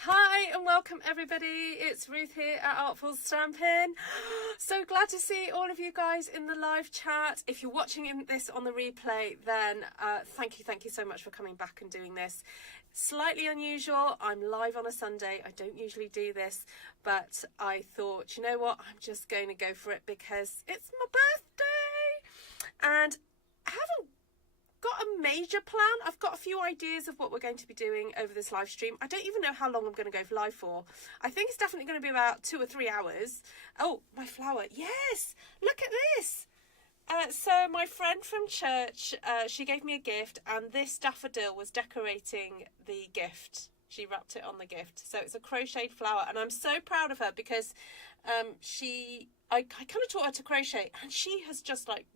Hi and welcome everybody, it's Ruth here at Artful Stampin. So glad to see all of you guys in the live chat. If you're watching this on the replay, then thank you so much for coming back and doing this. Slightly unusual, I'm live on a Sunday, I don't usually do this, but I thought, you know what, I'm just going to go for it because it's my birthday and I haven't got a major plan. I've got a few ideas of what we're going to be doing over this live stream. I don't even know how long I'm going to go live for. I think it's definitely going to be about 2 or 3 hours. Oh, my flower. Yes, look at this. So my friend from church, she gave me a gift, and this daffodil was decorating the gift. She wrapped it on the gift. So it's a crocheted flower, and I'm so proud of her because I kind of taught her to crochet, and she has just like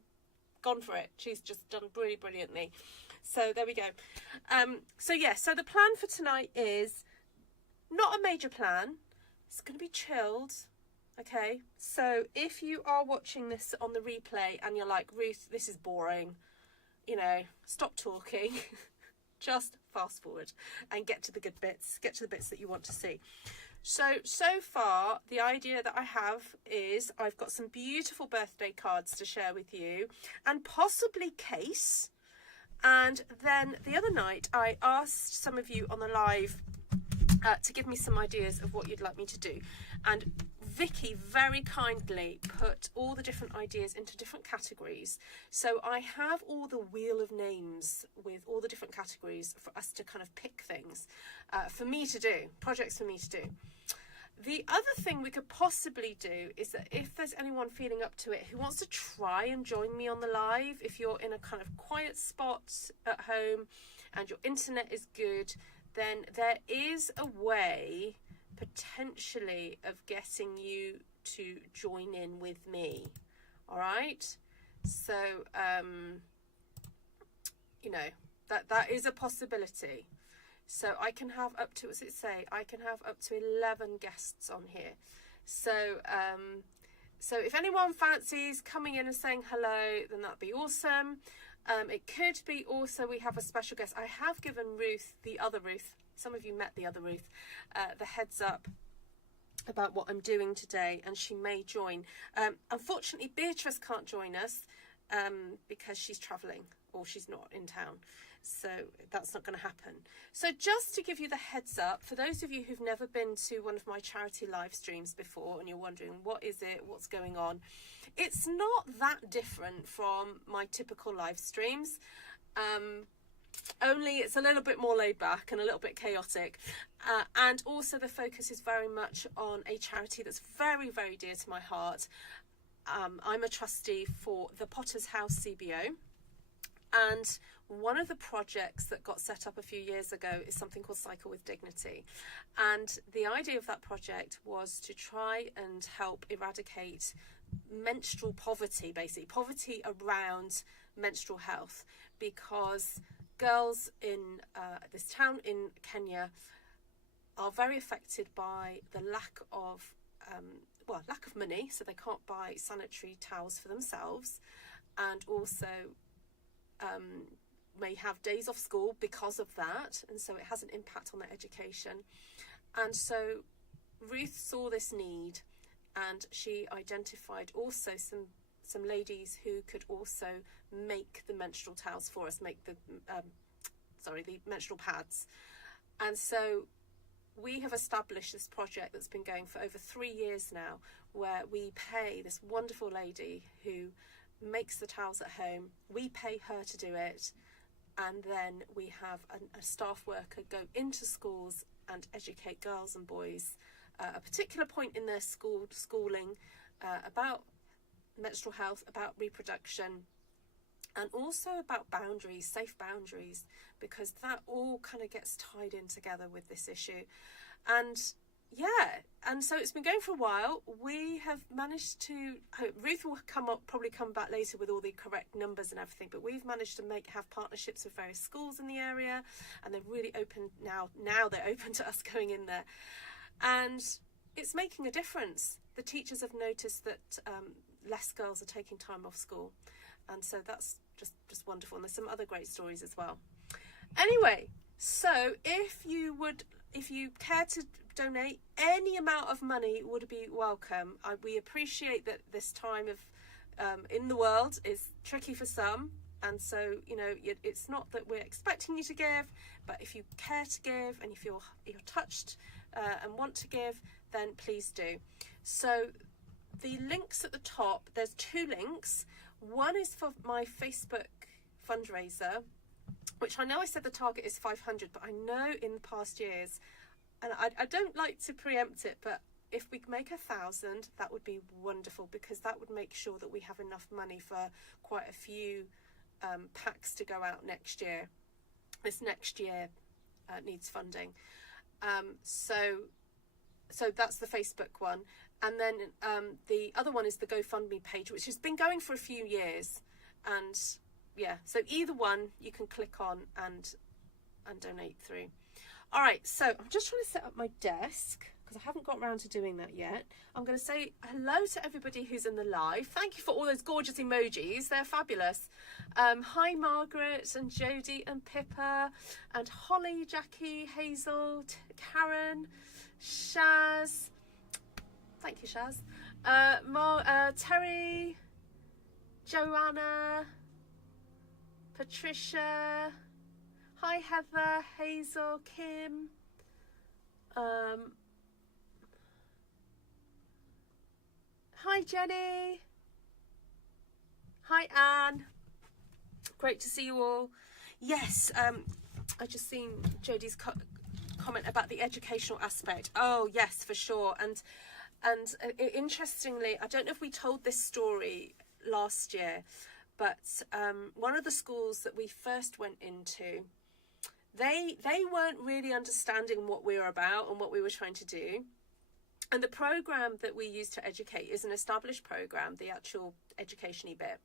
gone for it. She's just done really brilliantly. So there we go. So the plan for tonight is not a major plan. It's going to be chilled. Okay, so if you are watching this on the replay and you're like, Ruth, this is boring, you know, stop talking. Just fast forward and get to the good bits, get to the bits that you want to see. So far, the idea that I have is I've got some beautiful birthday cards to share with you and possibly case. And then the other night, I asked some of you on the live to give me some ideas of what you'd like me to do. And Vicky very kindly put all the different ideas into different categories. So I have all the wheel of names with all the different categories for us to kind of pick things for me to do, projects for me to do. The other thing we could possibly do is that if there's anyone feeling up to it who wants to try and join me on the live, if you're in a kind of quiet spot at home and your internet is good, then there is a way potentially of getting you to join in with me. All right, so you know, that is a possibility. So I can have up to, what's it say, I can have up to 11 guests on here. So so if anyone fancies coming in and saying hello, then that'd be awesome. It could be also we have a special guest. I have given Ruth, the other Ruth, some of you met the other Ruth, the heads up about what I'm doing today, and she may join. Unfortunately, Beatrice can't join us because she's travelling or she's not in town. So that's not going to happen. So just to give you the heads up, for those of you who've never been to one of my charity live streams before and you're wondering what is it, what's going on, it's not that different from my typical live streams. Only it's a little bit more laid back and a little bit chaotic, and also the focus is very much on a charity that's very dear to my heart. I'm a trustee for the Potter's House CBO, and one of the projects that got set up a few years ago is something called Cycle with Dignity, and the idea of that project was to try and help eradicate menstrual poverty, basically poverty around menstrual health, because girls in this town in Kenya are very affected by the lack of money, so they can't buy sanitary towels for themselves, and also may have days off school because of that, and so it has an impact on their education. And so Ruth saw this need, and she identified also some ladies who could also make the menstrual towels for us, make the menstrual pads. And so we have established this project that's been going for over 3 years now, where we pay this wonderful lady who makes the towels at home. We pay her to do it, and then we have a staff worker go into schools and educate girls and boys at a particular point in their schooling about menstrual health, about reproduction, and also about boundaries, safe boundaries, because that all kind of gets tied in together with this issue. And and so it's been going for a while. We have managed to, Ruth will probably come back later with all the correct numbers and everything, but we've managed to have partnerships with various schools in the area, and they're really open now they're open to us going in there, and it's making a difference. The teachers have noticed that less girls are taking time off school, and so that's just wonderful. And there's some other great stories as well. Anyway, so if you would if you care to donate, any amount of money would be welcome. We appreciate that this time of in the world is tricky for some, and so, you know, it's not that we're expecting you to give, but if you care to give and if you're touched and want to give, then please do. So the links at the top, there's 2 links. One is for my Facebook fundraiser, which I know I said the target is 500, but I know in the past years, and I don't like to preempt it, but if we make 1,000, that would be wonderful, because that would make sure that we have enough money for quite a few packs to go out next year. This next year needs funding. So that's the Facebook one. And then the other one is the GoFundMe page, which has been going for a few years. And yeah, so either one you can click on and donate through. All right, so I'm just trying to set up my desk because I haven't got around to doing that yet. I'm going to say hello to everybody who's in the live. Thank you for all those gorgeous emojis. They're fabulous. Hi, Margaret and Jodie and Pippa and Holly, Jackie, Hazel, Karen, Shaz. Thank you, Shaz. Terry, Joanna, Patricia. Hi, Heather, Hazel, Kim. Hi, Jenny. Hi, Anne. Great to see you all. Yes, I just seen Jodie's comment about the educational aspect. Oh, yes, for sure. And interestingly, I don't know if we told this story last year, but one of the schools that we first went into, they weren't really understanding what we were about and what we were trying to do. And the program that we use to educate is an established program, the actual education-y bit.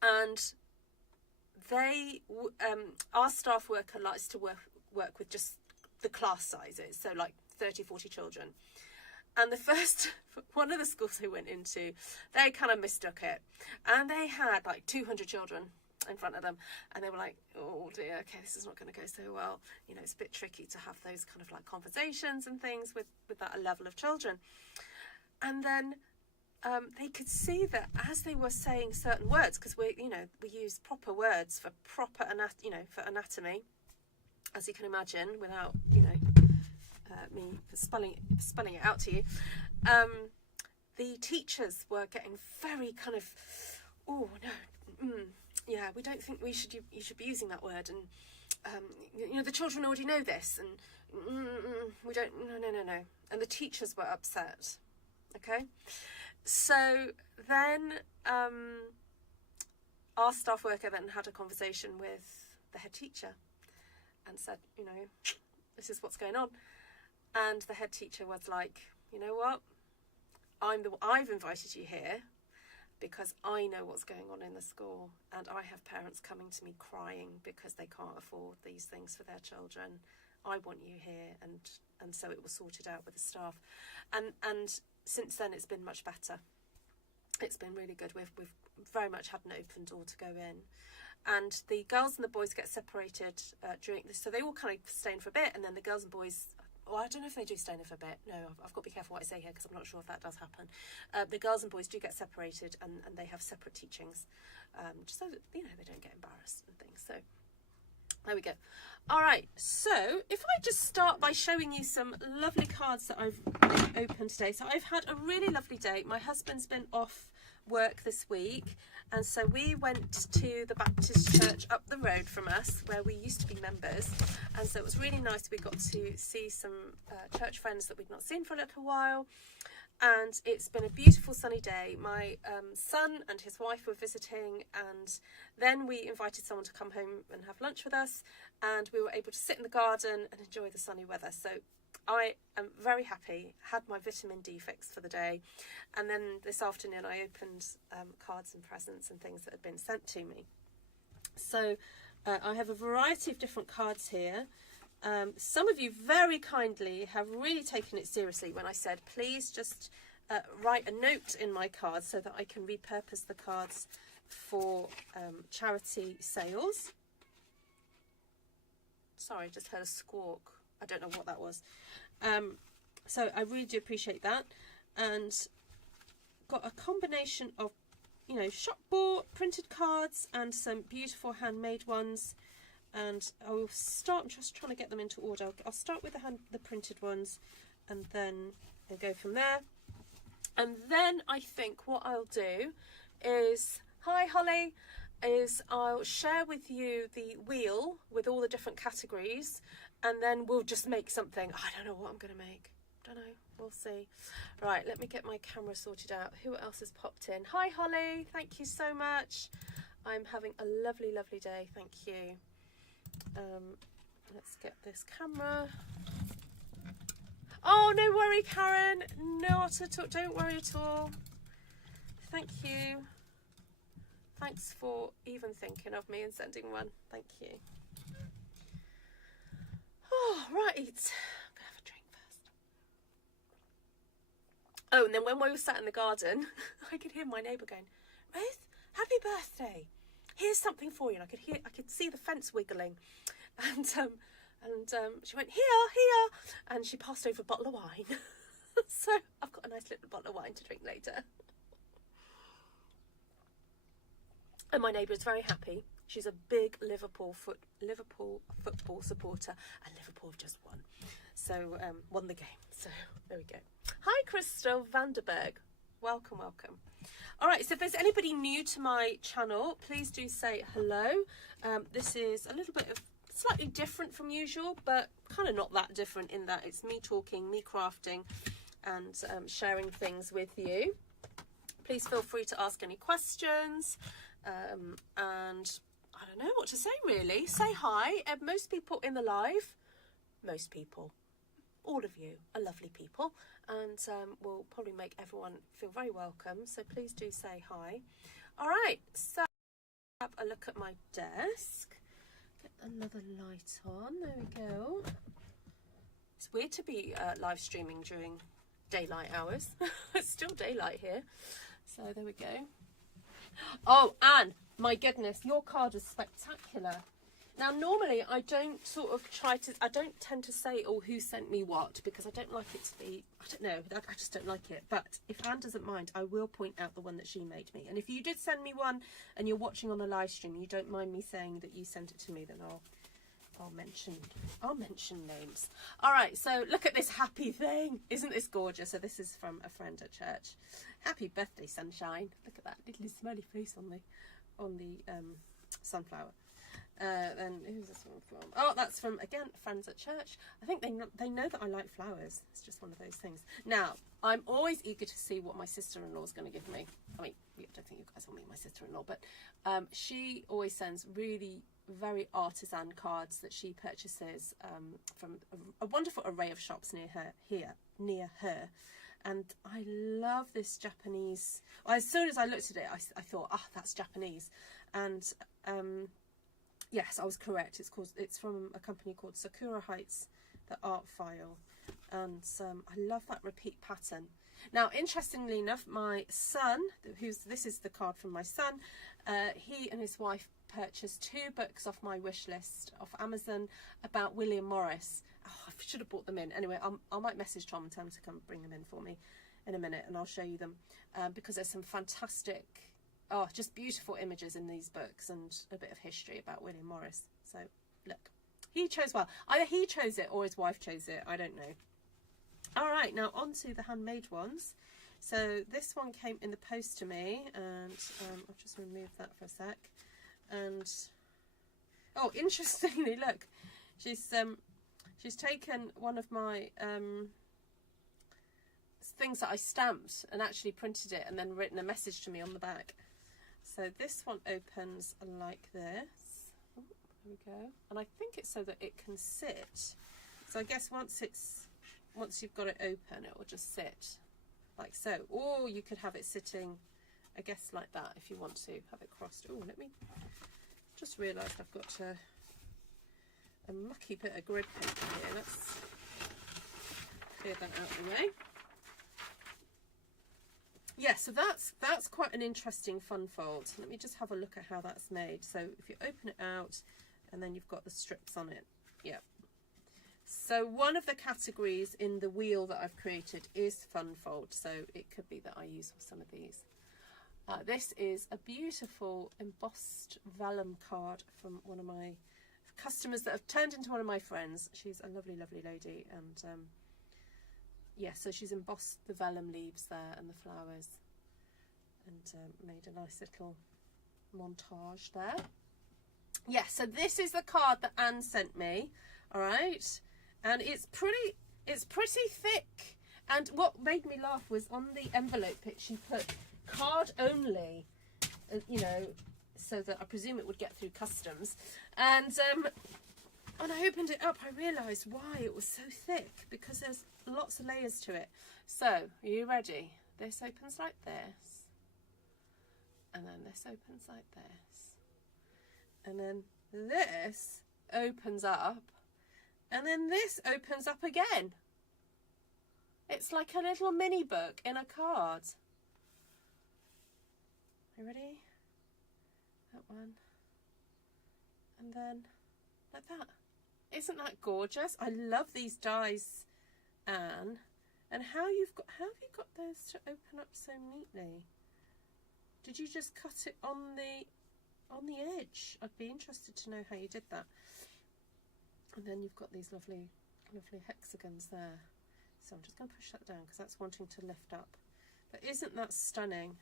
And they, our staff worker likes to work with just the class sizes, so like 30, 40 children. And the first, one of the schools they went into, they kind of mistook it. And they had like 200 children in front of them, and they were like, oh dear, okay, this is not going to go so well. You know, it's a bit tricky to have those kind of like conversations and things with that level of children. And then they could see that as they were saying certain words, because we use proper words for proper for anatomy, as you can imagine, without me spelling it out to you. The teachers were getting very kind of, oh no, yeah, we don't think you should be using that word, and the children already know this, and we don't, no, and the teachers were upset. Okay, so then our staff worker then had a conversation with the head teacher and said, this is what's going on. And the head teacher was like, you know what, I've invited you here because I know what's going on in the school, and I have parents coming to me crying because they can't afford these things for their children. I want you here, and so it was sorted out with the staff, and since then it's been much better. It's been really good. We've very much had an open door to go in, and the girls and the boys get separated during this, so they all kind of stay in for a bit, and then the girls and boys. Oh, I don't know if they do stay in for a bit. No, I've got to be careful what I say here because I'm not sure if that does happen. The girls and boys do get separated, and they have separate teachings, just so that, they don't get embarrassed and things. So there we go. All right, so if I just start by showing you some lovely cards that I've opened today. So I've had a really lovely day. My husband's been off work this week, and so we went to the Baptist church up the road from us where we used to be members, and so it was really nice. We got to see some church friends that we'd not seen for a little while, and it's been a beautiful sunny day. My son and his wife were visiting, and then we invited someone to come home and have lunch with us, and we were able to sit in the garden and enjoy the sunny weather. So I am very happy, had my vitamin D fix for the day, and then this afternoon I opened cards and presents and things that had been sent to me. So I have a variety of different cards here. Some of you very kindly have really taken it seriously when I said, please just write a note in my cards so that I can repurpose the cards for charity sales. Sorry, I just heard a squawk. I don't know what that was. So I really do appreciate that. And got a combination of, you know, shop bought printed cards and some beautiful handmade ones. And I'll start, I'm just trying to get them into order. I'll start with the printed ones, and then we'll go from there. And then I think what I'll do is, hi Holly, is I'll share with you the wheel with all the different categories, and then we'll just make something. I don't know what I'm going to make. Don't know. We'll see. Right, let me get my camera sorted out. Who else has popped in? Hi Holly, thank you so much. I'm having a lovely, lovely day. Thank you. Let's get this camera. Oh, no worry, Karen. Not at all. Don't worry at all. Thank you. Thanks for even thinking of me and sending one. Thank you. Oh, right. I'm going to have a drink first. Oh, and then when we were sat in the garden, I could hear my neighbour going, Ruth, happy birthday. Here's something for you. And I could see the fence wiggling. And she went, here. And she passed over a bottle of wine. So I've got a nice little bottle of wine to drink later. And my neighbour is very happy. She's a big Liverpool football supporter, and Liverpool have just won. So won the game. So there we go. Hi, Crystal Vanderberg. Welcome, welcome. All right, so if there's anybody new to my channel, please do say hello. This is a little bit of slightly different from usual, but kind of not that different in that it's me talking, me crafting, and sharing things with you. Please feel free to ask any questions. And I don't know what to say really. Say hi. Most people in the live, most people, all of you are lovely people, and we'll probably make everyone feel very welcome. So please do say hi. All right, so have a look at my desk. Get another light on. There we go. It's weird to be live streaming during daylight hours. It's still daylight here. So there we go. Oh, Anne, my goodness, your card is spectacular. Now, normally I don't I don't tend to say, oh, who sent me what, because I don't like it to be, I don't know, I just don't like it. But if Anne doesn't mind, I will point out the one that she made me. And if you did send me one and you're watching on the live stream, you don't mind me saying that you sent it to me, then I'll mention names. All right, so look at this happy thing. Isn't this gorgeous? So this is from a friend at church. Happy birthday, sunshine. Look at that little smiley face on the sunflower. And who's this one from? Oh, that's from, again, friends at church. I think they know that I like flowers. It's just one of those things. Now, I'm always eager to see what my sister-in-law is going to give me. I mean, I don't think you guys will meet my sister-in-law, but she always sends really very artisan cards that she purchases from a wonderful array of shops near her. And I love this Japanese. Well, as soon as I looked at it, I thought, that's Japanese. And yes, I was correct. It's from a company called Sakura Heights, the art file. And I love that repeat pattern. Now, interestingly enough, my son, this is the card from my son, he and his wife purchased 2 books off my wish list off Amazon about William Morris. Oh, I should have bought them in. Anyway, I might message Tom and tell him to come bring them in for me in a minute, and I'll show you them because there's some fantastic, just beautiful images in these books and a bit of history about William Morris. So look, he chose well. Either he chose it or his wife chose it. I don't know. All right, now on to the handmade ones. So this one came in the post to me, and I'll just remove that for a sec. And oh, interestingly, look, she's taken one of my things that I stamped and actually printed it and then written a message to me on the back. So this one opens like this. Oh, there we go. And I think it's so that it can sit. So I guess once you've got it open, it will just sit like so. Or you could have it sitting, I guess, like that if you want to have it crossed. Oh, let me just realised I've got a mucky bit of grid paper here. Let's clear that out of the way. Yeah, so that's quite an interesting fun fold. Let me just have a look at how that's made. So if you open it out, and then you've got the strips on it. Yeah. So one of the categories in the wheel that I've created is fun fold, so it could be that I use some of these. This is a beautiful embossed vellum card from one of my customers that have turned into one of my friends. She's a lovely, lovely lady, and yeah, so she's embossed the vellum leaves there and the flowers, and made a nice little montage there. Yeah, so this is the card that Anne sent me. All right, and it's pretty thick. And what made me laugh was on the envelope she put card only, you know, so that I presume it would get through customs. And when I opened it up, I realised why it was so thick, because there's lots of layers to it. So, are you ready? This opens like this, and then this opens like this, and then this opens up, and then this opens up again. It's like a little mini book in a card. You ready? That one. And then like that. Isn't that gorgeous? I love these dies, Anne. And how have you got those to open up so neatly? Did you just cut it on the edge? I'd be interested to know how you did that. And then you've got these lovely hexagons there. So I'm just going to push that down because that's wanting to lift up. But isn't that stunning?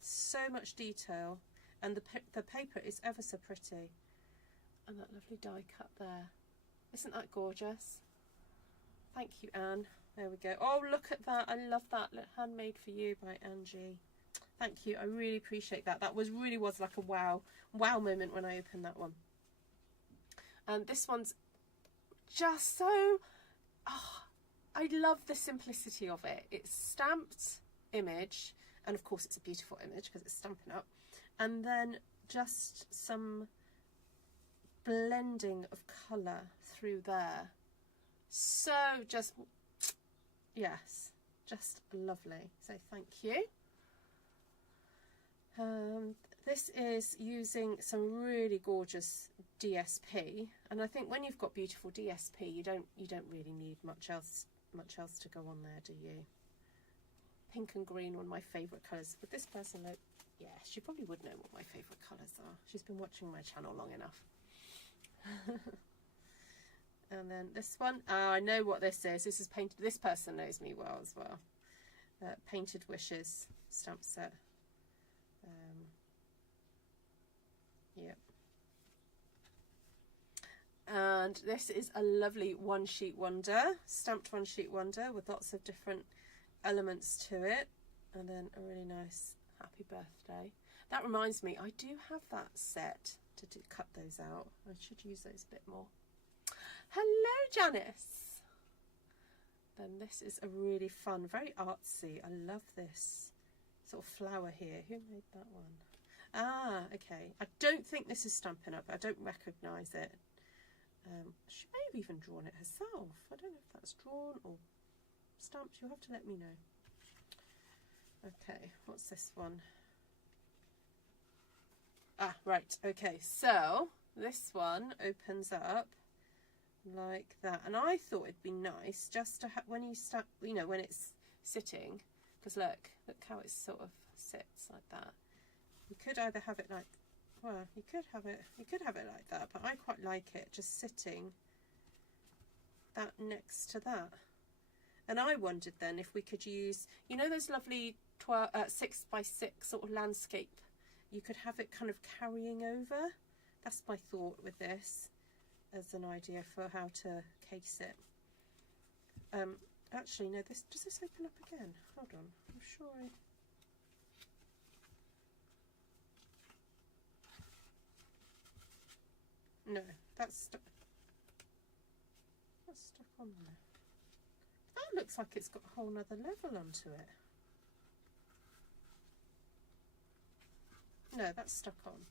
So much detail, and the paper is ever so pretty. And that lovely die cut there. Isn't that gorgeous? Thank you, Anne. There we go. Oh, look at that. I love that. Look, handmade for you by Angie. Thank you. I really appreciate that. That really was like a wow moment when I opened that one. And this one's just so, I love the simplicity of it. It's stamped image, and of course it's a beautiful image because it's Stampin' Up, and then just some blending of colour through there. So just, yes, just lovely. So thank you. This is using some really gorgeous DSP, and I think when you've got beautiful DSP, you don't really need much else to go on there, do you? Pink and green, one of my favourite colours. But this person, yeah, she probably would know what my favourite colours are. She's been watching my channel long enough. And then this one, I know what this is. This is painted. This person knows me well as well. Painted Wishes stamp set. Yep. And this is a lovely one sheet wonder, stamped one sheet wonder with lots of different elements to it, and then a really nice happy birthday. That reminds me, I do have that set to cut those out. I should use those a bit more. Hello, Janice. Then this is a really fun, very artsy. I love this sort of flower here. Who made that one? Ah, okay. I don't think this is Stampin' Up. I don't recognise it. She may have even drawn it herself. I don't know if that's drawn or stamped. You'll have to let me know. Okay, what's this one? Ah, right. Okay, so this one opens up like that, and I thought it'd be nice just to have when you stamp, you know, when it's sitting, because look how it sort of sits like that. You could either have it like, well, you could have it like that, but I quite like it just sitting that next to that. And I wondered then if we could use, you know, those lovely 6x6 sort of landscape. You could have it kind of carrying over. That's my thought with this, as an idea for how to case it. Actually, no. Does this open up again? Hold on. I'm sure I. No, that's stuck on there. That looks like it's got a whole nother level onto it. No, that's stuck on.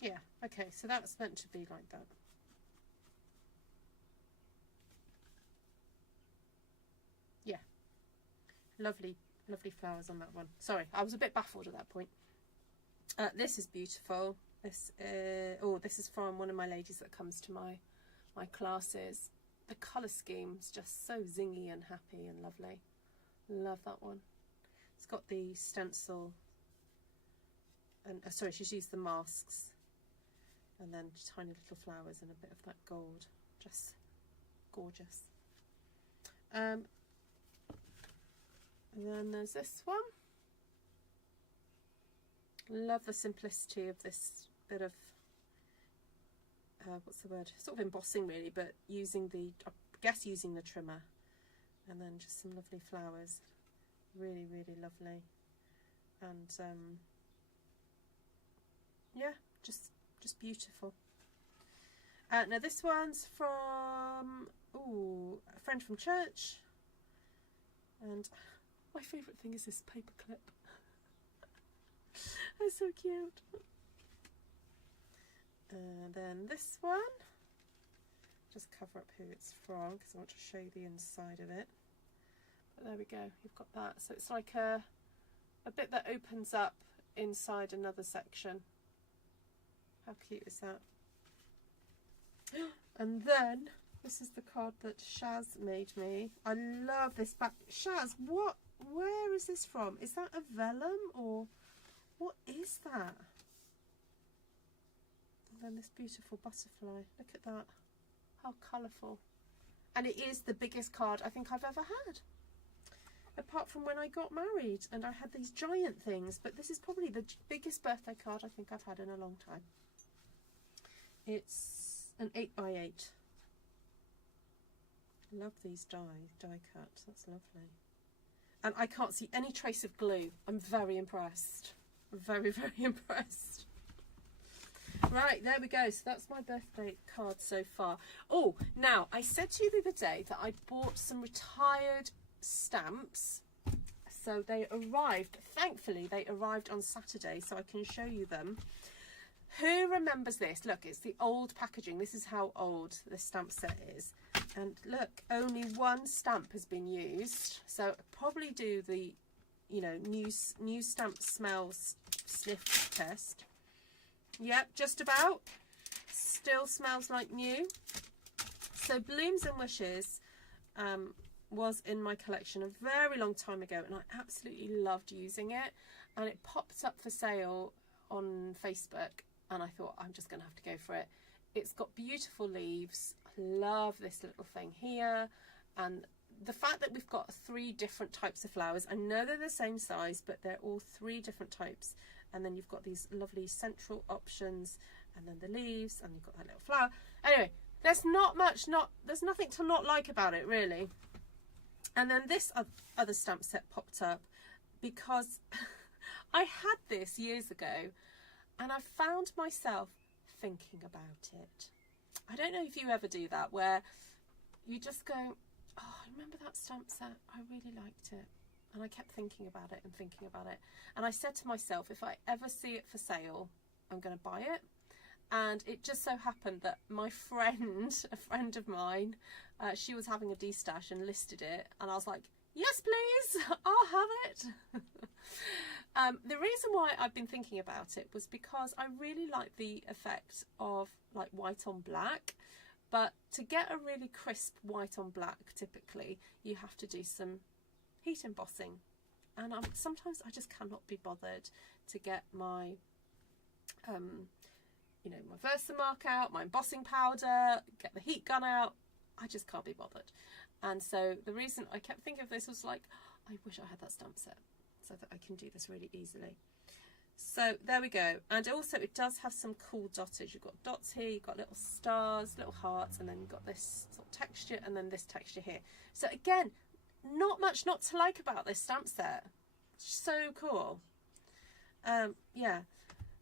Yeah, okay, so that's meant to be like that. Yeah, lovely. Lovely flowers on that one. Sorry, I was a bit baffled at that point. This is beautiful. This this is from one of my ladies that comes to my classes. The colour scheme's just so zingy and happy and lovely. Love that one. It's got the stencil, and sorry, she's used the masks, and then tiny little flowers and a bit of that gold. Just gorgeous. And then there's this one. Love the simplicity of this bit of what's the word? Sort of embossing really, but using the, I guess using the trimmer, and then just some lovely flowers. Really, really lovely. And yeah, just beautiful. Now this one's from a friend from church, and my favourite thing is this paper clip. That's so cute. And then this one, just cover up who it's from because I want to show you the inside of it. But there we go, you've got that. So it's like a bit that opens up inside another section. How cute is that? And then this is the card that Shaz made me. I love this back. Shaz, where is this from? Is that a vellum or what is that? And then this beautiful butterfly. Look at that. How colourful. And it is the biggest card I think I've ever had. Apart from when I got married and I had these giant things. But this is probably the biggest birthday card I think I've had in a long time. It's an 8x8. Love these die cuts. That's lovely. And I can't see any trace of glue. I'm very impressed. Very, very impressed. Right, there we go. So that's my birthday card so far. Oh, now I said to you the other day that I bought some retired stamps. So they arrived, thankfully they arrived on Saturday, so I can show you them. Who remembers this? Look, it's the old packaging. This is how old this stamp set is. And look, only one stamp has been used. So probably do the, you know, new stamp smells sniff test. Yep, just about. Still smells like new. So Blooms and Wishes was in my collection a very long time ago, and I absolutely loved using it. And it popped up for sale on Facebook, and I thought I'm just going to have to go for it. It's got beautiful leaves. I love this little thing here, and the fact that we've got 3 different types of flowers. I know they're the same size, but they're all 3 different types. And then you've got these lovely central options, and then the leaves, and you've got that little flower. Anyway, there's there's nothing to not like about it, really. And then this other stamp set popped up because I had this years ago, and I found myself thinking about it. I don't know if you ever do that, where you just go, oh, I remember that stamp set, I really liked it. And I kept thinking about it and thinking about it. And I said to myself, if I ever see it for sale, I'm going to buy it. And it just so happened that my friend, a friend of mine, she was having a de-stash and listed it. And I was like, yes, please, I'll have it. The reason why I've been thinking about it was because I really like the effect of like white on black. But to get a really crisp white on black, typically, you have to do some heat embossing, and sometimes I just cannot be bothered to get my you know, my Versamark out, my embossing powder, get the heat gun out. I just can't be bothered. And so the reason I kept thinking of this was like, I wish I had that stamp set so that I can do this really easily. So there we go. And also it does have some cool dottage. You've got dots here, you've got little stars, little hearts, and then you've got this sort of texture, and then this texture here. So again, not much not to like about this stamp set. So cool. Yeah.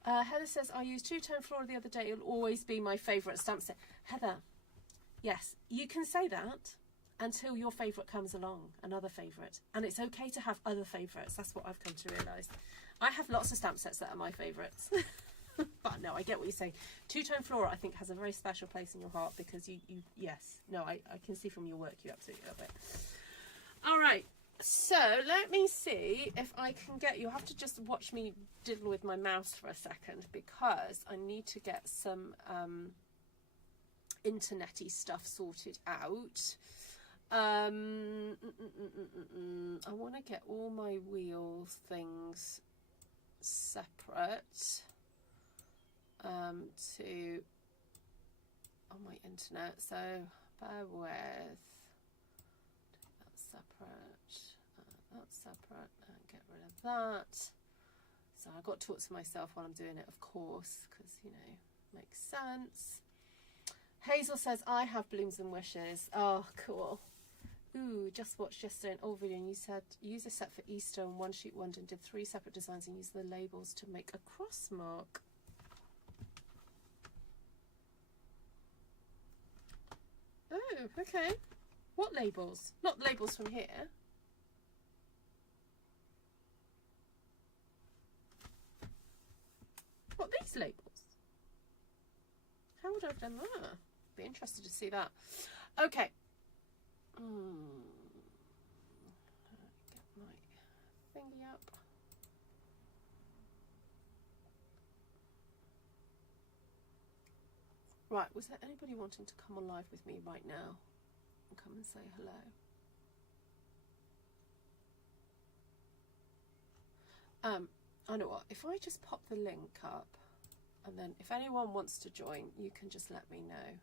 Heather says, I used two-tone floral the other day. It'll always be my favourite stamp set. Heather, yes, you can say that until your favourite comes along, another favourite. And it's okay to have other favourites. That's what I've come to realise. I have lots of stamp sets that are my favourites. But no, I get what you're saying. Two-tone floral, I think, has a very special place in your heart because yes. No, I can see from your work you absolutely love it. All right. So let me see if I can get, you'll have to just watch me diddle with my mouse for a second, because I need to get some internet-y stuff sorted out. I want to get all my wheel things separate to on my internet, so bear with. That's separate, that's separate, and get rid of that. So I've got to talk to myself while I'm doing it, of course, because, you know, makes sense. Hazel says, I have blooms and wishes. Oh, cool. Ooh, just watched yesterday an old video and you said use a set for Easter and one sheet wonder and did 3 separate designs and used the labels to make a cross mark. Oh, okay. What labels? Not labels from here. What, these labels? How would I have done that? Be interested to see that. Okay. Get my thingy up. Right, was there anybody wanting to come on live with me right now and come and say hello? I know what, if I just pop the link up, and then if anyone wants to join, you can just let me know.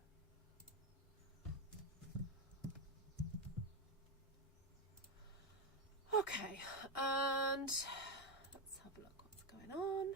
Okay, and let's have a look what's going on.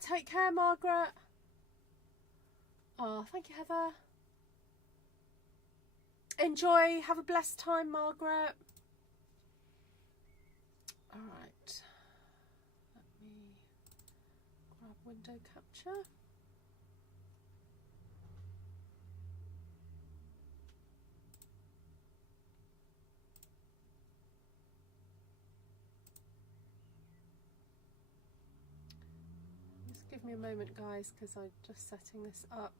Take care, Margaret. Oh, thank you, Heather. Enjoy. Have a blessed time, Margaret. All right. Let me grab window capture. Give me a moment, guys, because I'm just setting this up.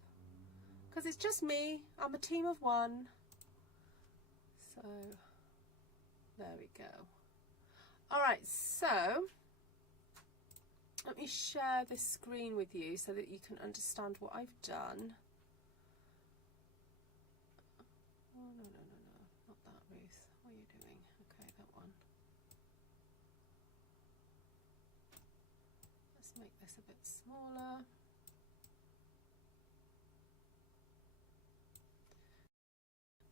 Because it's just me. I'm a team of one. So, there we go. Alright, so let me share this screen with you so that you can understand what I've done. Oh, no, not that, Ruth. What are you doing? Okay, that one. Let's make this a bit smaller.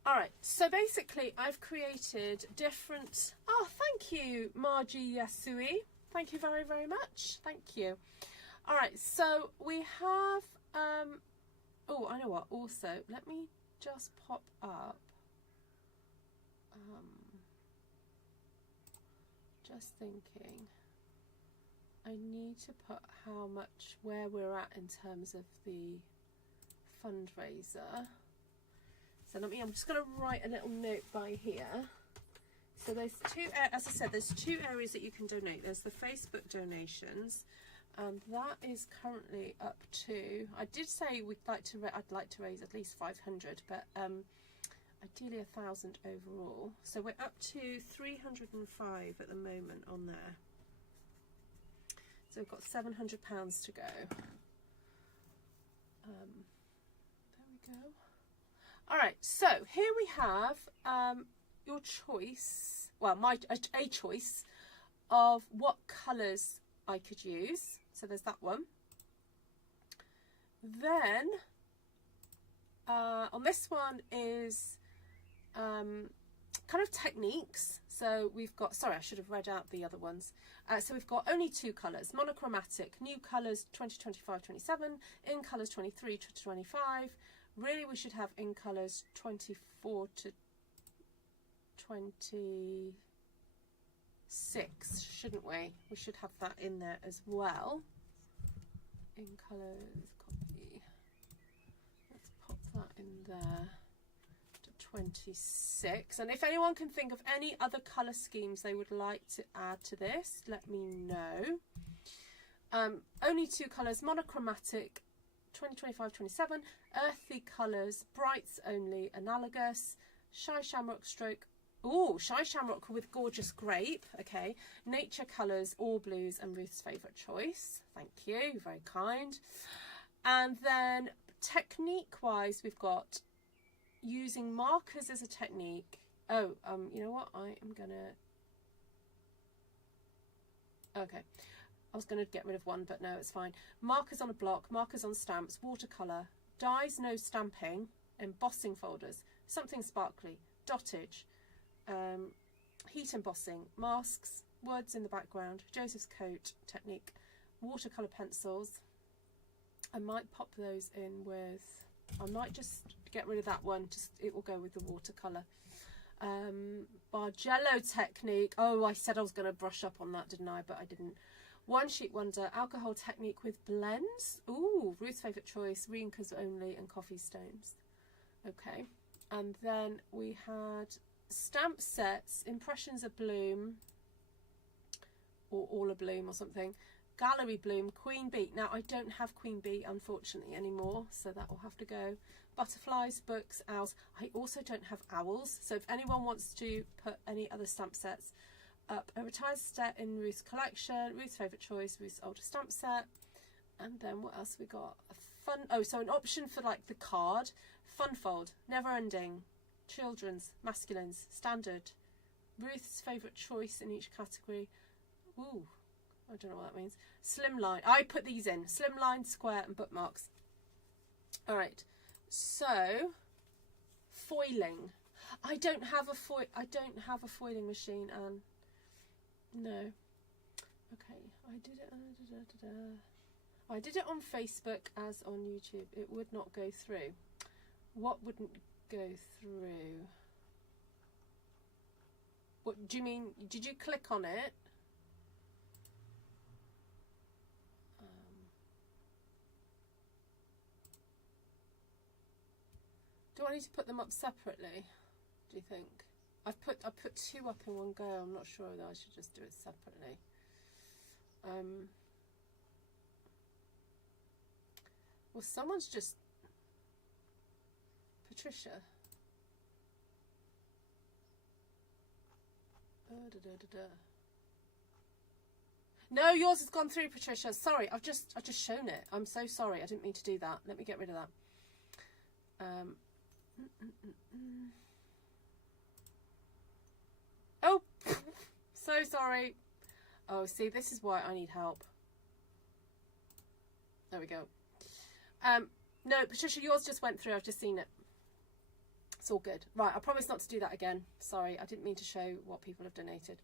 Alright, so basically I've created different, oh thank you Margie Yasui, thank you very, very much, thank you. Alright, so we have, oh I know what, also let me just pop up, just thinking, I need to put how much, where we're at in terms of the fundraiser. So I'm just going to write a little note by here. So there's two, as I said, there's 2 areas that you can donate. There's the Facebook donations, and that is currently up to, I did say I'd like to raise at least 500, but ideally 1,000 overall. So we're up to 305 at the moment on there. So we've got £700 to go. There we go. All right, so here we have your choice, well, a choice of what colours I could use. So there's that one. Then on this one is kind of techniques. So we've got, sorry, I should have read out the other ones. So we've got only 2 colours, monochromatic, new colours 2025-27, in colours 23-25. Really, we should have in colours 24 to 20. 6, shouldn't we? We should have that in there as well. In colours, copy. Let's pop that in there to 26. And if anyone can think of any other colour schemes they would like to add to this, let me know. Only 2 colours, monochromatic, 2025-27, earthy colours, brights only, analogous, shy shamrock stroke. Oh, shy shamrock with gorgeous grape. Okay, nature colours, all blues, and Ruth's favourite choice. Thank you, very kind. And then technique wise, we've got using markers as a technique. Oh, you know what? I am gonna. Okay, I was gonna get rid of one, but no, it's fine. Markers on a block, markers on stamps, watercolour, dies no stamping, embossing folders, something sparkly, dottage. Heat embossing, masks, words in the background, Joseph's coat technique, watercolour pencils. I might pop those in with, I might just get rid of that one, just it will go with the watercolour. Bargello technique, oh, I said I was going to brush up on that, didn't I? But I didn't. One sheet wonder, alcohol technique with blends. Ooh, Ruth's favourite choice, Rienka's only, and coffee stones. Okay, and then we had stamp sets, impressions of bloom, or all a bloom or something, gallery bloom, queen bee. Now I don't have queen bee unfortunately anymore, so that will have to go. Butterflies, books, owls. I also don't have owls, so if anyone wants to put any other stamp sets up, a retired set in Ruth's collection, Ruth's favourite choice, Ruth's older stamp set. And then what else we got? A fun, oh, so an option for like the card, fun fold, never ending, children's, masculines, standard, Ruth's favourite choice in each category. Ooh, I don't know what that means. Slimline. I put these in. Slimline, square, and bookmarks. All right. So, foiling. I don't have a foiling machine, Anne. No. Okay. I did it. I did it on Facebook as on YouTube. It would not go through. What wouldn't go through? What do you mean? Did you click on it? Do I need to put them up separately? Do you think? I put 2 up in one go. I'm not sure that I should just do it separately. Well, someone's just Patricia. No, yours has gone through, Patricia. Sorry, I've just shown it. I'm so sorry. I didn't mean to do that. Let me get rid of that. Oh, so sorry. Oh, see, this is why I need help. There we go. No, Patricia, yours just went through. I've just seen it. It's all good. Right, I promise not to do that again. Sorry, I didn't mean to show what people have donated.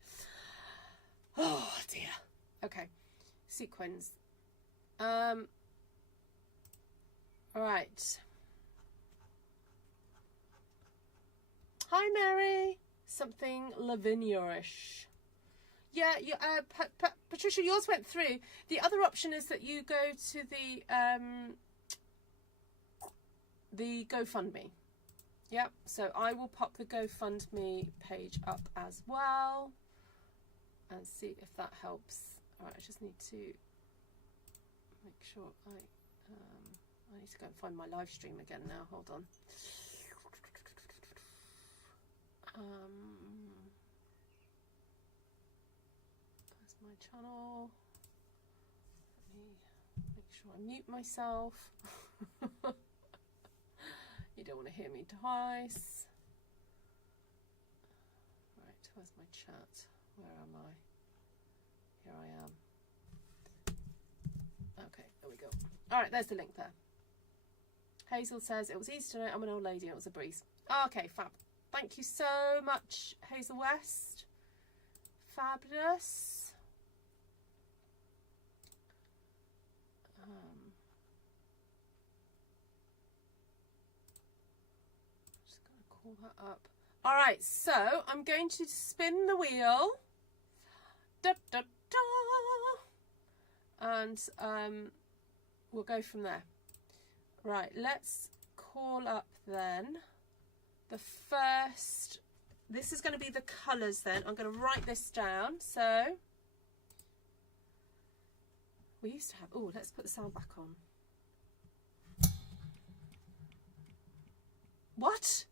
Oh, dear. Okay, sequins. All right. Hi, Mary. Something Lavinia-ish. Yeah, Patricia, yours went through. The other option is that you go to the GoFundMe. Yep, so I will pop the GoFundMe page up as well and see if that helps. All right, I just need to make sure I need to go and find my live stream again now. Hold on. There's my channel. Let me make sure I mute myself. You don't want to hear me twice. Right, where's my chat? Where am I? Here I am. Okay, there we go. All right, there's the link there. Hazel says, it was Easter night, I'm an old lady and it was a breeze. Okay, fab. Thank you so much, Hazel West. Fabulous. Just going to call that up. All right, so I'm going to spin the wheel and we'll go from there. Right, let's call up then the first. This is going to be the colours then. I'm going to write this down. So we used to have, oh, let's put the sound back on. What?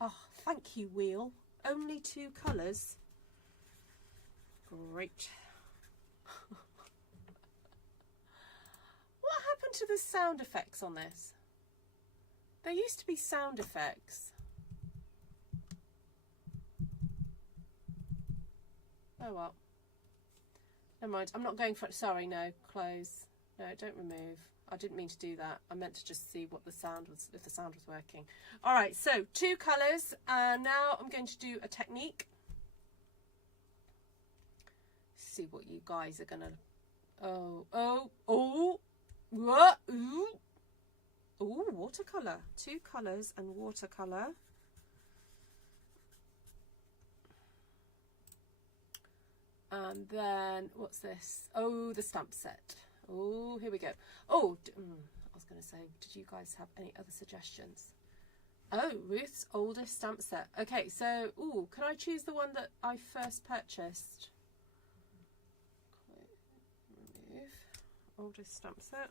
Oh, thank you, wheel. Only 2 colours. Great. What happened to the sound effects on this? There used to be sound effects. Oh well. Never mind. I'm not going for it. Sorry, no. Close. No, don't remove. I didn't mean to do that. I meant to just see what the sound was, if the sound was working. All right, so 2 colours. And now I'm going to do a technique. See what you guys are going to... What? Ooh, watercolour. 2 colours and watercolour. And then, what's this? Oh, the stamp set. Oh, here we go. Oh, I was going to say, did you guys have any other suggestions? Oh, Ruth's oldest stamp set. Okay, so, ooh, can I choose the one that I first purchased? Remove. Oldest stamp set.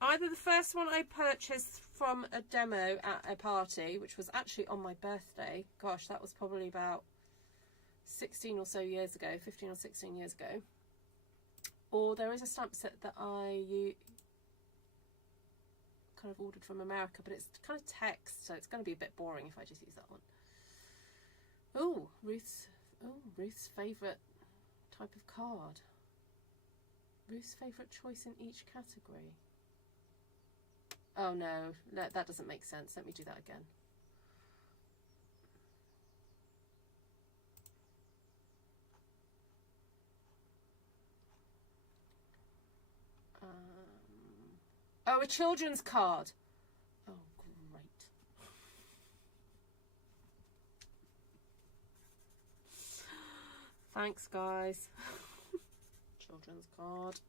Either the first one I purchased from a demo at a party, which was actually on my birthday. Gosh, that was probably about 16 or so years ago, 15 or 16 years ago. Or there is a stamp set that I kind of ordered from America, but it's kind of text, so it's going to be a bit boring if I just use that one. Oh, Ruth's favourite type of card. Ruth's favourite choice in each category. Oh no, that doesn't make sense. Let me do that again. Oh, a children's card. Oh, great. Thanks, guys. Children's card.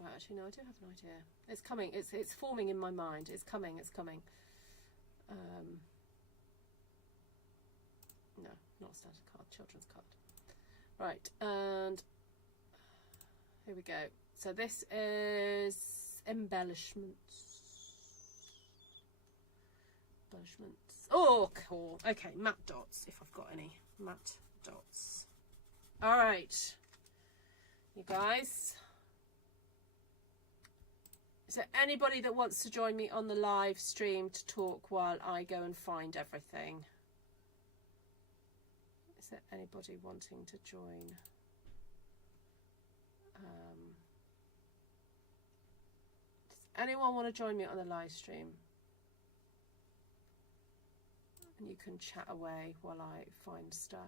Right, actually, no, I do have an idea. It's coming. It's forming in my mind. It's coming. It's coming. No, not a standard card. Children's card. Right, and here we go. So this is embellishments. Oh, cool. Okay, matte dots, if I've got any matte dots. All right, you guys. Is there anybody that wants to join me on the live stream to talk while I go and find everything? Is there anybody wanting to join? Does anyone want to join me on the live stream? And you can chat away while I find stuff.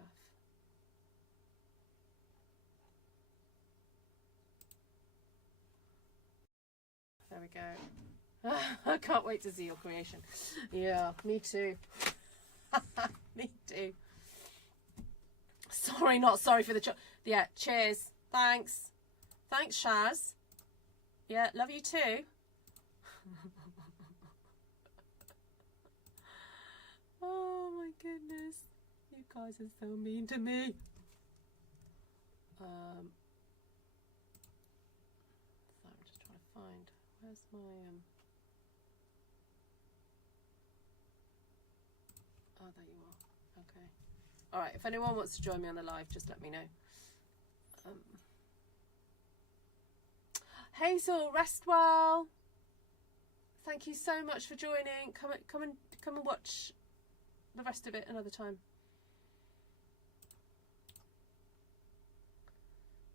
There we go. I can't wait to see your creation. Yeah, me too. Me too. Sorry, not sorry for the yeah, cheers. Thanks. Thanks, Shaz. Yeah, love you too. Oh my goodness. You guys are so mean to me. Sorry, I'm just trying to find. Where's my oh, there you are. Okay. All right, if anyone wants to join me on the live, just let me know. Hazel, rest well. Thank you so much for joining. Come and watch the rest of it another time.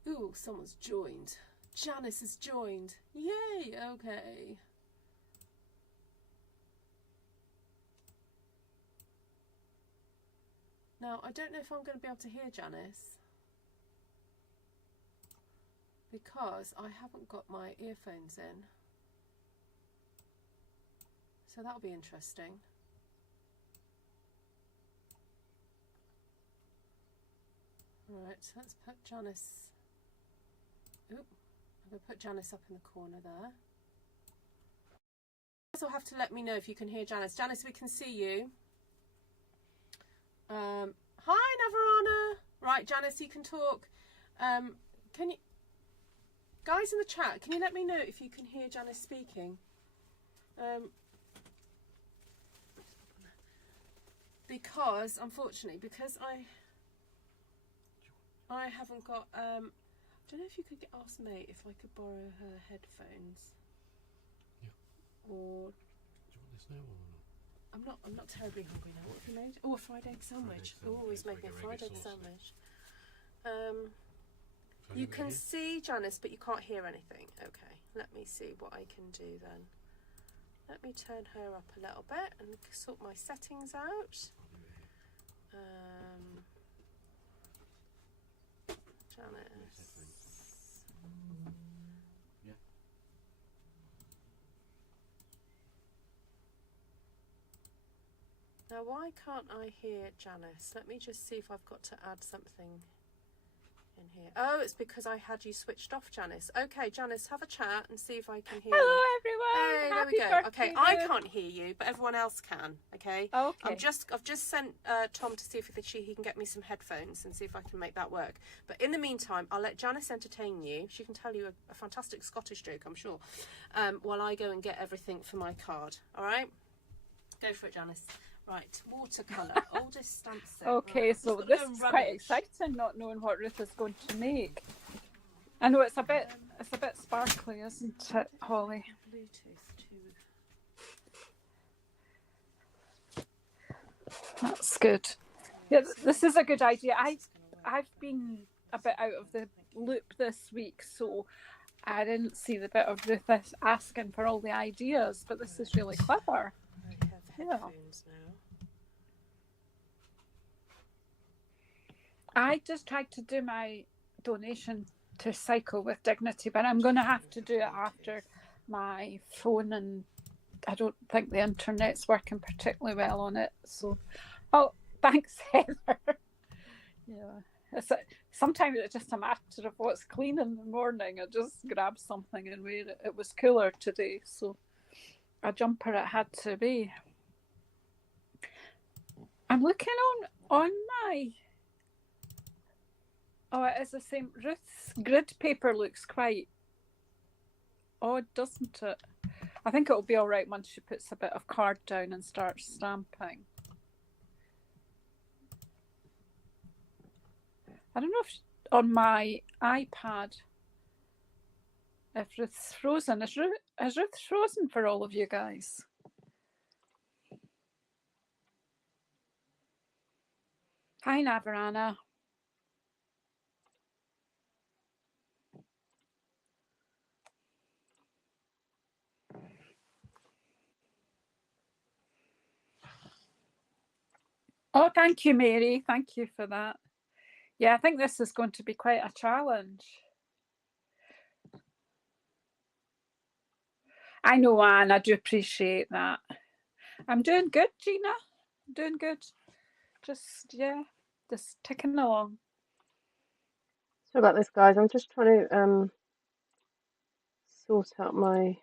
Ooh, someone's joined. Janice has joined. Yay, okay. Now, I don't know if I'm going to be able to hear Janice because I haven't got my earphones in. So that'll be interesting. Alright, so let's put Janice Oop, I'm going to put Janice up in the corner there. You guys will have to let me know if you can hear Janice. Janice, we can see you. Hi, Navarana. Right, Janice, you can talk. Can you, guys in the chat, can you let me know if you can hear Janice speaking? Because, unfortunately, because I haven't got, I don't know if you could ask Mate if I could borrow her headphones. Yeah. Or... Do you want this now or not? I'm not terribly hungry now. What have you made? Oh, a fried egg sandwich. Always making a fried egg sandwich. You can see Janice, but you can't hear anything. Okay, let me see what I can do then. Let me turn her up a little bit and sort my settings out. Janice. Yeah. Now, why can't I hear Janice? Let me just see if I've got to add something in here. Oh, it's because I had you switched off, Janice. Okay, Janice, have a chat and see if I can hear Hello, you. everyone. Hey, there Happy we go. birthday, Okay, I Ruth. can't hear you, but everyone else can. Okay. Okay. I've just sent Tom to see if he can get me some headphones and see if I can make that work. But in the meantime, I'll let Janice entertain you. She can tell you a fantastic Scottish joke, I'm sure. While I go and get everything for my card. All right. Go for it, Janice. Right, watercolour, oldest stamp set. Okay, right, so this is quite exciting, not knowing what Ruth is going to make. I know it's a bit sparkly, isn't it, Holly? Bluetooth to... That's good. Yeah, this is a good idea. I've been a bit out of the loop this week, so I didn't see the bit of Ruth asking for all the ideas, but this is really clever. I have headphones now. I just tried to do my donation to Cycle with Dignity, but I'm going to have to do it after my phone, and I don't think the internet's working particularly well on it. So, oh, thanks, Heather. Yeah, sometimes it's just a matter of what's clean in the morning. I just grab something and wear it. It was cooler today, so a jumper it had to be. I'm looking on my... Oh, it is the same. Ruth's grid paper looks quite odd, doesn't it? I think it'll be all right once she puts a bit of card down and starts stamping. I don't know if on my iPad, if Ruth's frozen. Is Ruth frozen for all of you guys? Hi, Navarana. Oh, thank you, Mary. Thank you for that. Yeah, I think this is going to be quite a challenge. I know, Anne, I do appreciate that. I'm doing good, Gina. I'm doing good. Just ticking along. Sorry about this, guys. I'm just trying to sort out my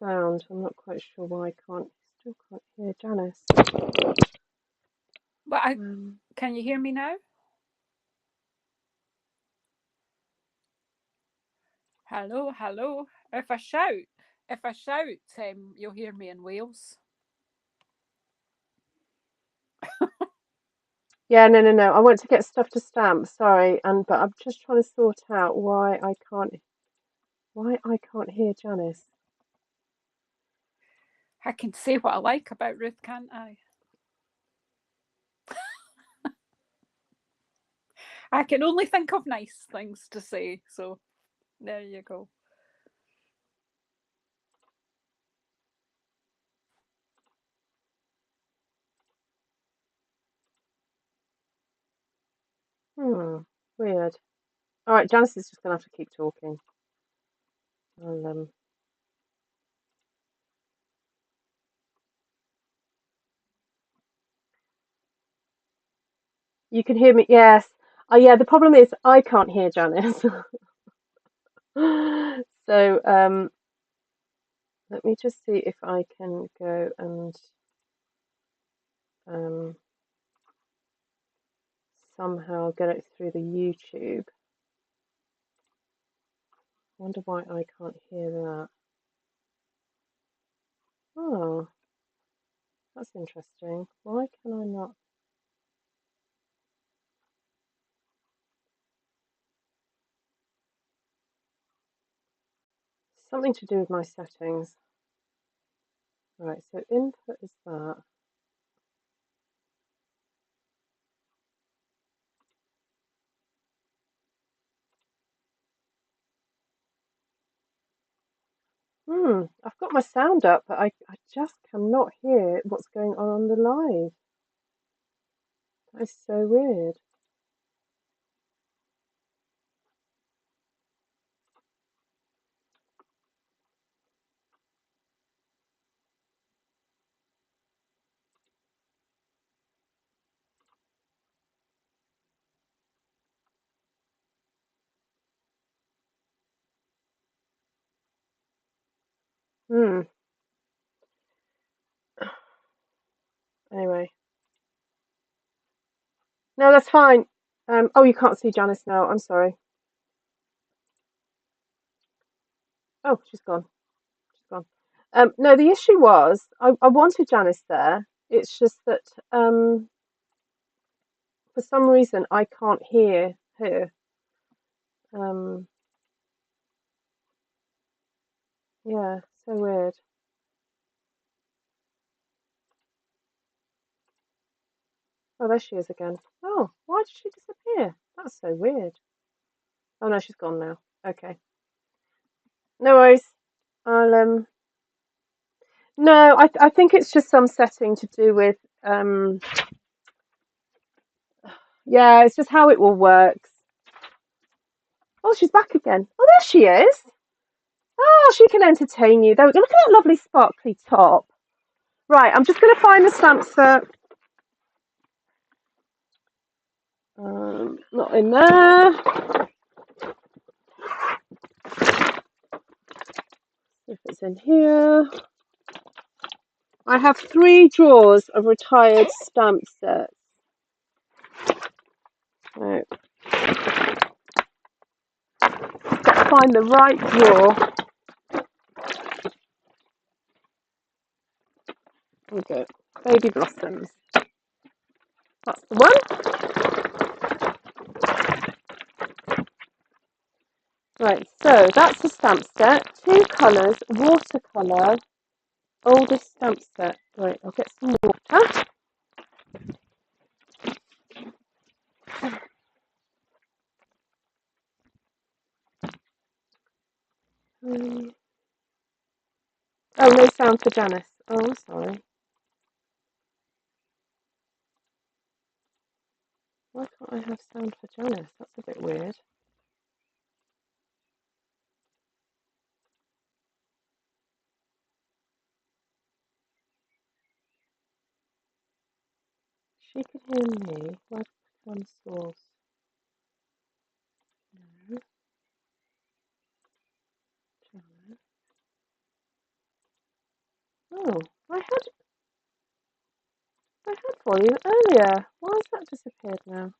sound. I'm not quite sure why I still can't hear Janice. But can you hear me now? Hello, hello. If I shout, you'll hear me in Wales. Yeah, no. I want to get stuff to stamp. Sorry, but I'm just trying to sort out why I can't hear Janice. I can say what I like about Ruth, can't I? I can only think of nice things to say, so there you go. Weird. All right, Janice is just going to have to keep talking. You can hear me? Yes. Oh yeah, the problem is I can't hear Janice. So let me just see if I can go and somehow get it through the YouTube. I wonder why I can't hear that. Oh, that's interesting. Why can I not? Something to do with my settings. Right, so input is that. I've got my sound up, but I just cannot hear what's going on the live. That is so weird. Anyway. No, that's fine. Oh, you can't see Janice now. I'm sorry. Oh, she's gone. She's gone. No, the issue was I wanted Janice there. It's just that for some reason I can't hear her. Yeah, so weird. Oh, there she is again. Oh, why did she disappear? That's so weird. Oh no, she's gone now. Okay. No worries. I'll no, I think it's just some setting to do with yeah, it's just how it all works. Oh, she's back again. Oh, there she is. Oh, she can entertain you. Though, look at that lovely sparkly top. Right, I'm just going to find the stamp set. Not in there. If it's in here. I have 3 drawers of retired stamp sets. Right. Got to find the right drawer. Here we go. Baby Blossoms. That's the one. Right, so that's the stamp set. 2 colours, watercolour, oldest stamp set. Right, I'll get some water. Oh, no sound for Janice. Oh, I'm sorry. Why can't I have sound for Janice? That's a bit weird. She can hear me. Why did I become source? No. Janice. Oh, I had volume earlier. Why has that disappeared now?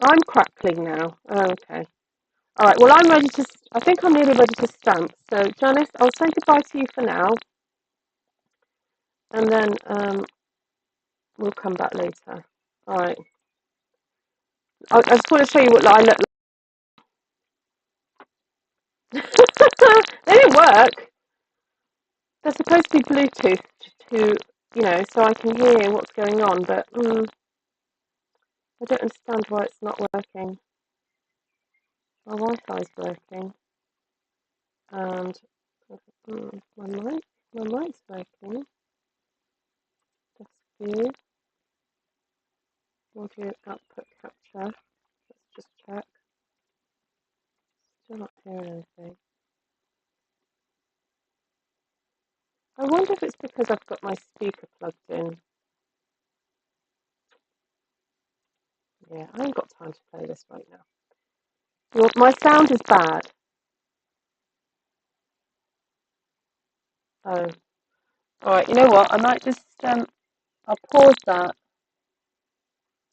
I'm crackling now. Oh, okay. All right. Well, I'm ready to. I think I'm nearly ready to stamp. So, Janice, I'll say goodbye to you for now, and then we'll come back later. All right. I just want to show you what I look like. They didn't work. They're supposed to be Bluetooth to, so I can hear what's going on, but I don't understand why it's not working. My Wi-Fi's working, and my mic's working. Desk view, audio output capture. Let's just check. Still not hearing anything. I wonder if it's because I've got my speaker plugged in. Yeah, I ain't got time to play this right now. My sound is bad. Oh, all right. You know what? I might just I'll pause that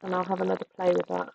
and I'll have another play with that.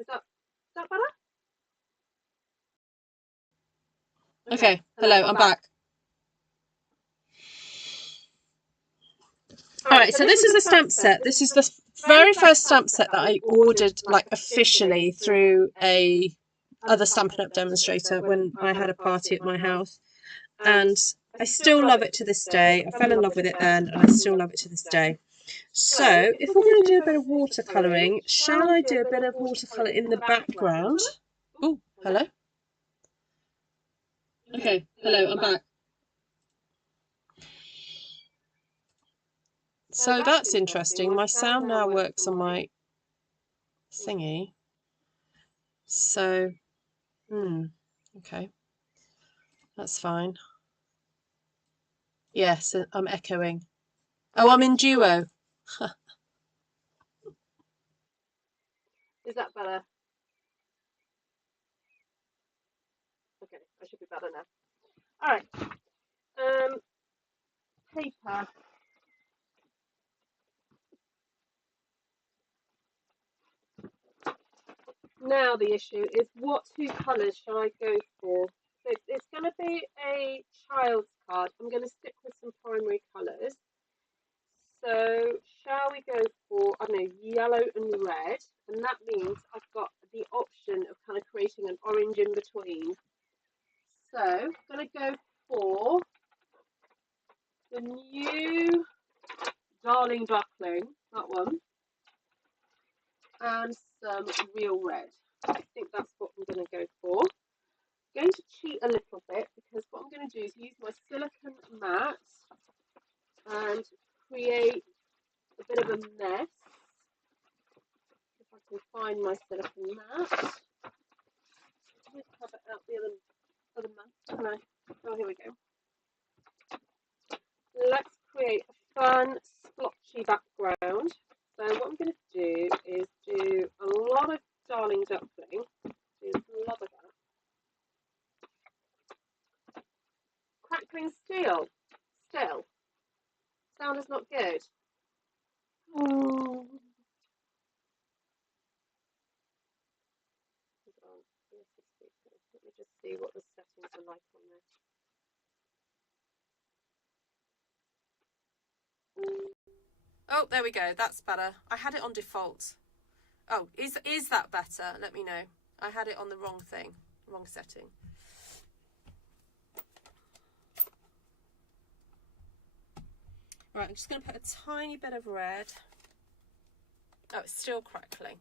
Is that better? Okay, hello, I'm back. Alright, so this is a stamp set. This is the very first stamp set that I ordered, like, officially through a other Stampin' Up demonstrator when I had a party at my house. And I still love it to this day. I fell in love with it then, and I still love it to this day. So, if we're going to do a bit of watercolouring, shall I do a bit of watercolour in the background? Oh, hello? Okay, hello, I'm back. So that's interesting. My sound now works on my thingy. So, okay. That's fine. Yes, I'm echoing. Oh, I'm in duo. Is that better? Okay, I should be better now. All right. Paper. Now the issue is what two colours shall I go for? So it's going to be a child's card. I'm going to stick with some primary colours. So shall we go for, I don't know, yellow and red? And that means I've got the option of kind of creating an orange in between. So I'm going to go for the new Darling Duckling, that one, and some real red. I think that's what I'm going to go for. I'm going to cheat a little bit because what I'm going to do is use my silicone mat and create a bit of a mess. If I can find my silicone mat. I did have it out the other mat, didn't I? Oh, here we go. Let's create a fun splotchy background. So what I'm going to do is do a lot of Darling Duckling. Do a lot of that. Crackling steel. Still. Sound is not good. Oh. Let me just see what the settings are like on this. Oh, there we go. That's better. I had it on default. Oh, is that better? Let me know. I had it on the wrong thing, wrong setting. Right, I'm just going to put a tiny bit of red. Oh, it's still crackling.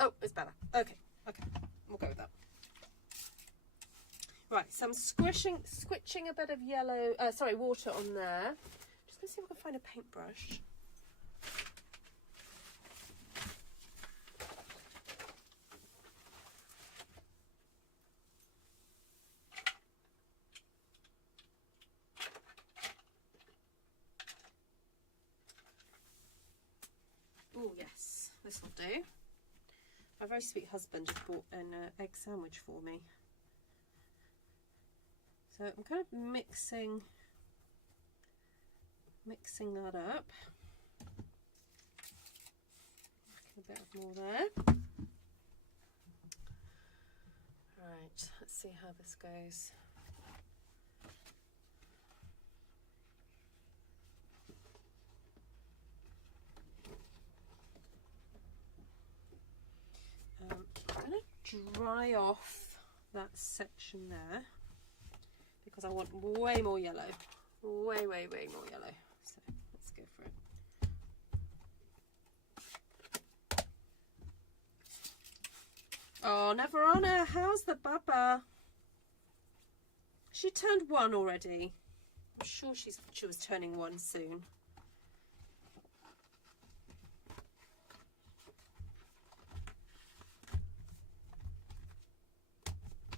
Oh, it's better. Okay. Okay, we'll go with that. Right, so I'm squishing a bit of yellow, water on there. Just gonna see if I can find a paintbrush. Oh yes, this will do. My very sweet husband just bought an egg sandwich for me. So I'm kind of mixing that up. A bit of more there. Right, let's see how this goes. I'm going to dry off that section there because I want way more yellow. Way more yellow. So let's go for it. Oh, Neverana, how's the baba? She turned 1 already. I'm sure she was turning 1 soon.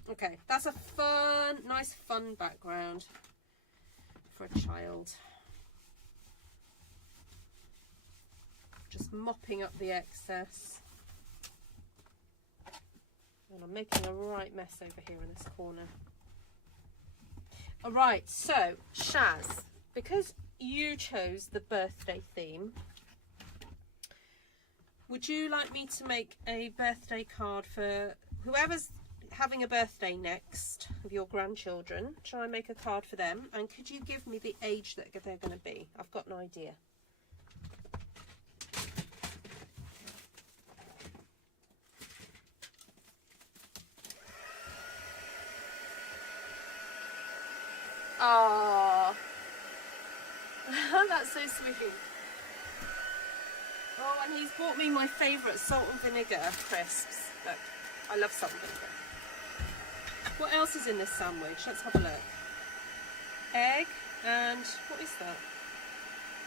Okay, that's a nice fun background for a child. Just mopping up the excess. And I'm making a right mess over here in this corner. Alright, so Shaz, because you chose the birthday theme, would you like me to make a birthday card for whoever's having a birthday next of your grandchildren? Shall I make a card for them? And could you give me the age that they're going to be? I've got an idea. Oh, that's so sweet. Oh, and he's bought me my favourite salt and vinegar crisps. Look, I love salt and vinegar. What else is in this sandwich? Let's have a look. Egg and what is that?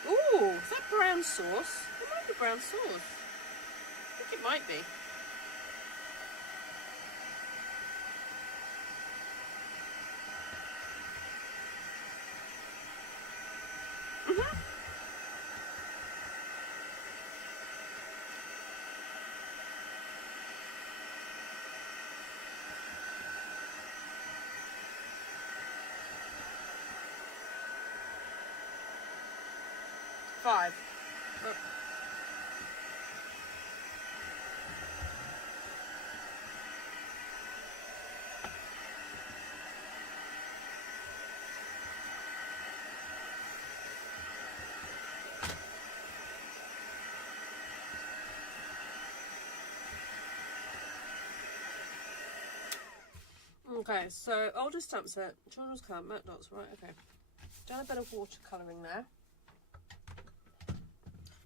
Ooh, is that brown sauce? It might be brown sauce. I think it might be. Five. Oh. Okay, so older stamp set, children's card, matte dots, right, okay. Done a bit of watercolouring there.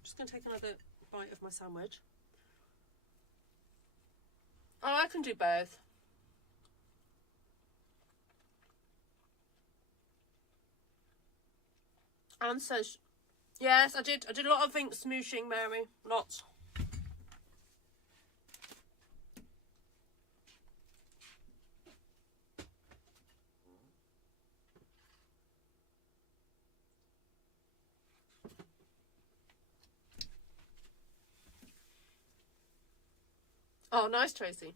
Just going to take another bite of my sandwich. Oh, I can do both. And so, yes, I did a lot of ink smooshing, Mary, lots. Oh, nice, Tracy.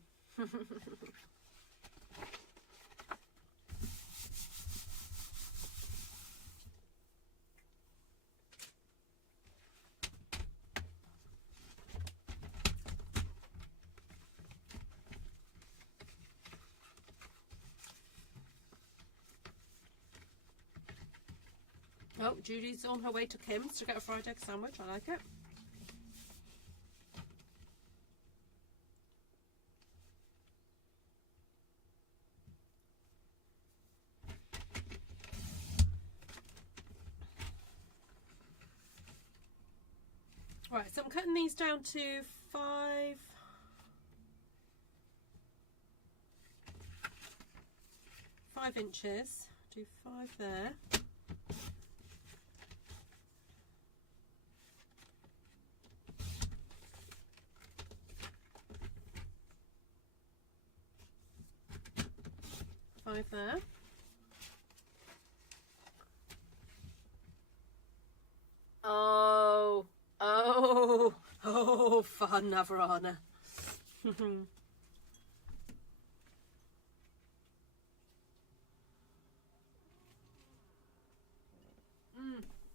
Oh, Judy's on her way to Kim's to get a fried egg sandwich. I like it. Right, so I'm cutting these down to 5 5 inches. Do 5 there. There. Oh, fun, Navarana.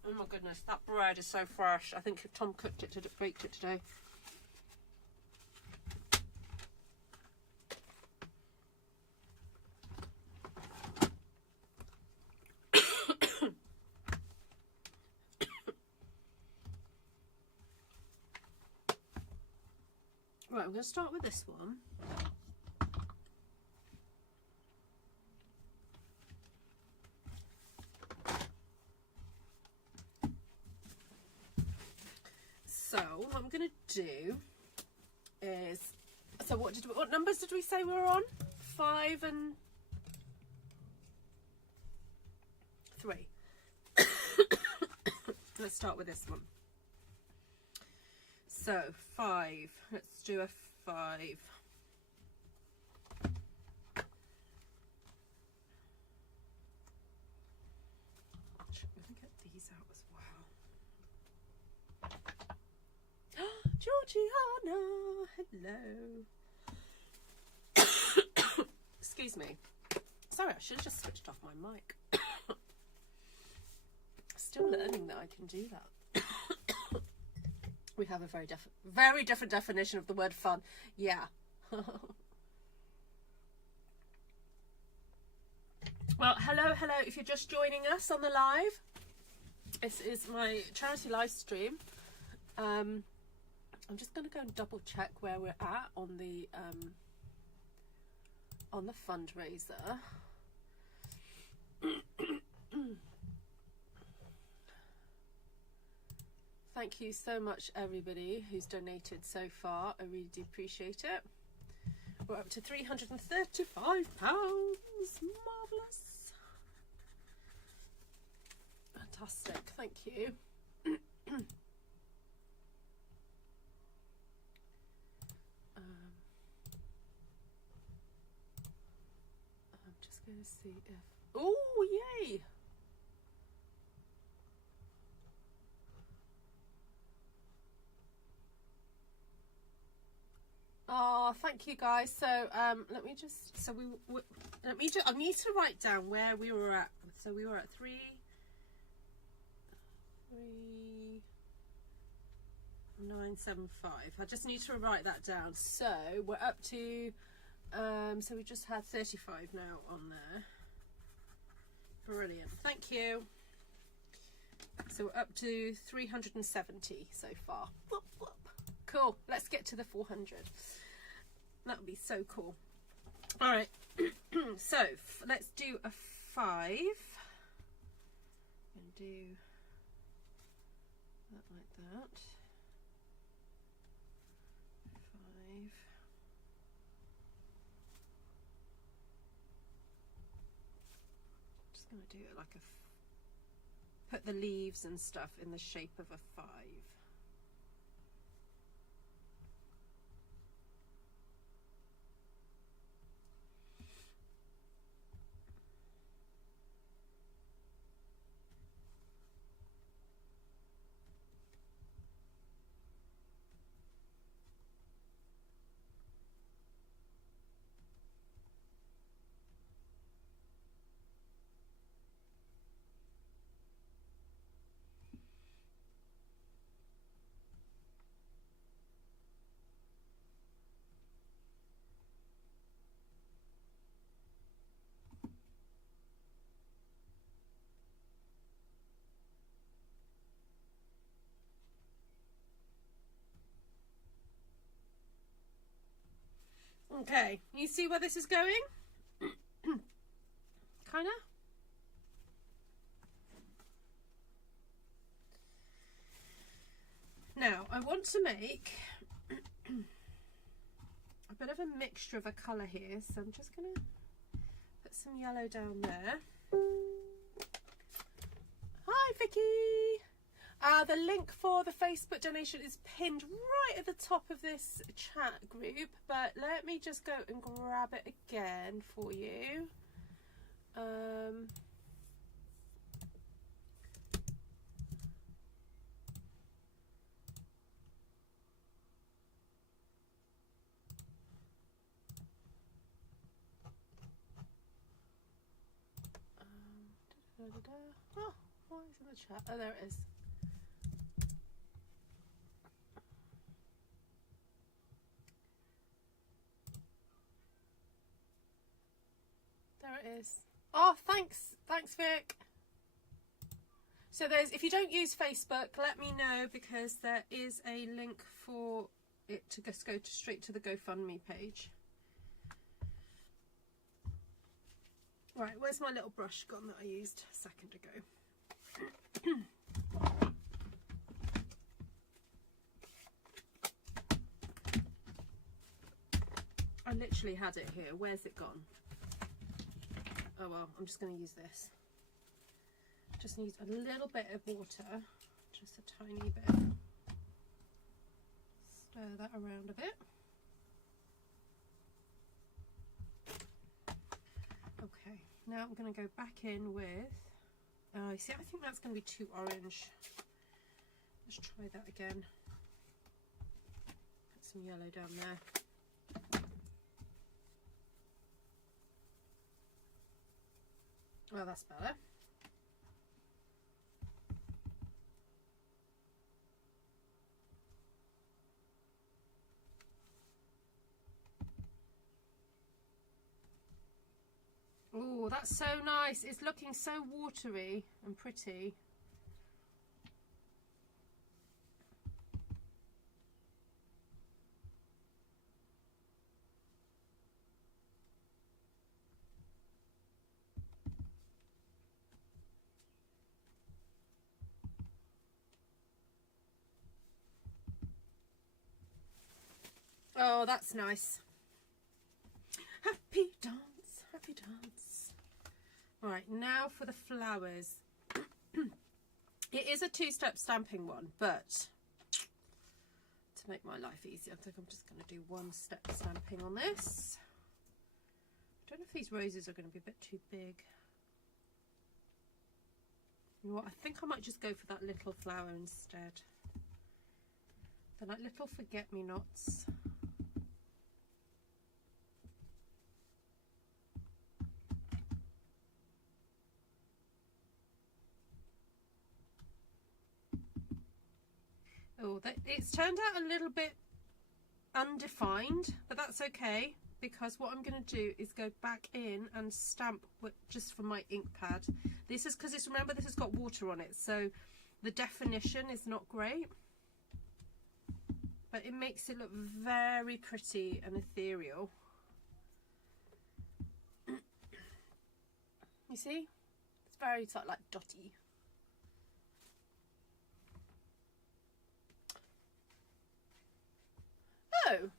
Oh my goodness, that bread is so fresh. I think Tom baked it today. Right, I'm going to start with this one. So what I'm going to do is, so what numbers did we say we were on? 5 and 3. Let's start with this one. So 5, let's do a 5. Let me get these out as well. Georgiana, hello. Excuse me. Sorry, I should have just switched off my mic. Still learning that I can do that. We have a very different definition of the word fun. Yeah. Well, hello. If you're just joining us on the live, this is my charity live stream. I'm just going to go and double check where we're at on the fundraiser. Thank you so much, everybody who's donated so far. I really do appreciate it. We're up to £335. Marvellous. Fantastic. Thank you. I'm just going to see if... Oh, yay! Oh, thank you guys. So I need to write down where we were at. So we were at 3,975. I just need to write that down. So we're up to so we just had 35 now on there. Brilliant. Thank you. So we're up to 370 so far. Whoop, whoop. Cool. Let's get to the 400. That would be so cool. All right. So let's do a 5 and do that like that. 5. Just going to do it like put the leaves and stuff in the shape of a 5. Okay, you see where this is going? Kinda? Now, I want to make a bit of a mixture of a colour here, so I'm just going to put some yellow down there. Hi Vicky! The link for the Facebook donation is pinned right at the top of this chat group, but let me just go and grab it again for you. Oh, why is it in the chat? Oh, there it is. There it is. Oh, thanks Vic. So there's, if you don't use Facebook, let me know, because there is a link for it to just go straight to the GoFundMe page. Right, where's my little brush gone that I used a second ago? I literally had it here. Where's it gone? Oh well, I'm just going to use this. Just need a little bit of water, just a tiny bit. Stir that around a bit. Okay, now I'm going to go back in with, see, I think that's going to be too orange. Let's try that again. Put some yellow down there. Well, that's better. Oh, that's so nice. It's looking so watery and pretty. Oh, that's nice. Happy dance, happy dance. Right, now for the flowers. It is a two-step stamping one, but to make my life easier, I think I'm just going to do one-step stamping on this. I don't know if these roses are going to be a bit too big. You know what, I think I might just go for that little flower instead. They're like little forget-me-nots. Oh, it's turned out a little bit undefined, but that's okay, because what I'm going to do is go back in and stamp just from my ink pad. This is because it's, remember, this has got water on it, so the definition is not great, but it makes it look very pretty and ethereal. You see, it's very sort of like dotty. Oh,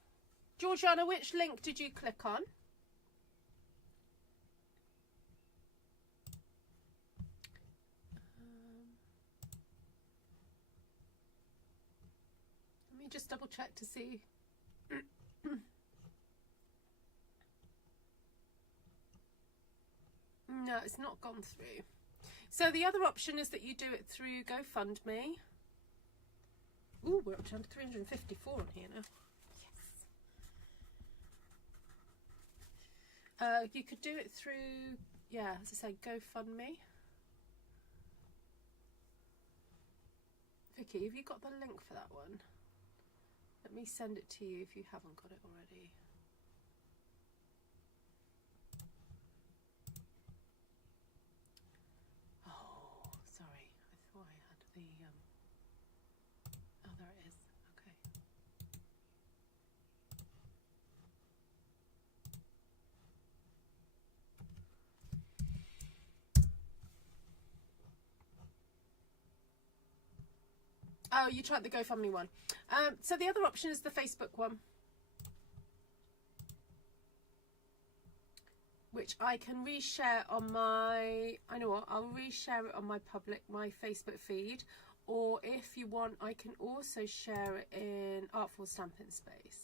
Georgiana, which link did you click on? Let me just double check to see. No, it's not gone through. So the other option is that you do it through GoFundMe. Ooh, we're up to 354 on here now. You could do it through, yeah, as I say, GoFundMe. Vicky, have you got the link for that one? Let me send it to you if you haven't got it already. Oh, sorry. I thought I had the, oh, there it is. Okay. Oh, you tried the GoFundMe one. So the other option is the Facebook one, which which I can reshare on my, I know what, I'll reshare it on my Facebook feed, or if you want I can also share it in Artful Stampin Space.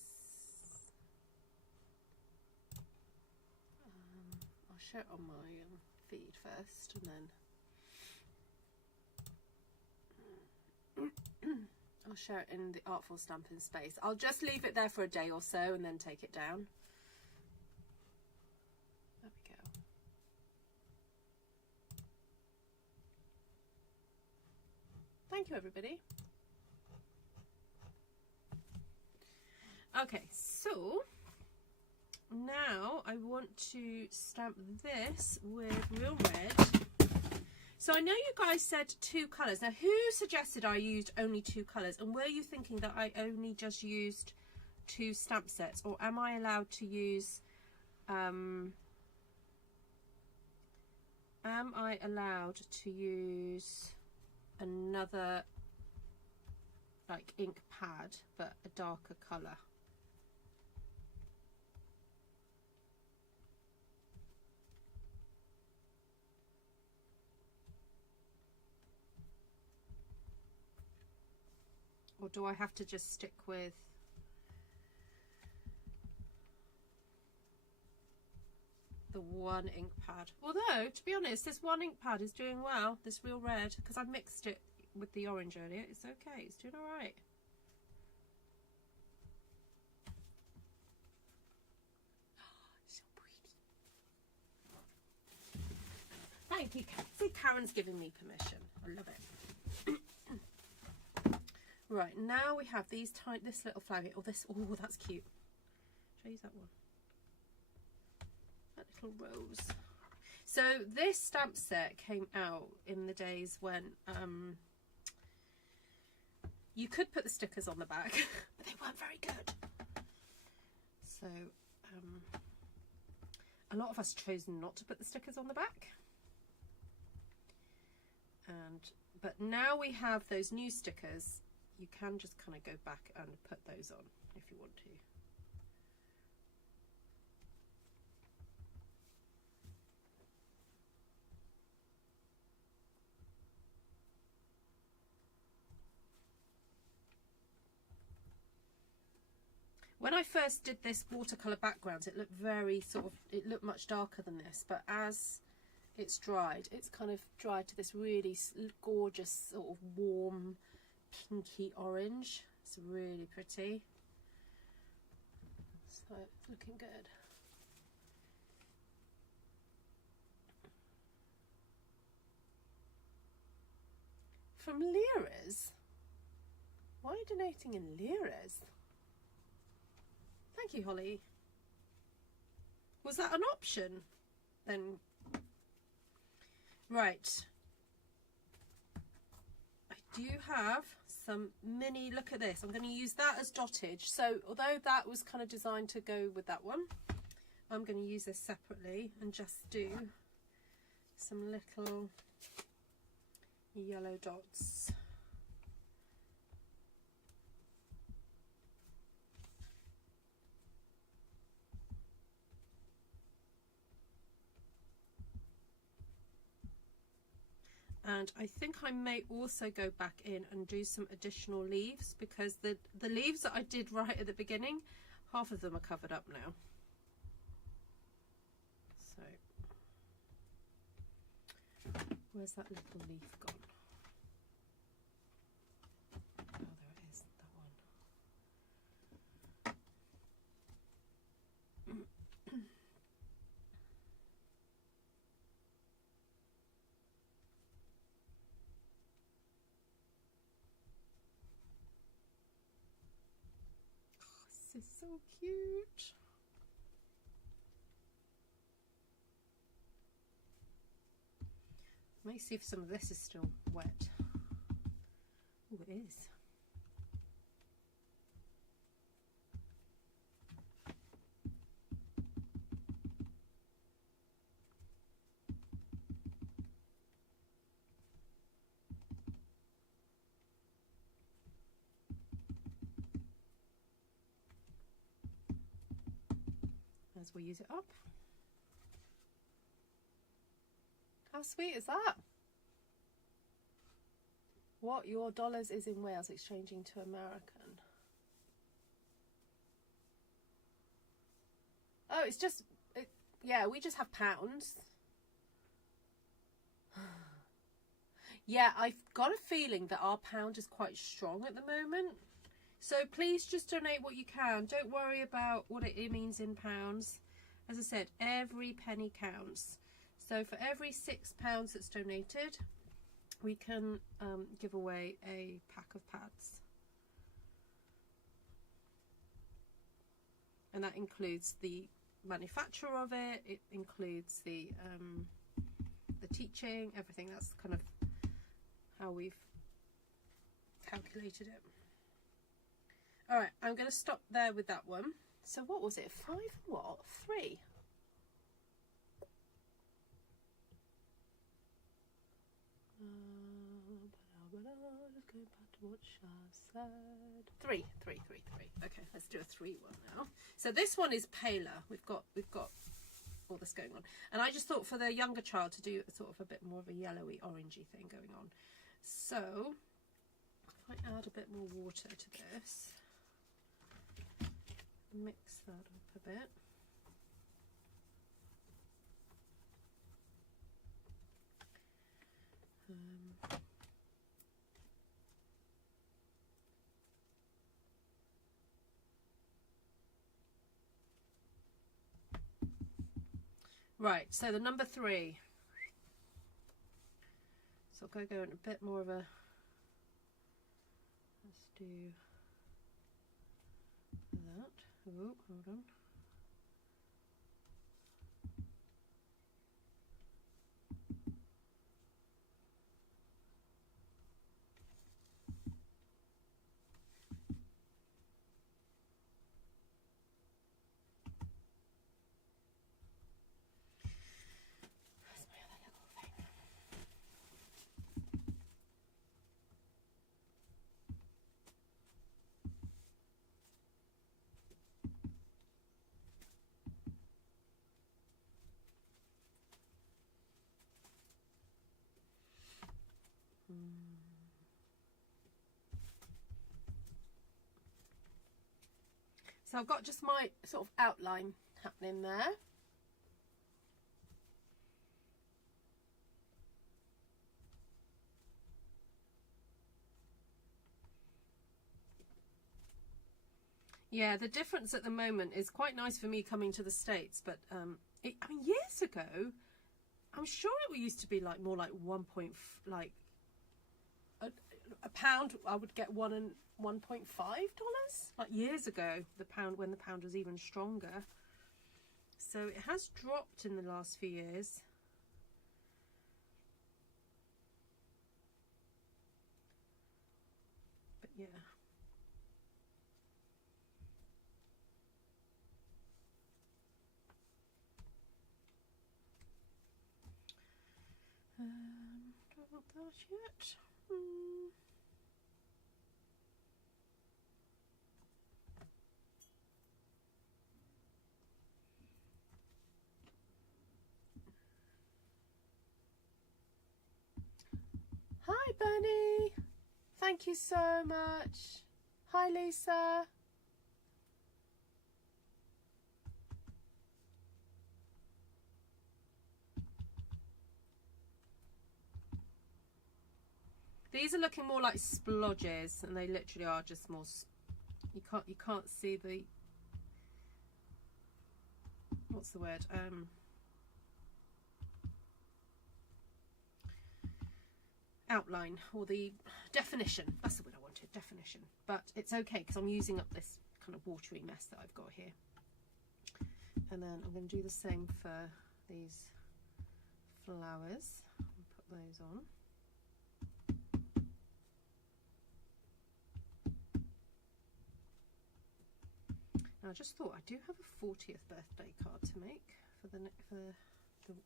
I'll share it on my feed first, and then I'll share it in the Artful Stampin Space. I'll just leave it there for a day or so and then take it down. There we go. Thank you, everybody. Okay, so now I want to stamp this with real red. So I know you guys said 2 colours. Now, who suggested I used only 2 colours? And were you thinking that I only just used 2 stamp sets? Or am I allowed to use... am I allowed to use another, like, ink pad, but a darker colour? Or do I have to just stick with the 1 ink pad? Although, to be honest, this 1 ink pad is doing well, this real red, because I mixed it with the orange earlier. It's okay, it's doing all right. So pretty. Thank you, Karen. See, Karen's giving me permission. I love it. Right, now we have these this little flag. Oh, this. Oh, that's cute. Should I use that one? That little rose. So this stamp set came out in the days when you could put the stickers on the back, but they weren't very good. So a lot of us chose not to put the stickers on the back. But now we have those new stickers. You can just kind of go back and put those on if you want to. When I first did this watercolour background, it looked it looked much darker than this, but as it's dried, it's kind of dried to this really gorgeous sort of warm pinky orange. It's really pretty, so it's looking good. From liras? Why are you donating in liras? Thank you, Holly. Was that an option then? Right, I do have some mini, look at this, I'm going to use that as dottage. So although that was kind of designed to go with that one, I'm going to use this separately and just do some little yellow dots. And I think I may also go back in and do some additional leaves, because the leaves that I did right at the beginning, half of them are covered up now. So where's that little leaf gone? Oh, there it is, that one. This is so cute. Let me see if some of this is still wet. Oh, it is. As we use it up. How sweet is that? What your dollars is in Wales exchanging to American. Oh, it's just, yeah, we just have pounds. Yeah, I've got a feeling that our pound is quite strong at the moment. So please just donate what you can. Don't worry about what it means in pounds. As I said, every penny counts. So for every £6 that's donated, we can give away a pack of pads. And that includes the manufacture of it, it includes the teaching, everything. That's kind of how we've calculated it. All right, I'm going to stop there with that one. So what was it? 5 and what? 3? Let's go back to what Shah said. 3. Okay, let's do a 3 one now. So this one is paler. We've got all this going on, and I just thought for the younger child to do sort of a bit more of a yellowy, orangey thing going on. So if I add a bit more water to this, mix that up a bit. Right, so the number 3. So I'll go in a bit more of a, let's do that. Oh, hold on. So I've got just my sort of outline happening there. Yeah, the difference at the moment is quite nice for me coming to the States, but I mean, years ago, I'm sure it used to be like more like a pound. I would get $1.5, like years ago. The pound, when the pound was even stronger. So it has dropped in the last few years. But yeah. Don't want that yet. Hi Bunny, thank you so much. Hi Lisa. These are looking more like splodges, and they literally are just more. You can't see the, what's the word? Outline, or the definition. That's the word I wanted, definition. But it's okay because I'm using up this kind of watery mess that I've got here. And then I'm going to do the same for these flowers. Put those on. Now, I just thought I do have a 40th birthday card to make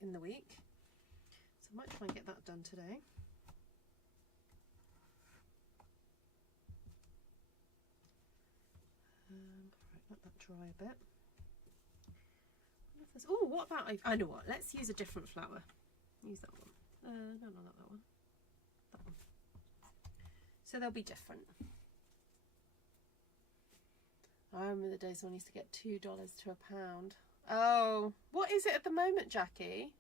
in the week, so I might try and get that done today. Right, let that dry a bit. Oh, what about, I know what, let's use a different flower. Use that one. No, not that one. That one. So they'll be different. I remember the days when I used to get $2 to a pound. Oh, what is it at the moment, Jackie?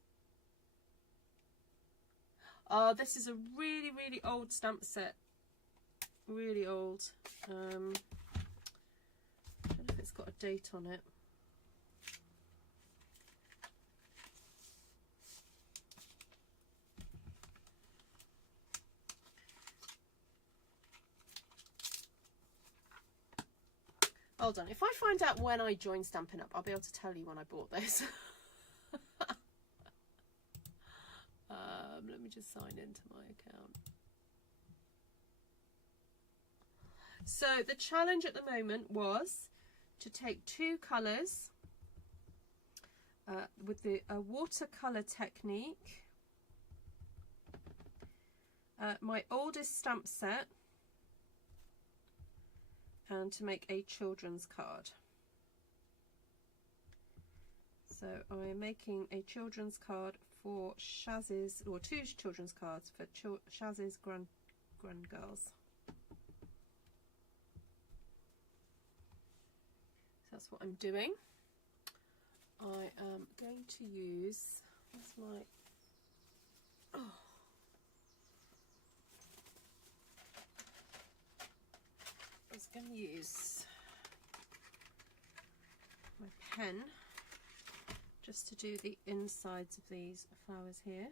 Oh, this is a really, really old stamp set. Really old. I don't know if it's got a date on it. Hold on, if I find out when I joined Stampin' Up, I'll be able to tell you when I bought this. Let me just sign into my account. So the challenge at the moment was to take 2 colours with the watercolour technique, my oldest stamp set, and to make a children's card. So I am making a children's card for Shaz's, or 2 children's cards for Shaz's grand girls. So that's what I'm doing. I am going to use, where's my, oh, I was going to use my pen just to do the insides of these flowers here,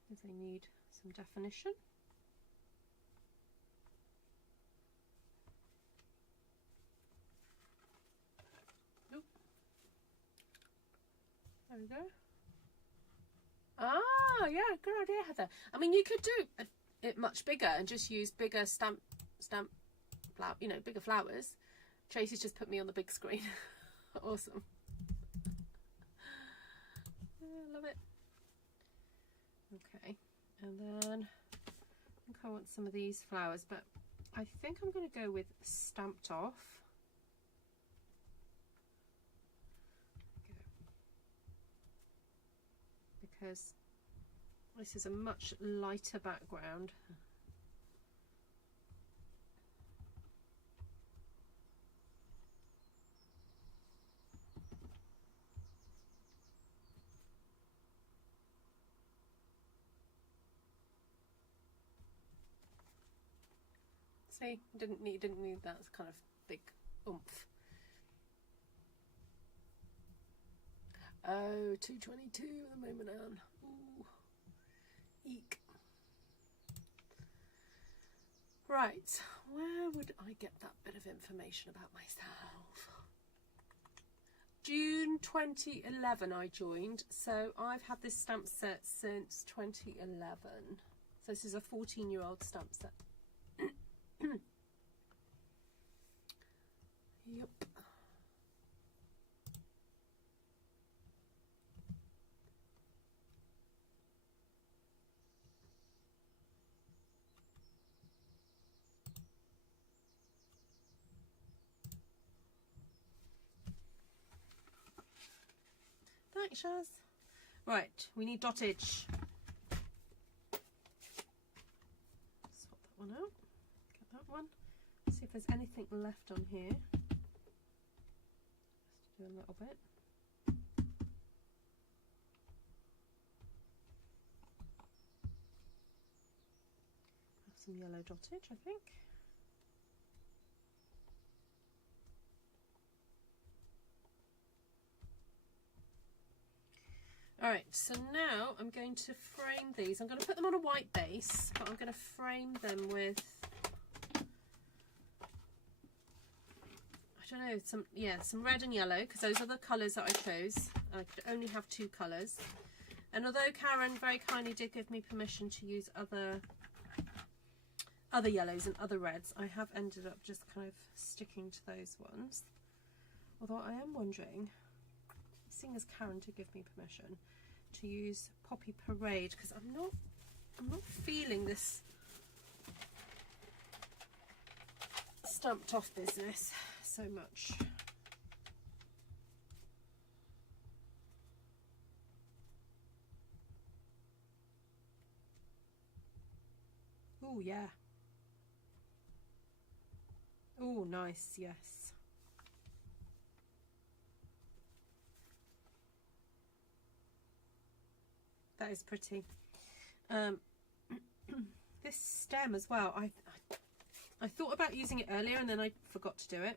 because they need some definition. Oop. There we go. Ah, yeah, good idea, Heather. I mean, you could do it much bigger and just use bigger stamp flower, you know, bigger flowers. Tracy's just put me on the big screen. Awesome. Yeah, love it. Okay, and then I think I want some of these flowers, but I think I'm going to go with Stamped Off. Because this is a much lighter background. See, didn't need that kind of big oomph. Oh, 222 at the moment, Anne. Ooh, eek. Right, where would I get that bit of information about myself? June 2011 I joined, so I've had this stamp set since 2011. So this is a 14-year-old stamp set. Yep. Thanks, Shaz. Right, we need dottage. Swap that one out. Get that one. See if there's anything left on here. Just do a little bit. Have some yellow dottage, I think. Alright, so now I'm going to frame these. I'm going to put them on a white base, but I'm going to frame them with, I don't know, some red and yellow, because those are the colours that I chose. I could only have 2 colours. And although Karen very kindly did give me permission to use other yellows and other reds, I have ended up just kind of sticking to those ones. Although I am wondering, seeing as Karen did give me permission, to use Poppy Parade, because I'm not feeling this stamped off business so much. Oh, yeah. Oh, nice, yes. That is pretty. This stem as well, I thought about using it earlier and then I forgot to do it.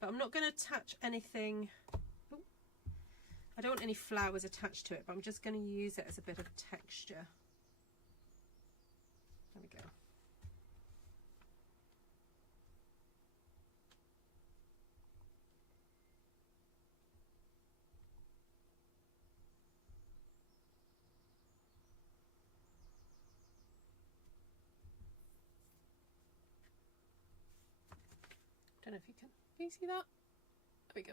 But I'm not going to attach anything. Ooh, I don't want any flowers attached to it, but I'm just going to use it as a bit of texture. There we go. Don't know if you can you see that? There we go.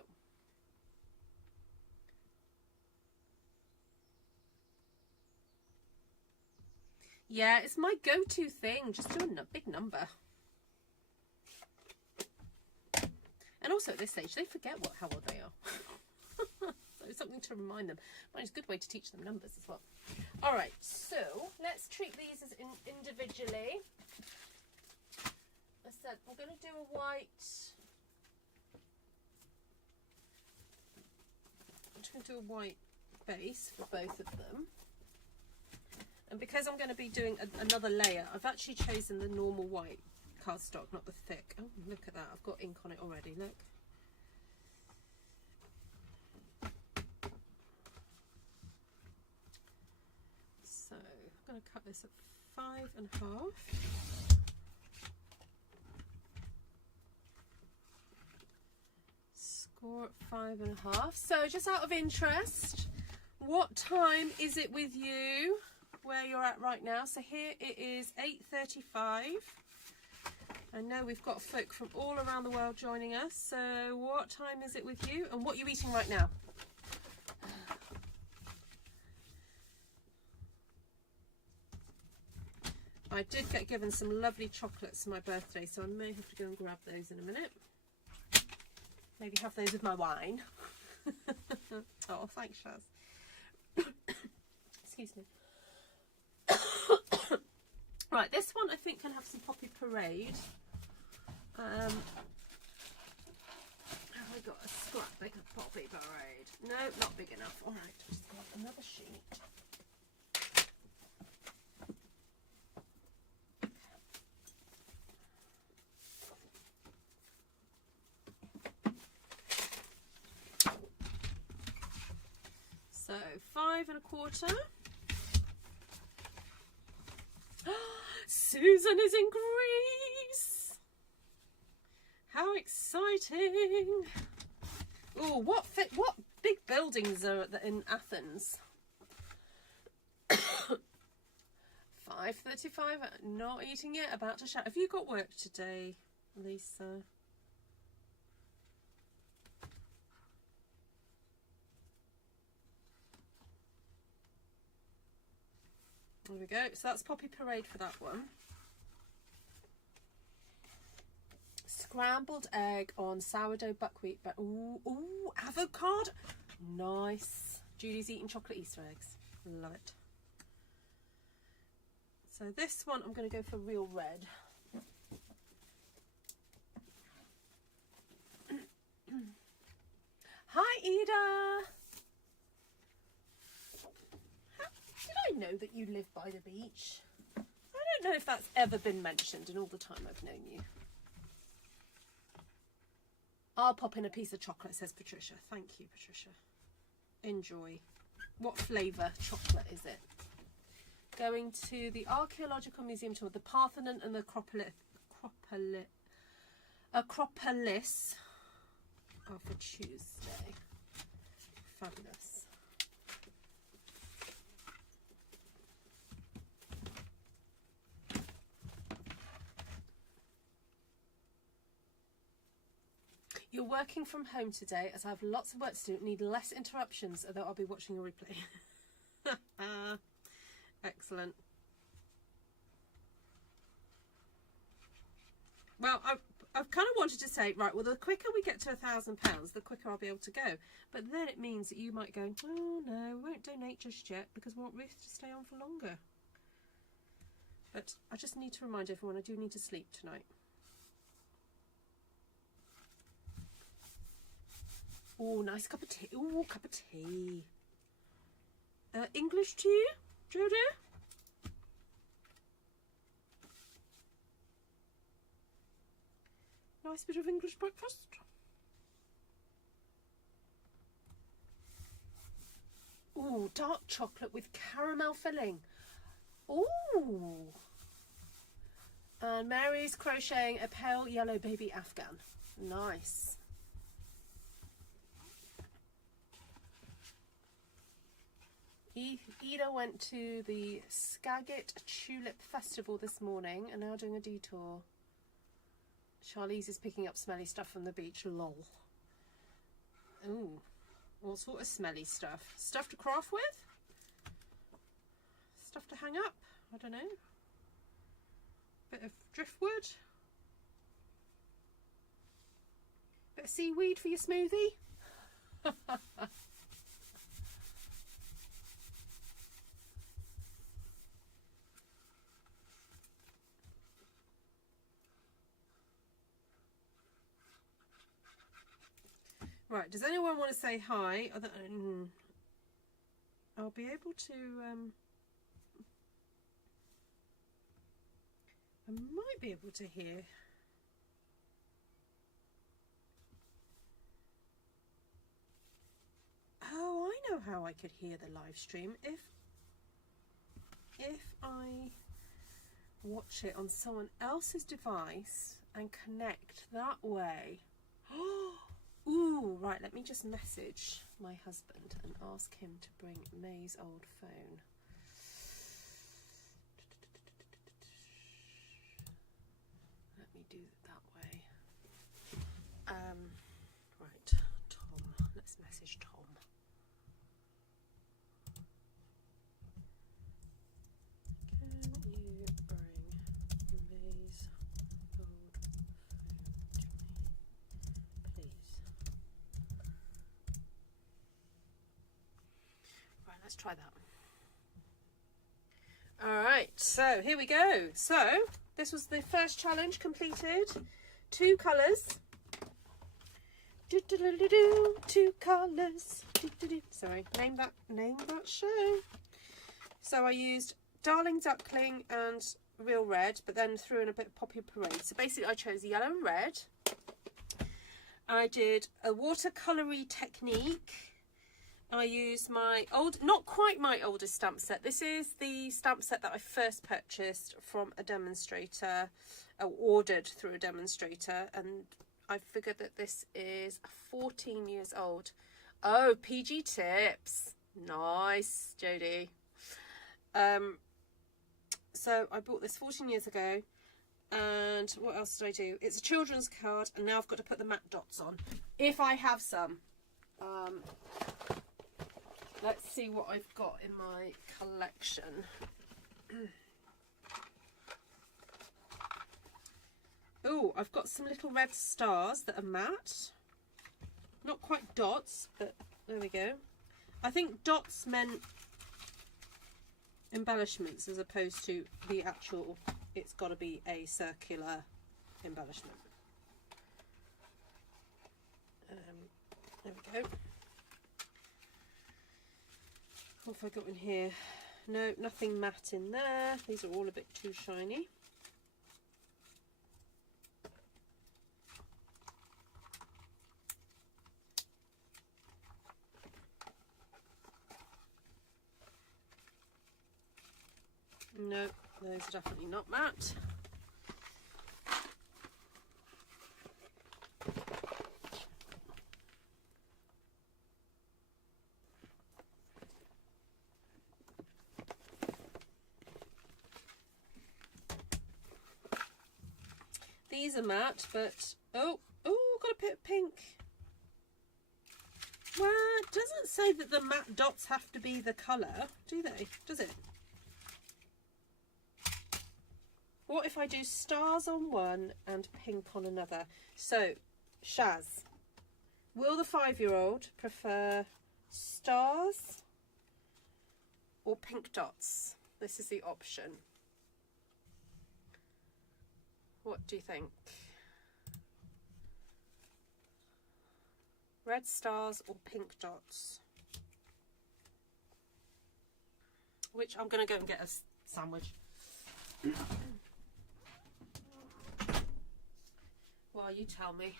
Yeah, it's my go-to thing. Just do a big number. And also at this stage, they forget how old they are. So something to remind them. But it's a good way to teach them numbers as well. All right, so let's treat these as individually. I said we're going to do a white. I'm just going to do a white base for both of them. And because I'm going to be doing another layer, I've actually chosen the normal white cardstock, not the thick. Oh, look at that. I've got ink on it already. Look. So I'm going to cut this at 5.5. Score at 5.5. So just out of interest, what time is it with you where you're at right now? So here it is 8:35. I know we've got folk from all around the world joining us. So what time is it with you and what are you eating right now? I did get given some lovely chocolates for my birthday, so I may have to go and grab those in a minute. Maybe have those with my wine. Oh, thanks, Shaz. Excuse me. Right, this one I think can have some Poppy Parade. Have I got a scrap big of Poppy Parade? No, not big enough. All right, I'll just grab another sheet. So 5.25. Susan is in Greece. How exciting! Oh, what big buildings are in Athens? 5:35. Not eating yet. About to shout. Have you got work today, Lisa? There we go. So that's Poppy Parade for that one. Scrambled egg on sourdough buckwheat. Ooh, avocado. Nice. Julie's eating chocolate Easter eggs. Love it. So this one I'm going to go for real red. Hi, Ida. Did I know that you live by the beach? I don't know if that's ever been mentioned in all the time I've known you. I'll pop in a piece of chocolate, says Patricia. Thank you, Patricia. Enjoy. What flavour chocolate is it? Going to the Archaeological Museum tour, the Parthenon and the Acropolis are for Tuesday. Fabulous. You're working from home today, as I have lots of work to do, need less interruptions, although I'll be watching a replay. Excellent. Well, I've kind of wanted to say, right, well, the quicker we get to £1,000, the quicker I'll be able to go. But then it means that you might go, oh no, we won't donate just yet because we want Ruth to stay on for longer. But I just need to remind everyone I do need to sleep tonight. Oh, nice cup of tea. Oh, cup of tea. English tea, Jodie? Nice bit of English breakfast. Oh, dark chocolate with caramel filling. Oh. And Mary's crocheting a pale yellow baby Afghan. Nice. Ida went to the Skagit Tulip Festival this morning and now doing a detour. Charlize is picking up smelly stuff from the beach. Lol. Ooh. All sort of smelly stuff. Stuff to craft with? Stuff to hang up? I don't know. Bit of driftwood? Bit of seaweed for your smoothie? Right, does anyone want to say hi? I'll be able to, I might be able to hear. Oh, I know how I could hear the live stream. If I watch it on someone else's device and connect that way. Ooh, right, let me just message my husband and ask him to bring May's old phone. Let me do it that way. Right, Tom, let's message Tom. Can you bring May's old phone to me, please? Right, let's try that. Alright, so here we go. So, this was the first challenge completed. 2 colours. Two colours. Sorry, name that show. So I used Darling Duckling and Real Red, but then threw in a bit of Poppy Parade. So basically I chose yellow and red. I did a watercolour-y technique. I used my not quite my oldest stamp set. This is the stamp set that I first purchased from a demonstrator, or ordered through a demonstrator, and I figured that this is 14 years old. Oh, PG tips. Nice, Jodie. So I bought this 14 years ago, and what else did I do? It's a children's card, and now I've got to put the matte dots on, if I have some. Let's see what I've got in my collection. Oh, I've got some little red stars that are matte. Not quite dots, but there we go. I think dots meant embellishments as opposed to the actual, it's got to be a circular embellishment. There we go. What have I got in here? No, nothing matte in there. These are all a bit too shiny. No, those are definitely not matte. These are matte, but oh, got a bit of pink. Well, it doesn't say that the matte dots have to be the colour, do they? Does it? What if I do stars on one and pink on another? So, Shaz, will the 5-year-old prefer stars or pink dots? This is the option. What do you think? Red stars or pink dots? Which I'm going to go and get a sandwich. Well, you tell me.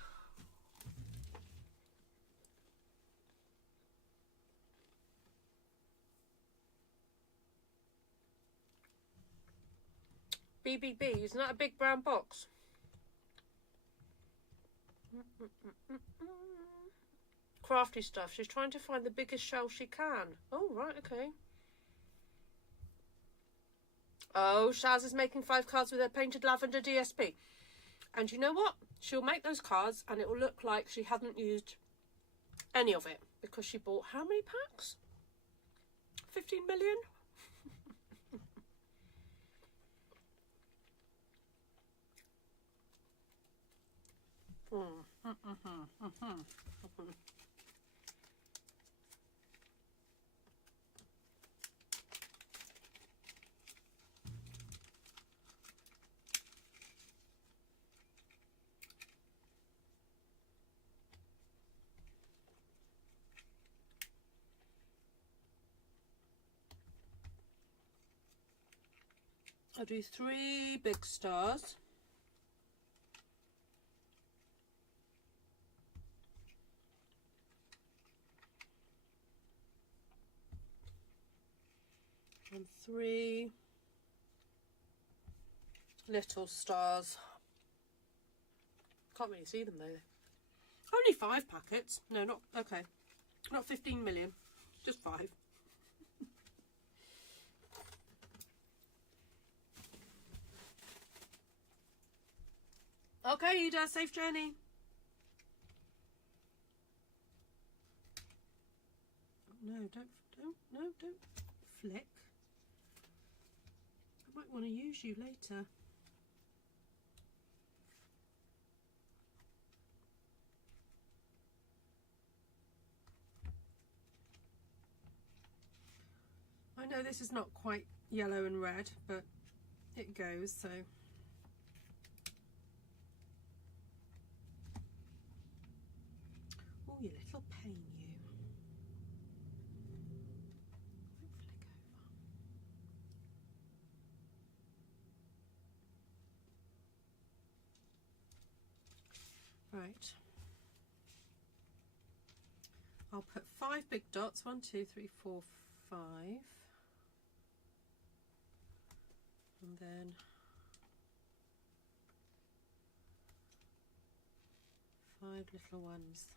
BBB, isn't that a big brown box? Crafty stuff. She's trying to find the biggest shell she can. Oh, right, okay. Oh, Shaz is making 5 cards with her painted lavender DSP. And you know what? She'll make those cards and it will look like she hadn't used any of it. Because she bought how many packs? 15 million? I'll do 3 big stars. And 3 little stars. Can't really see them though. Only 5 packets. No, not okay. Not 15 million. Just 5. Okay, Ida, safe journey. Oh, no, don't flick. I might want to use you later. I know this is not quite yellow and red, but it goes, so. Oh, you little pain, you. Right. I'll put 5 big dots. 1, 2, 3, 4, 5. And then 5 little ones.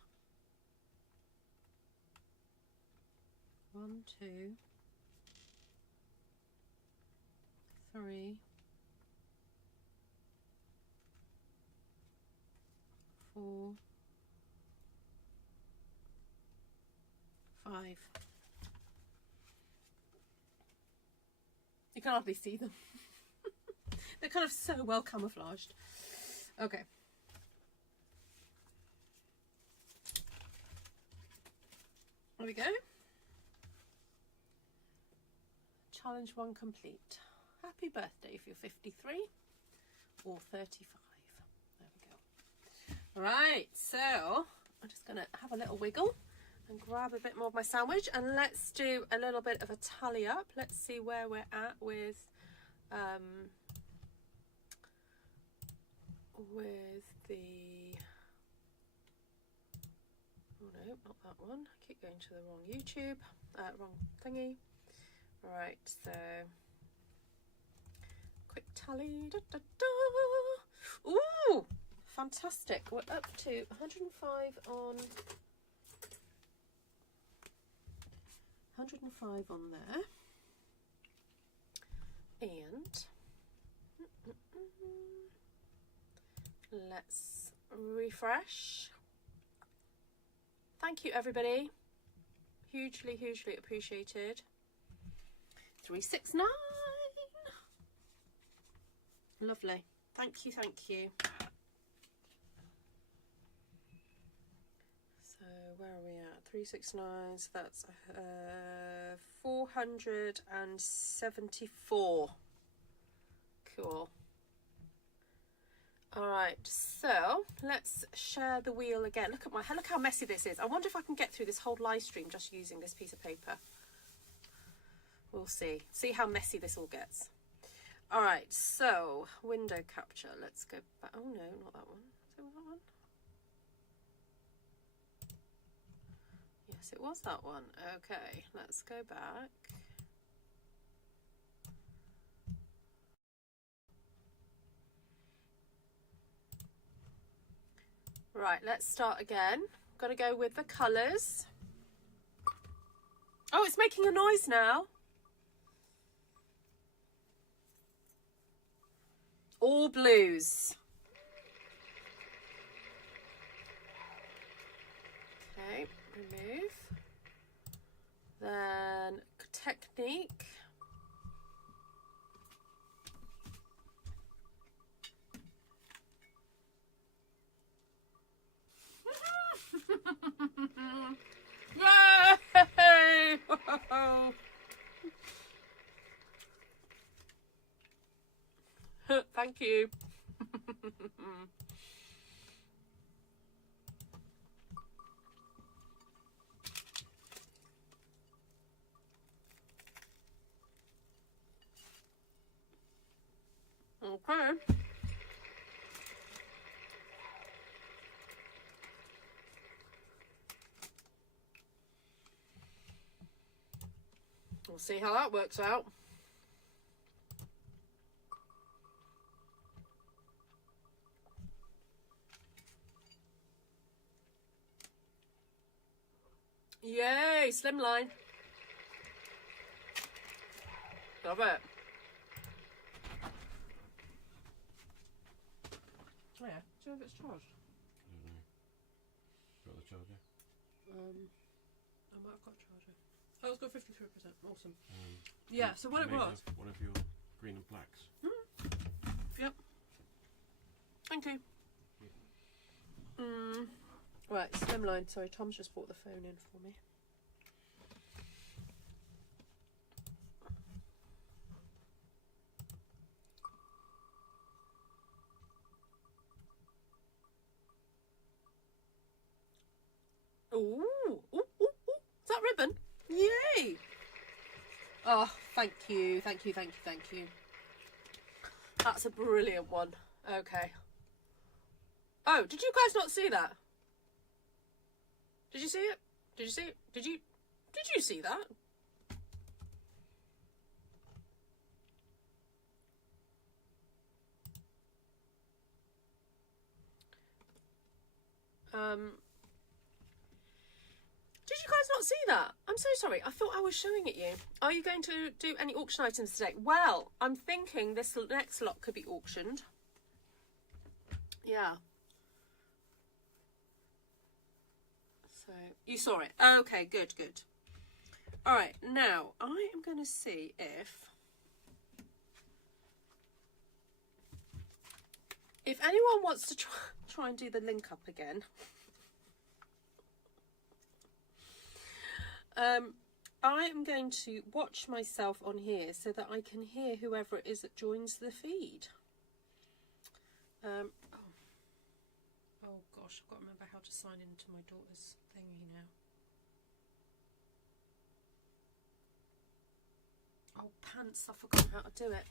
1, 2, 3, 4, 5. You can hardly see them. They're kind of so well camouflaged. Okay. There we go. Challenge 1 complete. Happy birthday if you're 53 or 35. There we go. Right, so I'm just going to have a little wiggle and grab a bit more of my sandwich, and let's do a little bit of a tally up. Let's see where we're at with the, oh no, not that one. I keep going to the wrong YouTube, wrong thingy. Right, so quick tally. Da, da, da. Ooh, fantastic. We're up to 105 on 105 on there. And let's refresh. Thank you, everybody. Hugely, hugely appreciated. 369. Lovely. Thank you, thank you. So where are we at? 369. So that's 474. Cool. All right, so let's share the wheel again. Look how messy this is. I wonder if I can get through this whole live stream just using this piece of paper. We'll see. See how messy this all gets. All right, so window capture. Let's go back. Oh no, not that one. Is it that one? Yes, it was that one. Okay, let's go back. Right, let's start again. Got to go with the colours. Oh, it's making a noise now. All blues. Okay, remove. Then technique. Yay! Thank you. Okay. We'll see how that works out. Yay, slimline. Love it. Oh yeah, do you know if it's charged? I don't know. Got the charger? I might have got a charger. Oh, it's got 53%. Awesome. Yeah, so what it was. One of your green and blacks. Yep. Thank you. Right, slimline. Sorry, Tom's just brought the phone in for me. Ooh, ooh, ooh, ooh. Is that ribbon? Yay! Oh, thank you, thank you, thank you, thank you. That's a brilliant one. Okay. Oh, did you guys not see that? Did you see it? Did you see it? Did you see that? Did you guys not see that? I'm so sorry. I thought I was showing it you. Are you going to do any auction items today? Well, I'm thinking this next lot could be auctioned. Yeah. So, you saw it. Okay, good, good. All right, now I am going to see if anyone wants to try and do the link up again. I am going to watch myself on here so that I can hear whoever it is that joins the feed. Oh gosh, I've got to remember how to sign into my daughter's thingy now. Oh, pants, I forgot how to do it.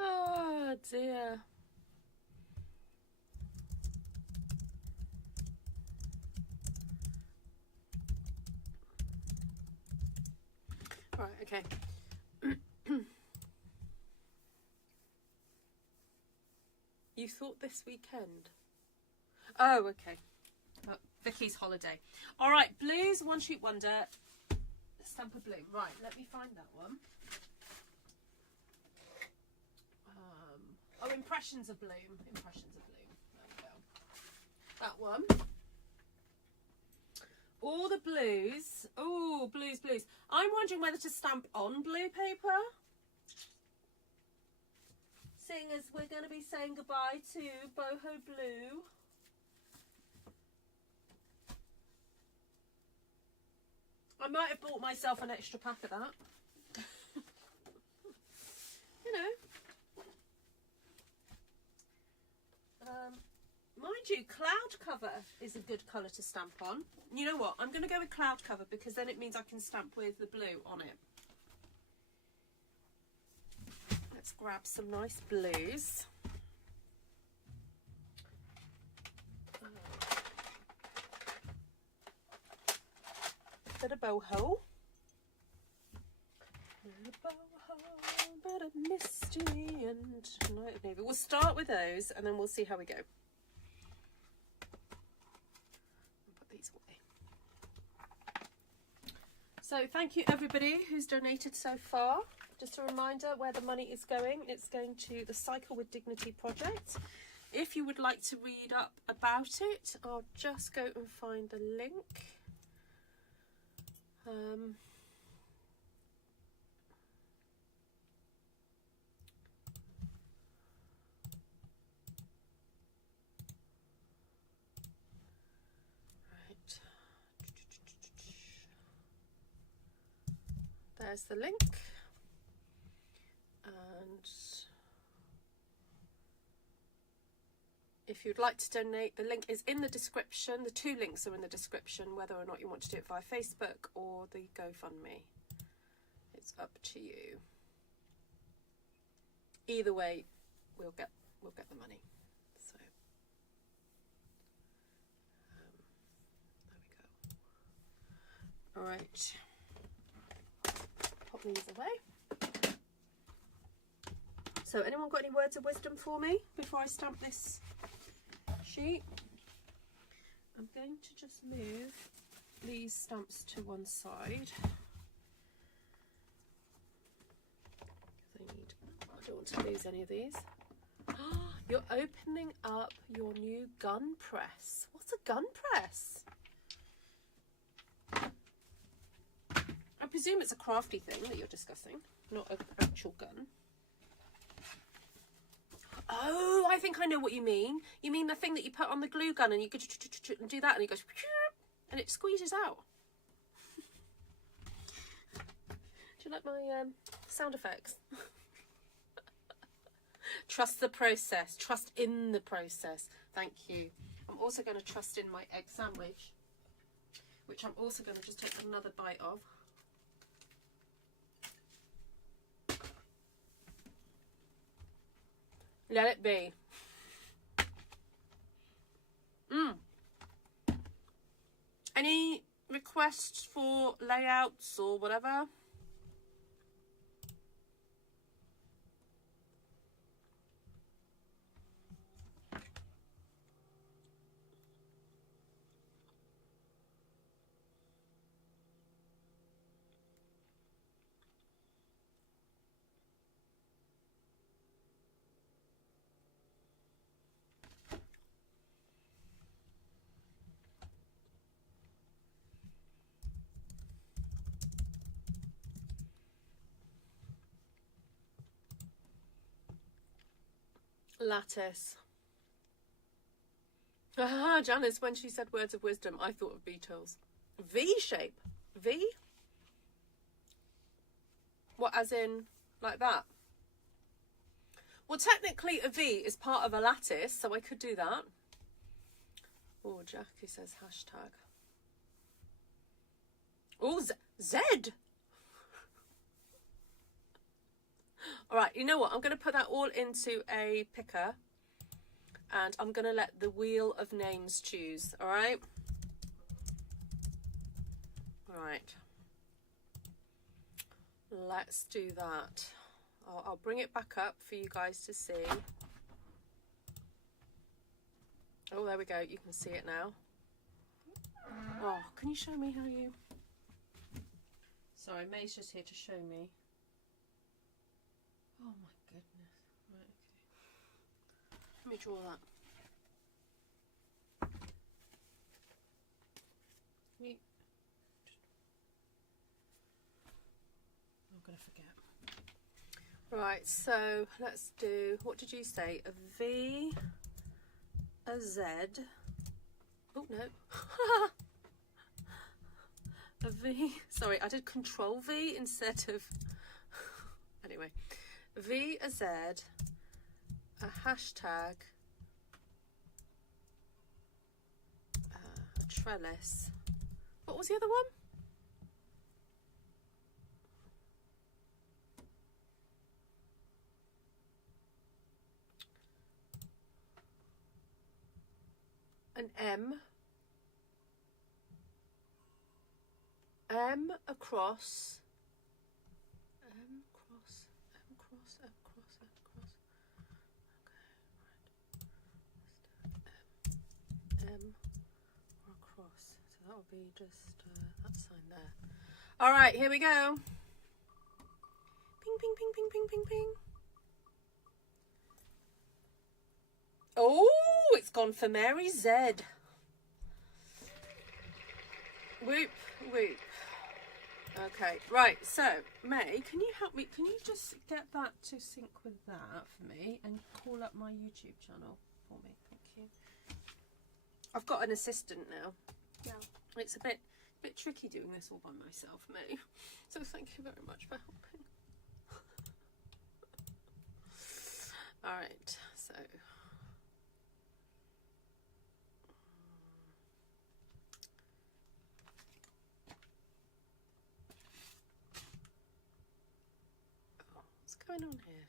Oh dear. Right, okay. You thought this weekend? Oh, okay. Vicky's holiday. All right, blues, One Shoot Wonder, Stamp of Bloom. Right, let me find that one. Oh, Impressions of Bloom. Impressions of Bloom. There we go. That one. All the blues. Oh, blues, blues. I'm wondering whether to stamp on blue paper. Seeing as we're going to be saying goodbye to Boho Blue. I might have bought myself an extra pack of that. you know. Mind you, cloud cover is a good colour to stamp on. You know what? I'm going to go with cloud cover because then it means I can stamp with the blue on it. Let's grab some nice blues. Bit of boho. Bit of boho, bit of misty and light of navy. We'll start with those and then we'll see how we go. Put these away. So thank you everybody who's donated so far. Just a reminder where the money is going. It's going to the Cycle with Dignity project. If you would like to read up about it, I'll just go and find the link. Right. There's the link. And if you'd like to donate, the link is in the description. The two links are in the description, whether or not you want to do it via Facebook or the GoFundMe. It's up to you. Either way, we'll get the money. So there we go. All right, pop these away. So anyone got any words of wisdom for me before I stamp this sheet? I'm going to just move these stamps to one side. I don't want to lose any of these. You're opening up your new gun press. What's a gun press? I presume it's a crafty thing that you're discussing, not an actual gun. Oh, I think I know what you mean. You mean the thing that you put on the glue gun and you go and do that and it goes and it squeezes out. Do you like my sound effects? Trust the process. Trust in the process. Thank you. I'm also going to trust in my egg sandwich, which I'm also going to just take another bite of. Let it be. Any requests for layouts or whatever? Lattice. Ah, Janice, when she said words of wisdom, I thought of beetles. V shape. V? What, as in like that? Well, technically a V is part of a lattice, so I could do that. Oh, Jackie says hashtag. Oh, Z. All right, you know what? I'm going to put that all into a picker and I'm going to let the wheel of names choose, all right? All right. Let's do that. I'll bring it back up for you guys to see. Oh, there we go. You can see it now. Oh, can you show me how you... Sorry, May's just here to show me. Oh my goodness. Right, okay. Let me draw that. I'm going to forget. Right, so let's do, what did you say? A V, a Z. Oh, no. A V. Sorry, I did Control V instead of... Anyway. V, a Z, a hashtag, a trellis. What was the other one? An M across, M cross, M cross, M cross, M cross. Okay, right. M or across. So that would be just that sign there. All right, here we go. Ping, ping, ping, ping, ping, ping, ping. Oh, it's gone for Mary Z. Whoop, whoop. Okay, right, so May, can you help me? Can you just get that to sync with that for me and call up my YouTube channel for me? Thank you. I've got an assistant now. Yeah. It's a bit tricky doing this all by myself, May. So thank you very much for helping. All right, so. What's going on here?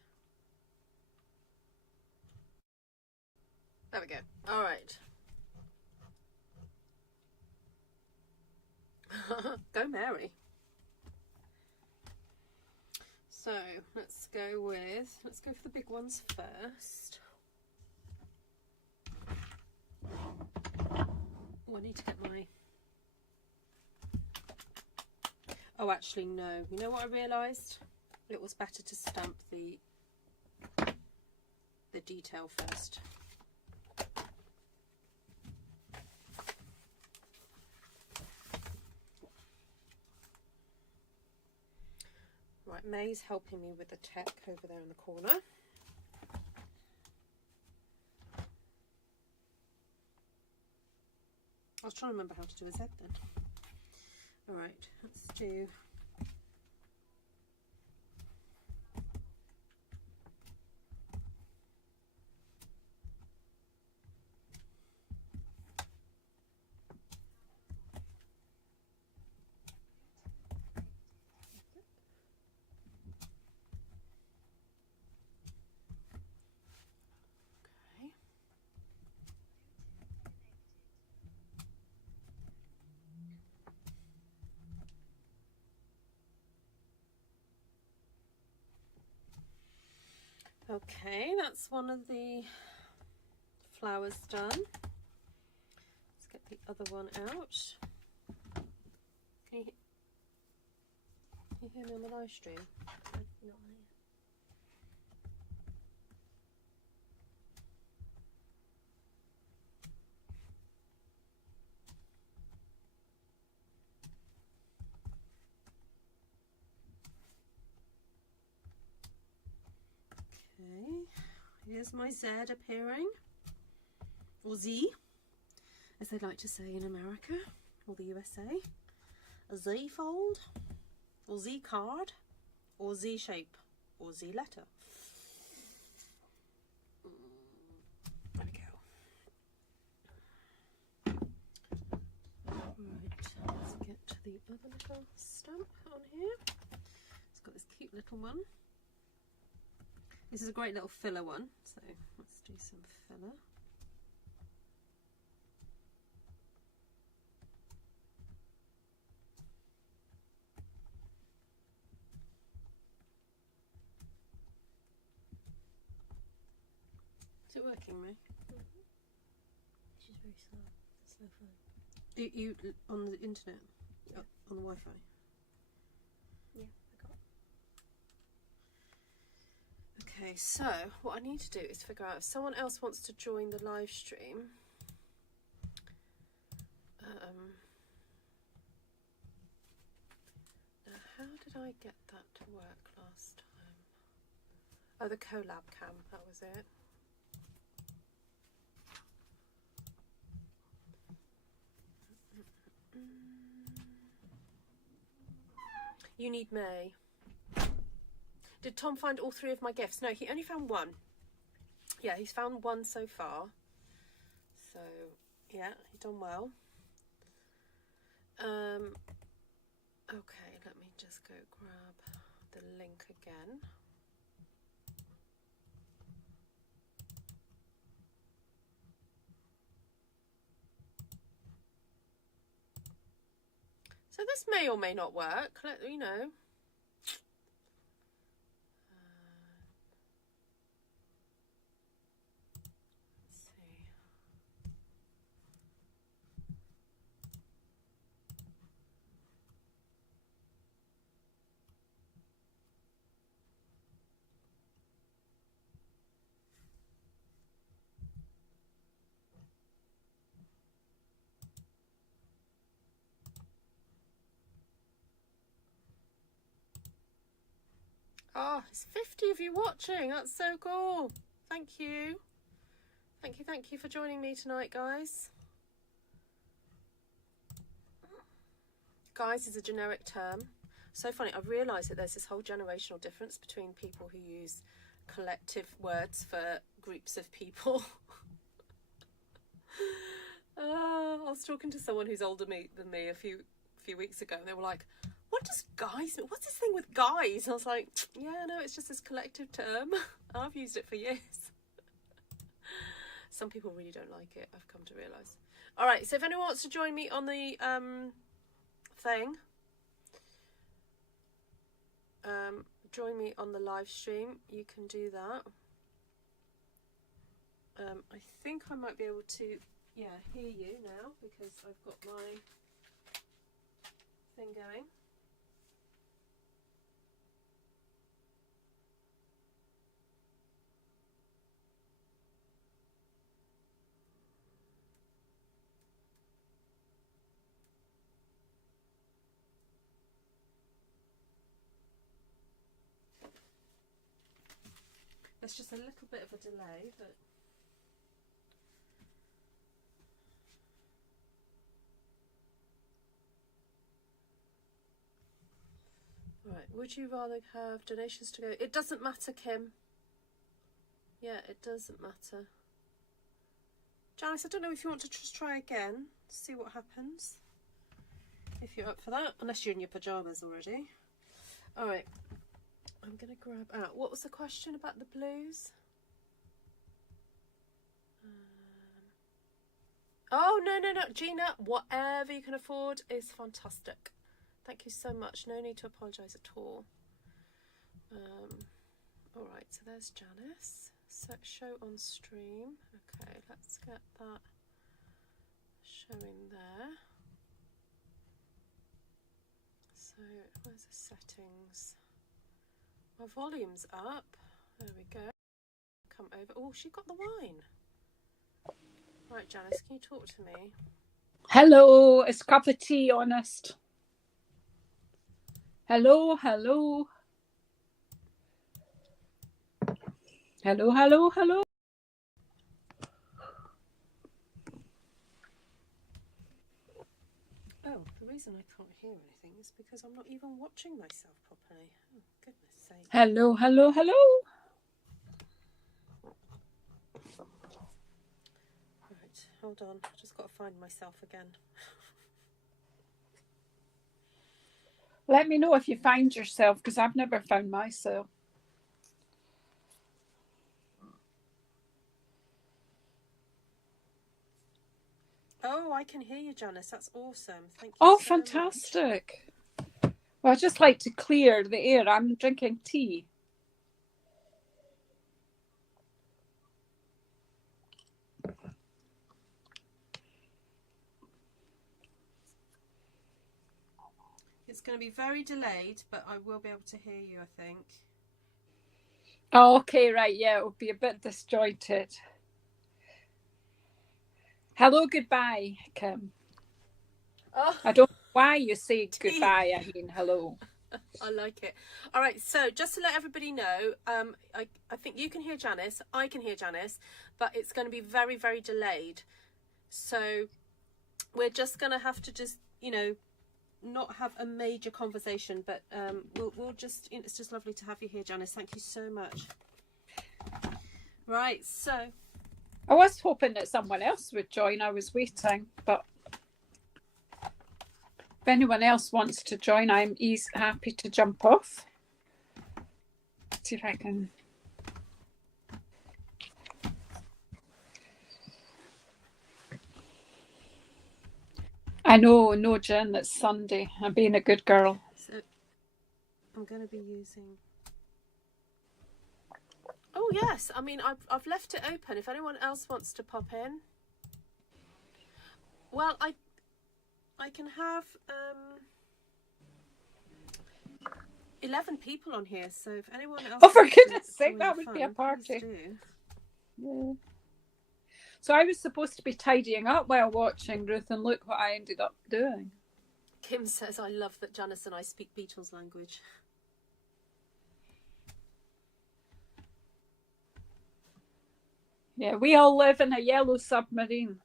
There we go. All right. Go Mary. So let's go for the big ones first. Oh, I need to get my, oh actually no, you know what I realised? It was better to stamp the detail first. Right, May's helping me with the tech over there in the corner. I was trying to remember how to do a Z then. All right, let's do. Okay, that's one of the flowers done. Let's get the other one out. Can you hear me on the live stream? Not here. Okay, here's my Z appearing, or Z, as they like to say in America or the USA. A Z fold, or Z card, or Z shape, or Z letter. There we go. Right, let's get to the other little stamp on here. It's got this cute little one. This is a great little filler one, so let's do some filler. Is it working, Ray? It's just very slow. It's slow phone. You on the internet? Yeah. Oh, on the Wi-Fi? Yeah, I got it. Okay, so what I need to do is figure out if someone else wants to join the live stream. Now, how did I get that to work last time? Oh, the collab cam, that was it. You need May. Did Tom find all 3 of my gifts? No, he only found 1. Yeah, he's found 1 so far. So, yeah, he's done well. Okay, let me just go grab the link again. So this may or may not work, let me know. Let's see. Oh, it's 50 of you watching. That's so cool. Thank you. Thank you for joining me tonight, guys. Guys is a generic term. So funny, I've realised that there's this whole generational difference between people who use collective words for groups of people. I was talking to someone who's older than me a few weeks ago, and they were like, what does guys mean? What's this thing with guys? And I was like, yeah, no, it's just this collective term. I've used it for years. Some people really don't like it, I've come to realise. All right, so if anyone wants to join me on the thing, join me on the live stream, you can do that. I think I might be able to, yeah, hear you now because I've got my thing going. There's just a little bit of a delay, but right, would you rather have donations to go? It doesn't matter, Kim. Yeah, it doesn't matter. Janice, I don't know if you want to just try again, see what happens. If you're up for that, unless you're in your pyjamas already. All right, I'm going to grab out. What was the question about the blues? Oh, no, Gina, whatever you can afford is fantastic. Thank you so much. No need to apologise at all. All right, so there's Janice. So show on stream. Okay, let's get that showing there. So where's the settings? My volume's up. There we go. Come over. Oh, she got the wine. Right, Janice, can you talk to me? Hello, it's a cup of tea, honest. Hello. Hello. Oh, the reason I can't hear anything is because I'm not even watching myself properly. Oh, goodness sake. Hello. Right, hold on. I've just got to find myself again. Let me know if you find yourself, because I've never found myself. Oh, I can hear you, Janice. That's awesome. Thank you. Oh, so fantastic. Well, I just like to clear the air. I'm drinking tea. It's going to be very delayed, but I will be able to hear you, I think. Oh, okay, right. Yeah, it'll be a bit disjointed. Hello, goodbye, Kim. Oh, I don't know why you say goodbye. I mean, hello. I like it. All right, so just to let everybody know, I think you can hear Janice, I can hear Janice, but it's going to be very, very delayed. So we're just going to have to just, you know, not have a major conversation, but we'll just, it's just lovely to have you here, Janice. Thank you so much. Right, so I was hoping that someone else would join. I was waiting, but if anyone else wants to join, I'm happy to jump off. See if I can. I know, no, Jen, it's Sunday. I'm being a good girl. so I'm going to be using. Oh yes, I mean I've left it open. If anyone else wants to pop in, well, I can have 11 people on here. So if anyone else, Oh, for wants to goodness join sake, the that would be a fun, party. please do. Yeah. So I was supposed to be tidying up while watching Ruth, and look what I ended up doing. Kim says, I love that Janice and I speak Beatles language. Yeah, we all live in a yellow submarine.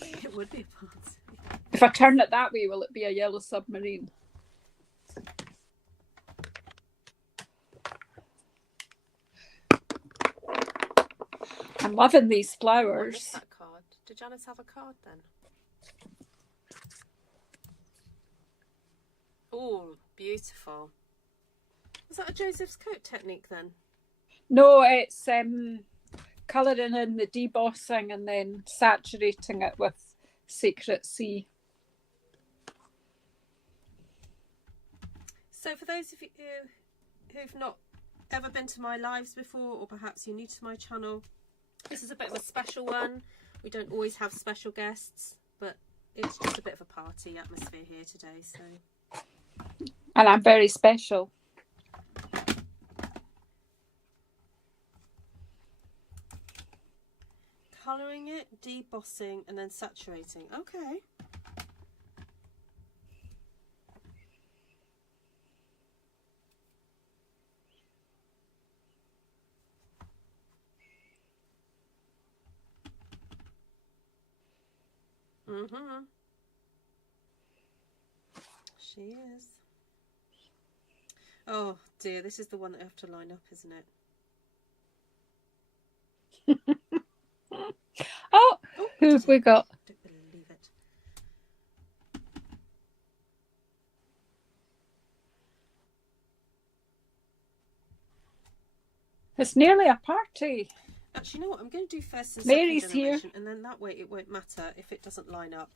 It would be a party. If I turn it that way, will it be a yellow submarine? I'm loving these I flowers. missed that card. Did Janice have a card then? Oh, beautiful. Was that a Joseph's coat technique then? No, it's colouring in the debossing and then saturating it with Secret Sea. So for those of you who've not ever been to my lives before, or perhaps you're new to my channel, this is a bit of a special one. We don't always have special guests, but it's just a bit of a party atmosphere here today. So, And I'm very special. colouring it, debossing, and then saturating. Okay. Mm-hmm. She is. Oh dear, this is the one that I have to line up, isn't it? Oh, Oh, who have we got? I don't believe it. It's nearly a party. Actually, you know what? I'm going to do first and Mary's second here. generation, and then that way it won't matter if it doesn't line up.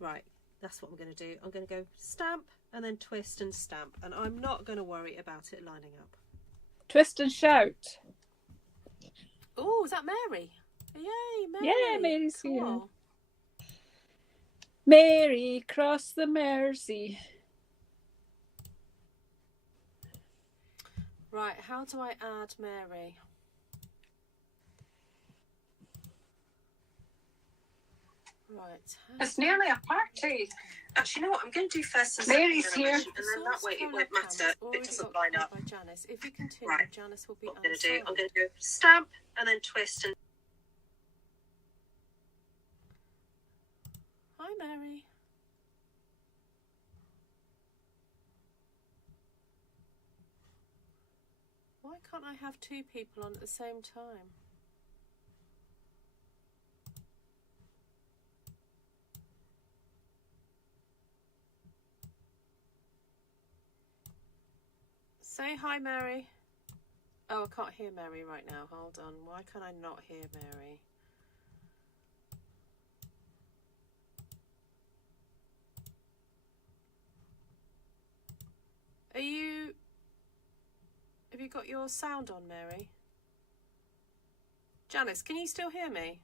Right, that's what I'm going to do. I'm going to go stamp and then twist and stamp, and I'm not going to worry about it lining up. Twist and shout. Oh, is that Mary? Yay, Mary! Yeah, Mary's here. Cool. Mary, cross the Mersey. Right, how do I add Mary? Right. It's nearly a party. Actually, you know what? I'm going to do first and Mary's second here. generation, and then that way it won't matter if it doesn't line up. Oh, By Janice. If you continue, Right. Janice will be Oh, on I'm going to do, side. I'm going to go stamp and then twist and Hi, Mary. Why can't I have two people on at the same time? Say hi, Mary. Oh, I can't hear Mary right now. Hold on. Why can I not hear Mary? Are you... Have you got your sound on, Mary? Janice, can you still hear me?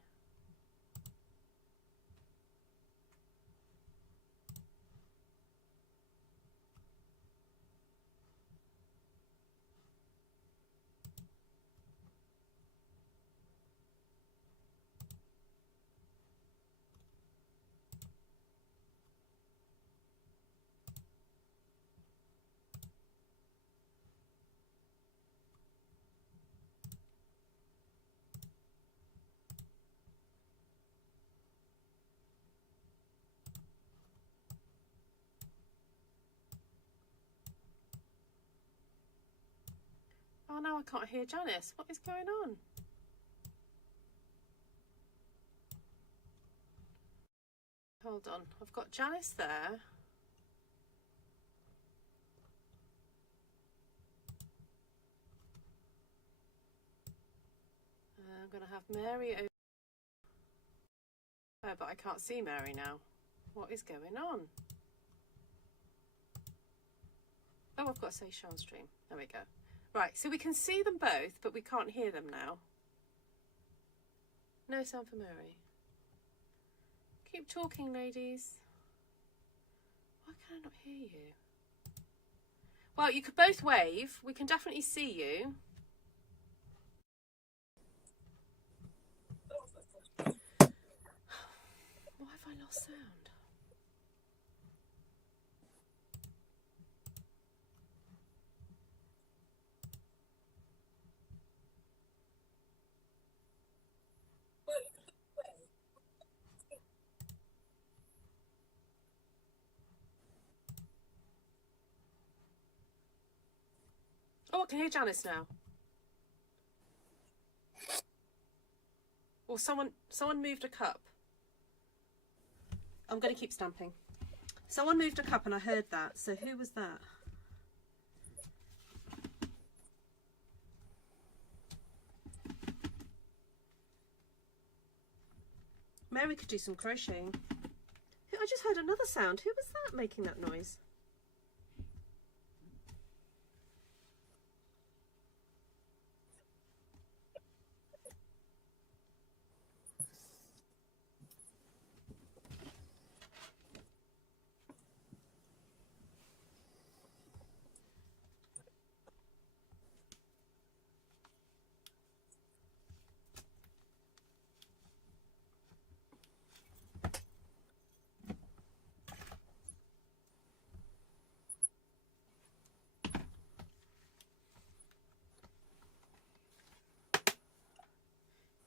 Oh, now I can't hear Janice. What is going on? Hold on. I've got Janice there. I'm going to have Mary over. Oh, but I can't see Mary now. What is going on? Oh, I've got to say Sean stream. There we go. Right, so we can see them both, but we can't hear them now. No sound for Mary. Keep talking, ladies. Why can I not hear you? Well, you could both wave. We can definitely see you. Why have I lost sound? Oh, I can hear Janice now. Or someone moved a cup. I'm going to keep stamping. Someone moved a cup and I heard that. So who was that? Mary could do some crocheting. I just heard another sound. Who was that making that noise?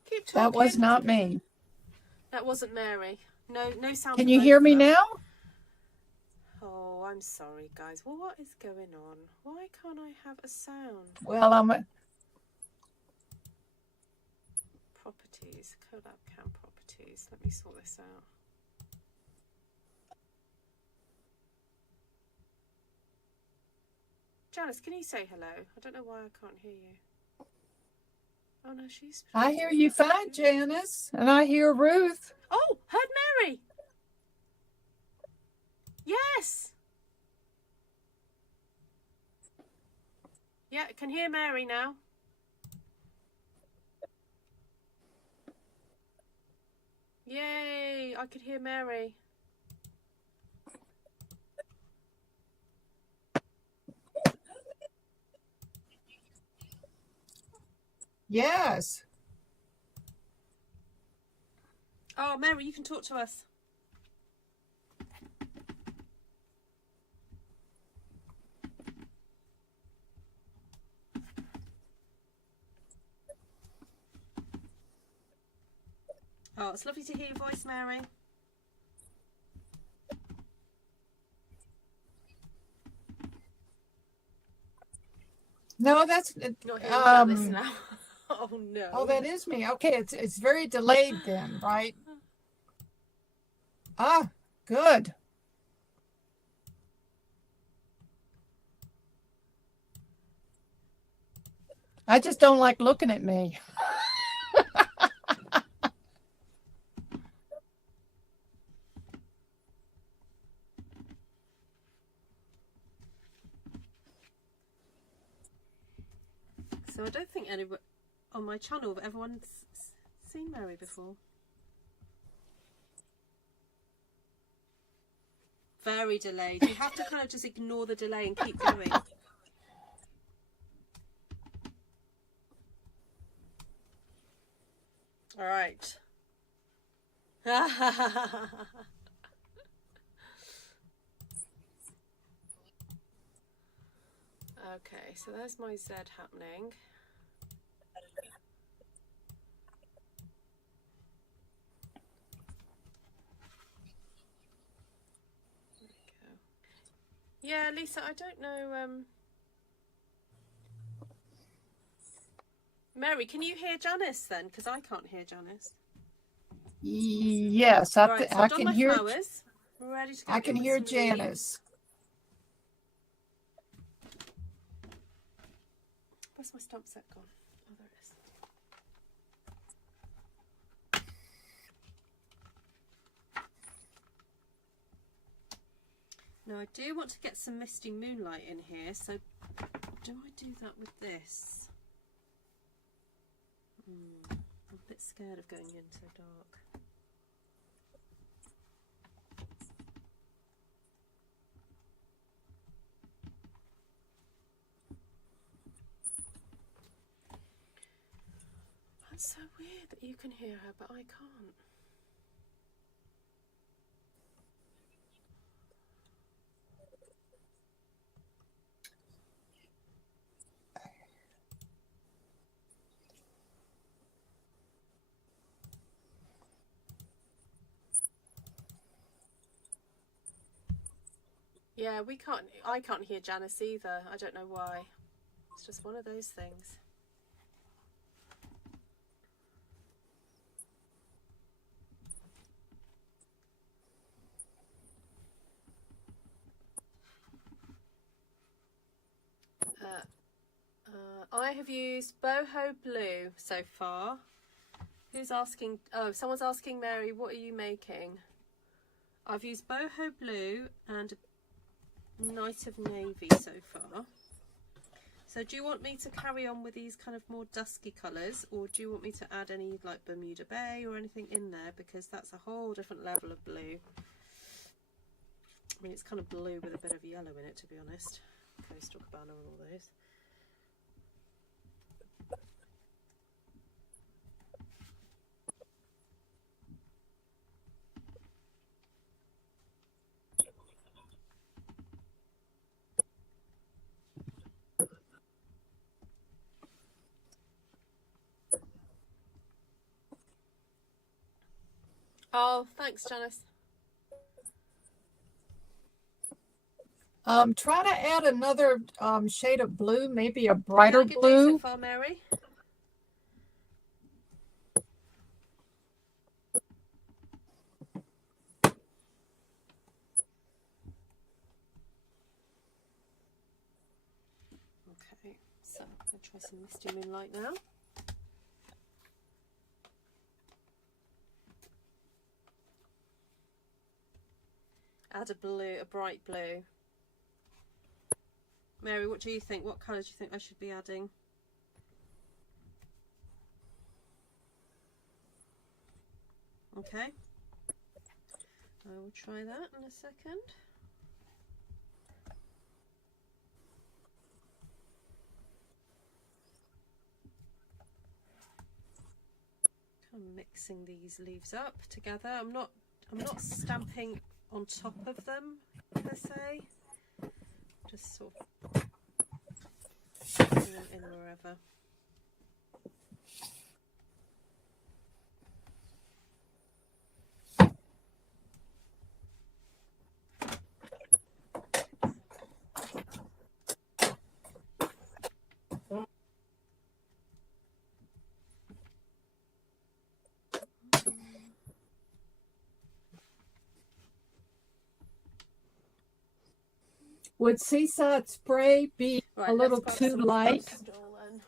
Keep talking. That was not me. That wasn't Mary. No sound. Can for you both hear of me them. now? Oh, I'm sorry, guys. Well, what is going on? Why can't I have a sound? Well, Properties. Collab Cam properties. Let me sort this out. Janice, can you say hello? I don't know why I can't hear you. Oh no, she's. I hear you fine, Janice, and I hear Ruth. Oh, heard Mary. Yes. Yeah, I can hear Mary now. Yay, I could hear Mary. Yes. Oh, Mary, you can talk to us. Oh, it's lovely to hear your voice, Mary. No, that's Not hearing Janice now. Oh no. Oh, that is me. Okay, it's very delayed then, right? Ah, good. I just don't like looking at me. So I don't think anyone on my channel, but everyone's seen Mary before. Very delayed. You have to kind of just ignore the delay and keep going. All right. Okay, so there's my Z happening. There we go. Yeah, Lisa, I don't know. Mary, can you hear Janice then? Because I can't hear Janice. Yes, Right, so I I've done can my hear. flowers. I'm ready to go I can in with hear some leaves. Janice. Where's my stamp set gone? Oh, there it is. Now I do want to get some misty moonlight in here, so do I do that with this? I'm a bit scared of going in so dark. That's so weird that you can hear her, but I can't. Yeah, we can't. I can't hear Janice either. I don't know why. It's just one of those things. I have used boho blue so far. Who's asking? Oh, someone's asking Mary, what are you making? I've used boho blue and night of navy so far. So do you want me to carry on with these kind of more dusky colours, or do you want me to add any like Bermuda Bay or anything in there, because that's a whole different level of blue. I mean, it's kind of blue with a bit of yellow in it, to be honest. Coastal Cabana and all those. Oh, thanks, Janice. Try to add another shade of blue, maybe a brighter Like it do blue. so far, Mary? Okay, so I'll try some misty moonlight now. Add a blue, a bright blue. Mary, what do you think? What colour do you think I should be adding? Okay. I will try that in a second. Kind of mixing these leaves up together. I'm not stamping on top of them per se. Just sort of putting them in wherever. Would seaside spray be Right, a little let's grab too some light? pastel then.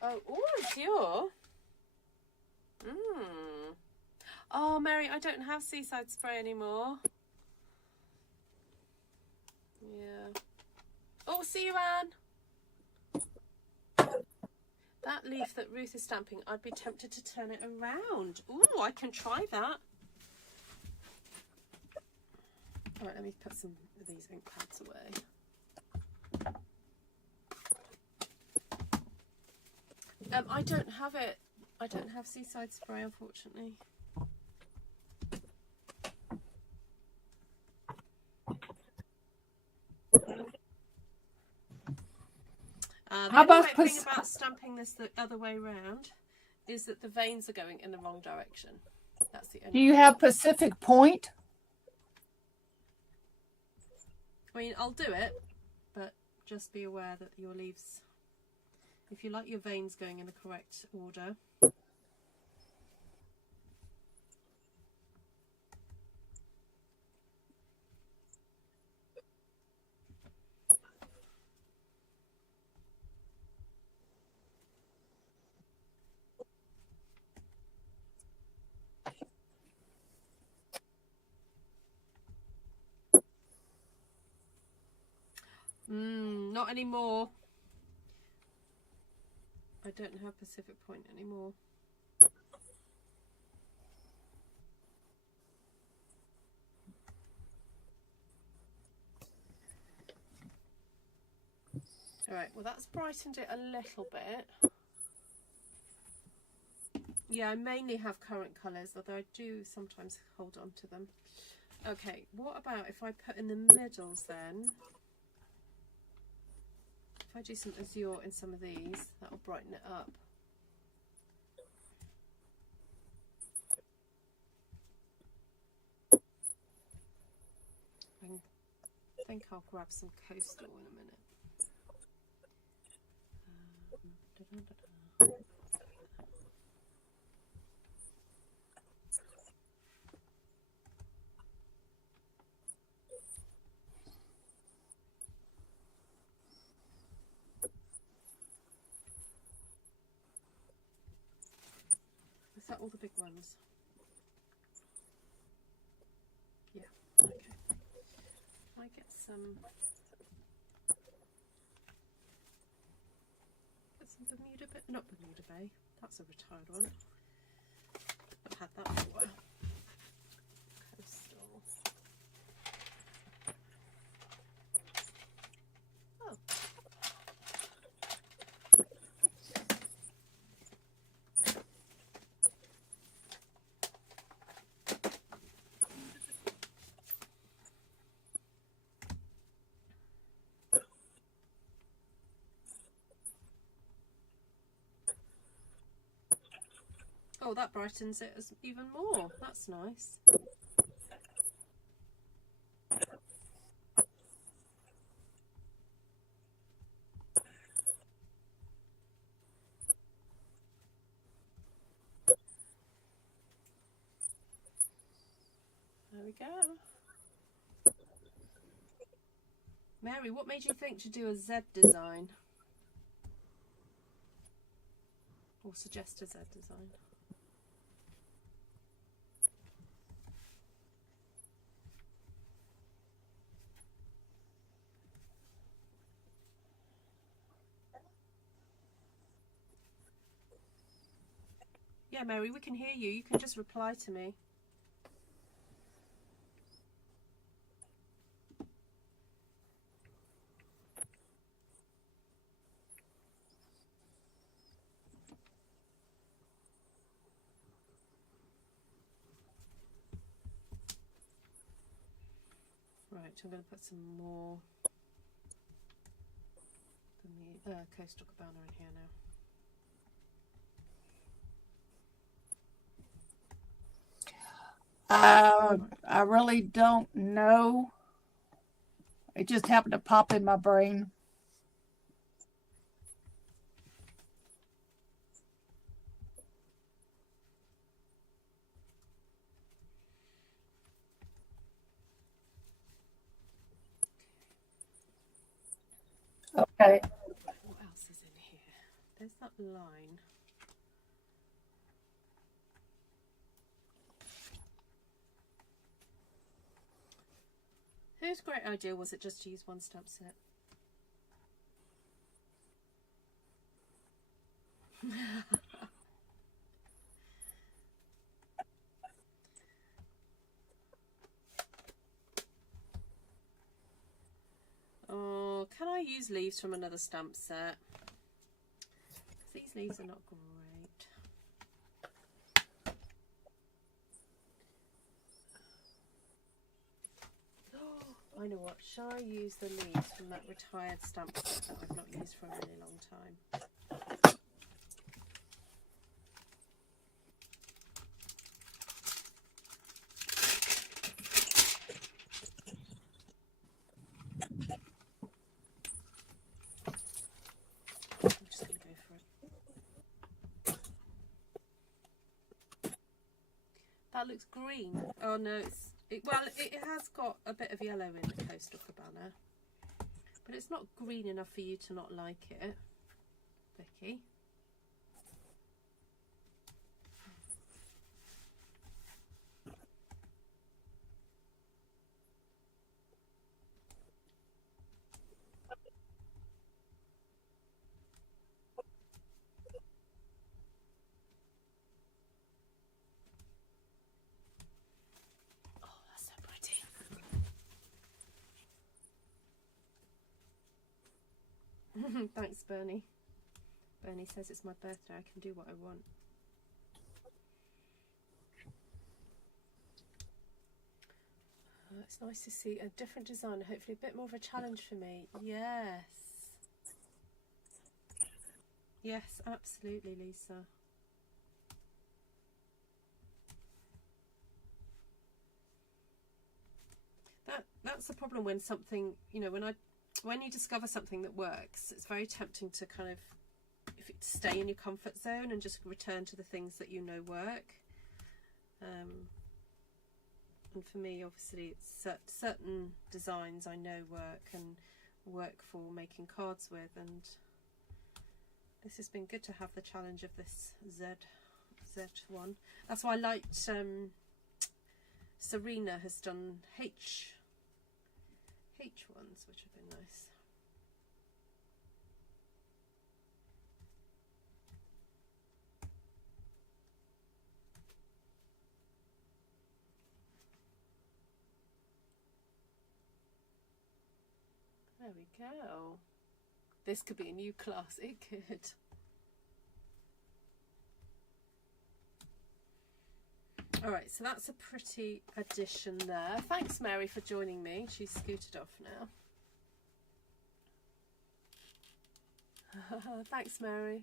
Oh, it's your. Oh, Mary, I don't have seaside spray anymore. Yeah. Oh, see you, Anne. That leaf that Ruth is stamping, I'd be tempted to turn it around. Ooh, I can try that. All right, let me put some of these ink pads away. I don't have it. I don't have seaside spray, unfortunately. The only thing about stamping this the other way around is that the veins are going in the wrong direction. That's the only Do you have Pacific Point? I mean, I'll do it, but just be aware that your leaves, if you like your veins going in the correct order, not anymore. I don't have Pacific Point anymore. Alright, well that's brightened it a little bit. Yeah, I mainly have current colours, although I do sometimes hold on to them. Okay, what about if I put in the middles then? If I do some azure in some of these, that'll brighten it up. I think I'll grab some coastal in a minute. Is that all the big ones? Yeah, okay. I get some Bermuda Bay, not Bermuda Bay, that's a retired one. I've had that for a while. Coastal. Oh. Oh, that brightens it as even more. That's nice. There we go. Mary, what made you think to do a Z design? Or suggest a Z design? Yeah, Mary, we can hear you. You can just reply to me. Right, I'm going to put some more than the coastal cabana in here now. I really don't know. It just happened to pop in my brain. Okay. What else is in here? There's that line. Whose great idea was it just to use one stamp set? Oh, can I use leaves from another stamp set? These leaves are not great. I know what, shall I use the leaves from that retired stamp set that I've not used for a really long time? That looks green. Oh no, well, it has got a bit of yellow in the coastal cabana, but it's not green enough for you to not like it, Vicky. Thanks, Bernie. Bernie says it's my birthday, I can do what I want. It's nice to see a different design, hopefully a bit more of a challenge for me. Yes. Yes, absolutely, Lisa. That's the problem when something, you know, when you discover something that works, it's very tempting to kind of stay in your comfort zone and just return to the things that you know work. And for me, obviously, it's certain designs I know work and work for making cards with, and this has been good to have the challenge of this Z one. That's why I liked Serena has done H ones, which have been nice. There we go. This could be a new class. It could. All right, so that's a pretty addition there. Thanks, Mary, for joining me. She's scooted off now. Thanks, Mary.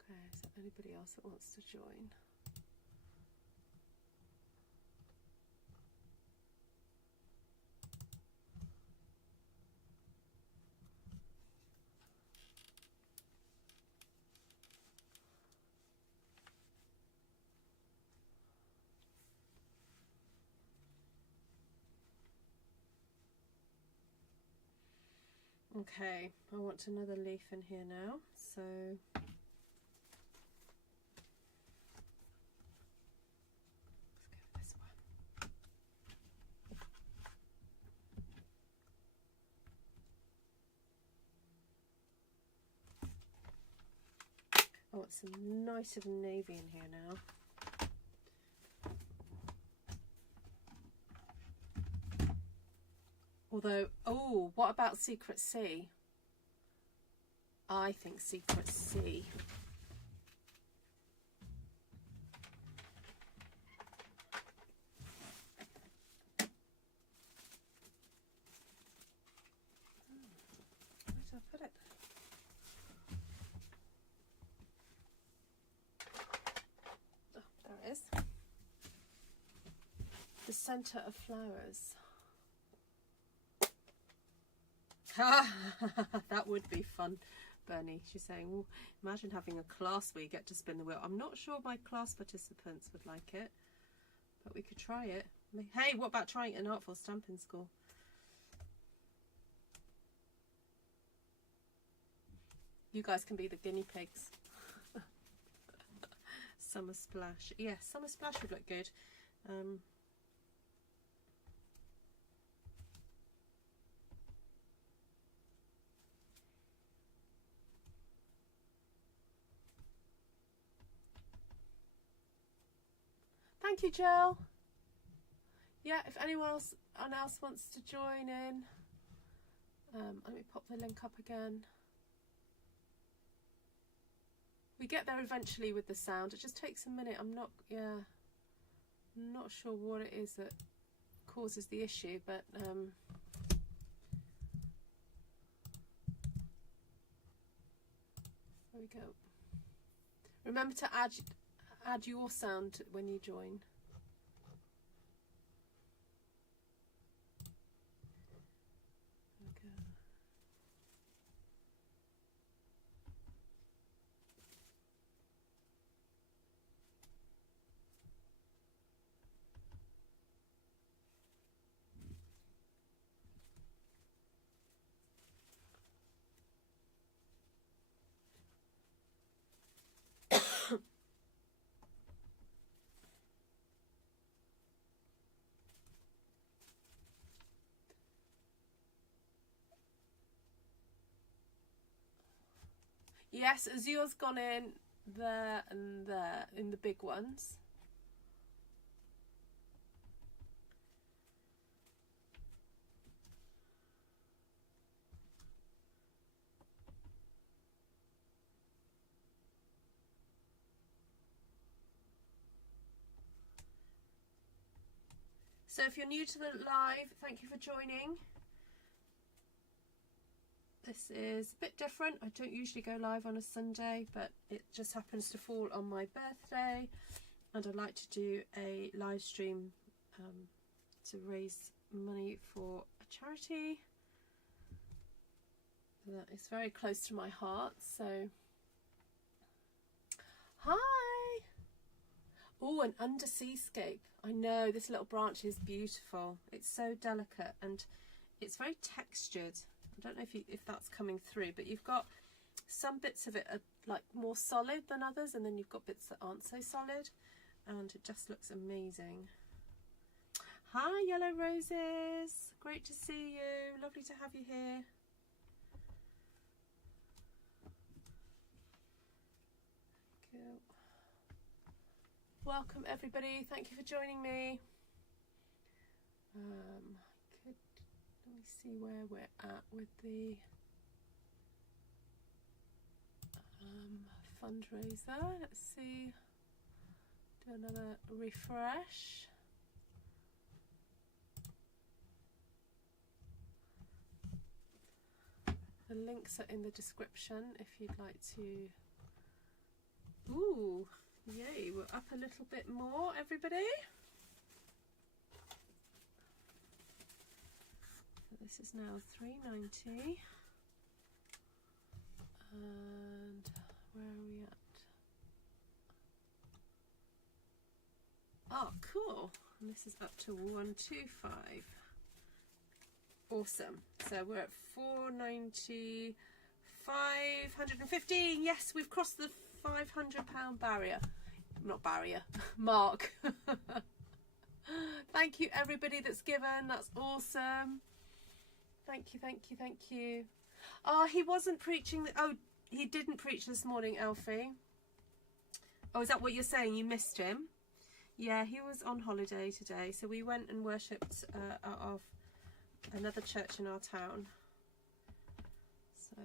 Okay, is there anybody else that wants to join? Okay, I want another leaf in here now, so let's go with this one. I want some nice of navy in here now. Although, oh, what about Secret Sea? I think Secret Sea. Where did I put it? Oh, there it is. The Centre of Flowers. That would be fun, Bernie. She's saying, well, imagine having a class where you get to spin the wheel. I'm not sure my class participants would like it, but we could try it. Hey, what about trying it in Artful Stampin School? You guys can be the guinea pigs. Summer Splash. Yeah, Summer Splash would look good. Thank you, Jill. Yeah, if anyone else wants to join in, let me pop the link up again. We get there eventually with the sound. It just takes a minute. I'm not sure what it is that causes the issue, but there we go. Remember to add your sound when you join. There we go. Yes, Azure's gone in there and there in the big ones. So if you're new to the live, thank you for joining. This is a bit different. I don't usually go live on a Sunday, but it just happens to fall on my birthday, and I'd like to do a live stream to raise money for a charity that is very close to my heart. So hi. Oh, an undersea scape. I know, this little branch is beautiful. It's so delicate and it's very textured. I don't know if that's coming through, but you've got some bits of it are like more solid than others, and then you've got bits that aren't so solid, and it just looks amazing. Hi Yellow Roses, great to see you, lovely to have you here. Cool. Welcome everybody, thank you for joining me. Let me see where we're at with the fundraiser. Let's see, do another refresh. The links are in the description if you'd like to. Ooh, yay, we're up a little bit more, everybody. This is now $3.90, and where are we at? Oh, cool! And this is up to $125. Awesome. So we're at $4.90, 515. Yes, we've crossed the £500 barrier. Not barrier, mark. Thank you everybody that's given. That's awesome. Thank you, thank you, thank you. Oh, he wasn't preaching. Oh, he didn't preach this morning, Elfie. Oh, is that what you're saying? You missed him? Yeah, he was on holiday today. So we went and worshipped out of another church in our town. So,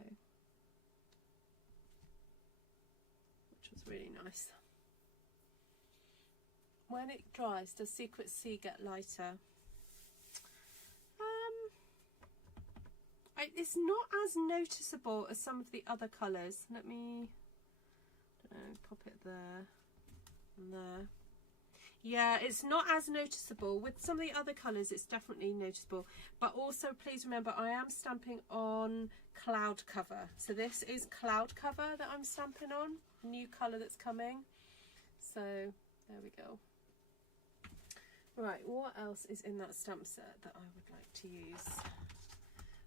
which was really nice. When it dries, does Secret Sea get lighter? It's not as noticeable as some of the other colours. Let me pop it there and there. Yeah, it's not as noticeable. With some of the other colours, it's definitely noticeable. But also, please remember, I am stamping on cloud cover. So this is cloud cover that I'm stamping on. A new colour that's coming. So there we go. Right, what else is in that stamp set that I would like to use?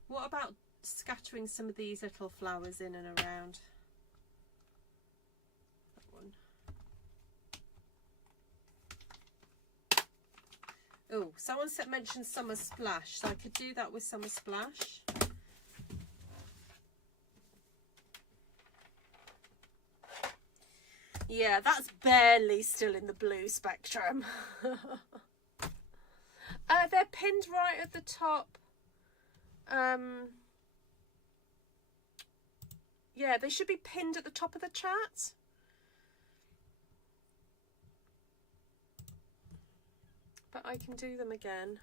What about scattering some of these little flowers in and around? That one. Oh, someone mentioned Summer Splash, so I could do that with Summer Splash. Yeah, that's barely still in the blue spectrum. They're pinned right at the top. Yeah, they should be pinned at the top of the chat. But I can do them again.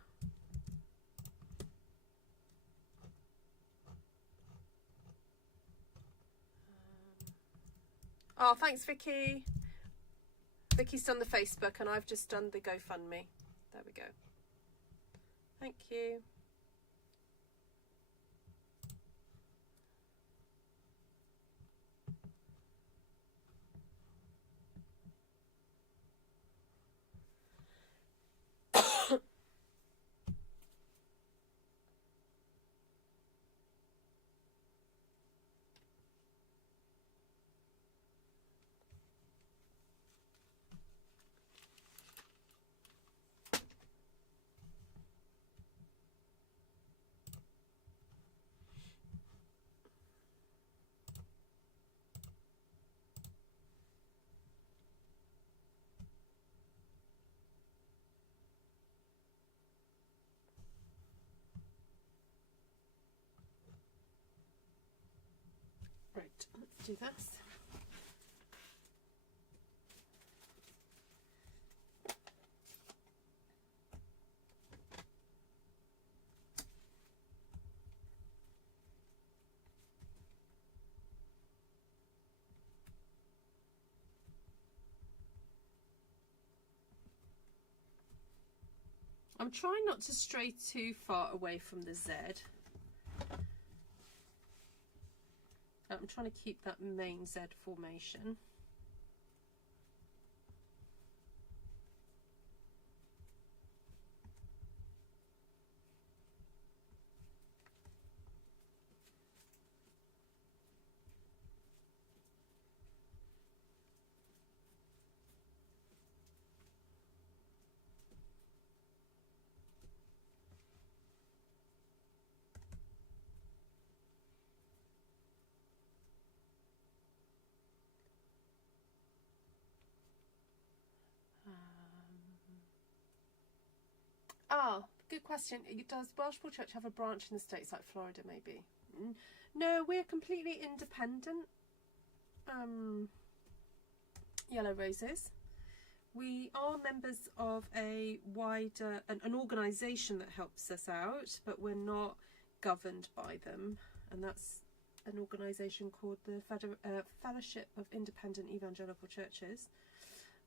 Oh, thanks, Vicky. Vicky's done the Facebook and I've just done the GoFundMe. There we go. Thank you. let's do this. I'm trying not to stray too far away from the Z. I'm trying to keep that main Z formation. Good question. Does Welsh Pool Church have a branch in the States, like Florida maybe? No, we're completely independent. Yellow Roses. We are members of a wider, an organisation that helps us out, but we're not governed by them. And that's an organisation called the Fellowship of Independent Evangelical Churches.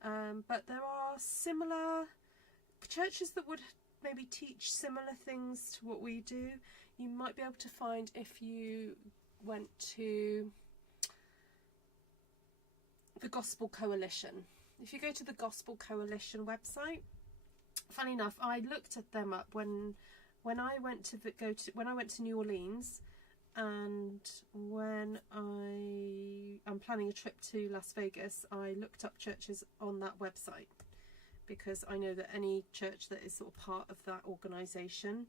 But there are similar churches that would maybe teach similar things to what we do. You might be able to find, if you went to the Gospel Coalition. If you go to the Gospel Coalition website, funny enough, I looked at them up when I went to New Orleans, and when I'm planning a trip to Las Vegas, I looked up churches on that website, because I know that any church that is sort of part of that organisation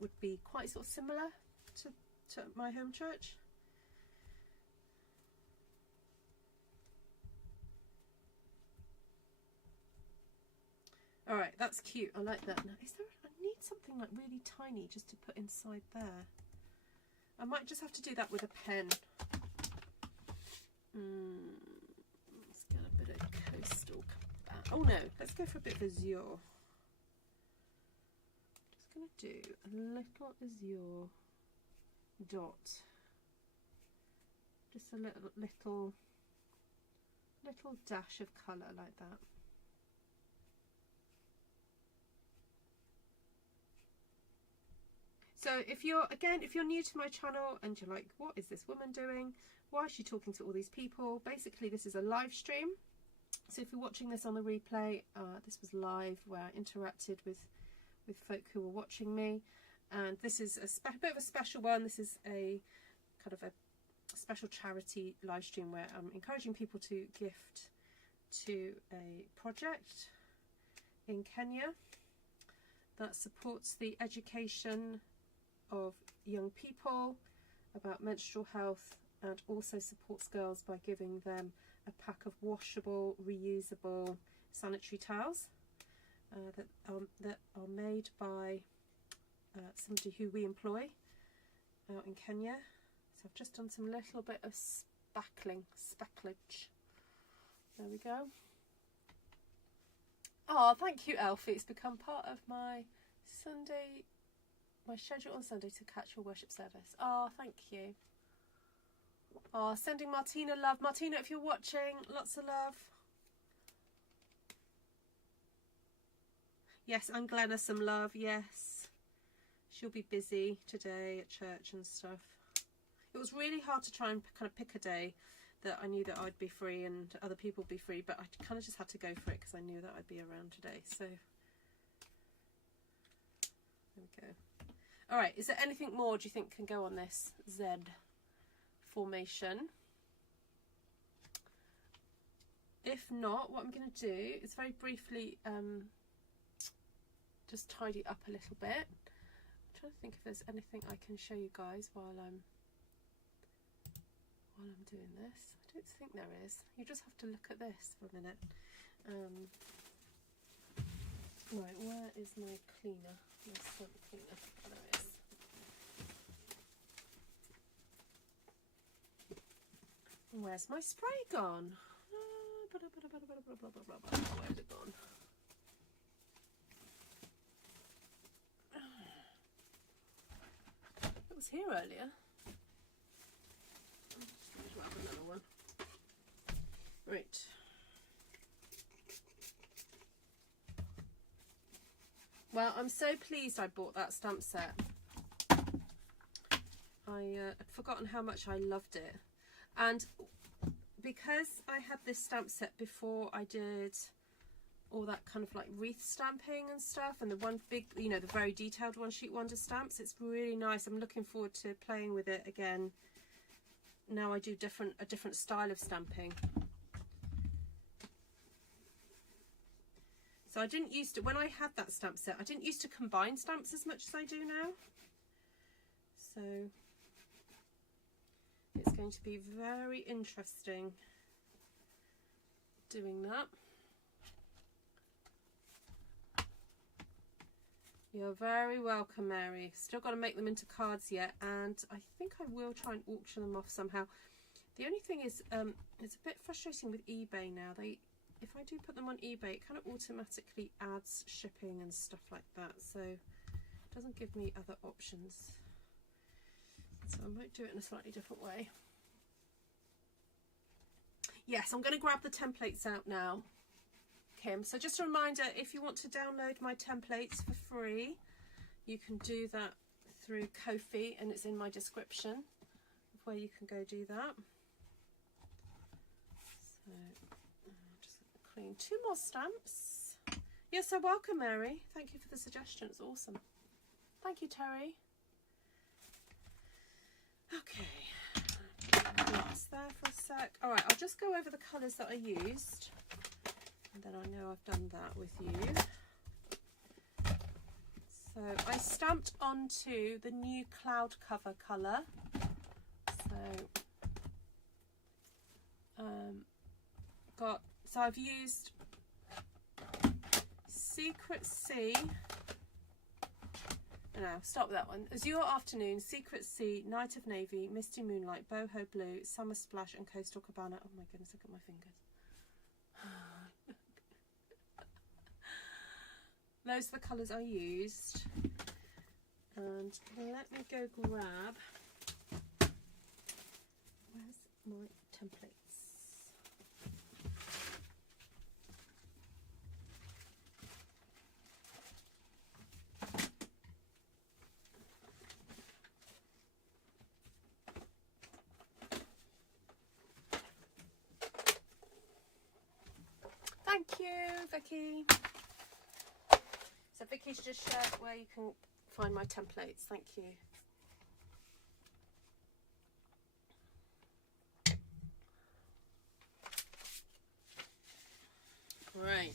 would be quite sort of similar to my home church. All right, that's cute. I like that. Now, I need something like really tiny just to put inside there. I might just have to do that with a pen. Let's get a bit of coastal. Oh no, let's go for a bit of azure. Just going to do a little azure dot. Just a little dash of colour like that. So if you're new to my channel and you're like, what is this woman doing? Why is she talking to all these people? Basically, this is a live stream. So if you're watching this on the replay, this was live where I interacted with folk who were watching me. And this is a bit of a special one. This is a kind of a special charity live stream where I'm encouraging people to gift to a project in Kenya that supports the education of young people about menstrual health, and also supports girls by giving them a pack of washable, reusable sanitary towels that are made by somebody who we employ out in Kenya. So I've just done some little bit of specklage. There we go. Oh, thank you, Elfie. It's become part of my schedule on Sunday to catch your worship service. Oh, thank you. Oh, sending Martina love. Martina, if you're watching, lots of love. Yes, and Glenna some love. Yes, she'll be busy today at church and stuff. It was really hard to try and kind of pick a day that I knew that I'd be free and other people would be free, but I kind of just had to go for it because I knew that I'd be around today. So there we go. All right, is there anything more do you think can go on this Z formation? If not, what I'm going to do is very briefly just tidy up a little bit. I'm trying to think if there's anything I can show you guys while I'm doing this. I don't think there is. You just have to look at this for a minute. Right, where is my cleaner? My sun cleaner. Oh, there it is. Where's my spray gone? Where's it gone? It was here earlier. Just grab another one. Right. Well, I'm so pleased I bought that stamp set. I'd forgotten how much I loved it. And because I had this stamp set before I did all that kind of like wreath stamping and stuff, and the one big, you know, the very detailed one sheet wonder stamps, it's really nice. I'm looking forward to playing with it again. Now I do a different style of stamping. So I didn't used to, when I had that stamp set, I didn't used to combine stamps as much as I do now. So it's going to be very interesting doing that. You're very welcome, Mary. Still got to make them into cards yet, and I think I will try and auction them off somehow. The only thing is, it's a bit frustrating with eBay now. If I do put them on eBay, it kind of automatically adds shipping and stuff like that, so it doesn't give me other options. So I might do it in a slightly different way. Yes, I'm going to grab the templates out now, Kim. So just a reminder, if you want to download my templates for free, you can do that through Ko-fi, and it's in my description of where you can go do that. So just clean 2 more stamps. You're so welcome, Mary. Thank you for the suggestion. It's awesome. Thank you, Terry. Okay, that's there for a sec. All right, I'll just go over the colours that I used, and then I know I've done that with you. So I stamped onto the new cloud cover colour. So I've used Secret Sea. No, start with that one. Azure Afternoon, Secret Sea, Night of Navy, Misty Moonlight, Boho Blue, Summer Splash, and Coastal Cabana. Oh my goodness, look at my fingers. Those are the colours I used. And let me go grab, where's my templates? Thank you, Vicky. So Vicky's just shared where you can find my templates. Thank you. Right.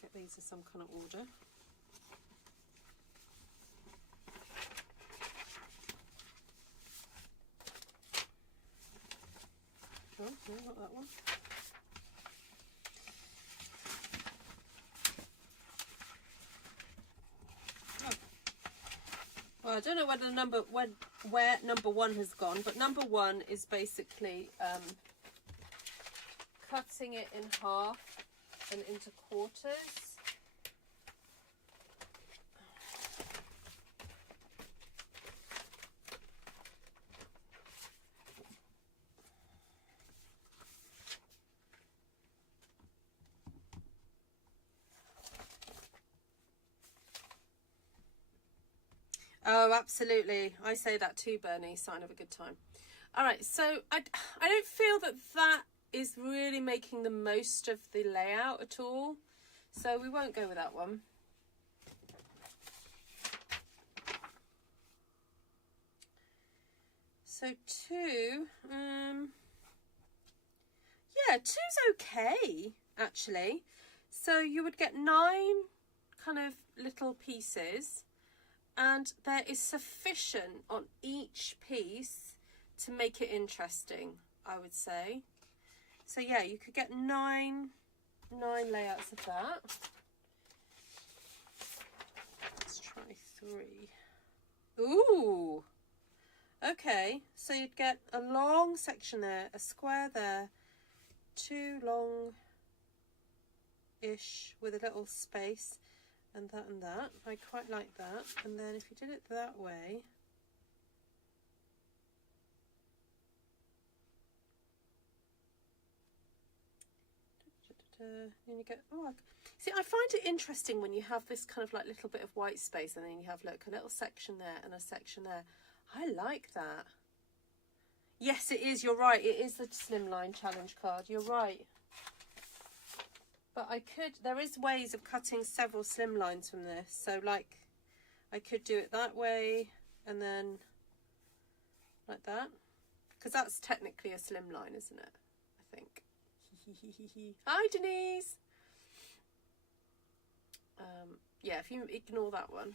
Get these in some kind of order. Oh, no, not that one. Well, I don't know whether where number 1 has gone, but number 1 is basically cutting it in half and into quarters. Oh, absolutely. I say that too, Bernie. Sign of a good time. All right, so I don't feel that is really making the most of the layout at all, so we won't go with that one. So 2, yeah, 2's okay, actually. So you would get 9 kind of little pieces, and there is sufficient on each piece to make it interesting, I would say. So yeah, you could get 9 layouts of that. Let's try 3. Ooh, Okay, so you'd get a long section there, a square there, 2 long-ish with a little space, and that and that. I quite like that. And then if you did it that way, then you get, oh, see, I find it interesting when you have this kind of like little bit of white space, and then you have, look, a little section there and a section there. I like that. Yes, it is. You're right. It is the slimline challenge card. You're right. But there is ways of cutting several slimlines from this. So like, I could do it that way and then like that. Because that's technically a slimline, isn't it? I think. Hi, Denise. Yeah, if you ignore that one.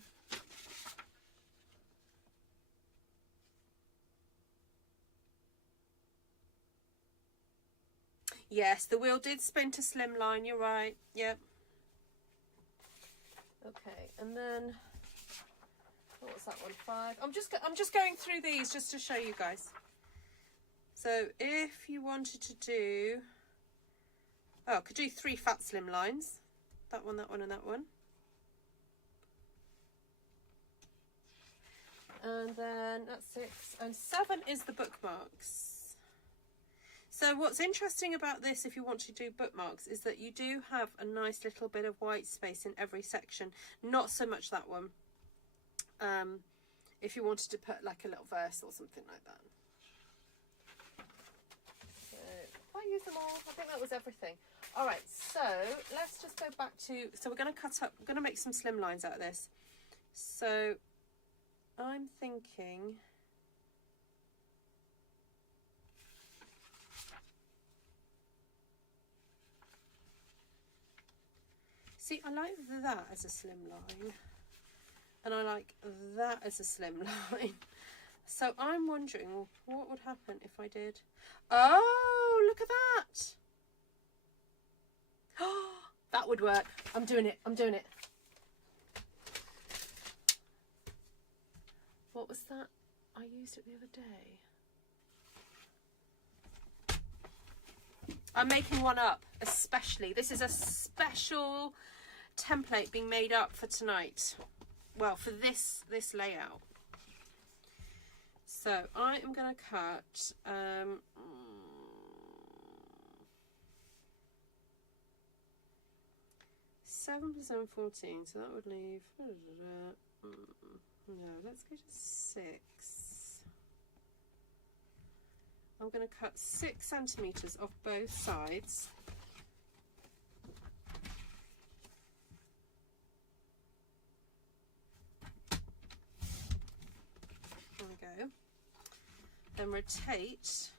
Yes, the wheel did spin to slimline. You're right. Yep. Okay, and then what was that one? 5. I'm just going through these just to show you guys. So if you wanted to do, oh, I could do 3 fat slim lines. That one, and that one. And then that's 6. And 7 is the bookmarks. So what's interesting about this, if you want to do bookmarks, is that you do have a nice little bit of white space in every section. Not so much that one. If you wanted to put like a little verse or something like that. So I use them all. I think that was everything. All right, so let's just go back to, so we're going to cut up, we're going to make some slim lines out of this. So I'm thinking, see, I like that as a slim line, and I like that as a slim line. So I'm wondering what would happen if I did, oh, look at that. Oh, that would work. I'm doing it. I'm doing it. What was that? I used it the other day. I'm making one up, especially. This is a special template being made up for tonight. Well, for this layout. So I am going to cut 7 plus 7, 14. So that would leave. No, let's go to 6. I'm going to cut 6 centimeters off both sides. There we go. Then rotate,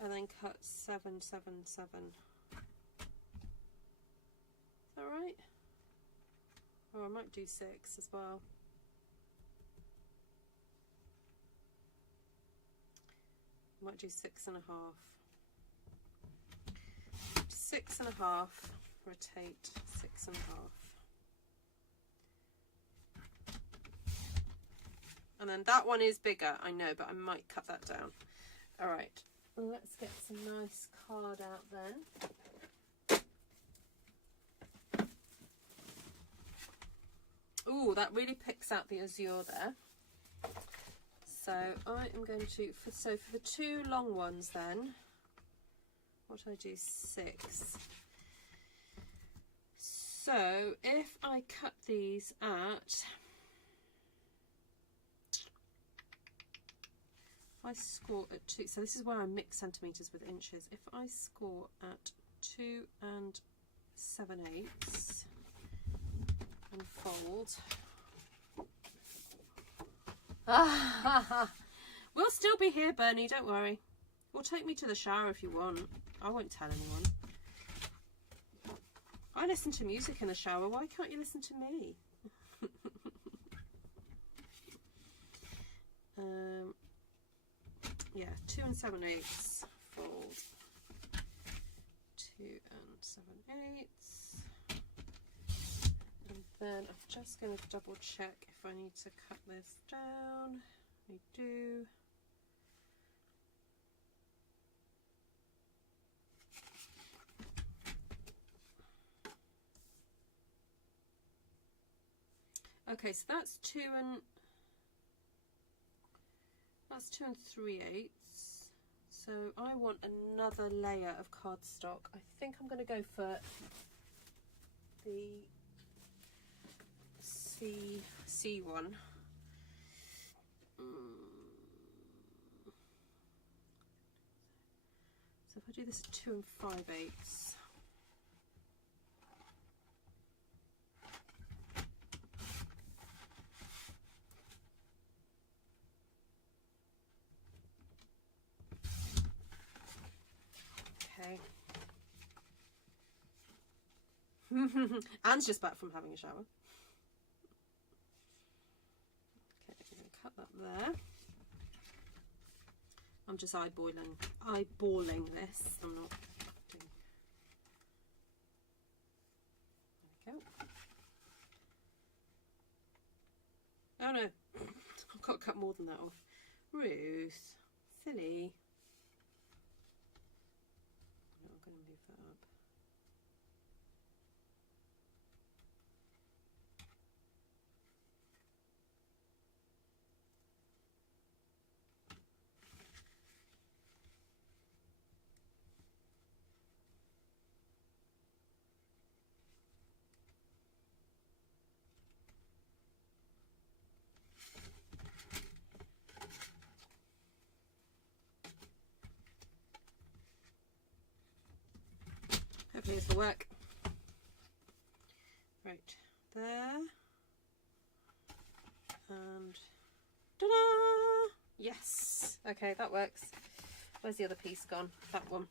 and then cut 7, 7, 7. Is that right? Or I might do 6 as well. I might do 6 and a half. 6 and a half, rotate, 6 and a half. And then that one is bigger, I know, but I might cut that down. All right, let's get some nice card out then. Ooh, that really picks out the azure there. So I am going to, so for the 2 long ones then, what do I do? 6. So if I cut these at, I score at 2, so this is where I mix centimetres with inches. If I score at 2 and 7/8 and fold, we'll still be here, Bernie, don't worry. Or take me to the shower if you want. I won't tell anyone. I listen to music in the shower. Why can't you listen to me? Yeah, 2 and 7/8 fold. 2 and 7/8. And then I'm just going to double check if I need to cut this down. I do. Okay, so that's 2 and 3/8. So I want another layer of cardstock. I think I'm going to go for the C one. So if I do this 2 and 5/8. Okay. Anne's just back from having a shower. Okay, I'm going to cut that there. I'm just eyeballing this. I'm not doing... There we go. Oh no, I've got to cut more than that off. Ruth, silly. No, I'm going to move that up. Hopefully this will work. Right, there. And ta-da! Yes! Okay, that works. Where's the other piece gone? That one.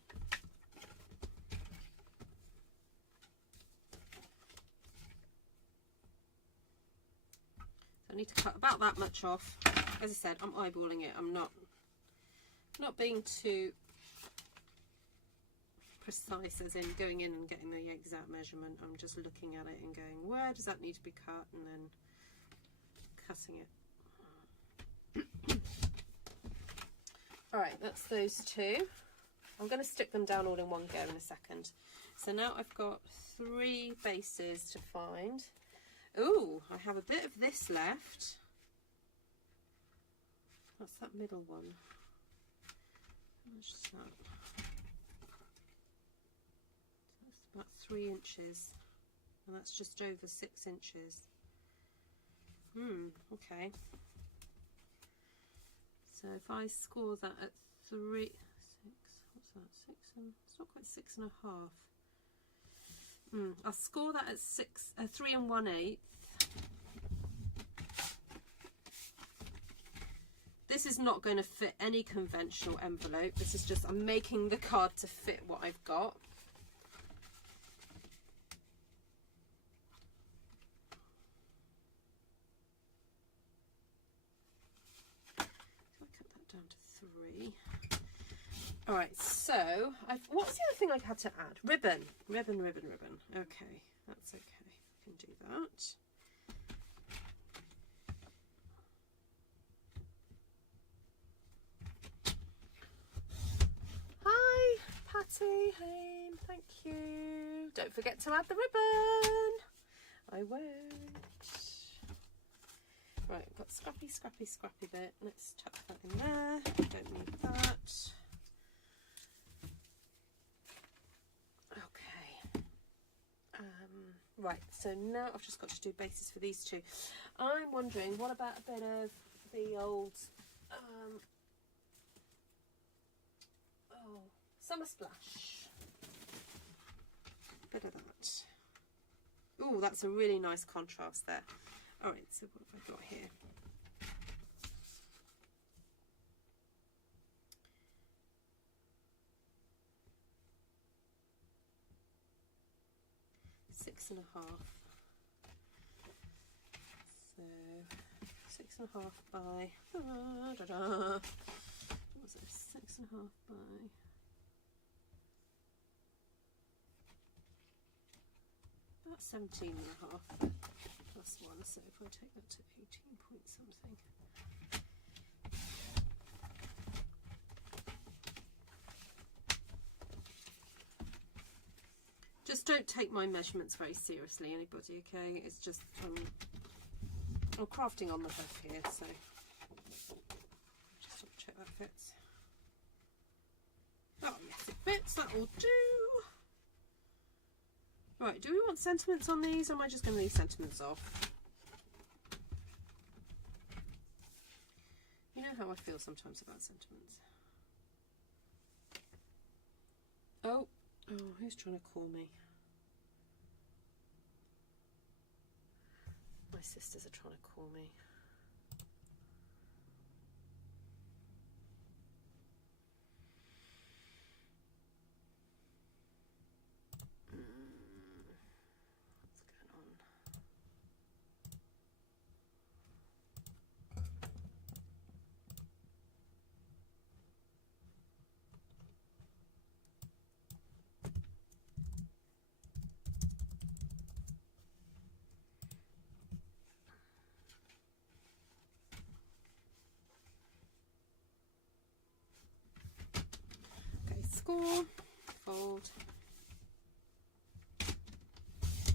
So I need to cut about that much off. As I said, I'm eyeballing it. I'm not being too precise as in going in and getting the exact measurement. I'm just looking at it and going, where does that need to be cut, and then cutting it. Alright, that's those two. I'm going to stick them down all in one go in a second. So now I've got 3 bases to find. Ooh, I have a bit of this left. That's that middle one. How much is that? About 3 inches, and that's just over 6 inches. Okay. So if I score that at 3, 6, what's that? 6 and it's not quite 6 and a half. I'll score that at 3 1/8. This is not going to fit any conventional envelope. This is just, I'm making the card to fit what I've got. Down to 3. All right, so what's the other thing I had to add? Ribbon. Okay, that's okay. I can do that. Hi, Patty. Hey, thank you. Don't forget to add the ribbon. I won't. Right, I've got scrappy bit. Let's tuck that in there. Don't need that. Okay. Right, so now I've just got to do bases for these two. I'm wondering, what about a bit of the old Summer Splash? Bit of that. Ooh, that's a really nice contrast there. Alright, so what have I got here? Six and a half. So 6.5 by what was it? 6.5 by about 17.5. plus 1, so if I take that to 18 point something. Just don't take my measurements very seriously, anybody, okay? It's just, I'm crafting on the hoof here, so just double check that fits. Oh, yes, it fits, that will do. Right, do we want sentiments on these, or am I just going to leave sentiments off? You know how I feel sometimes about sentiments. Oh, who's trying to call me? My sisters are trying to call me. What's going on? Score, fold,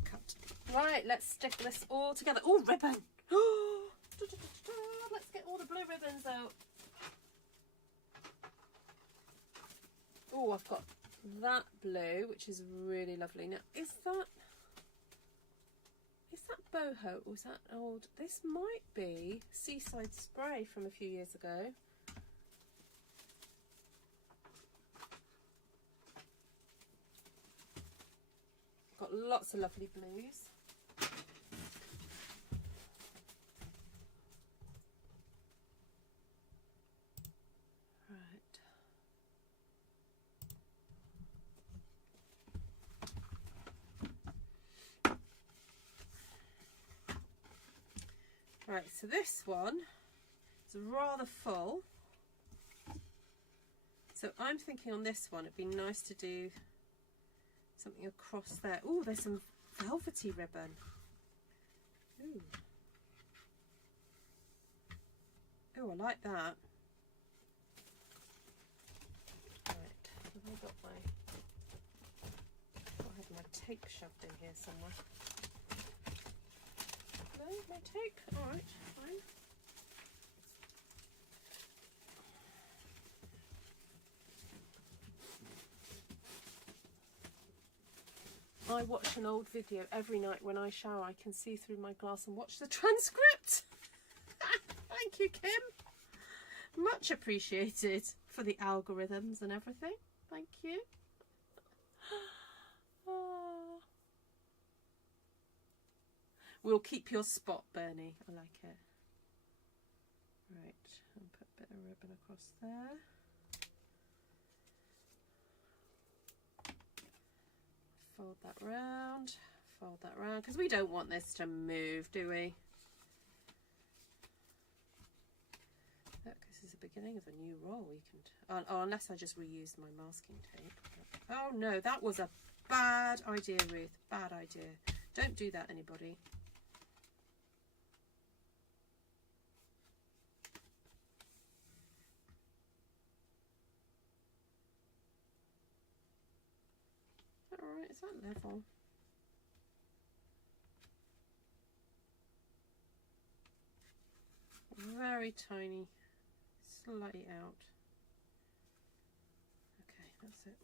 cut. Right, let's stick this all together. Oh, ribbon! Let's get all the blue ribbons out. Oh, I've got that blue, which is really lovely. Now, is that boho or is that old? This might be Seaside Spray from a few years ago. Got lots of lovely blues. Right. Right, so this one is rather full. So I'm thinking on this one it'd be nice to do something across there. Oh, there's some velvety ribbon. Ooh. Oh, I like that. Right, have I got my... I had my tape shoved in here somewhere. No, no tape? Alright, fine. I watch an old video every night when I shower. I can see through my glass and watch the transcript. Thank you, Kim. Much appreciated for the algorithms and everything. Thank you. Oh. We'll keep your spot, Bernie. I like it. Right, and put a bit of ribbon across there. Fold that round, because we don't want this to move, do we? Look, this is the beginning of a new roll. We can, oh, unless I just reused my masking tape. Oh no, that was a bad idea, Ruth. Bad idea. Don't do that, anybody. Alright, is that level? Very tiny, slightly out. Okay, that's it.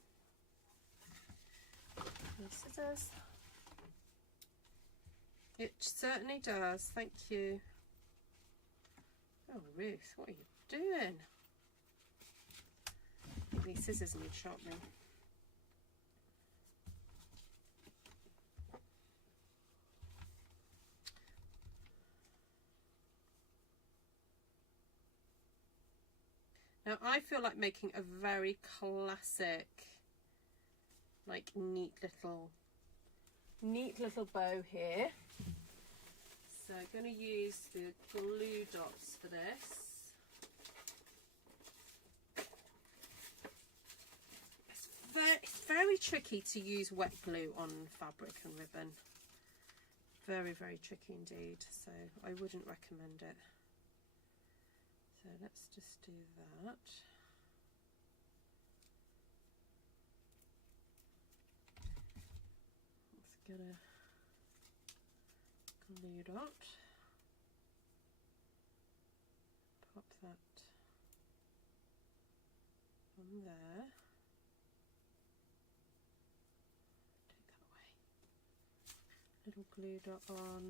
No scissors. It certainly does, thank you. Oh, Ruth, what are you doing? I think these scissors need sharpening. Now I feel like making a very classic, like neat little bow here. So I'm going to use the glue dots for this. It's very tricky to use wet glue on fabric and ribbon. very, very tricky indeed, so I wouldn't recommend it. So let's just do that. Let's get a glue dot. Pop that on there. Take that away. Little glue dot on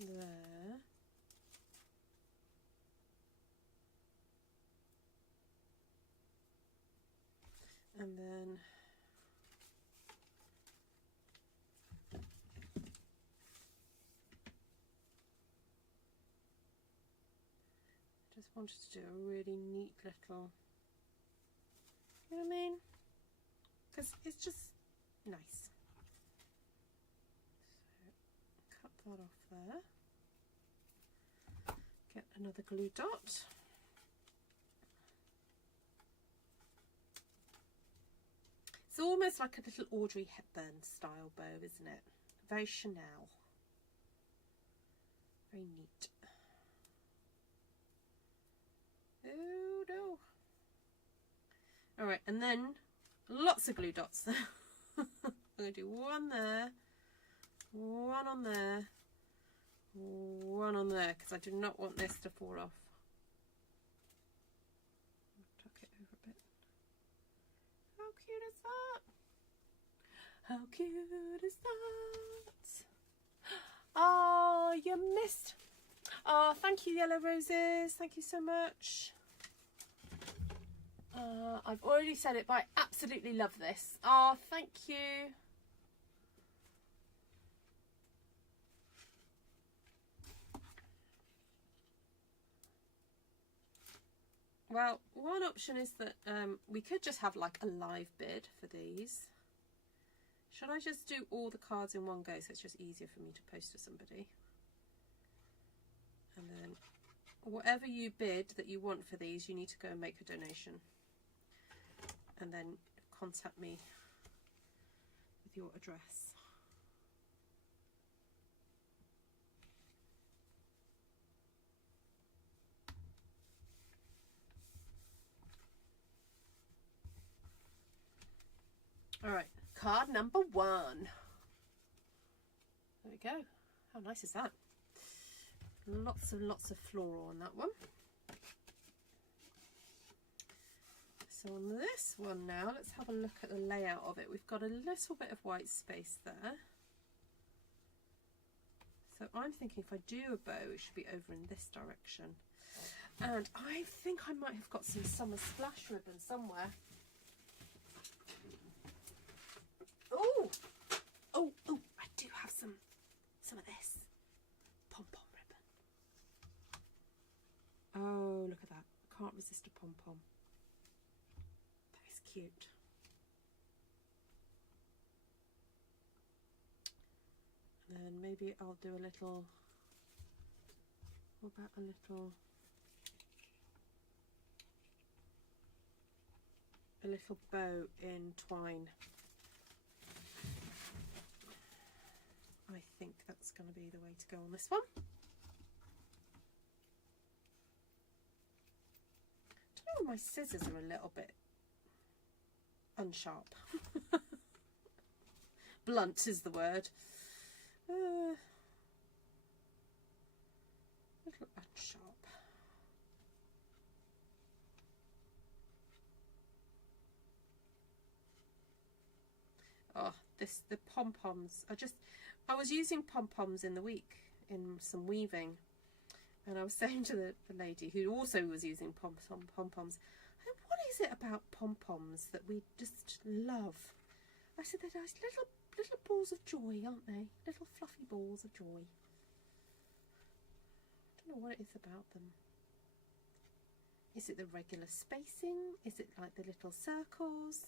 there. And then just wanted to do a really neat little, you know what I mean? Because it's just nice. So cut that off there. Get another glue dot. It's almost like a little Audrey Hepburn style bow, isn't it? Very Chanel. Very neat. Oh no. Alright, and then lots of glue dots. I'm going to do one there, one on there, one on there, because I do not want this to fall off. Tuck it over a bit. How cute is that? How cute is that? Oh, you missed. Oh, thank you, Yellow Roses. Thank you so much. I've already said it, but I absolutely love this. Oh, thank you. Well, one option is that we could just have like a live bid for these. Should I just do all the cards in one go so it's just easier for me to post to somebody? And then whatever you bid that you want for these, you need to go and make a donation. And then contact me with your address. All right, card number 1. There we go. How nice is that? Lots of floral on that one. So on this one now, let's have a look at the layout of it. We've got a little bit of white space there. So I'm thinking if I do a bow, it should be over in this direction. And I think I might have got some summer splash ribbon somewhere. Oh, I do have some of this pom-pom ribbon. Oh, look at that. I can't resist a pom-pom. That is cute. And then maybe I'll do a little, what about a little bow in twine. I think that's going to be the way to go on this one. I don't know, my scissors are a little bit unsharp. Blunt is the word. A little unsharp. Oh, the pom-poms. I was using pom-poms in the week in some weaving, and I was saying to the lady who also was using pom-poms, what is it about pom-poms that we just love? I said they're nice little balls of joy, aren't they? Little fluffy balls of joy. I don't know what it is about them. Is it the regular spacing? Is it like the little circles?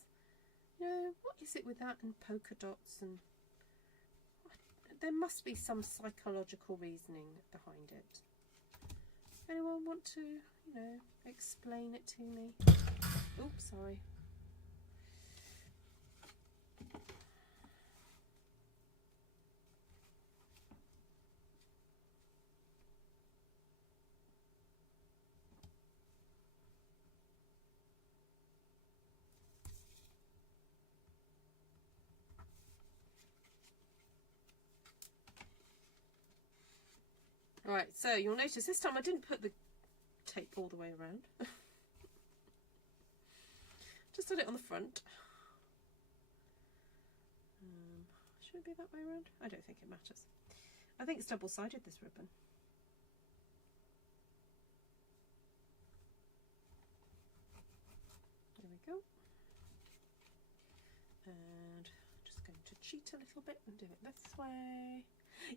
You know, what is it with that and polka dots? And there must be some psychological reasoning behind it. Anyone want to, you know, explain it to me? Oops, sorry. Right, so you'll notice this time I didn't put the tape all the way around. Just did it on the front. Should it be that way around? I don't think it matters. I think it's double-sided, this ribbon. There we go. And just going to cheat a little bit and do it this way.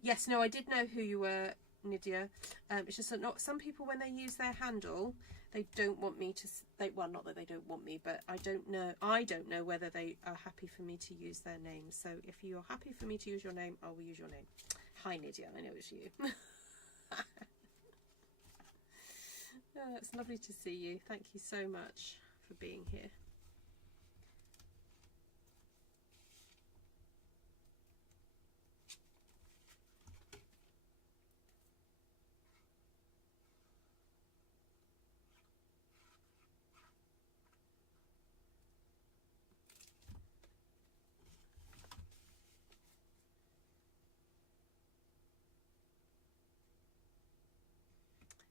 Yes, no, I did know who you were, Nydia. It's just that not some people, when they use their handle, they don't want me to. Well, not that they don't want me, but I don't know whether they are happy for me to use their name. So if you're happy for me to use your name, I will use your name. Hi, Nydia. I know it's you. Oh, it's lovely to see you. Thank you so much for being here.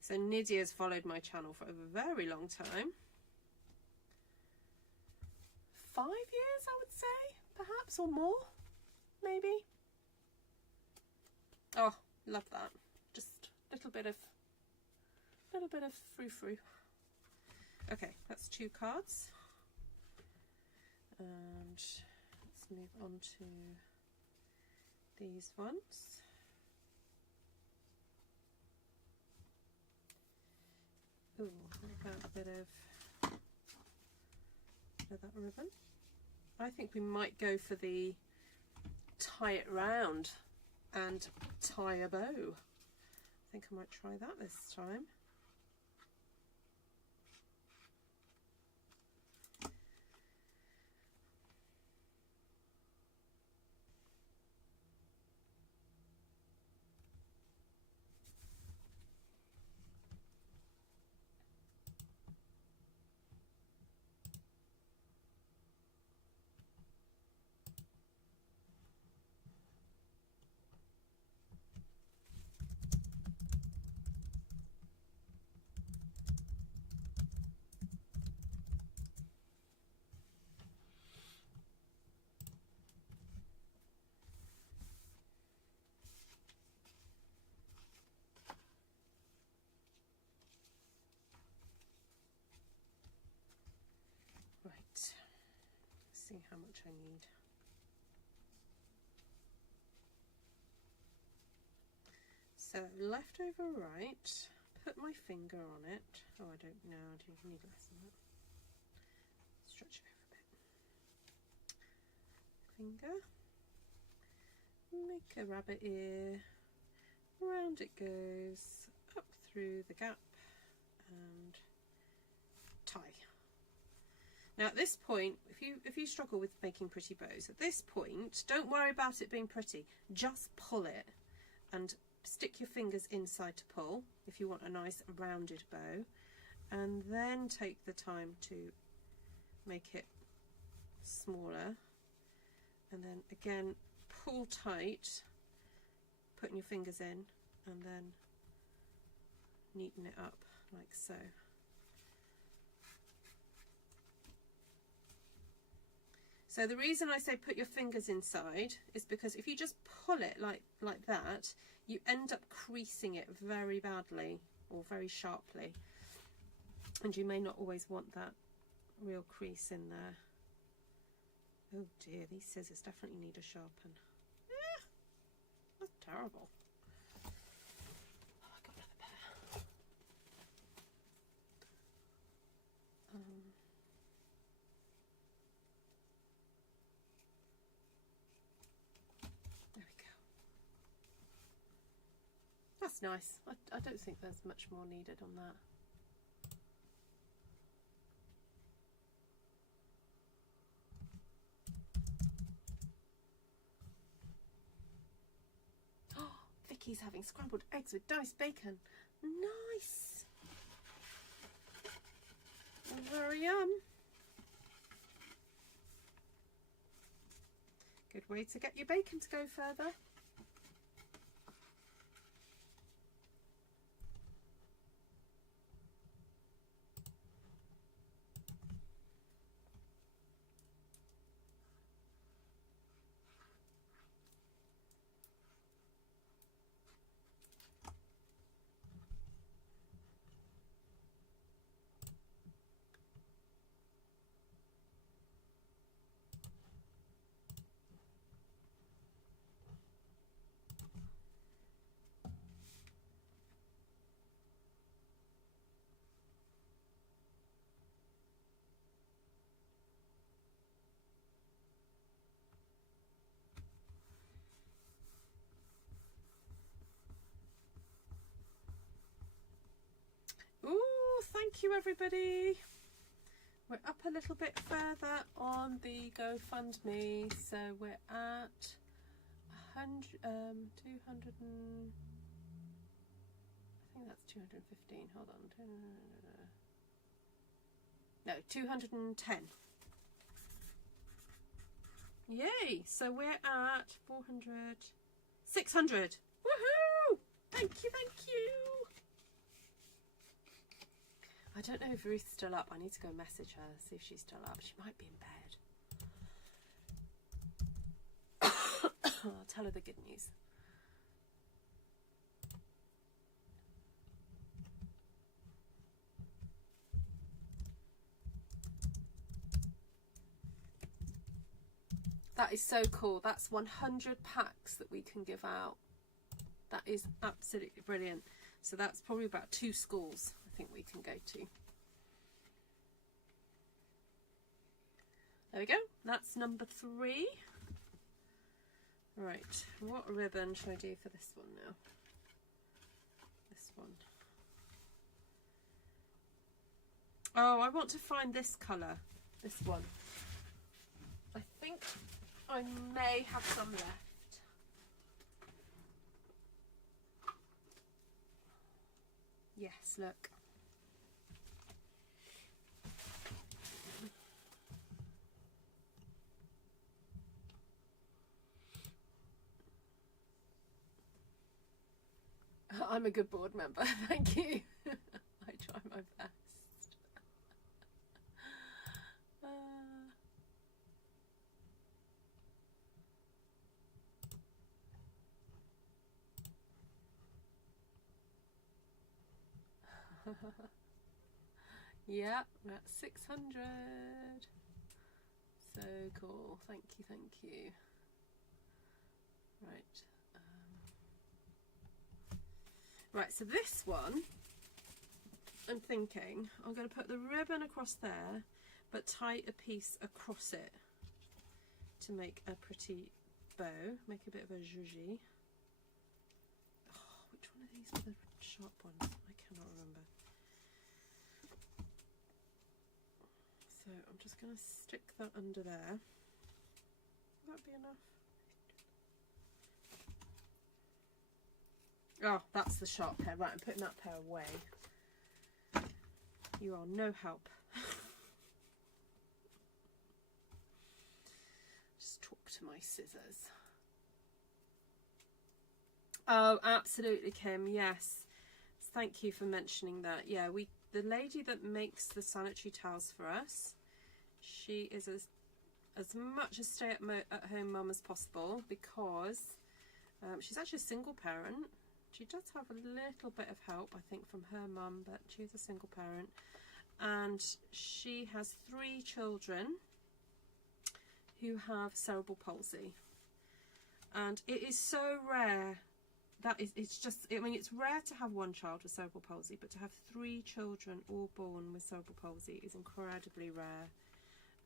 So Nydia's followed my channel for a very long time. 5 years, I would say, perhaps, or more, maybe. Oh, love that. Just a little bit of frou-frou. Okay, that's 2 cards. And let's move on to these ones. Ooh, what about a bit of that ribbon? I think we might go for the tie it round and tie a bow. I think I might try that this time. See how much I need. So left over right, put my finger on it. Oh, I don't know, do you need less than that? Stretch it over a bit. Finger, make a rabbit ear, round it goes, up through the gap and tie. Now at this point, if you struggle with making pretty bows, at this point, don't worry about it being pretty. Just pull it and stick your fingers inside to pull if you want a nice rounded bow, and then take the time to make it smaller, and then again pull tight, putting your fingers in, and then neaten it up like so. So the reason I say put your fingers inside is because if you just pull it like that, you end up creasing it very badly or very sharply, and you may not always want that real crease in there. Oh dear, these scissors definitely need a sharpen. That's terrible. Oh, I got another pair. There we go. That's nice. I don't think there's much more needed on that. Vicky's having scrambled eggs with diced bacon. Nice. Very yum. Good way to get your bacon to go further. thank you everybody. We're up a little bit further on the GoFundMe, so we're at 200 and I think that's 215. Hold on. No, 210. Yay! So we're at 400, 600. Woohoo! Thank you, thank you. I don't know if Ruth's still up. I need to go message her, see if she's still up. She might be in bed. I'll tell her the good news. That is so cool. That's 100 packs that we can give out. That is absolutely brilliant. So that's probably about 2 schools I think we can go to. There we go. That's number 3. Right. What ribbon should I do for this one now? This one. Oh, I want to find this colour. This one. I think I may have some left. Yes, look. I'm a good board member, thank you. I try my best. Yeah, that's 600. So cool. Thank you, thank you. Right. Right, so this one, I'm thinking I'm going to put the ribbon across there, but tie a piece across it to make a pretty bow, make a bit of a zhuzhi. Oh, which one of these are the sharp ones? I cannot remember. So I'm just going to stick that under there. Will that be enough? Oh, that's the sharp pair. Right, I'm putting that pair away. You are no help. Just talk to my scissors. Oh, absolutely, Kim. Yes. Thank you for mentioning that. Yeah, the lady that makes the sanitary towels for us, she is as much a stay-at-home mum as possible, because she's actually a single parent. She does have a little bit of help, I think, from her mum, but she's a single parent. And she has 3 children who have cerebral palsy. And it is so rare. It's rare to have one child with cerebral palsy, but to have 3 children all born with cerebral palsy is incredibly rare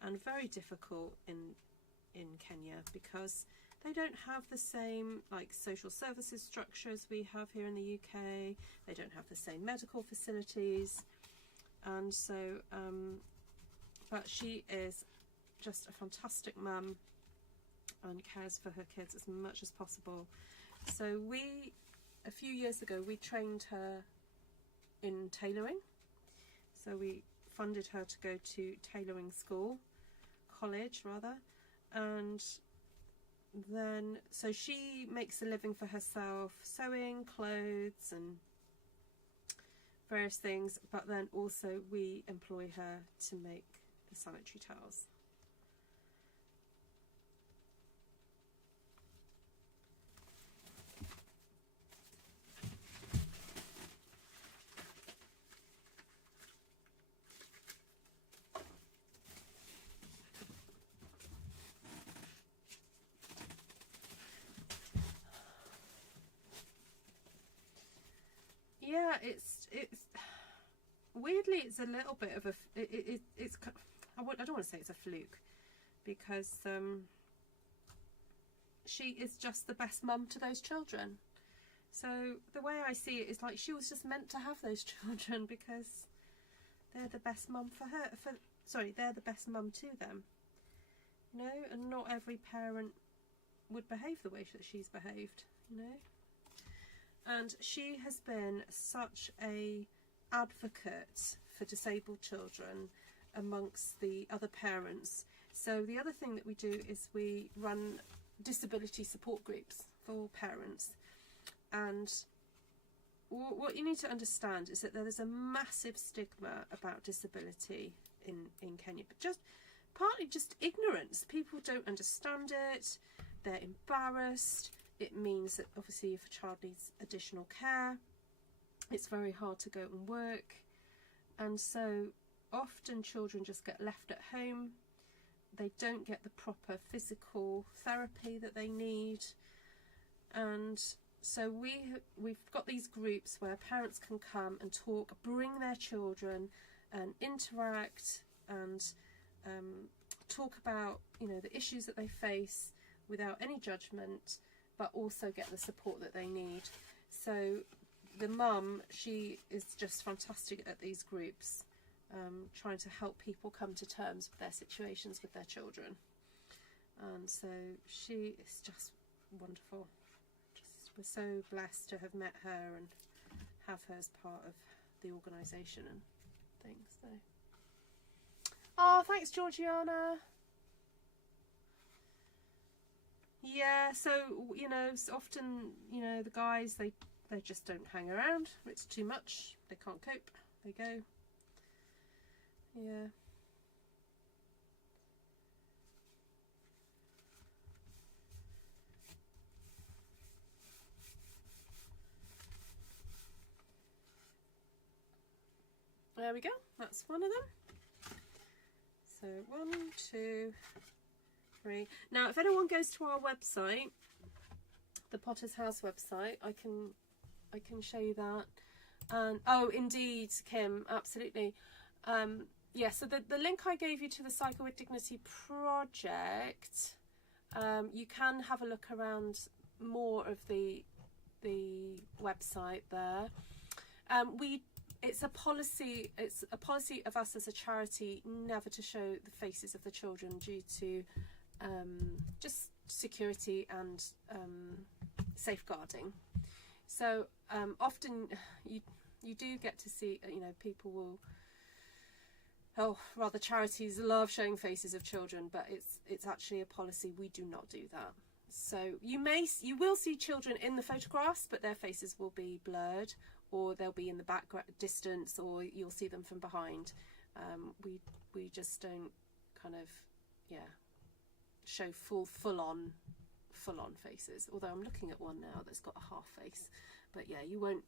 and very difficult in Kenya, because they don't have the same social services structure as we have here in the UK. They don't have the same medical facilities, and so but she is just a fantastic mum and cares for her kids as much as possible. So a few years ago, we trained her in tailoring. So we funded her to go to tailoring college rather, and then so she makes a living for herself sewing clothes and various things, but then also we employ her to make the sanitary towels. Yeah, it's weirdly, it's a little bit of it's I don't want to say it's a fluke, because she is just the best mum to those children. So the way I see it is like she was just meant to have those children, because they're the best mum for her. Sorry, they're the best mum to them. You know, and not every parent would behave the way that she's behaved. You know, and she has been such a advocate for disabled children amongst the other parents. So the other thing that we do is we run disability support groups for parents, and what you need to understand is that there is a massive stigma about disability in Kenya, but just partly just ignorance. People don't understand it, they're embarrassed. It means that obviously if a child needs additional care, it's very hard to go and work, and so often children just get left at home. They don't get the proper physical therapy that they need, and so we've got these groups where parents can come and talk, bring their children and interact and talk about, you know, the issues that they face without any judgment, but also get the support that they need. So the mum, she is just fantastic at these groups, trying to help people come to terms with their situations with their children, and so she is just wonderful. We're so blessed to have met her and have her as part of the organisation and things. So, oh, thanks, Georgiana. Yeah, so you know, often, you know, the guys they just don't hang around. It's too much. They can't cope. They go. Yeah. There we go, that's one of them. So 1, 2, 3. Now if anyone goes to our website, the Potter's House website, I can show you that. And oh indeed, Kim, absolutely. Yeah, so the link I gave you to the Cycle with Dignity project, you can have a look around more of the website there. It's a policy of us as a charity never to show the faces of the children due to just security and safeguarding. So often you do get to see, you know, people will, charities love showing faces of children, but it's actually a policy. We do not do that. So you will see children in the photographs, but their faces will be blurred, or they'll be in the background distance, or you'll see them from behind. We just don't kind of, yeah, show full on faces. Although I'm looking at one now that's got a half face, but yeah, you won't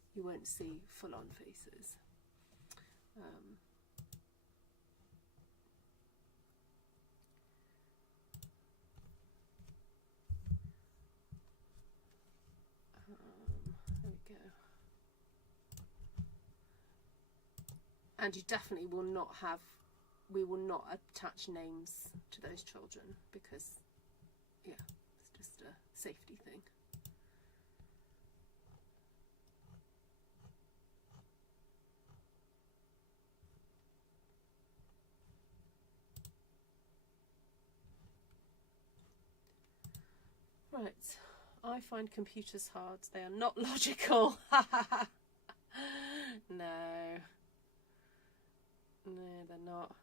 see full on faces. There we go. And you definitely will not have, we will not attach names to those children because, yeah, it's just a safety thing. Right, I find computers hard. They are not logical. No, they're not.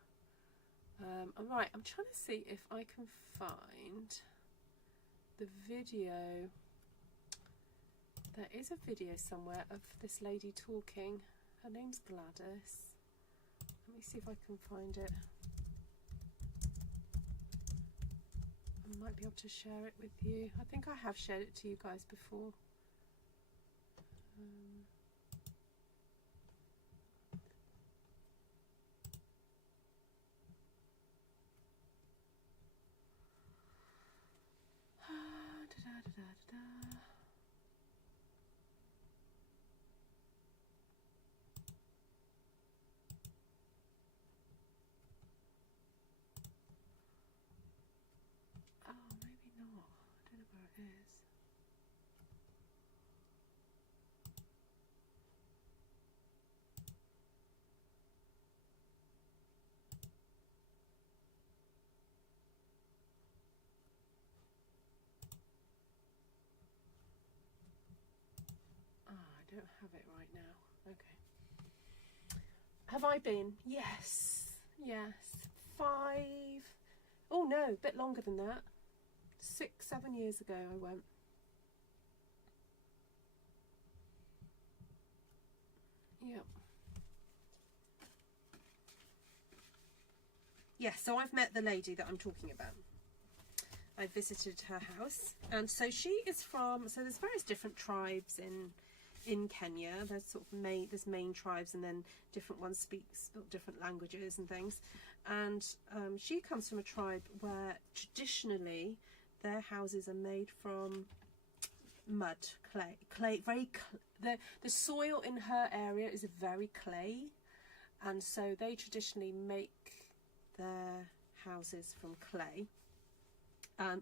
Right, I'm trying to see if I can find the video. There is a video somewhere of this lady talking. Her name's Gladys. Let me see if I can find it. I might be able to share it with you. I think I have shared it to you guys before. Oh, maybe not. I don't know where it is. don't have it right now. Okay. Have I been? Yes. Yes. 5. Oh no, a bit longer than that. 6, 7 years ago I went. Yep. Yeah, so I've met the lady that I'm talking about. I visited her house, and so she is from, so there's various different tribes in Kenya. There's sort of there's main tribes, and then different ones speak different languages and things. And she comes from a tribe where traditionally their houses are made from mud, clay, the soil in her area is very clay, and so they traditionally make their houses from clay,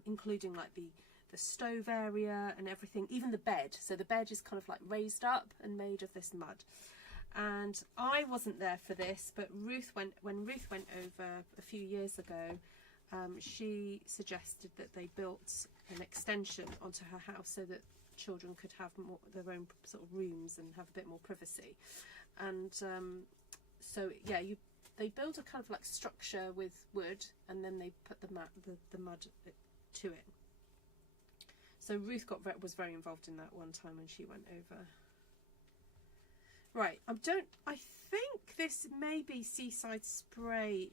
including like the stove area and everything, even the bed. So the bed is kind of like raised up and made of this mud. And I wasn't there for this, but when Ruth went over a few years ago, she suggested that they built an extension onto her house so that children could have more their own sort of rooms and have a bit more privacy. And so yeah, they build a kind of like structure with wood, and then they put the mud to it. So Ruth was very involved in that one time when she went over. Right, I think this may be Seaside Spray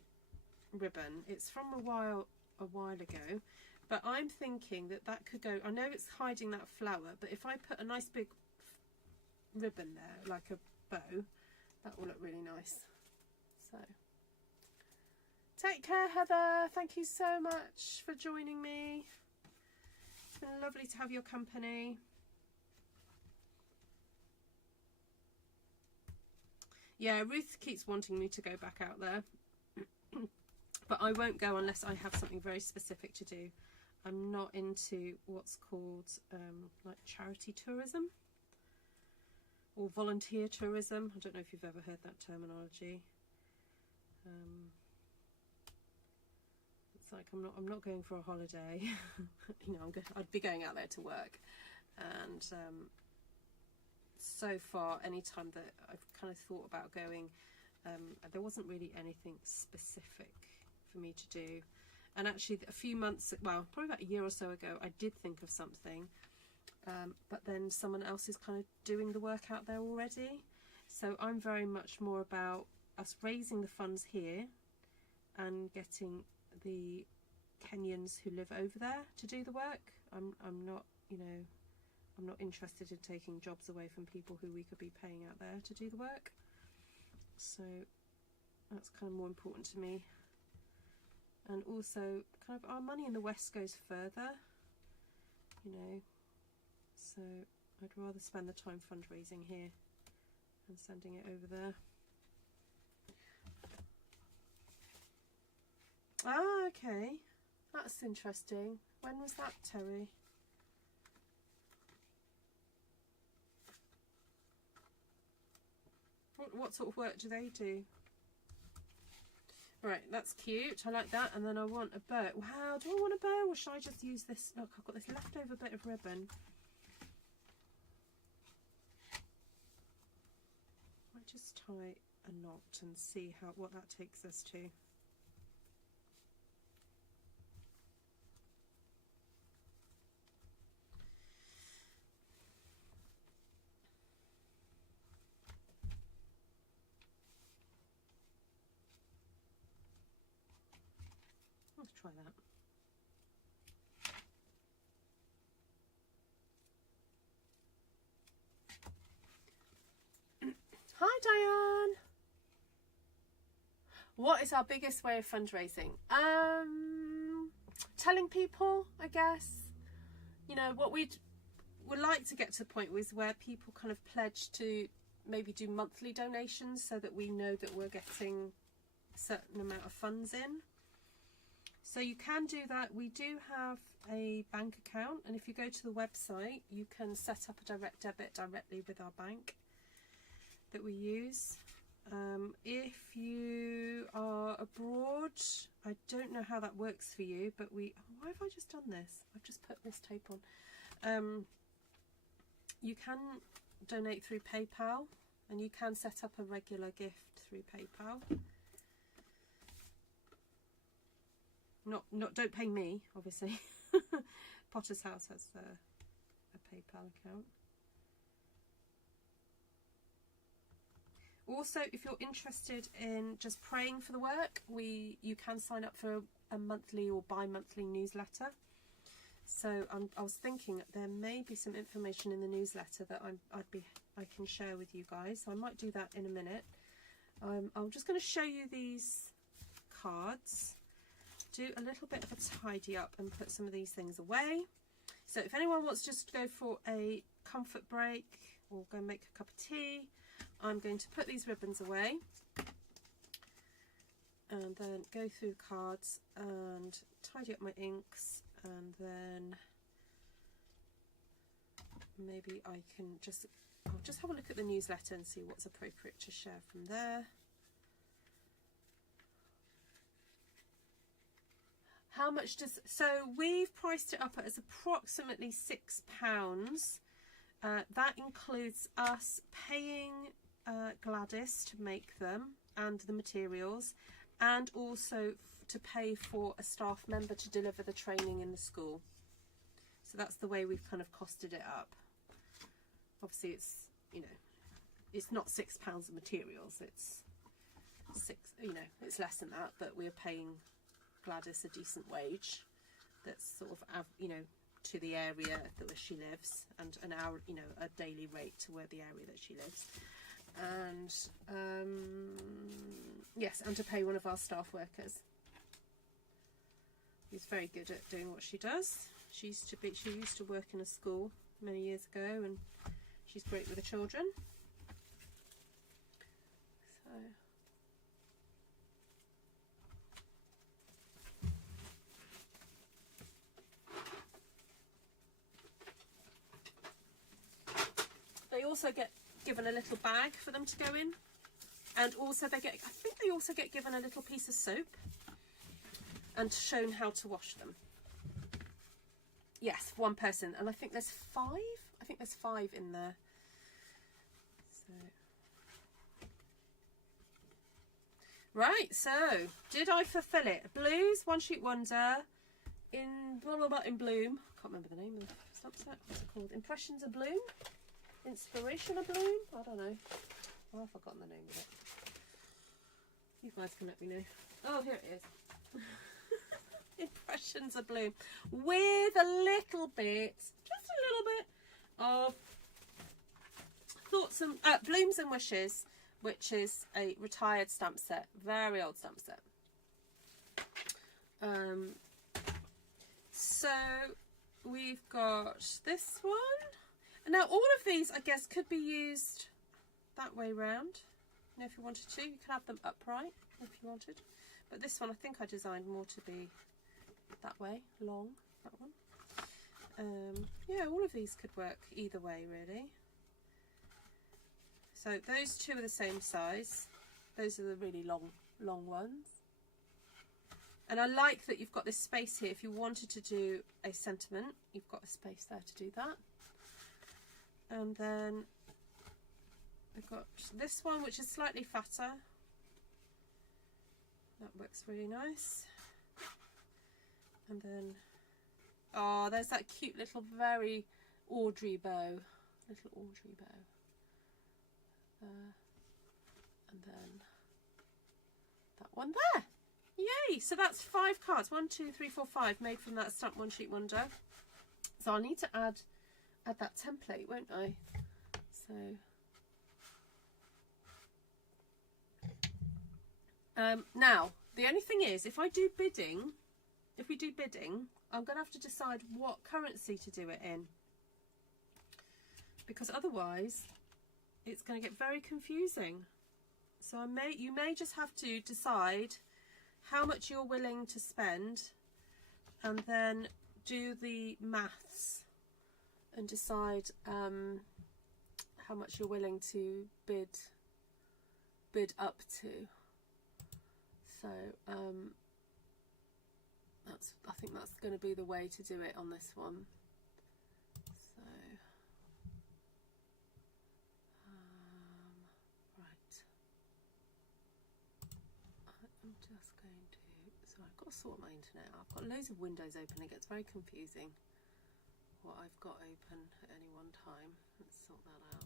ribbon. It's from a while ago, but I'm thinking that could go. I know it's hiding that flower, but if I put a nice big ribbon there, like a bow, that will look really nice. So, take care, Heather. Thank you so much for joining me. It's been lovely to have your company. Yeah, Ruth keeps wanting me to go back out there, but I won't go unless I have something very specific to do. I'm not into what's called like charity tourism or volunteer tourism. I don't know if you've ever heard that terminology. It's like I'm not going for a holiday. You know, I'd be going out there to work, and so far, any time that I've kind of thought about going, there wasn't really anything specific for me to do. And actually, a few months, well, probably about a year or so ago, I did think of something, but then someone else is kind of doing the work out there already. So I'm very much more about us raising the funds here and getting the Kenyans who live over there to do the work. I'm not, you know, I'm not interested in taking jobs away from people who we could be paying out there to do the work. So that's kind of more important to me. And also, kind of, our money in the West goes further, you know, so I'd rather spend the time fundraising here and sending it over there. Ah, okay, that's interesting. When was that, Terry? What sort of work do they do? Right, that's cute. I like that. And then I want a bow. Wow, do I want a bow, or should I just use this? Look, I've got this leftover bit of ribbon. I might just tie a knot and see what that takes us to. Let's try that. Hi, Diane. What is our biggest way of fundraising? Telling people, I guess. You know, what we'd like to get to the point was where people kind of pledge to maybe do monthly donations so that we know that we're getting a certain amount of funds in. So you can do that. We do have a bank account, and if you go to the website, you can set up a direct debit directly with our bank that we use. If you are abroad, I don't know how that works for you, but why have I just done this? I've just put this tape on. You can donate through PayPal, and you can set up a regular gift through PayPal. Don't pay me, obviously. Potter's House has a PayPal account. Also, if you're interested in just praying for the work, you can sign up for a monthly or bi-monthly newsletter. So I was thinking there may be some information in the newsletter that I can share with you guys. So I might do that in a minute. I'm just going to show you these cards. Do a little bit of a tidy up and put some of these things away. So if anyone wants just to go for a comfort break or go make a cup of tea, I'm going to put these ribbons away and then go through the cards and tidy up my inks, and then maybe I'll just have a look at the newsletter and see what's appropriate to share from there. How much so we've priced it up as approximately £6. That includes us paying Gladys to make them and the materials, and also to pay for a staff member to deliver the training in the school. So that's the way we've kind of costed it up. Obviously it's, you know, it's not £6 of materials, it's it's less than that, but we're paying Gladys a decent wage that's sort of, you know, to the area that she lives, and an hour, you know, a daily rate to where the area that she lives. And yes, and to pay one of our staff workers who's very good at doing what she does. She used to work in a school many years ago, and she's great with the children. So they also get given a little bag for them to go in, and also I think they also get given a little piece of soap and shown how to wash them. Yes, one person, and I think there's 5. I think there's 5 in there. So right, so did I fulfill it? Blues, One Sheet Wonder, in blah blah blah in Bloom. I can't remember the name of the stamp set. What's it called? Impressions of Bloom. Inspiration of Bloom? I don't know. Oh, I've forgotten the name of it. You guys can let me know. Oh, here it is. Impressions of Bloom. With a little bit, just a little bit of Thoughts and Blooms and Wishes, which is a retired stamp set. Very old stamp set. So we've got this one. Now, all of these, I guess, could be used that way round. You know, if you wanted to, you can have them upright if you wanted. But this one, I think I designed more to be that way, long, that one. Yeah, all of these could work either way, really. So those two are the same size. Those are the really long ones. And I like that you've got this space here. If you wanted to do a sentiment, you've got a space there to do that. And then we've got this one, which is slightly fatter. That works really nice. And then, oh, there's that cute little, very Audrey bow. Little Audrey bow. And then that one there. Yay! So that's 5 cards. 1, 2, 3, 4, 5 made from that Stamp One Sheet Wonder. So I'll need to add that template, won't I? So now the only thing is, if we do bidding, I'm gonna have to decide what currency to do it in, because otherwise it's going to get very confusing. So you may just have to decide how much you're willing to spend, and then do the maths and decide how much you're willing to bid up to. So I think that's going to be the way to do it on this one. So got to sort my internet out. I've got loads of windows open. It gets very confusing what I've got open at any one time. Let's sort that out.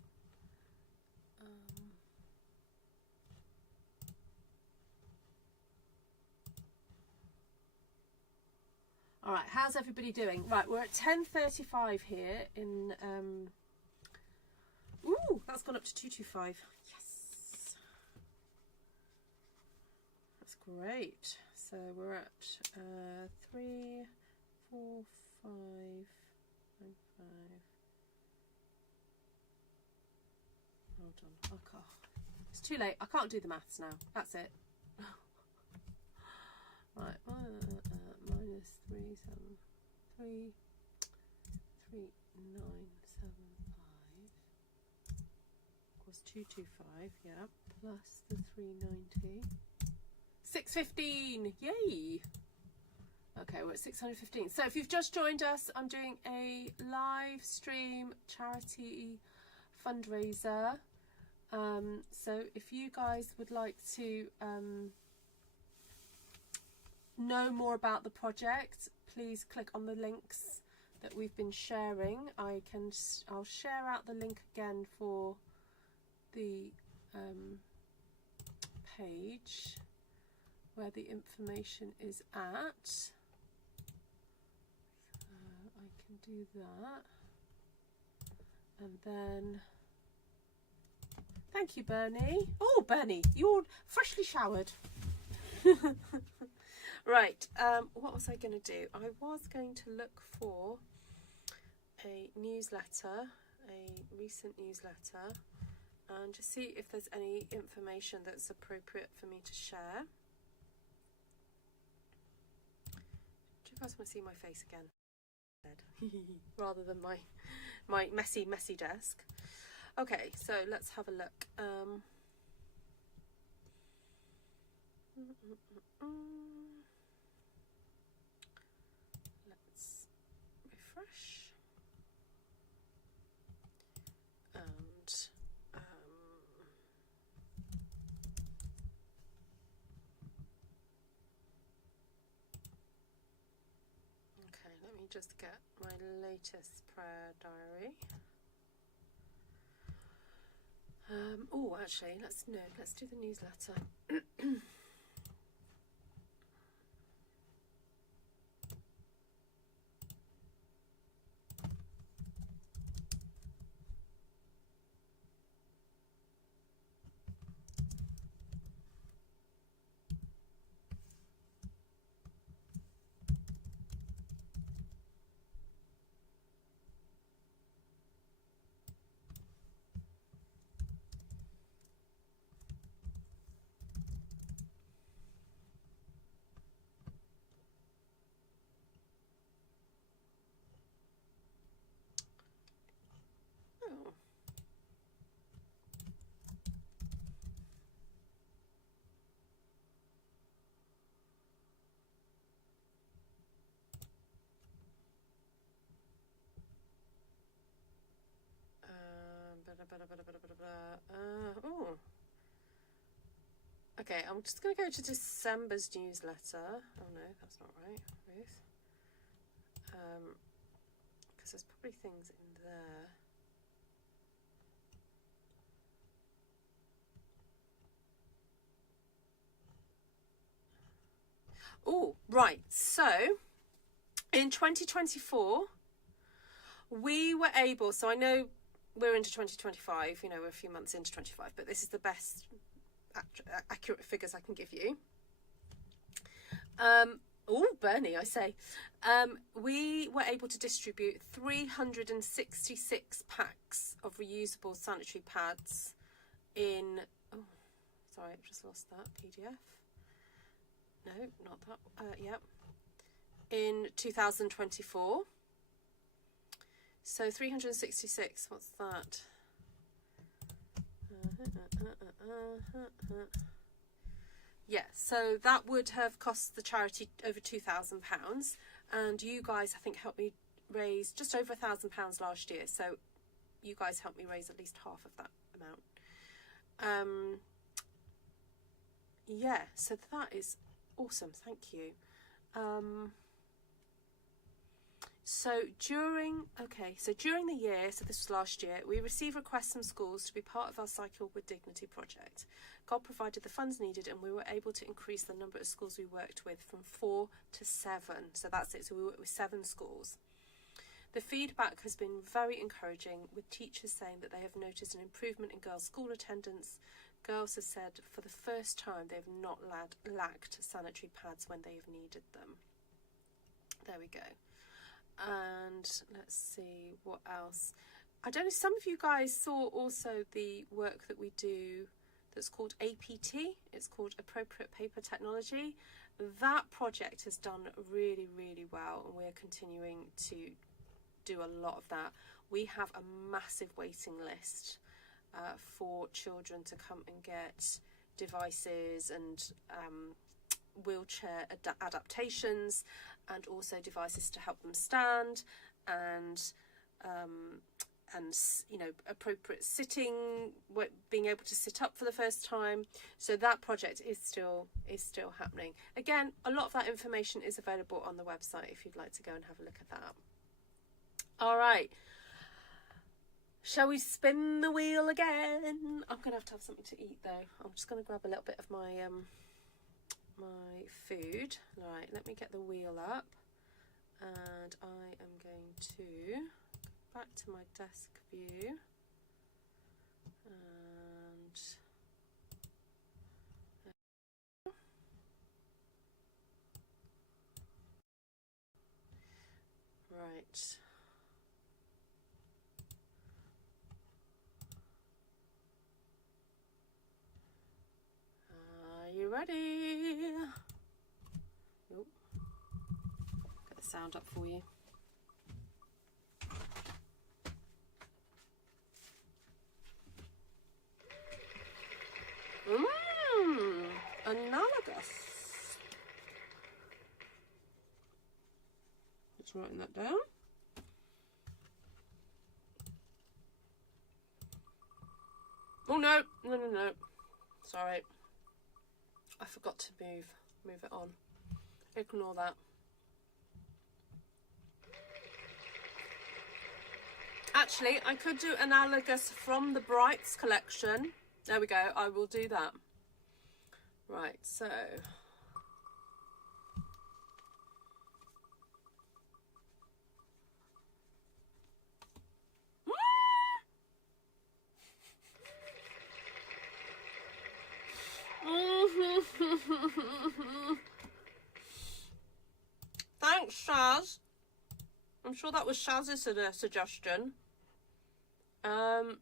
All right, how's everybody doing? Right, we're at 10:35 here in ooh, that's gone up to 225. Yes, that's great. So we're at 3, 4, 5, 9, 5. Hold on. Oh God, it's too late. I can't do the maths now. That's it. Right, minus 3, 7, 3, 3, 9, 7, 5 equals 225, yeah, plus the 390. 615, yay! Okay, we're at 615. So if you've just joined us, I'm doing a live stream charity fundraiser. So if you guys would like to know more about the project, please click on the links that we've been sharing. I'll share out the link again for the page where the information is at. I can do that, and then thank you, Bernie. Oh, Bernie, you're freshly showered. Right, what was I going to do? I was going to look for a newsletter, a recent newsletter, and just see if there's any information that's appropriate for me to share. Do you guys want to see my face again? Rather than my messy desk. Okay, so let's have a look. Let's refresh. And okay, let me just get my latest prayer diary. Oh, actually, let's do the newsletter. Oh. Oh. Okay, I'm just going to go to December's newsletter. Oh no, that's not right, Ruth. Because there's probably things in there. Oh, right. So, in 2024, we were able, so I know we're into 2025, you know, we're a few months into 25, but this is the best accurate figures I can give you. Oh, Bernie, I say. We were able to distribute 366 packs of reusable sanitary pads in, oh, sorry, I've just lost that PDF. No, not that, yep. In 2024. So 366, what's that? Yeah, so that would have cost the charity over £2,000, and you guys, I think, helped me raise just over £1,000 last year. So you guys helped me raise at least half of that amount. Yeah, so that is awesome. Thank you. So during the year, so this was last year, we received requests from schools to be part of our Cycle with Dignity project. God provided the funds needed, and we were able to increase the number of schools we worked with from 4 to 7. So that's it. So we worked with 7 schools. The feedback has been very encouraging, with teachers saying that they have noticed an improvement in girls' school attendance. Girls have said for the first time they've not lacked sanitary pads when they've needed them. There we go. And let's see what else. I don't know, some of you guys saw also the work that we do that's called APT. It's called Appropriate Paper Technology. That project has done really, really well, and we're continuing to do a lot of that. We have a massive waiting list for children to come and get devices and wheelchair adaptations, and also devices to help them stand, and you know, appropriate sitting, being able to sit up for the first time. So that project is still happening. Again, a lot of that information is available on the website if you'd like to go and have a look at that. All right, shall we spin the wheel again? I'm gonna have something to eat though. I'm just gonna grab a little bit of my my food. Right, let me get the wheel up, and I am going to go back to my desk view, and right. Are you ready? Oh, get the sound up for you. Analogous. Just writing that down. Oh no, no. Sorry. I forgot to move it on. Ignore that. Actually, I could do analogous from the Brights collection. There we go, I will do that. Right, so thanks, Shaz. I'm sure that was Shaz's suggestion. Oh.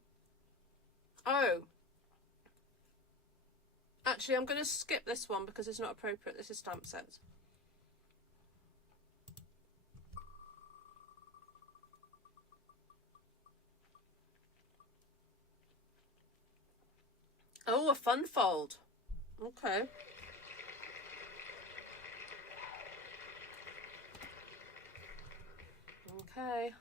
Actually, I'm going to skip this one because it's not appropriate. This is stamp sets. Oh, a fun fold. Okay. Okay.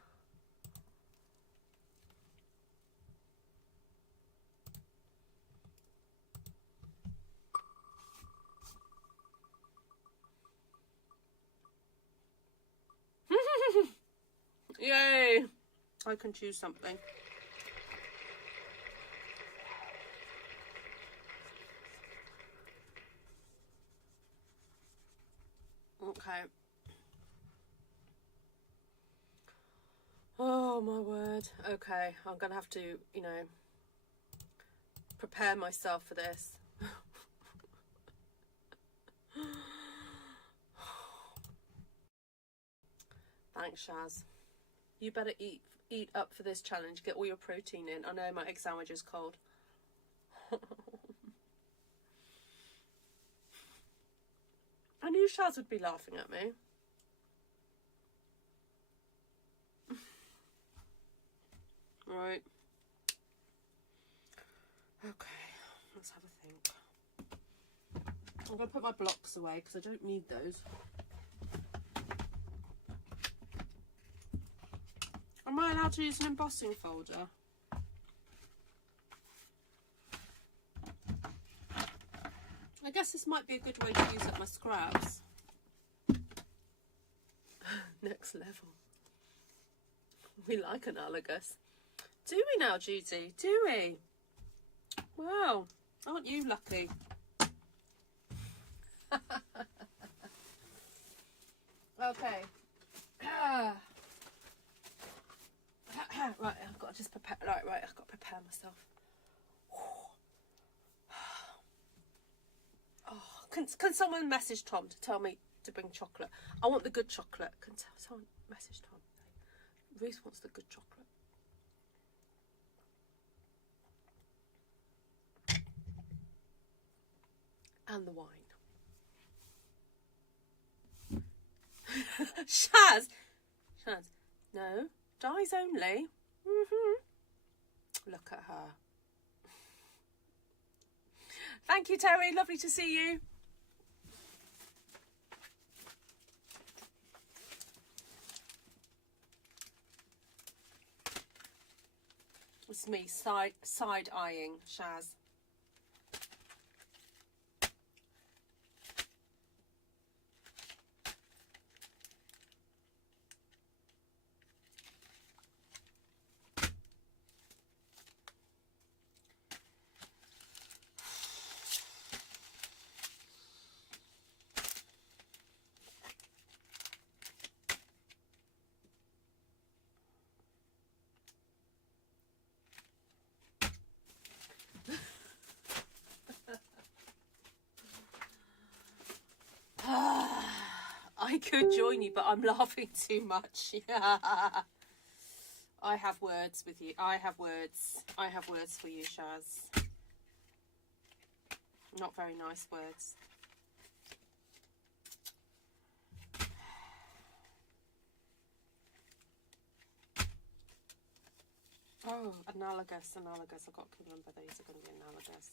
Yay! I can choose something. Okay. Oh my word. Okay, I'm gonna have to, you know, prepare myself for this. Thanks, Shaz. You better eat up for this challenge. Get all your protein in. I know my egg sandwich is cold. I knew Shaz would be laughing at me. Right. Okay, let's have a think. I'm going to put my blocks away because I don't need those. Am I allowed to use an embossing folder? I guess this might be a good way to use up my scraps. Next level. We like analogous. Do we now, Judy? Do we? Wow. Aren't you lucky? Okay. Right, I've got to just prepare. Right, I've got to prepare myself. Oh, can someone message Tom to tell me to bring chocolate? I want the good chocolate. Can someone message Tom? Ruth wants the good chocolate. And the wine. Shaz, no, dies only. Look at her. Thank you, Terry. Lovely to see you. It's me side eyeing Shaz. I could join you, but I'm laughing too much. Yeah. I have words with you. I have words for you, Shaz. Not very nice words. Oh, analogous. I've got to remember these are going to be analogous.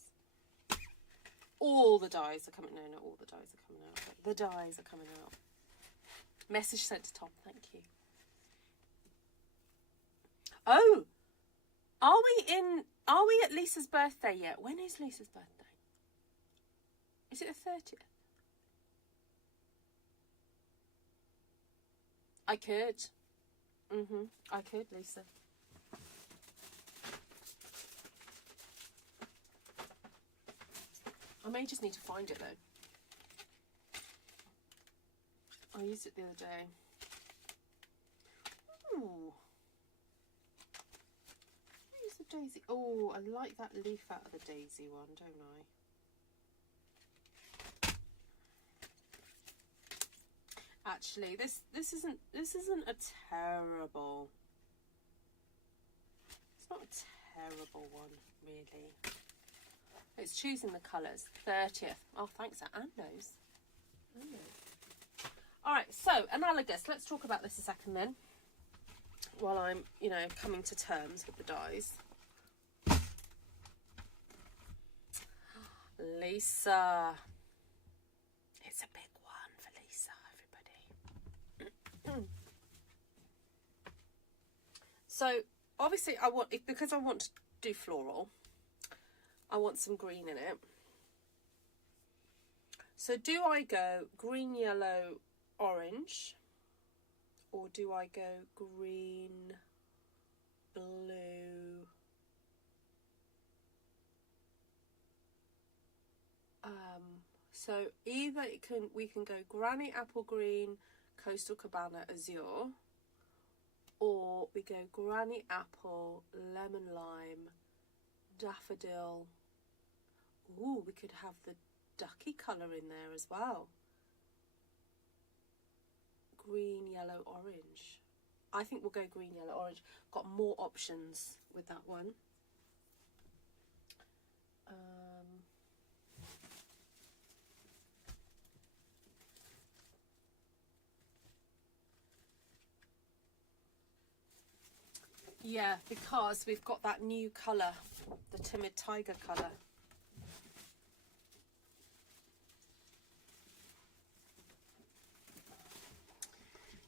All the dies are coming. No, not all the dies are coming out. But the dies are coming out. Message sent to Tom. Thank you. Oh, are we at Lisa's birthday yet? When is Lisa's birthday? Is it the 30th? I could. I could, Lisa. I may just need to find it though. I used it the other day. Ooh. Use the daisy. Oh, I like that leaf out of the daisy one, don't I? Actually, this isn't a terrible. It's not a terrible one, really. It's choosing the colours. 30th. Oh, thanks, Anne knows. All right, so analogous. Let's talk about this a second then, while I'm, coming to terms with the dies. Lisa. It's a big one for Lisa, everybody. So obviously because I want to do floral, I want some green in it. So do I go green, yellow, orange, or do I go green, blue, so either we can go granny apple green, coastal cabana azure, or we go granny apple, lemon lime, daffodil. Ooh, we could have the ducky colour in there as well. Green, yellow, orange. I think we'll go green, yellow, orange. Got more options with that one. Yeah, because we've got that new colour, the timid tiger colour.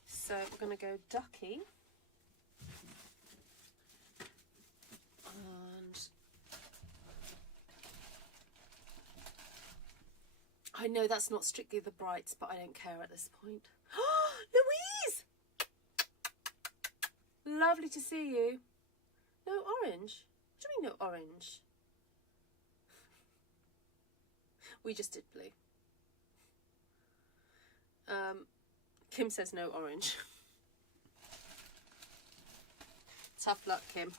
So we're going to go ducky. And I know that's not strictly the brights, but I don't care at this point. Louise! lovely to see you. No orange? What do you mean no orange? We just did blue. Kim says no orange. Tough luck, Kim.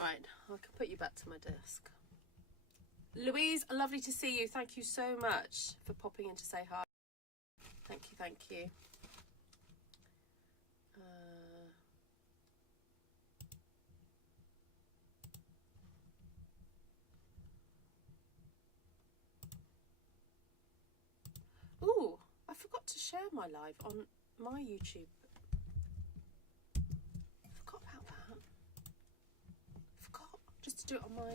Right, I can put you back to my desk. Louise, lovely to see you. Thank you so much for popping in to say hi. Thank you, thank you. Ooh, I forgot to share my live on my YouTube. I forgot about that. I forgot just to do it on my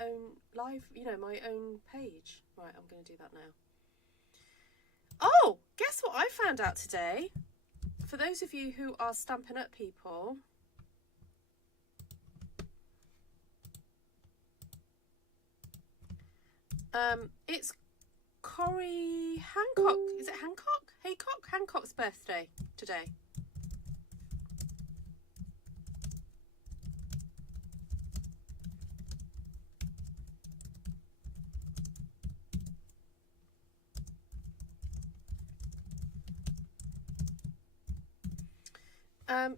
own live, you know, my own page. Right, I'm going to do that now. Oh, guess what I found out today? For those of you who are Stampin' Up people, it's Corey Hancock. Is it Hancock? Hancock's birthday today.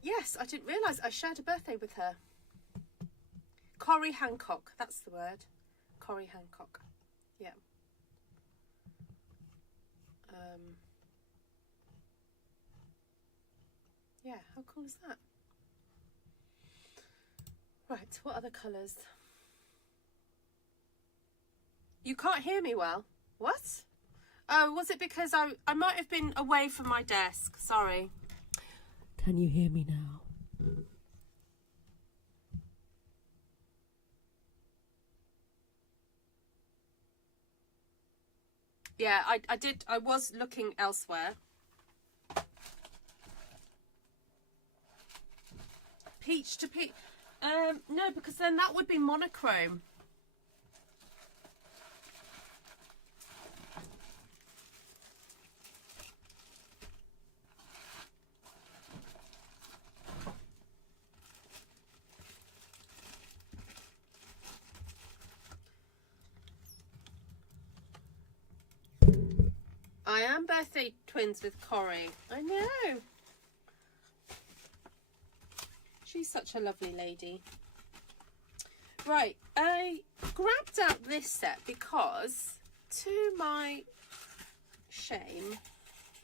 Yes, I didn't realise I shared a birthday with her. Corey Hancock, that's the word. Corey Hancock. Yeah. Yeah, how cool is that? Right, what other colours? You can't hear me well. What? Oh, was it because I might have been away from my desk? Sorry. Can you hear me now? Yeah, I did. I was looking elsewhere. Peach to peach. No, because then that would be monochrome. I am birthday twins with Corrie. I know. She's such a lovely lady. Right, I grabbed out this set because, to my shame,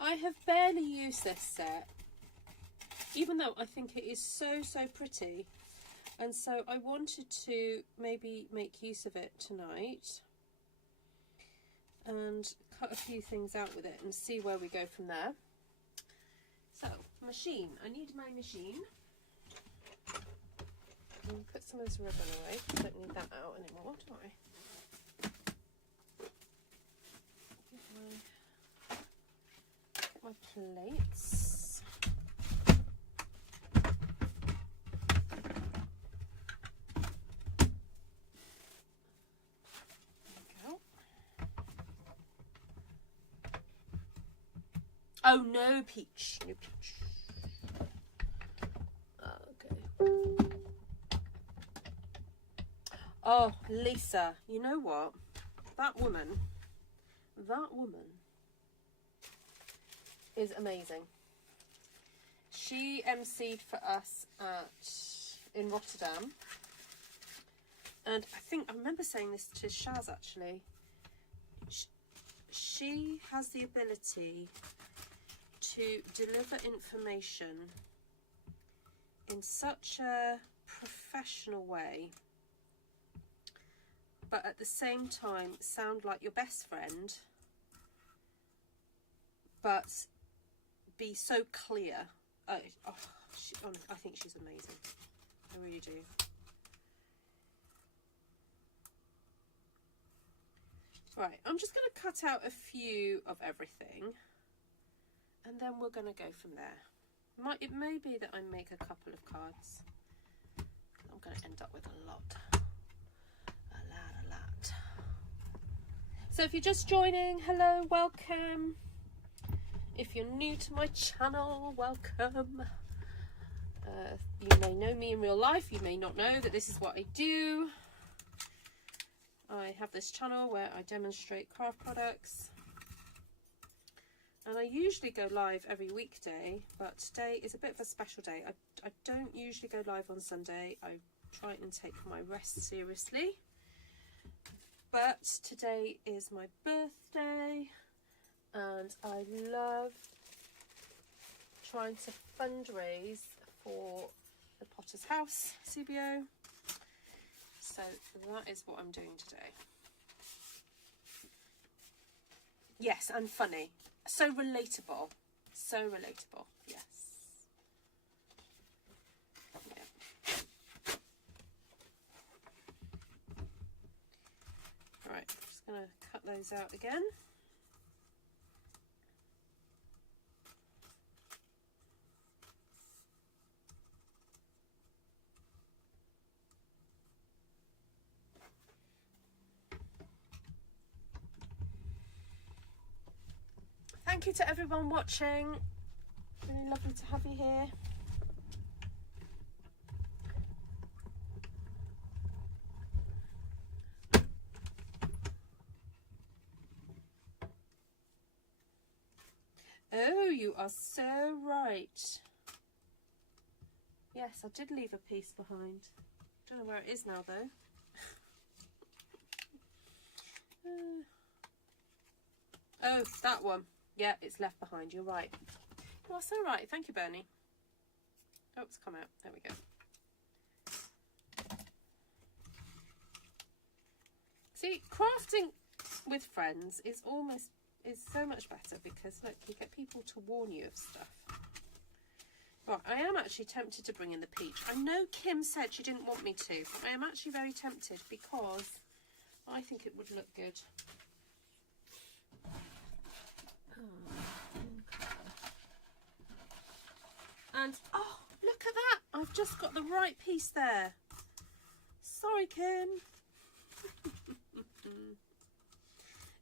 I have barely used this set, even though I think it is so pretty. And so I wanted to maybe make use of it tonight and cut a few things out with it and see where we go from there. So, machine. I need my machine. I'll put some of this ribbon away. I don't need that out anymore, do I? Get my plates. Oh, no peach. No peach. Okay. Oh, Lisa, you know what? That woman is amazing. She emceed for us in Rotterdam. And I remember saying this to Shaz actually. She has the ability to deliver information in such a professional way, but at the same time sound like your best friend, but be so clear. I think she's amazing. I really do. Right, I'm just going to cut out a few of everything, and then we're going to go from there. It may be that I make a couple of cards. I'm going to end up with a lot. So if you're just joining, hello, welcome. If you're new to my channel, welcome. You may know me in real life, you may not know that this is what I do. I have this channel where I demonstrate craft products, and I usually go live every weekday, but today is a bit of a special day. I don't usually go live on Sunday. I try and take my rest seriously, but today is my birthday and I love trying to fundraise for the Potter's House CBO. So that is what I'm doing today. Yes, and funny. So relatable. So relatable. Yes. Yeah. Alright, I'm just going to cut those out again. Thank you to everyone watching. Really lovely to have you here. Oh, you are so right. Yes, I did leave a piece behind. Don't know where it is now though. Oh, that one. Yeah, it's left behind. You're right. You are so right. Thank you, Bernie. Oh, it's come out. There we go. See, crafting with friends is so much better because look, you get people to warn you of stuff. Right, I am actually tempted to bring in the peach. I know Kim said she didn't want me to, but I am actually very tempted because I think it would look good. And oh, look at that! I've just got the right piece there. Sorry, Kim.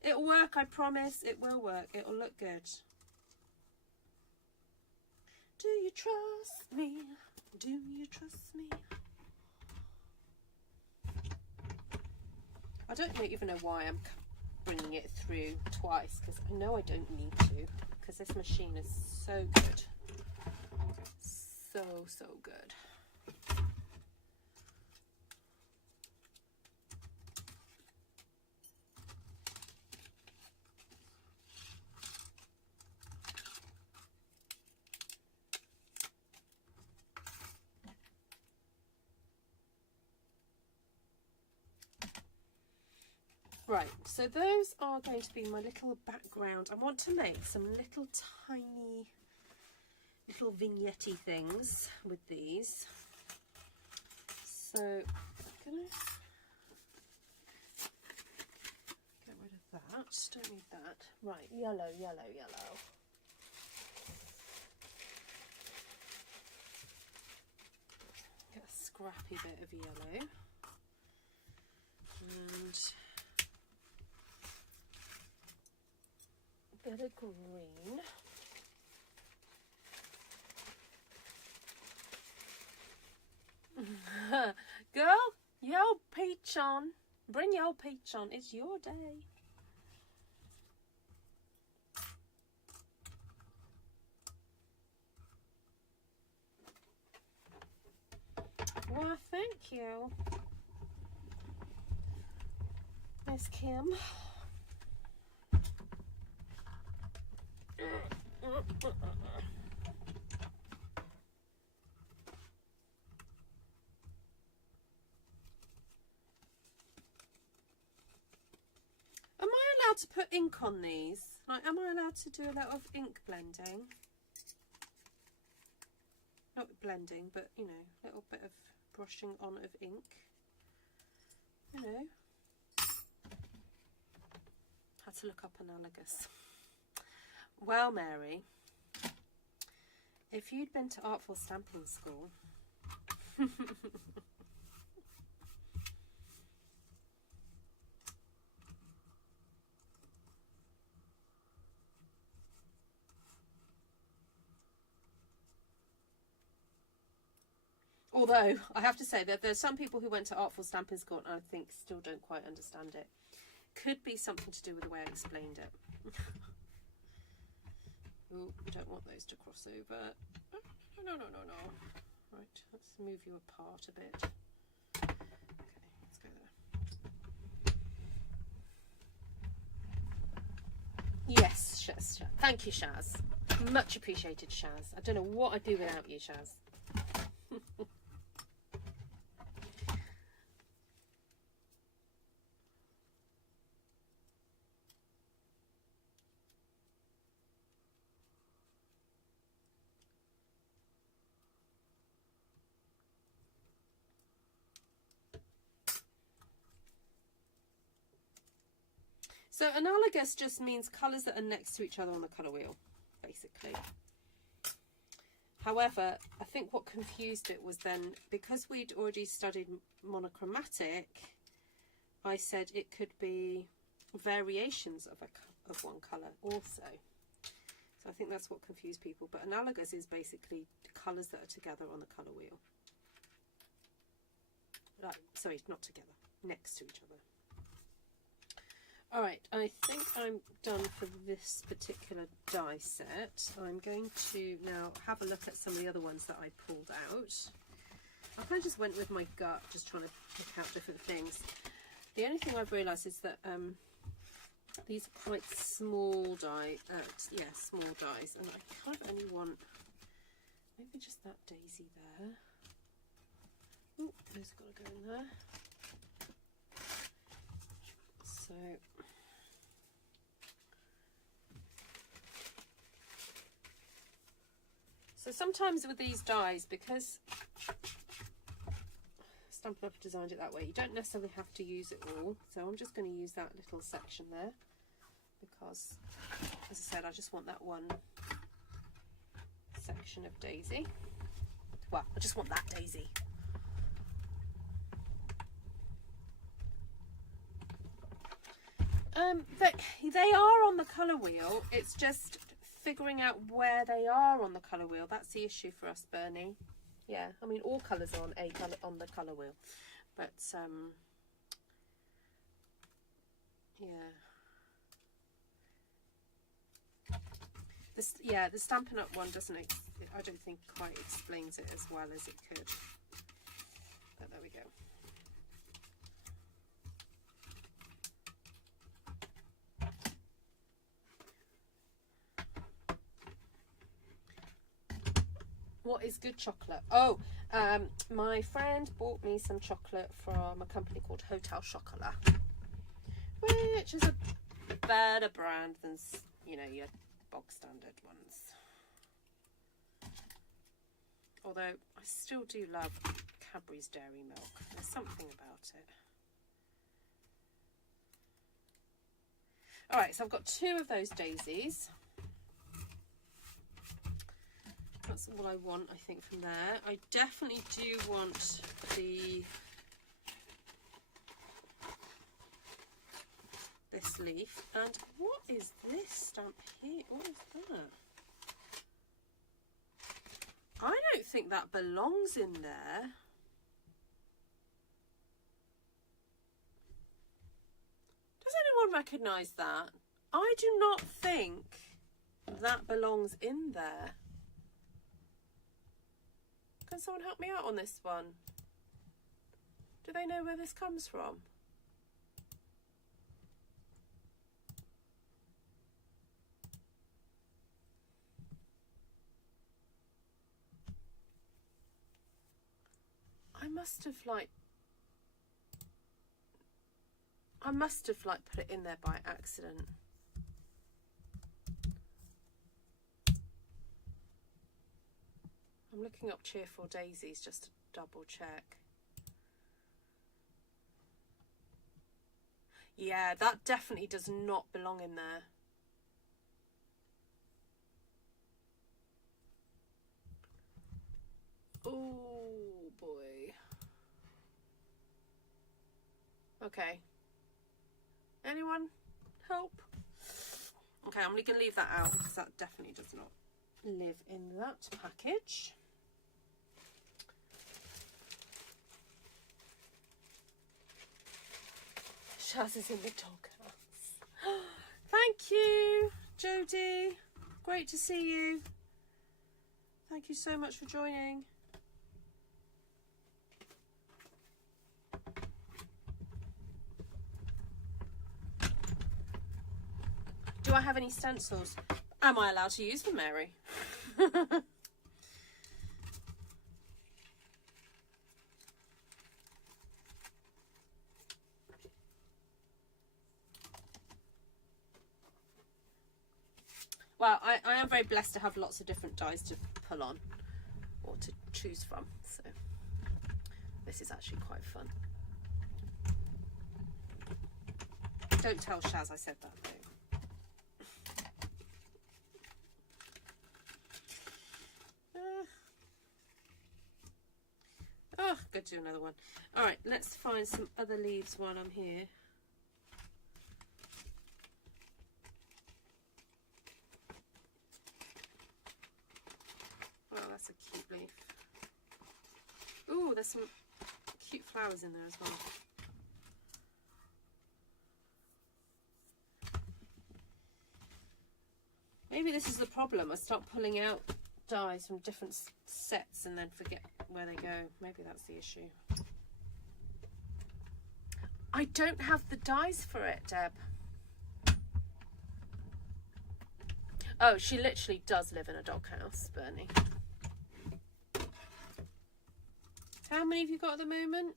It'll work, I promise. It will work. It'll look good. Do you trust me? Do you trust me? I don't even know why I'm bringing it through twice, because I know I don't need to, because this machine is so good. So good. Right, so those are going to be my little background. I want to make some little tiny little vignette-y things with these. So I'm gonna get rid of that. Don't need that. Right, yellow, yellow, yellow. Get a scrappy bit of yellow. And a bit of green. Girl, your peach on. Bring your peach on. It's your day. Well, thank you, Miss Kim. Am I allowed to put ink on these? Like, am I allowed to do a lot of ink blending? Not blending, but, you know, a little bit of brushing on of ink. You know. Had to look up analogous. Well, Mary, if you'd been to Artful Stampin School, Although, I have to say that there's some people who went to Artful Stampin School and I think still don't quite understand it. Could be something to do with the way I explained it. Oh, we don't want those to cross over. No. Right, let's move you apart a bit. Okay, let's go there. Yes, Shaz. Thank you, Shaz. Much appreciated, Shaz. I don't know what I'd do without you, Shaz. So analogous just means colours that are next to each other on the colour wheel, basically. However, I think what confused it was then, because we'd already studied monochromatic, I said it could be variations of one colour also. So I think that's what confused people. But analogous is basically colours that are together on the colour wheel. Sorry, not together, next to each other. Alright, I think I'm done for this particular die set. I'm going to now have a look at some of the other ones that I pulled out. I kind of just went with my gut, just trying to pick out different things. The only thing I've realised is that these are quite small die, small dies, and I kind of only want maybe just that daisy there. Oh, those have got to go in there. So sometimes with these dies, because Stampin' Up designed it that way, you don't necessarily have to use it all. So I'm just going to use that little section there because, as I said, I just want that one section of daisy. Well, I just want that daisy. They are on the colour wheel. It's just figuring out where they are on the colour wheel. That's the issue for us, Bernie. Yeah, I mean all colours are on the colour wheel, but the Stampin' Up one doesn't. I don't think quite explains it as well as it could. But there we go. What is good chocolate? Oh, my friend bought me some chocolate from a company called Hotel Chocolat, which is a better brand than, you know, your bog standard ones. Although I still do love Cadbury's Dairy Milk. There's something about it. All right, so I've got 2 of those daisies. That's all I want, I think, from there. I definitely do want this leaf. And what is this stamp here? What is that? I don't think that belongs in there. Does anyone recognise that? I do not think that belongs in there. Can someone help me out on this one? Do they know where this comes from? I must have put it in there by accident. I'm looking up Cheerful Daisies just to double check. Yeah, that definitely does not belong in there. Oh boy. Okay. Anyone help? Okay, I'm going to leave that out because that definitely does not live in that package. Shaz is in the doghouse. Thank you, Jodie. Great to see you. Thank you so much for joining. Do I have any stencils? Am I allowed to use them, Mary? Well, I am very blessed to have lots of different dies to pull on or to choose from, so this is actually quite fun. Don't tell Shaz I said that though. Oh, go do another one. All right, let's find some other leaves while I'm here. Oh, that's a cute leaf. Ooh, there's some cute flowers in there as well. Maybe this is the problem. I start pulling out dies from different sets and then forget where they go. Maybe that's the issue. I don't have the dies for it, Deb. Oh, she literally does live in a doghouse, Bernie. How many have you got at the moment?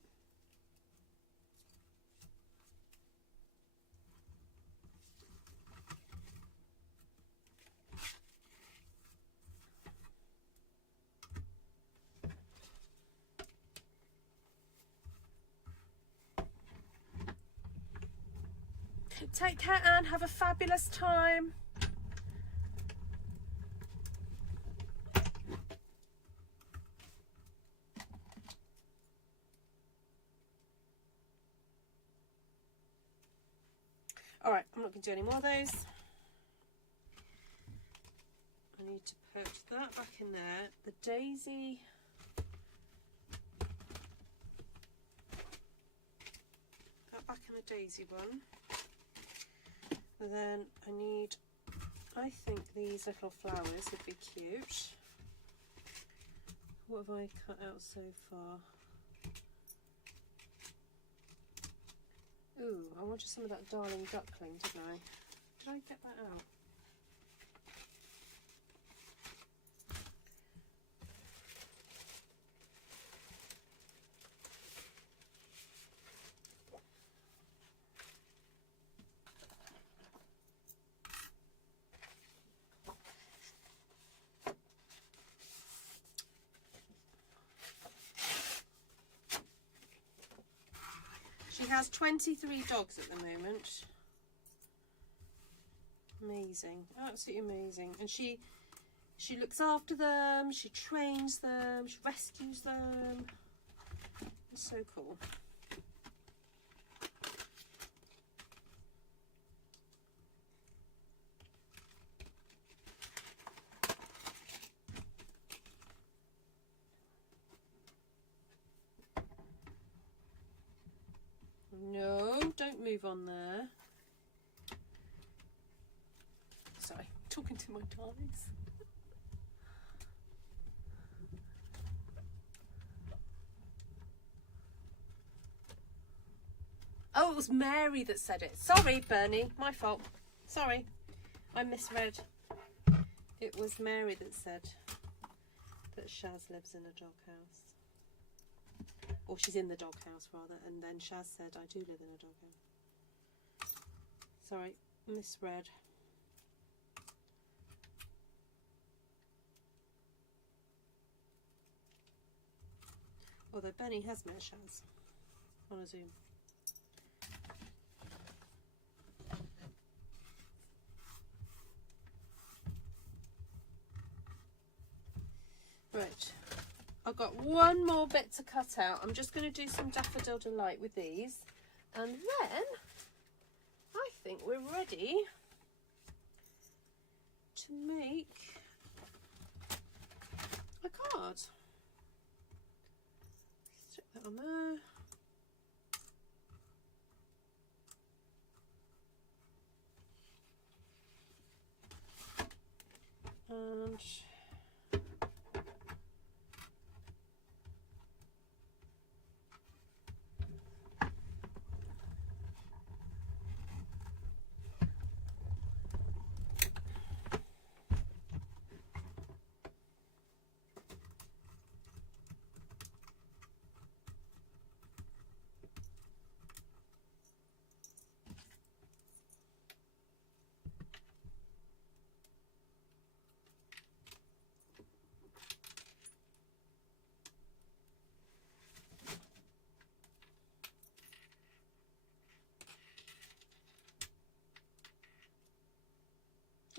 Take care, Anne. Have a fabulous time. All right, I'm not going to do any more of those. I need to put that back in there. The daisy. That back in the daisy one. And then I think these little flowers would be cute. What have I cut out so far? Ooh, I wanted some of that darling duckling, didn't I? Did I get that out? She has 23 dogs at the moment. Amazing, absolutely amazing. And she looks after them, she trains them, she rescues them. It's so cool. No, don't move on there. Sorry, talking to my dies. Oh, it was Mary that said it. Sorry, Bernie, my fault. Sorry, I misread. It was Mary that said that Shaz lives in a doghouse. Or she's in the doghouse rather, and then Shaz said I do live in a doghouse. Sorry, misread. Although Benny has met Shaz on a Zoom. Right. I've got one more bit to cut out. I'm just going to do some Daffodil Delight with these. And then I think we're ready to make a card. Stick that on there.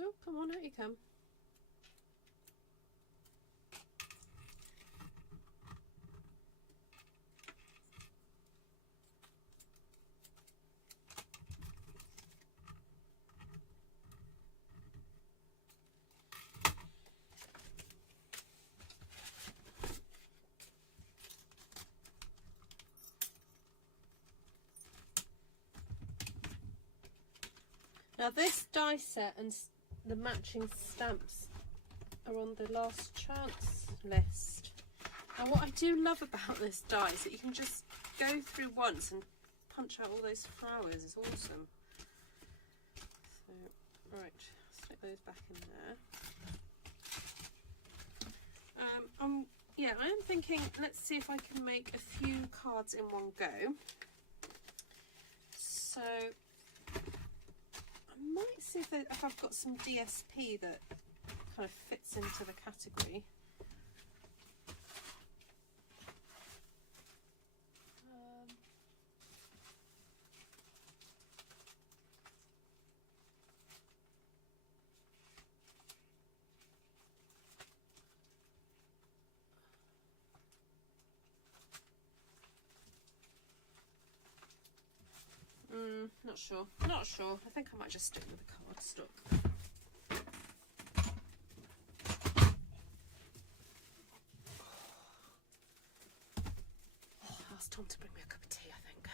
Oh, come on, out you come. Now this die set and the matching stamps are on the last chance list. And what I do love about this die is that you can just go through once and punch out all those flowers. It's awesome. So, right, stick those back in there. Yeah, I am thinking, let's see if I can make a few cards in one go. So I might see if I've got some DSP that kind of fits into the category. Not sure. I think I might just stick with the cardstock. Oh, I'll ask Tom to bring me a cup of tea, I think.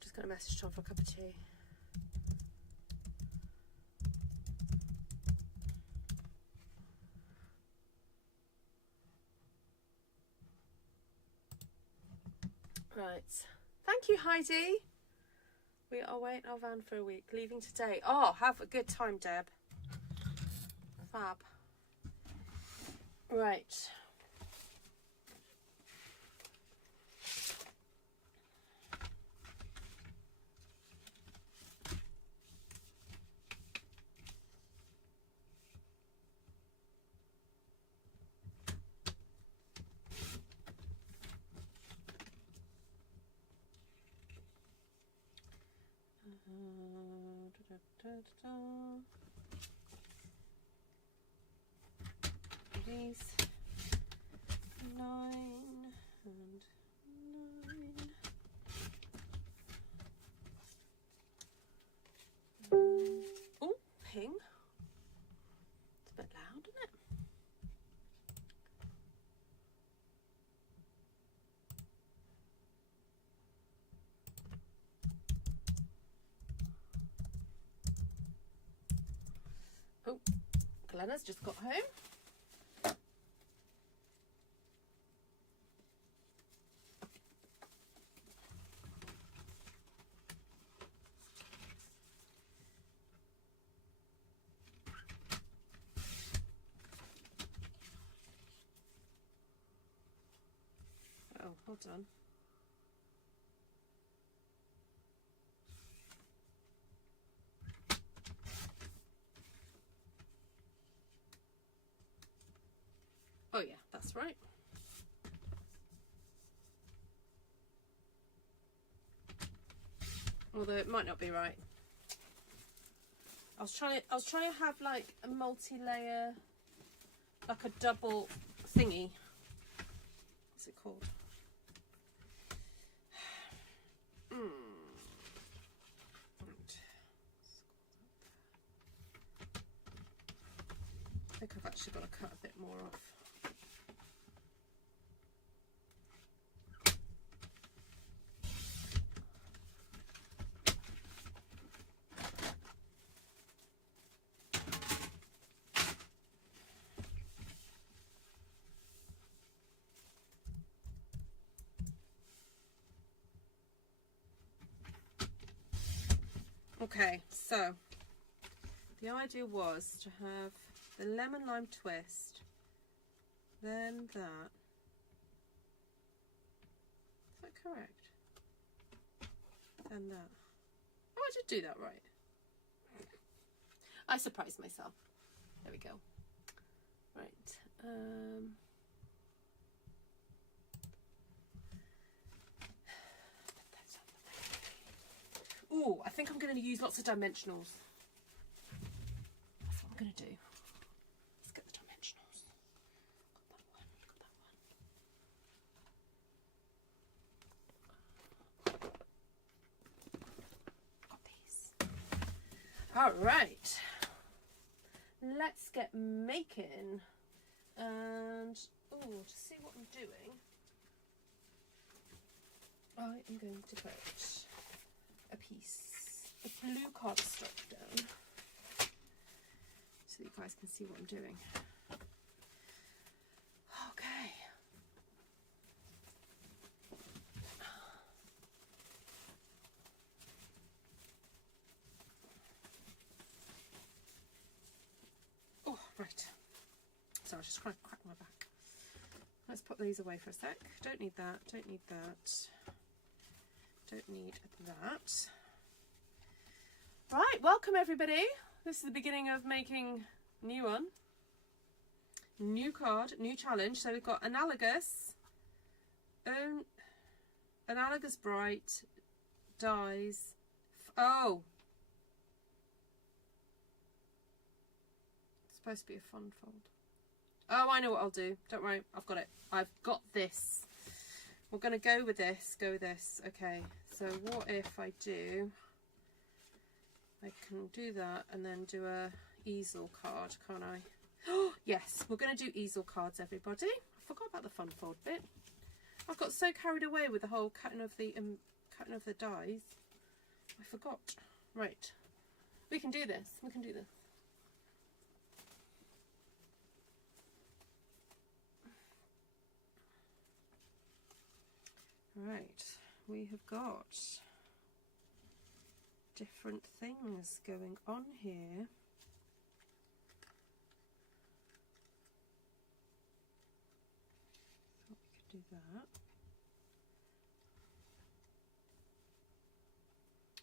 Just going to message Tom for a cup of tea. Right. Thank you, Heidi. We are waiting our van for a week. Leaving today. Oh, have a good time, Deb. Fab. Right. These 9 and 9. Oh, ping. It's a bit loud, isn't it? Oh, Glenna's just got home. Oh, hold on. Oh yeah, that's right. Although it might not be right. I was trying to have like a multi-layer, like a double thingy. What's it called? I think I've actually got to cut a bit more off. Okay, so the idea was to have the lemon lime twist, then that. Is that correct? Then that. Oh, I did do that right. I surprised myself. There we go. Right. Ooh, I think I'm going to use lots of dimensionals. That's what I'm going to do. Let's get the dimensionals. Got that one, got these. All right. Let's get making. And, oh, to see what I'm doing, I am going to put a piece of blue cardstock down so that you guys can see what I'm doing. Okay. Oh, right. So I was just trying to crack my back. Let's put these away for a sec. Don't need that, don't need that. Don't need that. Right, welcome everybody. This is the beginning of making a new one. New card, new challenge. So we've got analogous, analogous bright, dies. Oh! It's supposed to be a fun fold. Oh, I know what I'll do. Don't worry, I've got it. I've got this. We're going to go with this, Okay, so what if I can do that and then do a easel card, can't I? Oh, yes, we're going to do easel cards, everybody. I forgot about the fun fold bit. I've got so carried away with the whole cutting of the dies. I forgot. Right, we can do this. We can do this. Right, we have got different things going on here. Thought we could do that.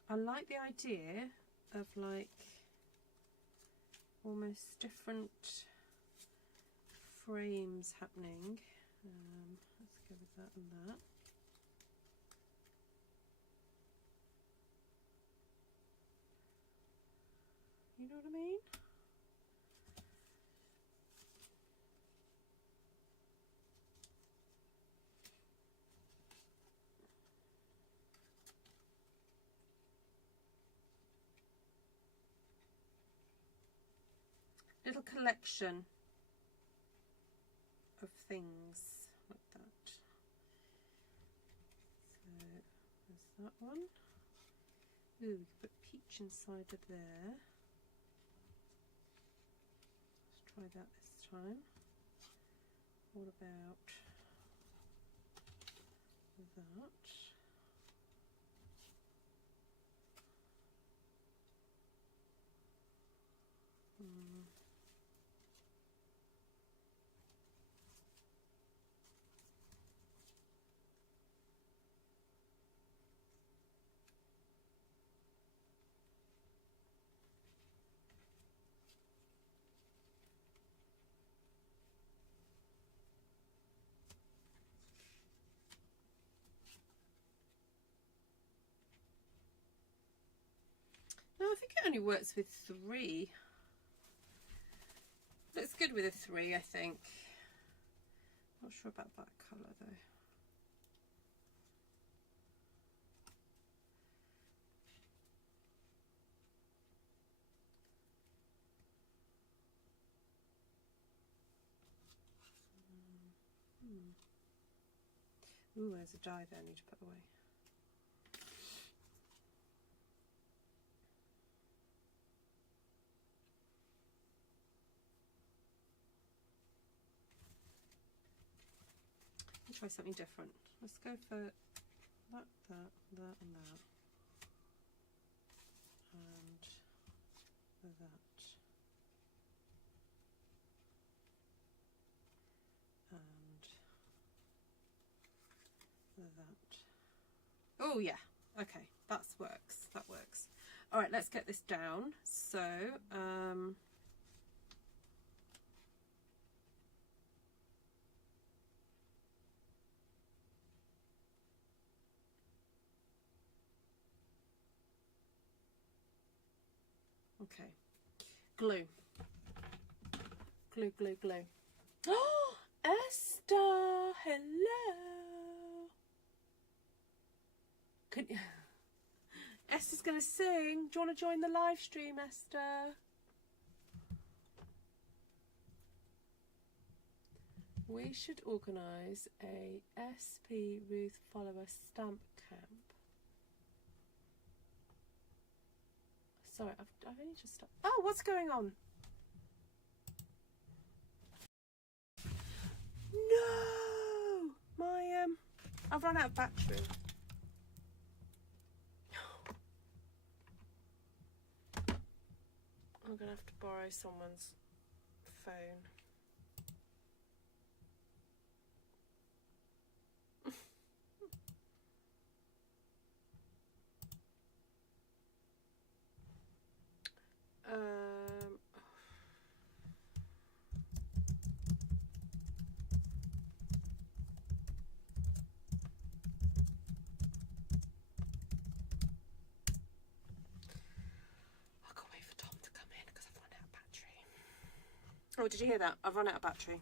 I like the idea of like almost different frames happening. Let's go with that and that. You know what I mean? Little collection of things like that. So there's that one. Ooh, we could put peach inside of there. Try that this time. What about that? think it only works with 3. Looks good with a 3, I think. Not sure about that colour though. Ooh, there's a die there I need to put away. Let's try something different. Let's go for that, and that. And that. Oh yeah, okay, that works. That works. All right, let's get this down. So, okay, glue, glue, glue, glue. Oh, Esther, hello. Can you... Esther's going to sing. Do you want to join the live stream, Esther? We should organise a SP Ruth follower stamp camp. Sorry, I've only just stopped. Oh, what's going on? No! My, I've run out of battery. I'm going to have to borrow someone's phone. I can't wait for Tom to come in because I've run out of battery. Oh, did you hear that? I've run out of battery.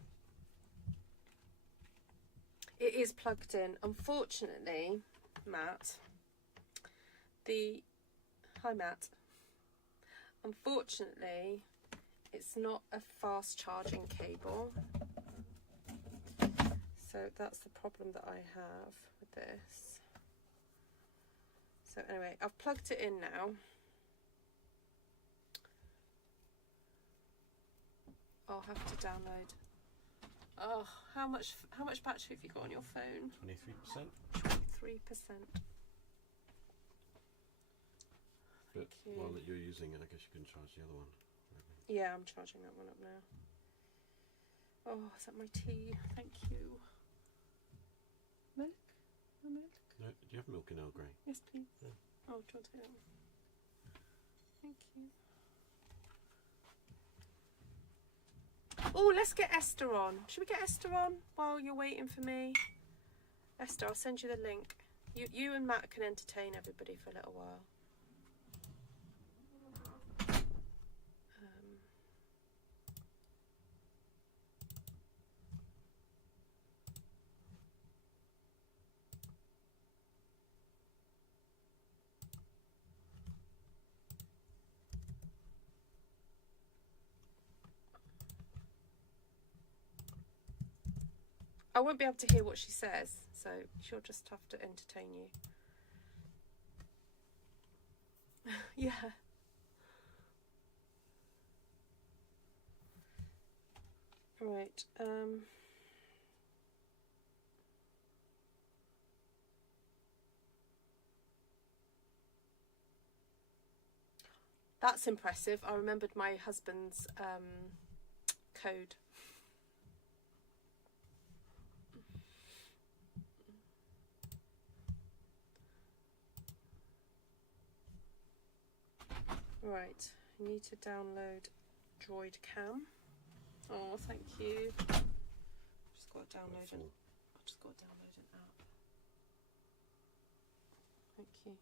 It is plugged in. Unfortunately, Matt, hi Matt. Unfortunately, it's not a fast charging cable. So that's the problem that I have with this. So anyway, I've plugged it in now. I'll have to download. Oh, how much battery have you got on your phone? 23%. 23%. But while you're using it, I guess you can charge the other one. Yeah, I'm charging that one up now. Oh, is that my tea? Thank you. Milk? No milk? No, do you have milk in Earl Grey? Yes, please. Yeah. Oh, do you want to take that one? Thank you. Oh, let's get Esther on. Should we get Esther on while you're waiting for me? Esther, I'll send you the link. You and Matt can entertain everybody for a little while. I won't be able to hear what she says, so she'll just have to entertain you. Yeah. Right. That's impressive. I remembered my husband's code. Right, you need to download Droid Cam. Oh, thank you. Just got to download an app. Thank you.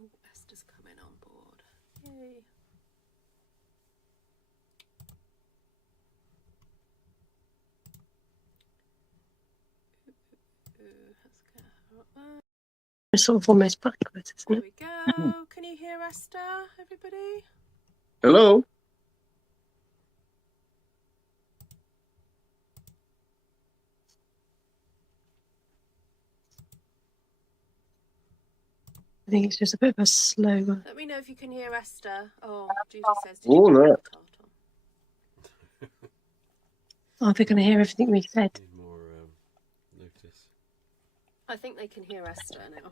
Oh, Esther's coming on board. Yay. Let's get her up there. It's sort of almost backwards, isn't There it? we go. Can you hear Esther, everybody? Hello. I think it's just a bit of a slower. Let me know if you can hear Esther. Oh, Judy says, did Oh, you put look. the card on? Oh, they're going to hear everything we said. Need more notice. I think they can hear Esther now.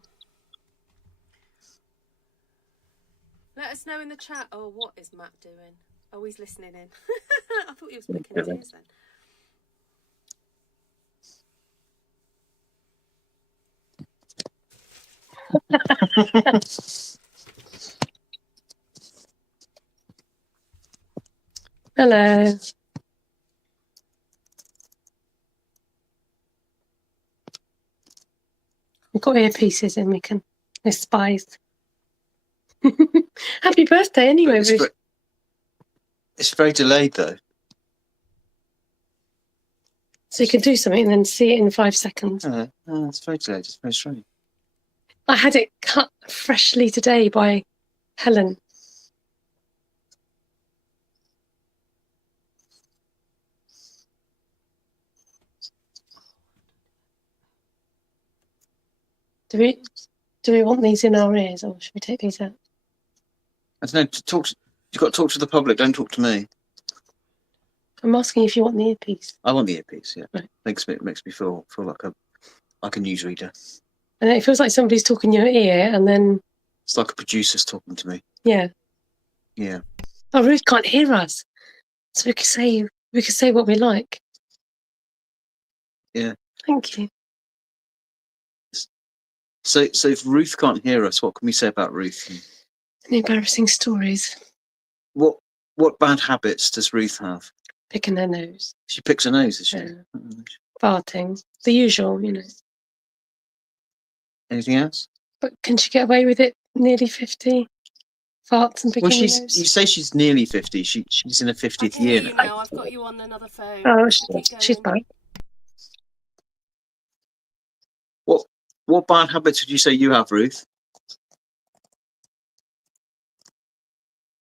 Let us know in the chat. Oh, what is Matt doing? Oh, he's listening in. I thought he was picking his ears then. Hello. We've got earpieces in, we can. We're spies. Happy birthday anyway, It's, Ruth. it's very delayed though. So you can do something and then see it in 5 seconds. Oh, it's very delayed. It's very strange. I had it cut freshly today by Helen. Do we want these in our ears, or should we take these out? I don't know. You've got to talk to the public. Don't talk to me. I'm asking if you want the earpiece. I want the earpiece. Yeah, Right. makes me feel like a newsreader. And it feels like somebody's talking in your ear, and then It's like a producer's talking to me. yeah. Yeah. Oh, Ruth can't hear us, so we could say what we like. Yeah. Thank you. So if Ruth can't hear us, what can we say about Ruth? Any embarrassing stories? What bad habits does Ruth have? Picking her nose, She picks her nose, does she? farting, the usual, you know. Anything else? But can she get away with it? Nearly 50, farts and picking Well, her you nose. say she's nearly 50. She's in her I 50th can hear year you now. now. I've got you on another phone. Oh, Keep she's going. back. What bad habits would you say you have, Ruth?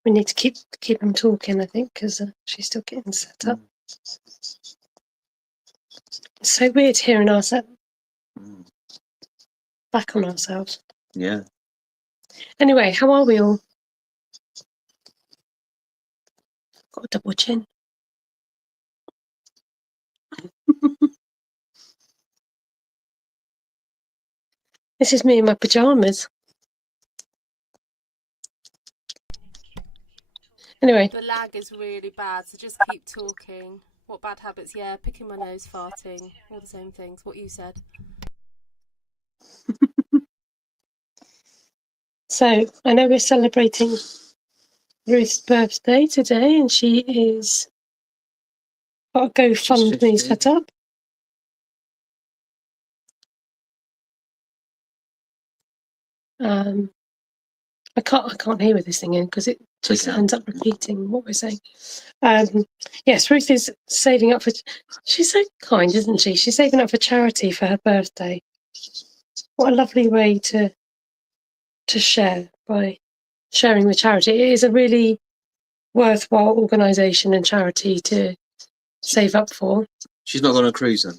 We need to keep them talking, I think, because she's still getting set up. It's so weird hearing ourselves back on ourselves. Yeah. Anyway, how are we all? Got a double chin. This is me in my pajamas. Anyway, The lag is really bad, so just keep talking. What bad habits? Yeah, picking my nose, farting, all the same things. What you said. so I know we're celebrating Ruth's birthday today, and she is got a GoFundMe set up. I can't hear with this thing in because it just ends up repeating what we're saying. Yes, Ruth is saving up for. She's so kind, isn't she? She's saving up for charity for her birthday. What a lovely way to share by sharing with charity. It is a really worthwhile organisation and charity to save up for. She's not on a cruise then?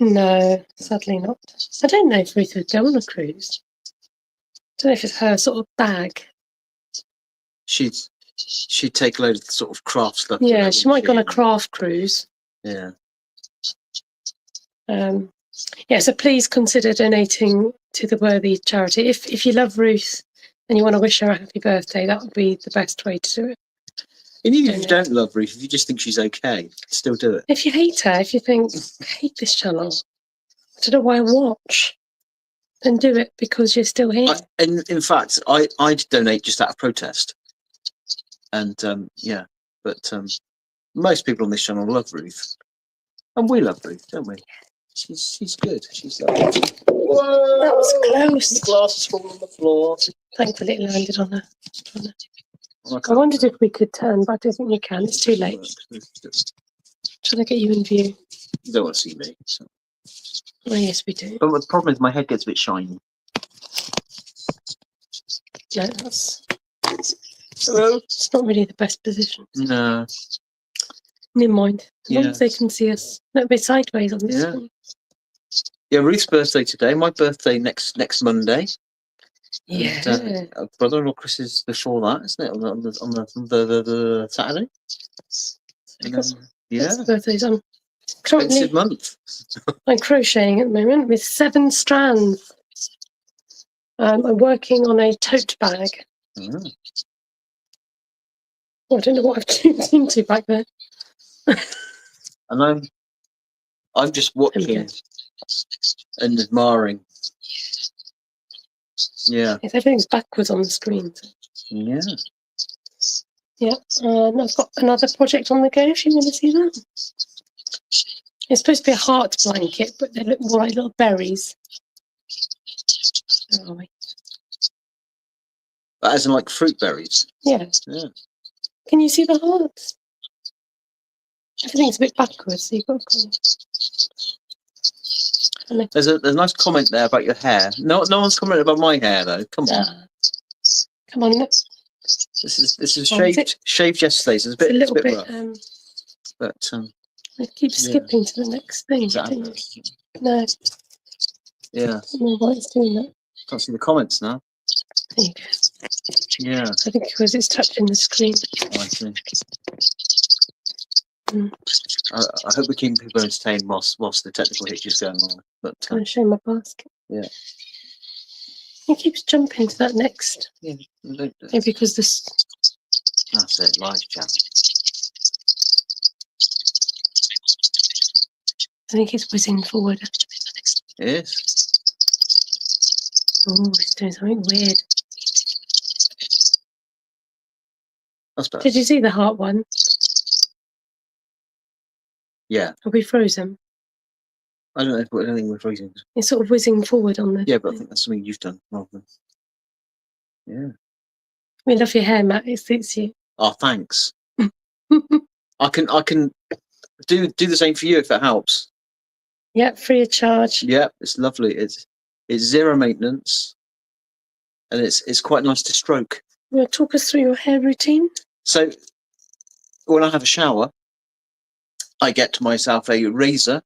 No, sadly not. I don't know if Ruth would go on a cruise. I don't know if it's her sort of bag. She'd take a load of sort of craft stuff. Yeah, she might go on a craft cruise. Yeah. Yeah, so please consider donating to the worthy charity. If you love Ruth and you want to wish her a happy birthday, that would be the best way to do it. And even if you don't love Ruth, if you just think she's okay, still do it. If you hate her, if you think, I hate this channel, I don't know why I watch, then do it because you're still here. And in fact, I'd donate just out of protest. And yeah, but most people on this channel love Ruth. And we love Ruth, don't we? She's good. She's lovely. Whoa, That was close. The glass is falling on the floor. Thankfully, it landed on her. Oh, I wondered if we could turn, but I don't think we can. It's too late. Trying to get you in view. You don't want to see me. So. Oh, yes, we do. But the problem is my head gets a bit shiny. No, that's. It's not really the best position. No. Never mind. As long Yeah. as they can see us. No, we're sideways on this Yeah. one. Yeah, Ruth's birthday today. My birthday next Monday. Yeah. And, brother-in-law Chris's before that, isn't it? On the Saturday. And then, yeah. Lots of birthdays on. Expensive Currently, month. I'm crocheting at the moment with 7 strands. I'm working on a tote bag. Mm. Oh, I don't know what I've tuned into back there. And I'm just watching and admiring. Yeah. Yes, everything's backwards on the screen. Yeah. Yeah, and I've got another project on the go if you want to see that. It's supposed to be a heart blanket, but they look more like little berries. Where are we? But as in like fruit berries. Yeah. Yeah. Can you see the hearts? Everything's a bit backwards, so you've got to There's a nice comment there about your hair. No one's commented about my hair though. Come on. Come on, look. This is Oh, is shaved yesterday, so it's a It's a bit little bit. rough. But I keep skipping to the next thing. is that Don't you? adverts? No, I Yeah. don't know why it's doing that. Can't see the comments now. There you go. Yeah. I think because it's touching the screen. I see. Mm. I hope we keep people entertained whilst the technical hitch is going on. But I'm going to show my basket. yeah. He keeps jumping to that next. Yeah. Maybe because this. That's it. Live chat. I think he's whizzing forward. It is. Oh, he's doing something weird. That's better. Did you see the heart one? Yeah. Are we frozen? I don't know if anything we're freezing. It's sort of whizzing forward on the. Yeah, but I think that's something you've done rather than. Yeah. We love your hair, Matt. It suits you. Oh, thanks. I can do the same for you if it helps. Yeah, free of charge. Yeah, it's lovely. It's zero maintenance, and it's quite nice to stroke. You want to talk us through your hair routine? So when I have a shower, I get to myself a razor,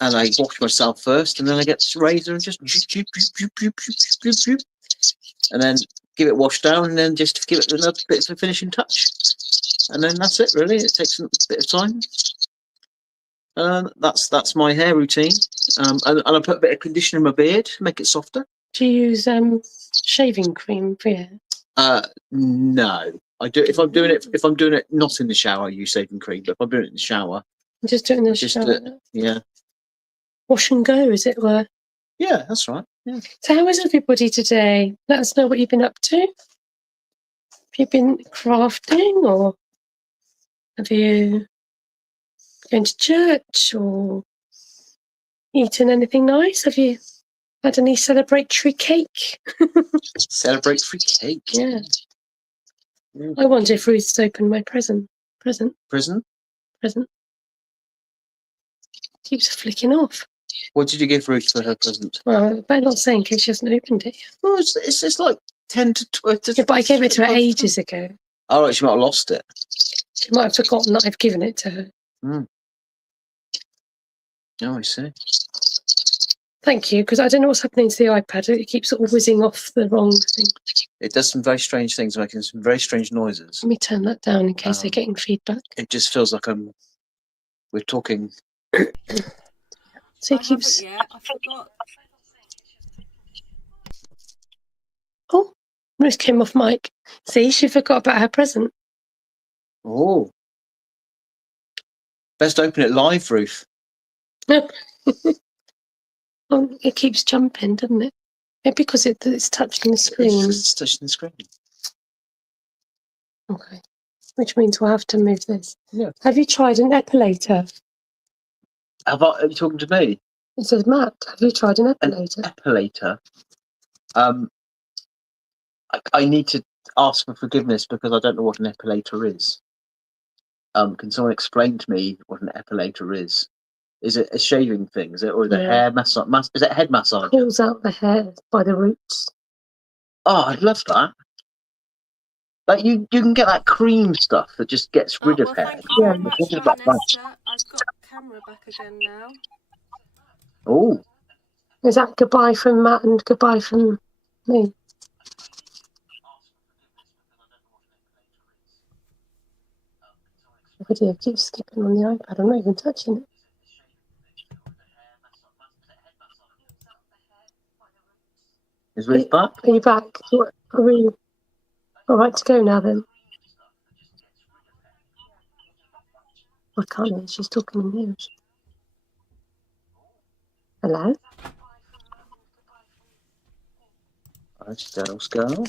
and I wash myself first, and then I get this razor and just and then give it wash down, and then just give it another bit of a finishing touch, and then that's it. Really, it takes a bit of time. That's my hair routine. And I put a bit of conditioner in my beard, make it softer. Do you use shaving cream for your hair? No, I do. If I'm doing it not in the shower, I use shaving cream. But if I'm doing it in the shower, Just do it in the just shower. yeah, Wash and go, as it were. yeah, that's right. Yeah. So how is everybody today? Let us know what you've been up to. Have you been crafting, or have you been to church, or eaten anything nice? Have you had any celebratory cake? Celebratory cake. Yeah. Mm. I wonder if Ruth's opened my present. Prison. Keeps flicking off. What did you give Ruth for her present? Well, I better not say in case she hasn't opened it. Well, it's like 10 to 20. Yeah, but I gave it to her ages ago. Oh, right, she might have lost it. She might have forgotten that I've given it to her. Mm. Oh, I see. Thank you, because I don't know what's happening to the iPad. It keeps sort of whizzing off the wrong thing. It does some very strange things, making some very strange noises. Let me turn that down in case they're getting feedback. It just feels like we're talking. So it keeps. I forgot. Oh, Ruth came off mic. See, she forgot about her present. Oh. Best open it live, Ruth. Oh, it keeps jumping, doesn't it? Maybe because it's touching the screen. It's touching the screen. Okay. Which means we'll have to move this. Yeah. Have you tried an epilator? Are you talking to me? It says, Matt, have you tried an An epilator? epilator. I need to ask for forgiveness because I don't know what an epilator is. Can someone explain to me what an epilator is? Is it a shaving thing? Is it, or is it hair massage? Is it head massage? Pulls out the hair by the roots. Oh, I'd love that. Like you can get that cream stuff that just gets rid of Well, hair. thank you very much What for is that that, like? Esther. I've got camera back again now. Oh, Is that goodbye from Matt and goodbye from me? The video keeps skipping on the iPad. I'm not even touching it. is Ruth back? Are you back? Are we all right to go now then? I can't hear. She's talking in here. Hello? Girls, girl.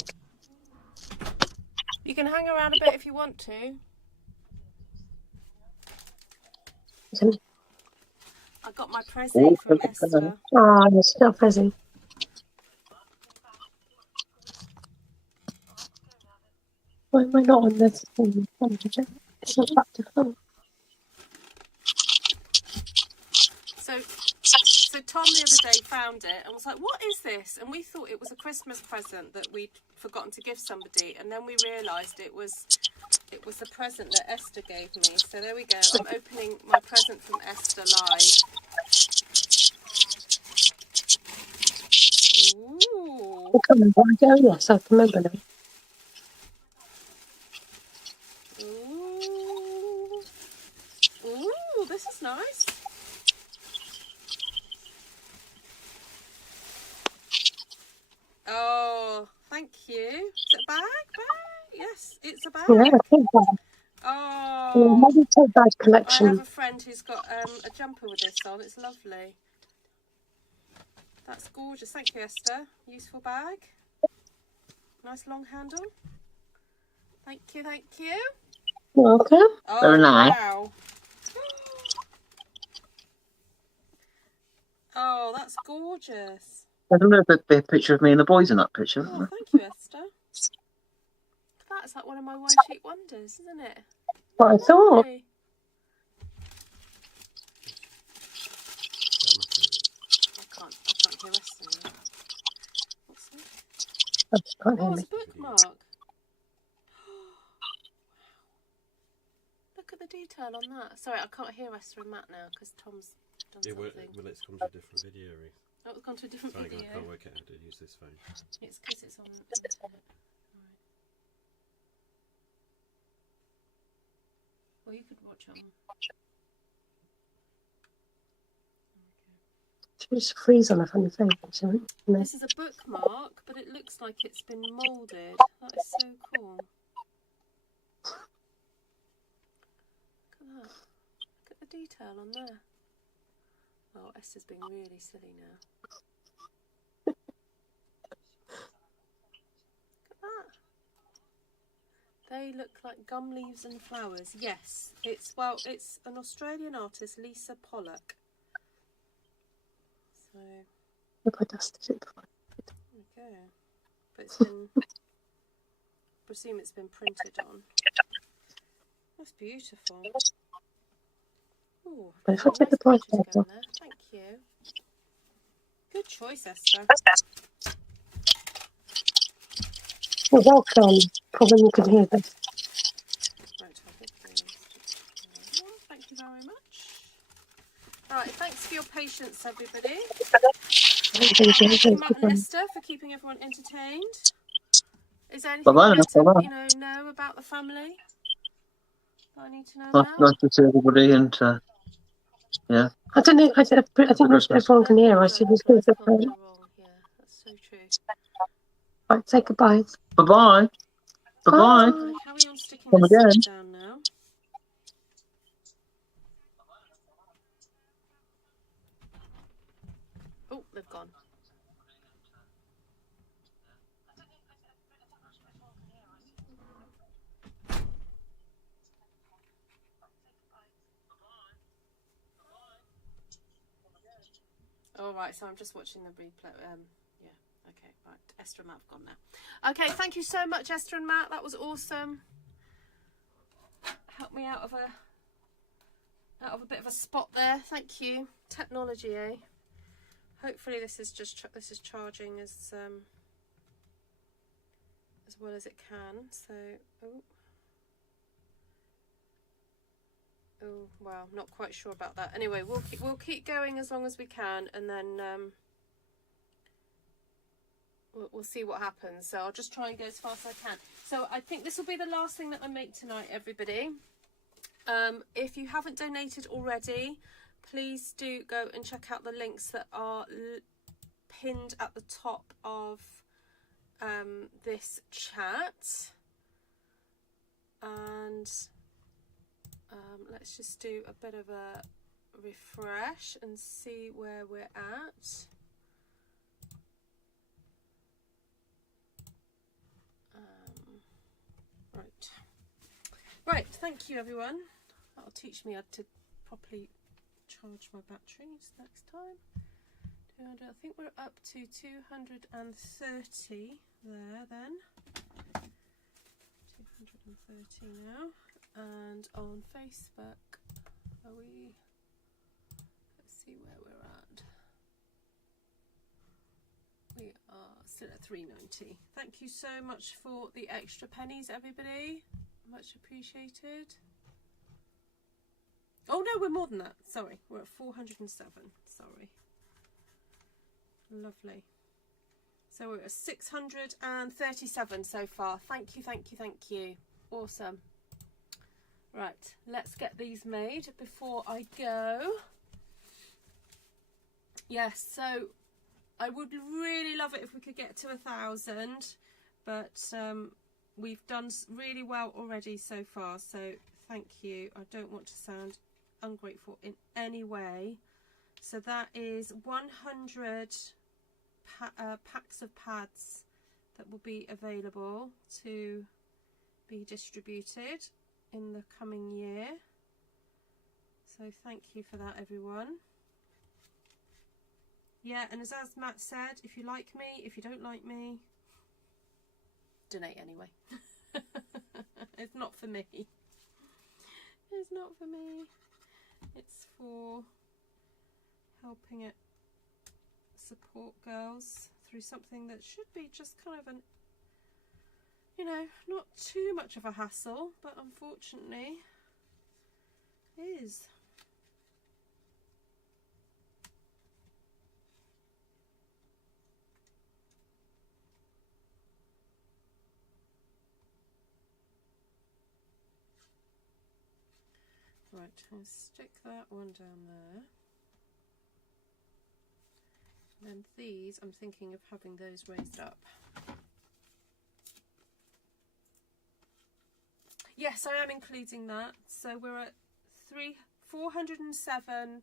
You can hang around a bit if you want to. I got my prezi from Esther. Ah, it's still busy. Why am I not on this thing? It's not back to front. So Tom the other day found it and was like, what is this? And we thought it was a Christmas present that we'd forgotten to give somebody, and then we realised it was the present that Esther gave me. So there we go. I'm opening my present from Esther live. Ooh. I can't remember. Yes, I can remember now. Ooh. Ooh, this is nice. Oh, thank you. Is it a bag? Yes, it's a bag. Yeah, I think so. Oh, Maybe take bag I collection. have a friend who's got a jumper with this on. It's lovely. That's gorgeous. Thank you, Esther. Useful bag. Nice long handle. Thank you, thank you. Welcome. Oh, Very nice. wow. Oh, that's gorgeous. There's a little bit picture of me and the boys in that picture. Isn't Oh, there? thank you, Esther. That's like one of my one sheet wonders, isn't it? What I thought. Lovely. I can't hear Esther. What's that? Oh, she can't hear Oh, me. it's a bookmark. Look at the detail on that. Sorry, I can't hear Esther and Matt now because Tom's done something. Well, it's gone to a different video, Ruth. Oh, it's gone to a different Sorry, video. I can't work out how to use this phone. It's because it's on internet. Right. Well, you could watch on. She just freeze on a funny face. Shouldn't she? This is a bookmark, but it looks like it's been moulded. That is so cool. Look at that. Look at the detail on there. Oh, Esther's being really silly now. Look at that. They look like gum leaves and flowers. Yes, it's an Australian artist, Lisa Pollock. So Look, I dusted it before. there we go. But it's been, I presume it's been printed on. That's beautiful. Ooh, But if I take the nice price pictures tag going off. there. Thank you. Good choice, Esther. You're welcome. Probably you can hear this. Right, I'll get these. Thank you very much. Right, thanks for your patience, everybody. Thank you, Matt and Esther, for keeping everyone entertained. Is there anything Bye-bye. you'd like Bye-bye. to, know about the family that I need to know Nice, about? nice to see everybody, and yeah. I don't know. I think everyone can hear. I should just do Guys the can't go wrong. Yeah, that's so true. Right, say goodbye. Bye-bye. Bye-bye. I'm going to carry on sticking Come this again. stuff down now. Oh, they've gone. All right, so I'm just watching the replay. Yeah, okay, right. Esther and Matt have gone now. Okay, thank you so much, Esther and Matt. That was awesome. Helped me out of a bit of a spot there. Thank you. Technology, eh? Hopefully this is charging as well as it can. So, oh wow, not quite sure about that. Anyway, we'll keep going as long as we can, and then we'll see what happens. So I'll just try and go as fast as I can. So I think this will be the last thing that I make tonight, everybody. If you haven't donated already, please do go and check out the links that are pinned at the top of this chat. And let's just do a bit of a refresh and see where we're at. Right, thank you everyone. That'll teach me how to properly charge my batteries next time. 200, I think we're up to 230 there then. 230 now. And on Facebook, let's see where we're at. We are still at 390. Thank you so much for the extra pennies, everybody. Much appreciated. Oh no, we're more than that. Sorry, we're at 407. Sorry. Lovely. So we're at 637 so far. Thank you, thank you, thank you. Awesome. Right, let's get these made before I go. Yes, so I would really love it if we could get to 1,000, but we've done really well already so far, so thank you. I don't want to sound ungrateful in any way. So that is 100 packs of pads that will be available to be distributed in the coming year. So thank you for that, everyone. Yeah, and as Matt said, if you like me, if you don't like me, donate anyway. It's not for me. It's not for me. It's for helping it support girls through something that should be just kind of an, you know, not too much of a hassle, but unfortunately is. Right, I'll stick that one down there. And then these, I'm thinking of having those raised up. Yes, I am including that. So we're at 407,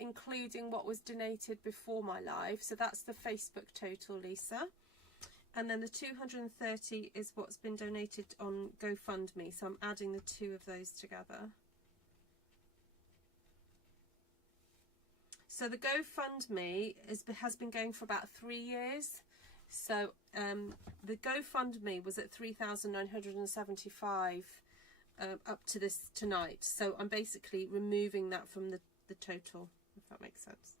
including what was donated before my live. So that's the Facebook total, Lisa. And then the 230 is what's been donated on GoFundMe. So I'm adding the two of those together. So the GoFundMe has been going for about 3 years. So the GoFundMe was at 3,975 up to this tonight. So I'm basically removing that from the total, if that makes sense.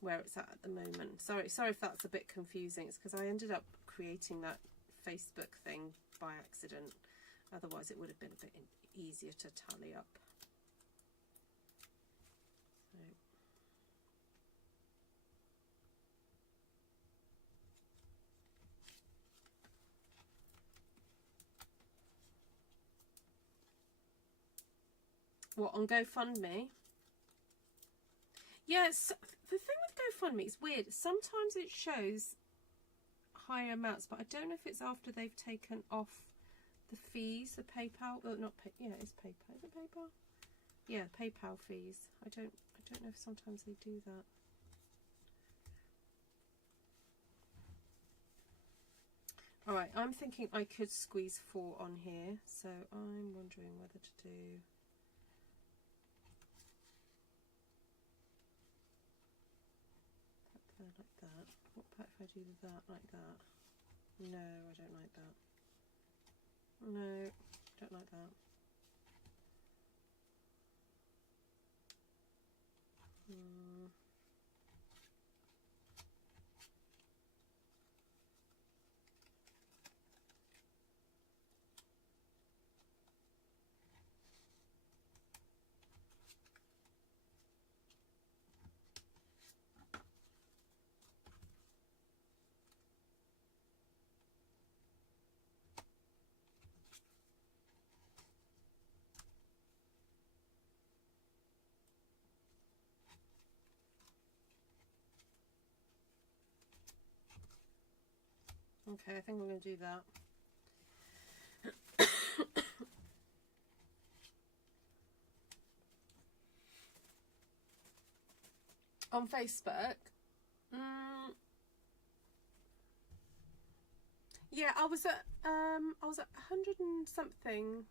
Where it's at the moment. Sorry if that's a bit confusing. It's because I ended up creating that Facebook thing by accident. Otherwise it would have been a bit easier to tally up. What, on GoFundMe? Yes, the thing with GoFundMe is weird. Sometimes it shows higher amounts, but I don't know if it's after they've taken off the fees, the PayPal. Well, not pay. Yeah, it's PayPal. Is it PayPal? Yeah, PayPal fees. I don't know if sometimes they do that. All right, I'm thinking I could squeeze 4 on here, so I'm wondering whether to do. like that. What about if I do that like that? No, I don't like that. No, don't like that. Okay, I think I'm going to do that. On Facebook, yeah, I was at 100 and something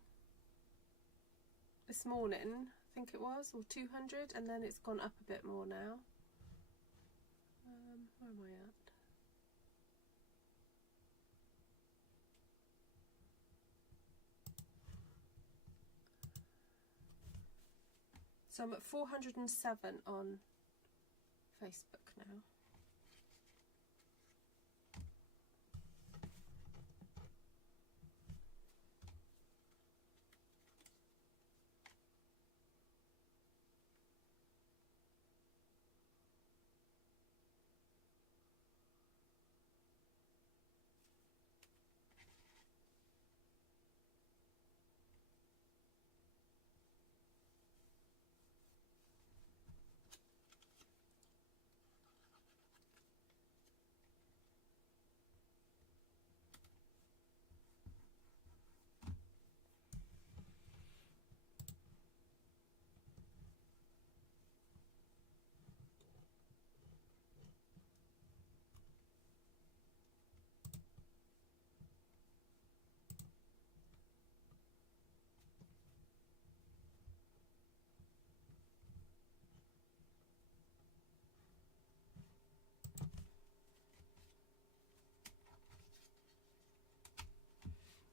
this morning, I think it was, or 200, and then it's gone up a bit more now. Where am I at? So I'm at 407 on Facebook now.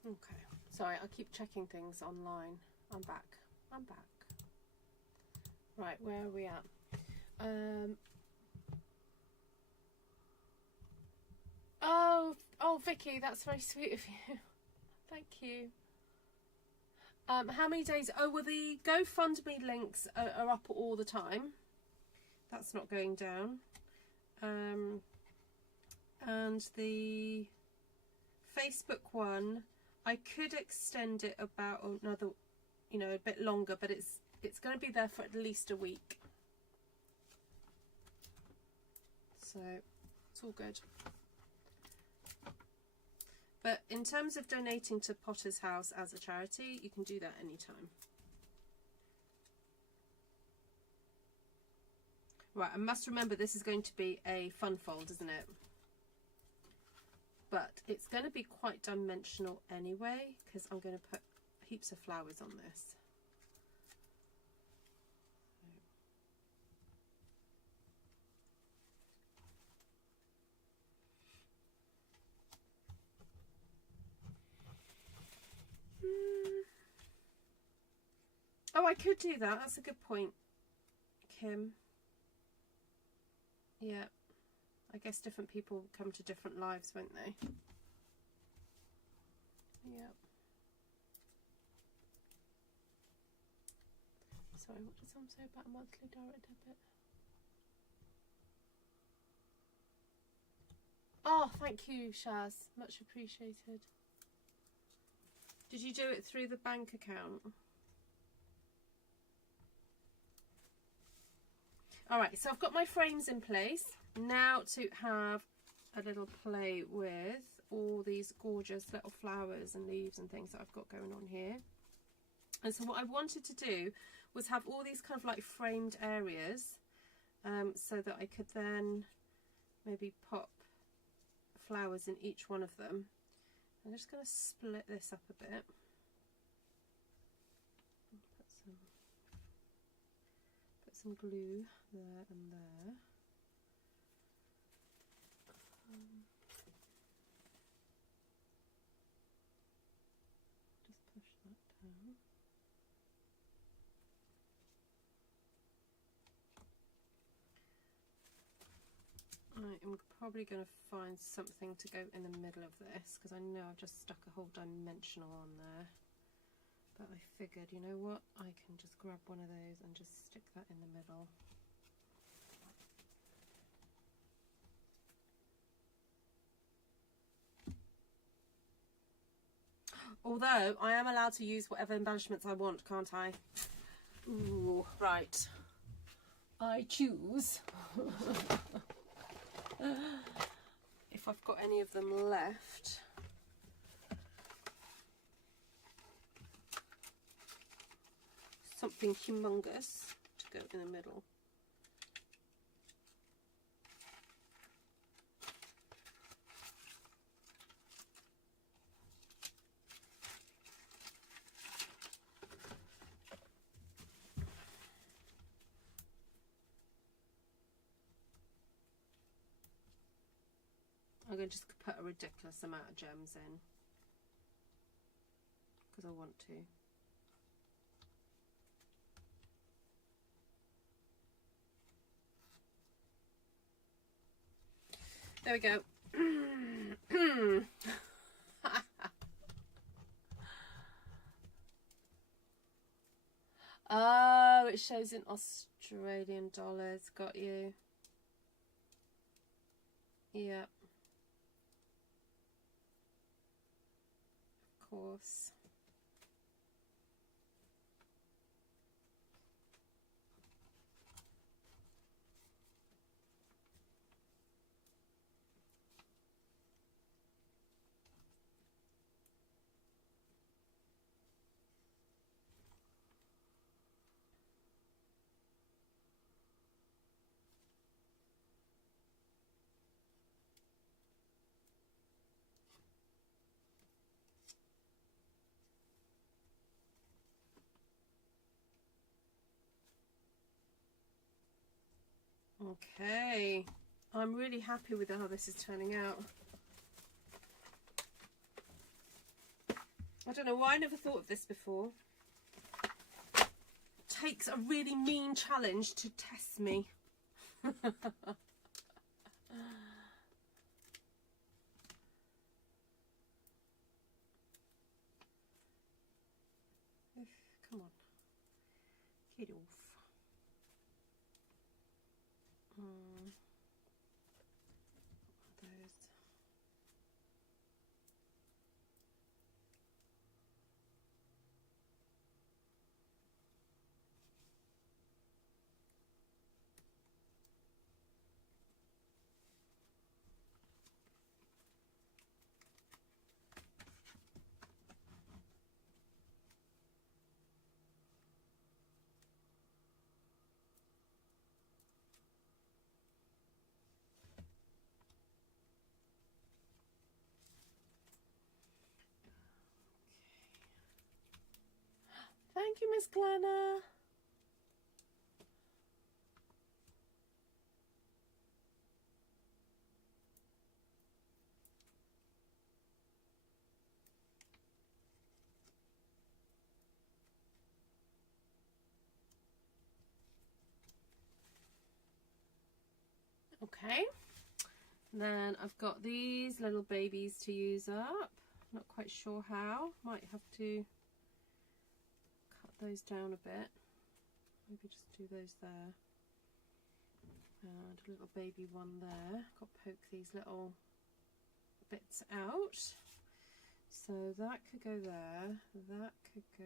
Okay, sorry, I keep checking things online. I'm back. Right, where are we at? Oh, Vicky, that's very sweet of you. Thank you. How many days? Oh, well, the GoFundMe links are up all the time. That's not going down. And the Facebook one, I could extend it about another, a bit longer, but it's going to be there for at least a week. So it's all good. But in terms of donating to Potter's House as a charity, you can do that anytime. Right, I must remember this is going to be a fun fold, isn't it? But it's going to be quite dimensional anyway, because I'm going to put heaps of flowers on this. Oh, I could do that. That's a good point, Kim. Yeah. I guess different people come to different lives, won't they? Yeah. Sorry, what did someone say about a monthly direct debit? Oh, thank you, Shaz. Much appreciated. Did you do it through the bank account? Alright, so I've got my frames in place. Now to have a little play with all these gorgeous little flowers and leaves and things that I've got going on here. And so what I wanted to do was have all these kind of like framed areas, so that I could then maybe pop flowers in each one of them. I'm just going to split this up a bit. Put some glue there and there. I'm probably going to find something to go in the middle of this, because I know I've just stuck a whole dimensional on there. But I figured, you know what, I can just grab one of those and just stick that in the middle. Although I am allowed to use whatever embellishments I want, can't I? Ooh, right. I choose. If I've got any of them left. Something humongous to go in the middle. I'm going to just put a ridiculous amount of gems in because I want to. There we go. Oh, it shows in Australian dollars. Got you. Yep. Of course. Okay, I'm really happy with how this is turning out. I don't know why I never thought of this before. Takes a really mean challenge to test me. Come on, get off. Those. Thank you, Miss Glenna. Okay, then I've got these little babies to use up. Not quite sure how. Might have to cut those down a bit. Maybe just do those there. And a little baby one there. Got to poke these little bits out. So that could go there. That could go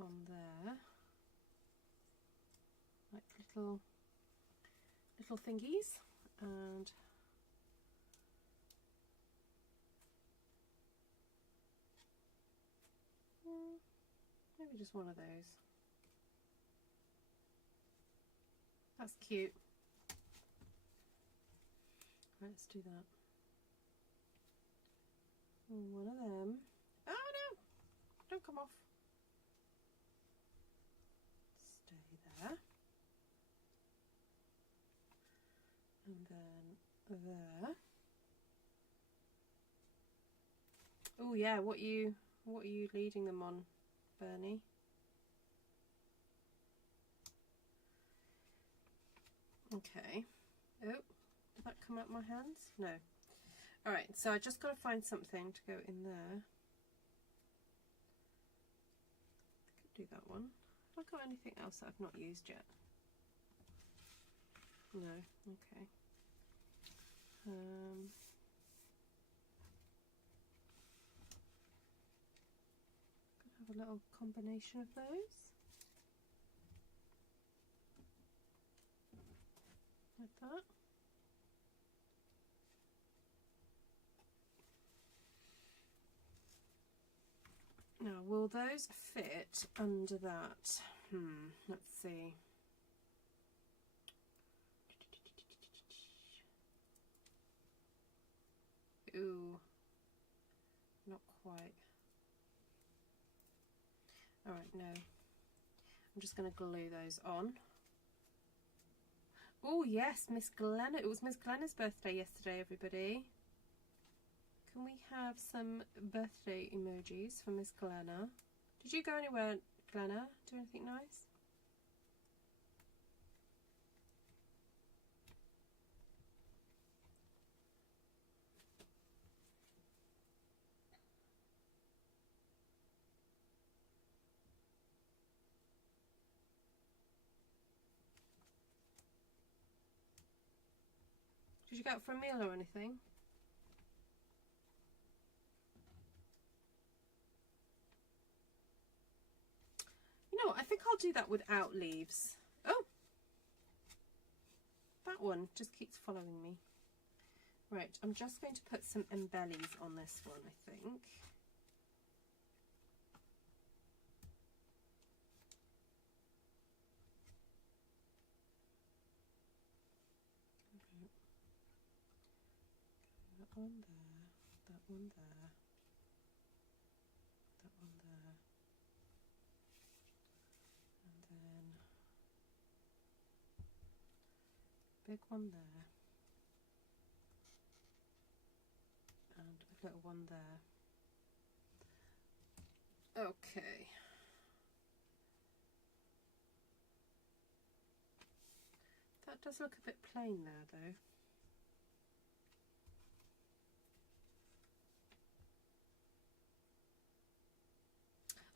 on there. Like little thingies. And maybe just one of those. That's cute. Right, let's do that. One of them. Oh no! Don't come off. Stay there. And then there. Oh yeah, what are you leading them on, Bernie? Okay. Oh, did that come out my hands? No. Alright, so I just got to find something to go in there. I could do that one. Have I got anything else that I've not used yet? No, okay. Could have a little combination of those. Like that. Now, will those fit under that? Let's see. Ooh, not quite. Alright, no. I'm just going to glue those on. Oh yes, Miss Glenna. It was Miss Glenna's birthday yesterday, everybody. Can we have some birthday emojis for Miss Glenna? Did you go anywhere, Glenna? Do anything nice? Did you go out for a meal or anything? You know what, I think I'll do that without leaves. Oh! That one just keeps following me. Right, I'm just going to put some embellies on this one, I think. That one there, that one there, that one there, and then big one there, and a little one there. Okay. That does look a bit plain there though.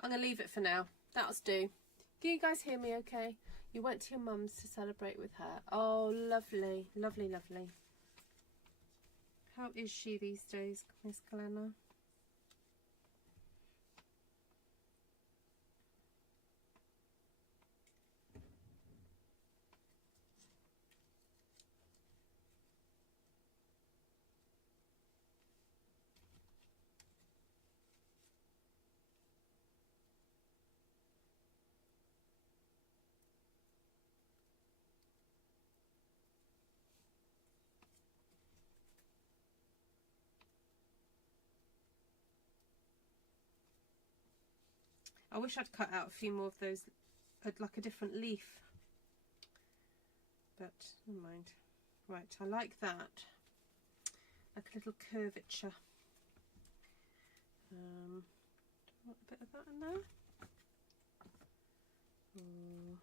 I'm going to leave it for now. That'll do. Can you guys hear me okay? You went to your mum's to celebrate with her. Oh, lovely. Lovely, lovely. How is she these days, Miss Glenna? I wish I'd cut out a few more of those, like a different leaf. But never mind. Right, I like that. Like a little curvature. Do I want a bit of that in there? Ooh.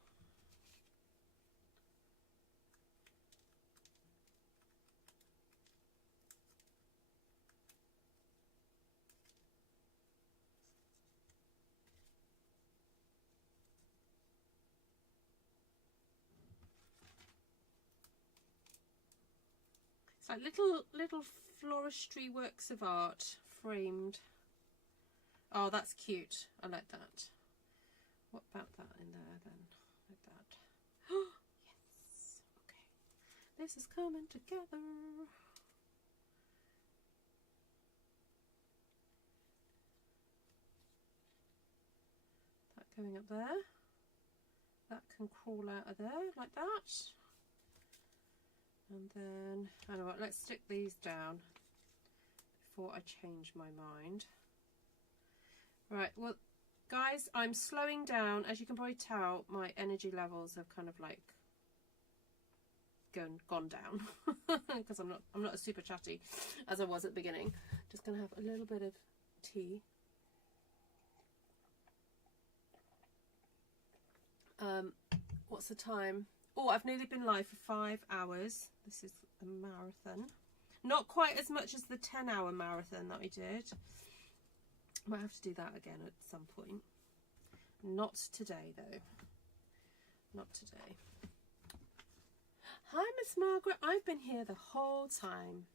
It's like little floristry works of art framed. Oh, that's cute. I like that. What about that in there then? Like that. Yes. Okay. This is coming together. That going up there. That can crawl out of there like that. And then, I don't know what, let's stick these down before I change my mind. Right, well, guys, I'm slowing down. As you can probably tell, my energy levels have kind of like gone down because I'm not as super chatty as I was at the beginning. Just gonna have a little bit of tea. What's the time? Oh, I've nearly been live for 5 hours. This is a marathon. Not quite as much as the 10-hour marathon that I did. I might have to do that again at some point. Not today, though. Not today. Hi, Miss Margaret. I've been here the whole time.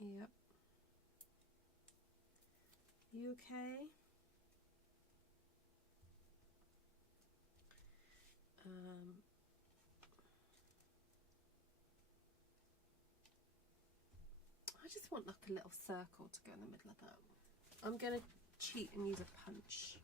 Yep. You okay? I just want like a little circle to go in the middle of that. I'm going to cheat and use a punch.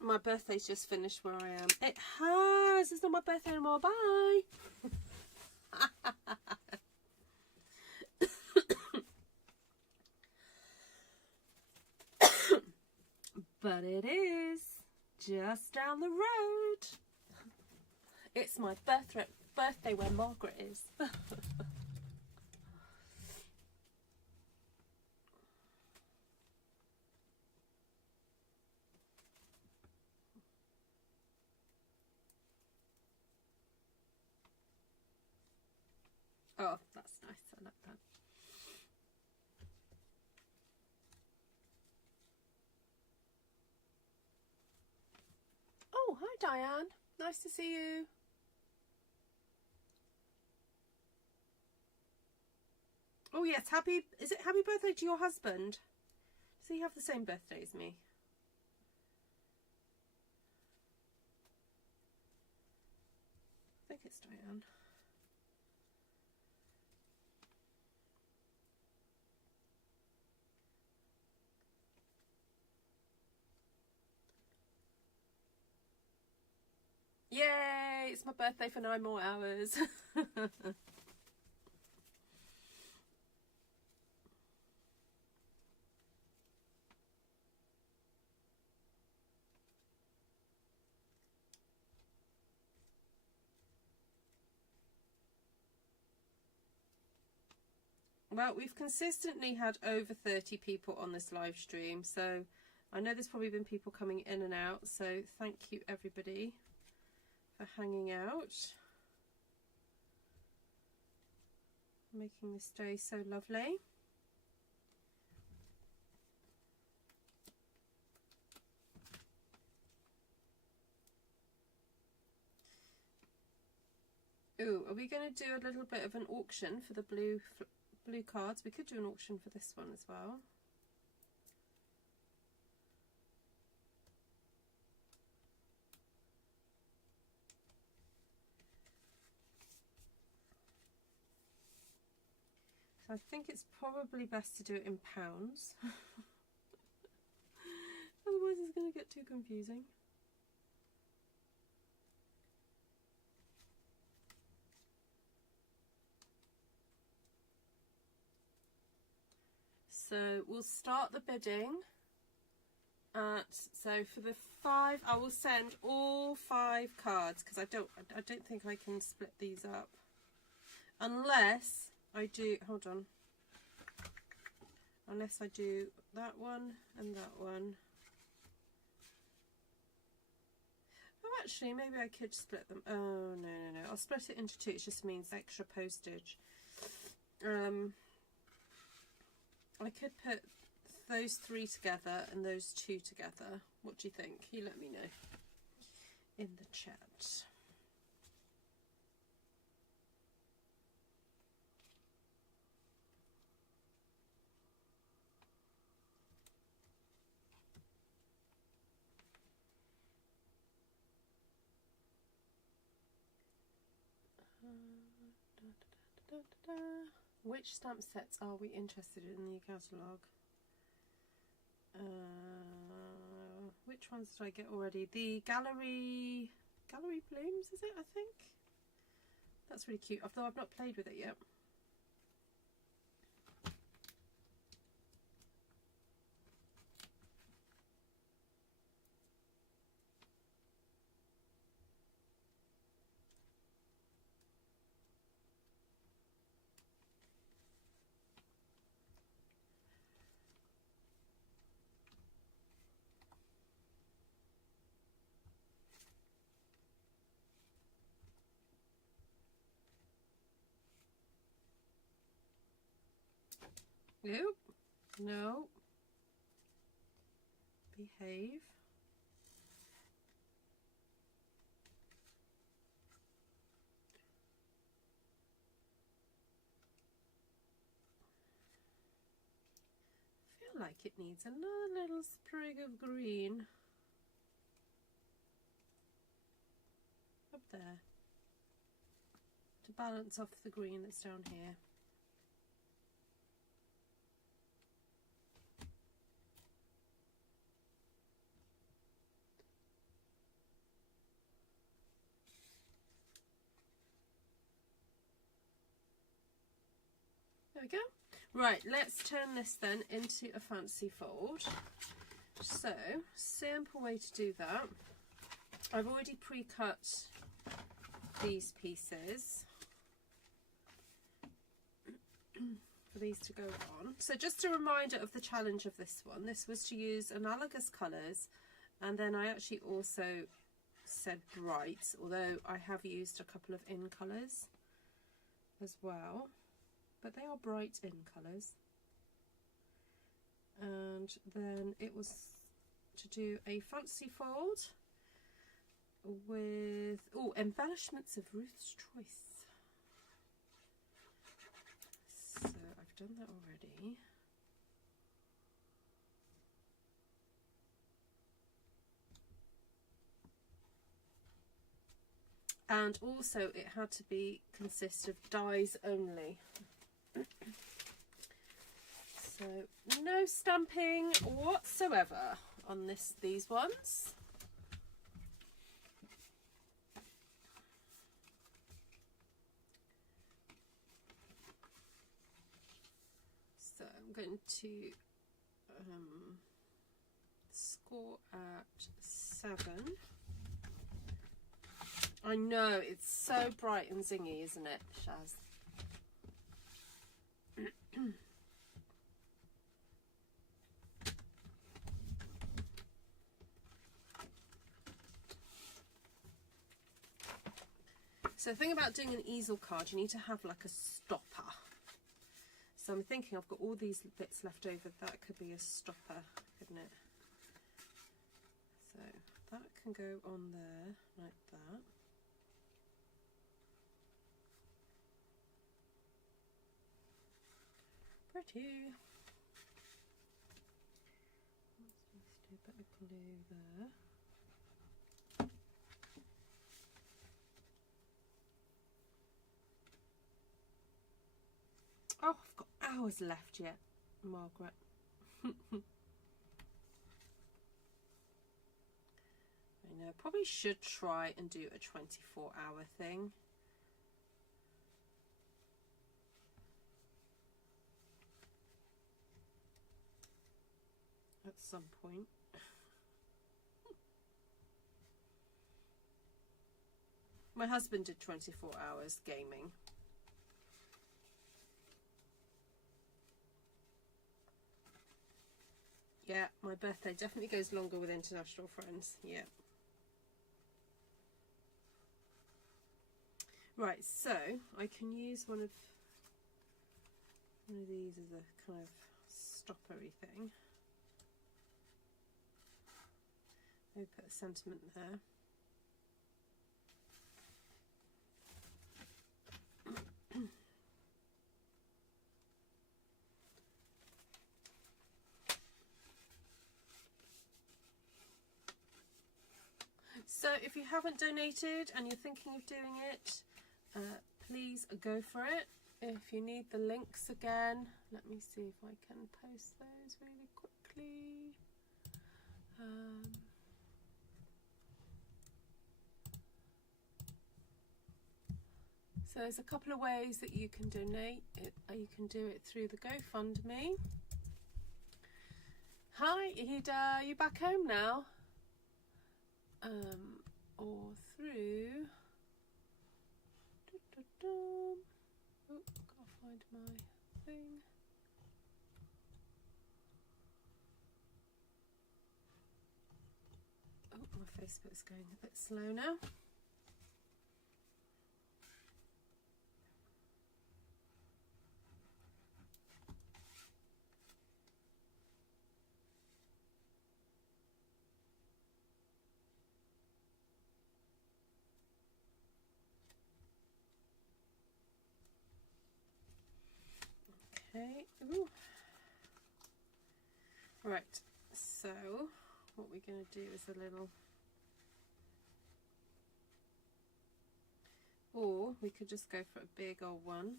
My birthday's just finished where I am. It has! It's not my birthday anymore. Bye! But it is just down the road. It's my birthday where Margaret is. Oh, that's nice. I like that. Oh, hi Diane. Nice to see you. Oh yes, is it happy birthday to your husband? Does he have the same birthday as me? I think it's Diane. Yay! It's my birthday for 9 more hours. Well, we've consistently had over 30 people on this live stream, so I know there's probably been people coming in and out, so thank you everybody for hanging out, making this day so lovely. Ooh, are we going to do a little bit of an auction for the blue cards? We could do an auction for this one as well. So I think it's probably best to do it in pounds. Otherwise it's going to get too confusing. So we'll start the bidding at, so for the 5, I will send all 5 cards because I don't think I can split these up unless I do, hold on, unless I do that one and that one. Oh, actually maybe I could split them. Oh no, I'll split it into 2. It just means extra postage. I could put those 3 together and those 2 together. What do you think? You let me know in the chat. Which stamp sets are we interested in the catalogue? Which ones did I get already? The gallery blooms, is it? I think that's really cute. Although I've not played with it yet. Nope. No. Behave. I feel like it needs another little sprig of green up there to balance off the green that's down here. There we go. Right, let's turn this then into a fancy fold. So, simple way to do that. I've already pre-cut these pieces for these to go on. So just a reminder of the challenge of this one. This was to use analogous colours, and then I actually also said bright, although I have used a couple of in colours as well. But they are bright in colours. And then it was to do a fancy fold with embellishments of Ruth's choice. So I've done that already. And also it had to consist of dies only. So no stamping whatsoever on these ones. So I'm going to score at 7. I know, it's so bright and zingy, isn't it, Shaz? So the thing about doing an easel card, you need to have like a stopper. So I'm thinking I've got all these bits left over. That could be a stopper, couldn't it? So that can go on there like that. Pretty. Let's do a bit of glue there. Oh, I've got hours left yet, Margaret. I know, probably should try and do a 24-hour thing. At some point. My husband did 24 hours gaming. Yeah, my birthday definitely goes longer with international friends. Yeah. Right, so I can use one of these as a kind of stoppery thing. Maybe put a sentiment there. So if you haven't donated and you're thinking of doing it, please go for it. If you need the links again, let me see if I can post those really quickly. So there's a couple of ways that you can donate. You can do it through the GoFundMe. Hi Ida, are you back home now? Or through oh, can't find my thing. Oh, my Facebook's going a bit slow now. Right, so what we're going to do is a little, or we could just go for a big old one.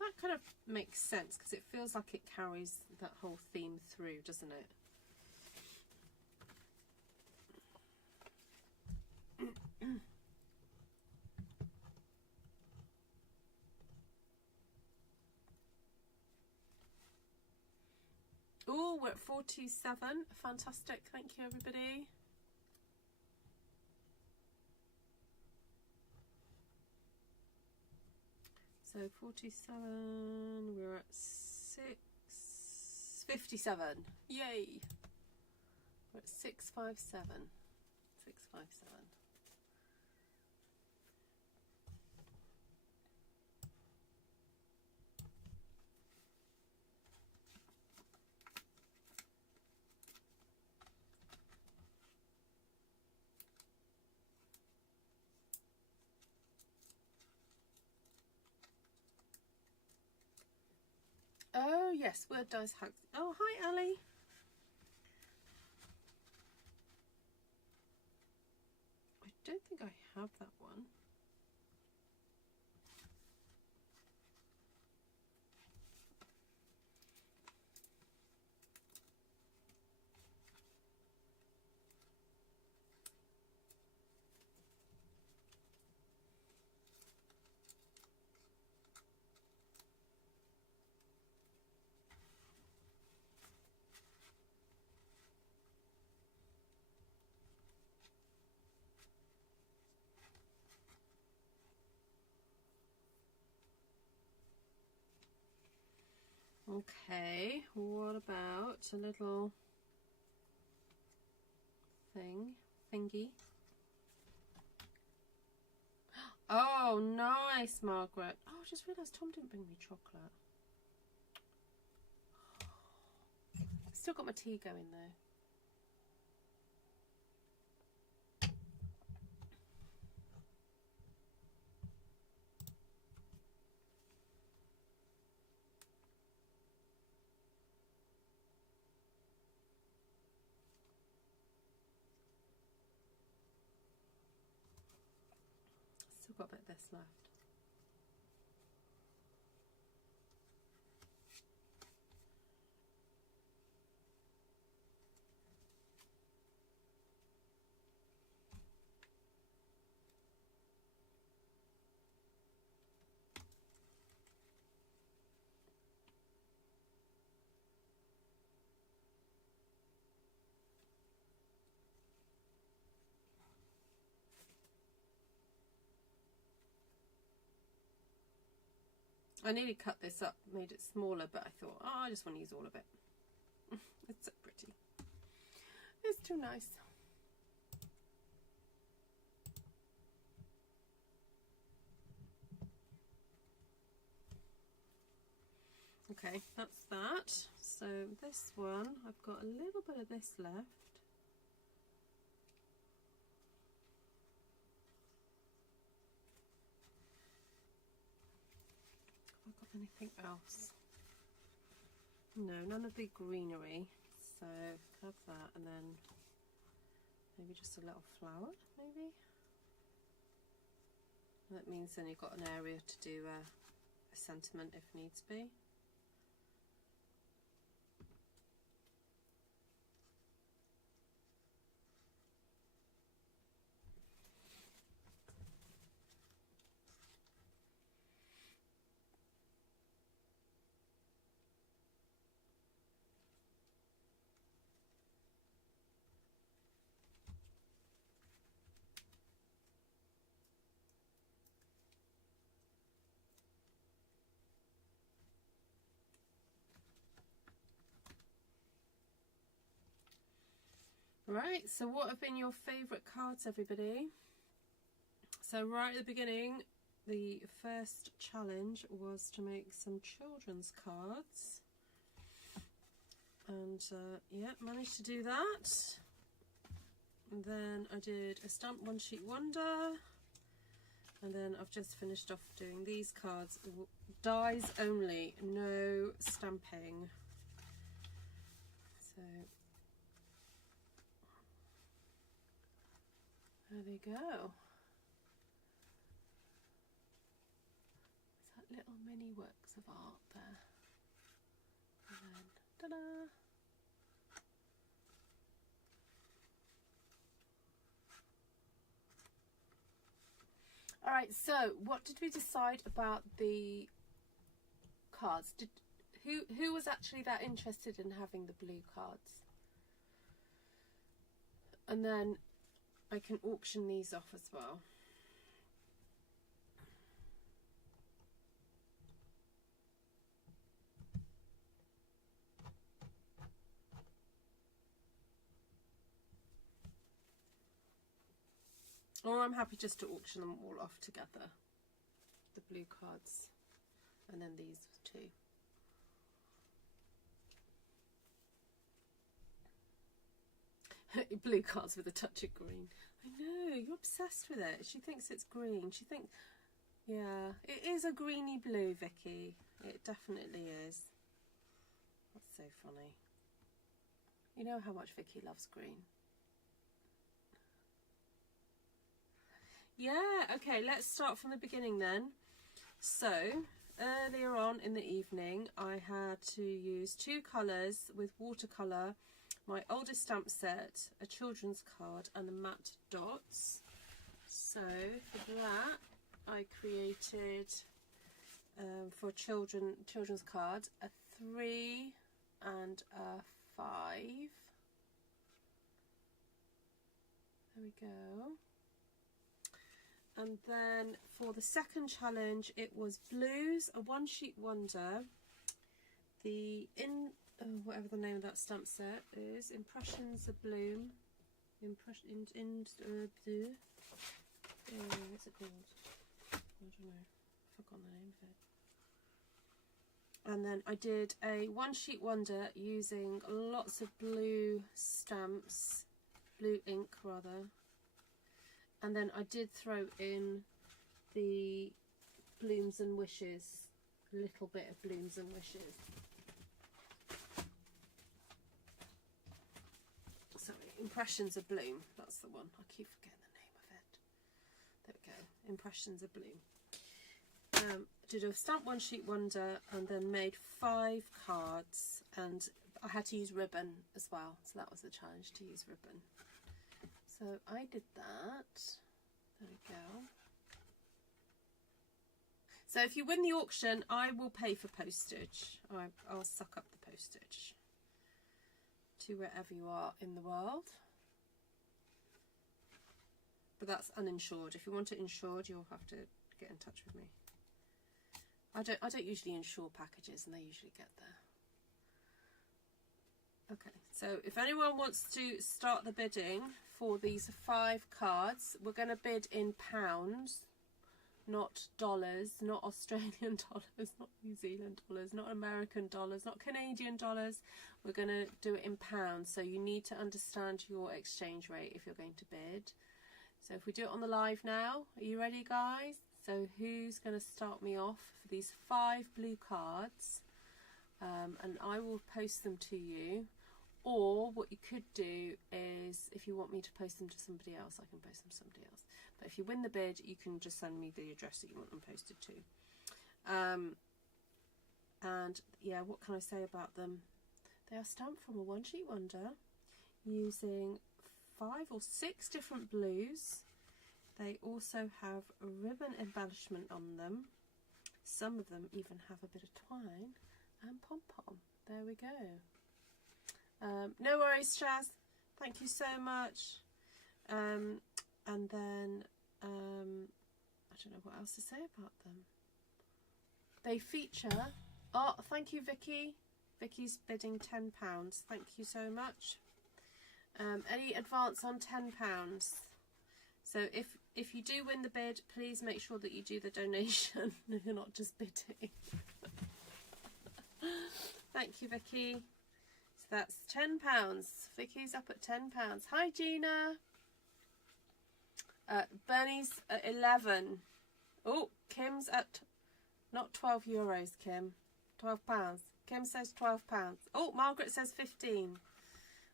That kind of makes sense because it feels like it carries that whole theme through, doesn't it? Oh, we're at 47. Fantastic. Thank you, everybody. So 47, we're at 57. Yay. We're at 657. 657. Oh yes, word dice hacks. Oh hi Ali. I don't think I have that one. Okay, what about a little thingy? Oh, nice, Margaret. Oh, I just realised Tom didn't bring me chocolate. Still got my tea going though. Still got a bit of this left. I nearly cut this up, made it smaller, but I thought, oh, I just want to use all of it. It's so pretty. It's too nice. Okay, that's that. So this one, I've got a little bit of this left. Have I got anything else? No, none of the greenery. So have that, and then maybe just a little flower, maybe. That means then you've got an area to do a sentiment if needs be. Right, so what have been your favourite cards, everybody? So right at the beginning, the first challenge was to make some children's cards. And yeah, managed to do that. And then I did a stamp one sheet wonder. And then I've just finished off doing these cards. Dies only, no stamping. So there they go. It's that little mini works of art there. And then, ta-da! All right, so what did we decide about the cards? Who was actually that interested in having the blue cards? And then I can auction these off as well. Or I'm happy just to auction them all off together. The blue cards and then these two. Blue cards with a touch of green. I know, you're obsessed with it. She thinks it's green. She thinks, yeah, it is a greeny blue, Vicky. It definitely is. That's so funny. You know how much Vicky loves green. Yeah, okay, let's start from the beginning then. So, earlier on in the evening, I had to use 2 colours with watercolour, my oldest stamp set, a children's card and the matte dots. So, for that, I created, for children's card, a 3 and a 5. There we go. And then for the second challenge, it was blues, a 1-sheet wonder, the whatever the name of that stamp set is, Impressions of Bloom, what's it called? I don't know, I've forgotten the name of it. And then I did a 1-sheet wonder using lots of blue stamps, blue ink rather. And then I did throw in the blooms and wishes, a little bit of blooms and wishes. Sorry, Impressions of Bloom, that's the one. I keep forgetting the name of it. There we go, Impressions of Bloom. Did a stamp 1-sheet wonder and then made 5 cards, and I had to use ribbon as well, so that was the challenge, to use ribbon. So I did that. There we go. So if you win the auction, I will pay for postage. I'll suck up the postage to wherever you are in the world. But that's uninsured. If you want it insured, you'll have to get in touch with me. I don't usually insure packages, and they usually get there. Okay, so if anyone wants to start the bidding for these 5 cards, we're going to bid in pounds, not dollars, not Australian dollars, not New Zealand dollars, not American dollars, not Canadian dollars. We're going to do it in pounds, so you need to understand your exchange rate if you're going to bid. So if we do it on the live now, are you ready, guys? So who's going to start me off for these 5 blue cards? And I will post them to you. Or what you could do is, if you want me to post them to somebody else, I can post them to somebody else. But if you win the bid, you can just send me the address that you want them posted to. And yeah, what can I say about them? They are stamped from a 1-sheet wonder using 5 or 6 different blues. They also have a ribbon embellishment on them. Some of them even have a bit of twine and pom-pom. There we go. No worries, Chaz. Thank you so much. And then I don't know what else to say about them. They feature. Oh, thank you, Vicky. Vicky's bidding £10. Thank you so much. Any advance on £10? So if you do win the bid, please make sure that you do the donation. You're not just bidding. Thank you, Vicky. So that's £10. Vicky's up at £10. Hi, Gina. Bernie's at 11. Oh, Kim's at not €12, Kim. £12. Kim says £12. Oh, Margaret says 15.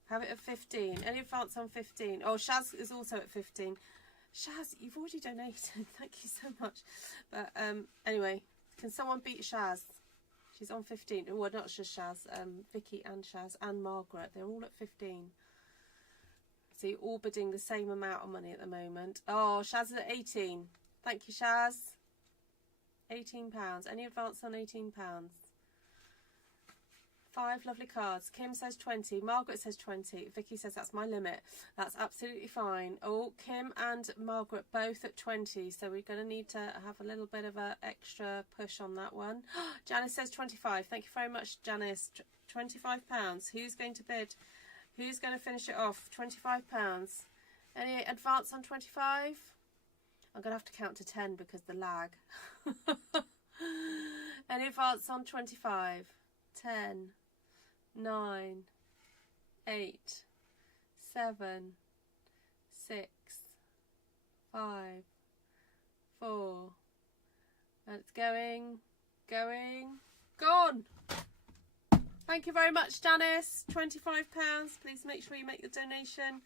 Have it at 15. Any advance on 15? Oh, Shaz is also at 15. Shaz, you've already donated. Thank you so much. But anyway, can someone beat Shaz? She's on 15. Oh, well, not just Shaz. Vicky and Shaz and Margaret. They're all at 15. So you're all bidding the same amount of money at the moment. Oh, Shaz is at 18. Thank you, Shaz. £18. Any advance on £18? 5 lovely cards. Kim says 20. Margaret says 20. Vicky says that's my limit. That's absolutely fine. Oh, Kim and Margaret both at 20. So we're going to need to have a little bit of an extra push on that one. Janice says 25. Thank you very much, Janice. £25. Who's going to bid? Who's going to finish it off? £25. Any advance on 25? I'm going to have to count to 10 because the lag. Any advance on 25? 10, 9, 8, 7, 6, 5, 4. And it's going, gone. Thank you very much, Janice. £25. Please make sure you make the donation.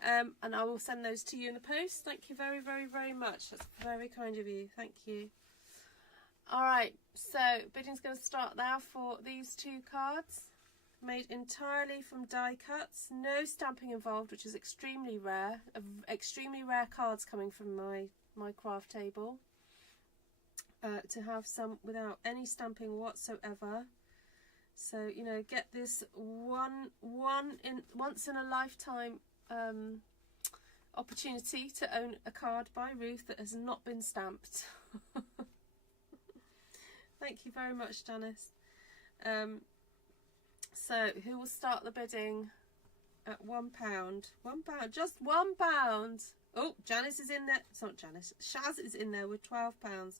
And I will send those to you in the post. Thank you very, very, very much. That's very kind of you. Thank you. All right, so bidding's going to start now for these 2 cards. Made entirely from die cuts. No stamping involved, which is extremely rare. Extremely rare cards coming from my craft table. To have some without any stamping whatsoever. So, you know, get this once in a lifetime opportunity to own a card by Ruth that has not been stamped. Thank you very much, Janice. So who will start the bidding at £1? £1, just £1. Oh, Janice is in there. It's not Janice. Shaz is in there with £12. £12.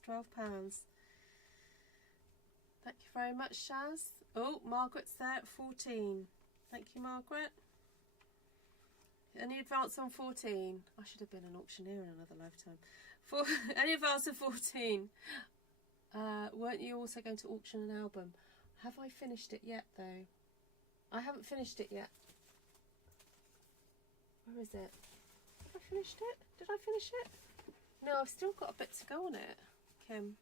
Thank you very much, Shaz. Oh, Margaret's there at 14. Thank you, Margaret. Any advance on 14? I should have been an auctioneer in another lifetime. Any advance on 14? Weren't you also going to auction an album? Have I finished it yet, though? I haven't finished it yet. Where is it? Have I finished it? Did I finish it? No, I've still got a bit to go on it, Kim.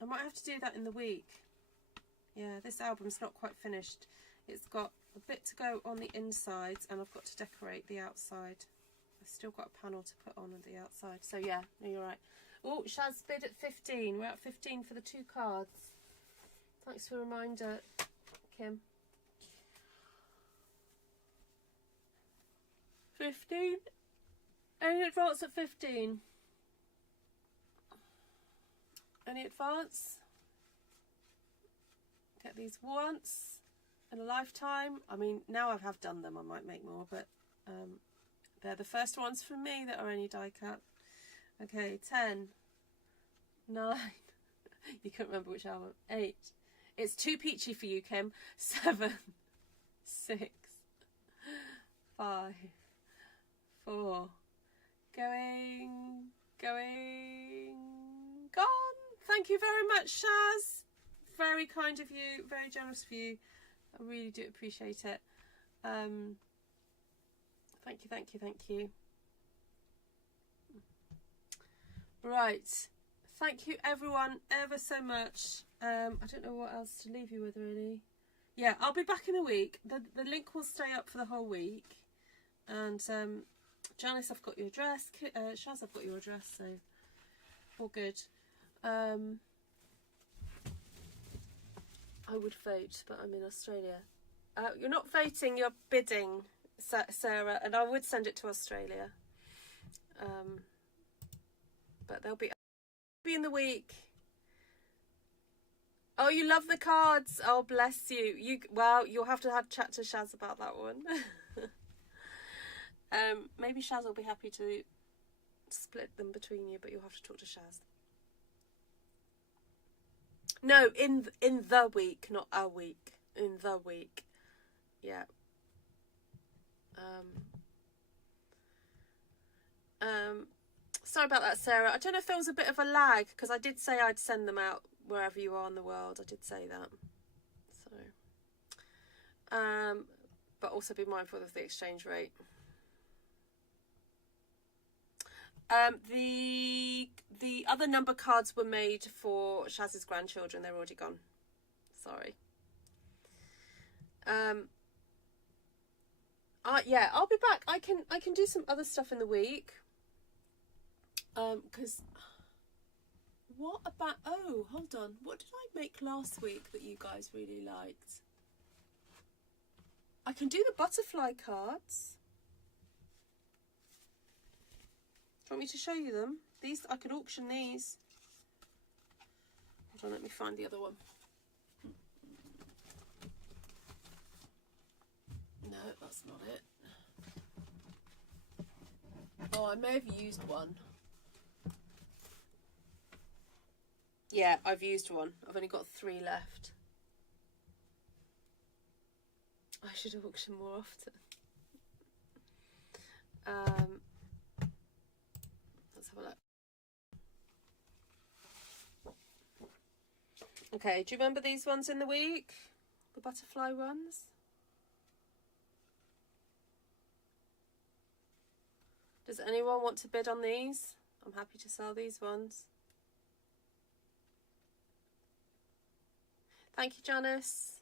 I might have to do that in the week. Yeah, this album's not quite finished. It's got a bit to go on the insides and I've got to decorate the outside. I've still got a panel to put on the outside. So yeah, no, you're right. Oh, Shaz bid at 15. We're at 15 for the 2 cards. Thanks for the reminder, Kim. 15. Any advance at 15? Any advance? Get these once in a lifetime. I mean, now I have done them, I might make more, but they're the first ones for me that are any die cut. Okay, 10, 9, you couldn't remember which album, 8. It's too peachy for you, Kim. 7, 6, 5, 4. Going, gone. Thank you very much, Shaz. Very kind of you, very generous of you. I really do appreciate it. Thank you, thank you, thank you. Right, thank you everyone ever so much. I don't know what else to leave you with really. Yeah, I'll be back in a week. The link will stay up for the whole week. And Janice, I've got your address. Shaz, I've got your address, so all good. I would vote, but I'm in Australia. You're not voting, you're bidding, Sarah, and I would send it to Australia. But they'll be in the week. Oh, you love the cards. Oh, bless you. Well, you'll have to have a chat to Shaz about that one. Maybe Shaz will be happy to split them between you, but you'll have to talk to Shaz. No, in the week, not a week. In the week. Yeah. Sorry about that, Sarah. I don't know if there was a bit of a lag because I did say I'd send them out wherever you are in the world. I did say that. So, but also be mindful of the exchange rate. The other number cards were made for Shaz's grandchildren. They're already gone. Sorry. Yeah, I'll be back. I can do some other stuff in the week. Because what about, oh, hold on. What did I make last week that you guys really liked? I can do the butterfly cards. Do you want me to show you them? These, I could auction these. Hold on, let me find the other one. No, that's not it. Oh, I may have used one. Yeah, I've used one. I've only got 3 left. I should auction more often. Let's have a look. Okay, do you remember these ones in the week? The butterfly ones? Does anyone want to bid on these? I'm happy to sell these ones. Thank you, Janice.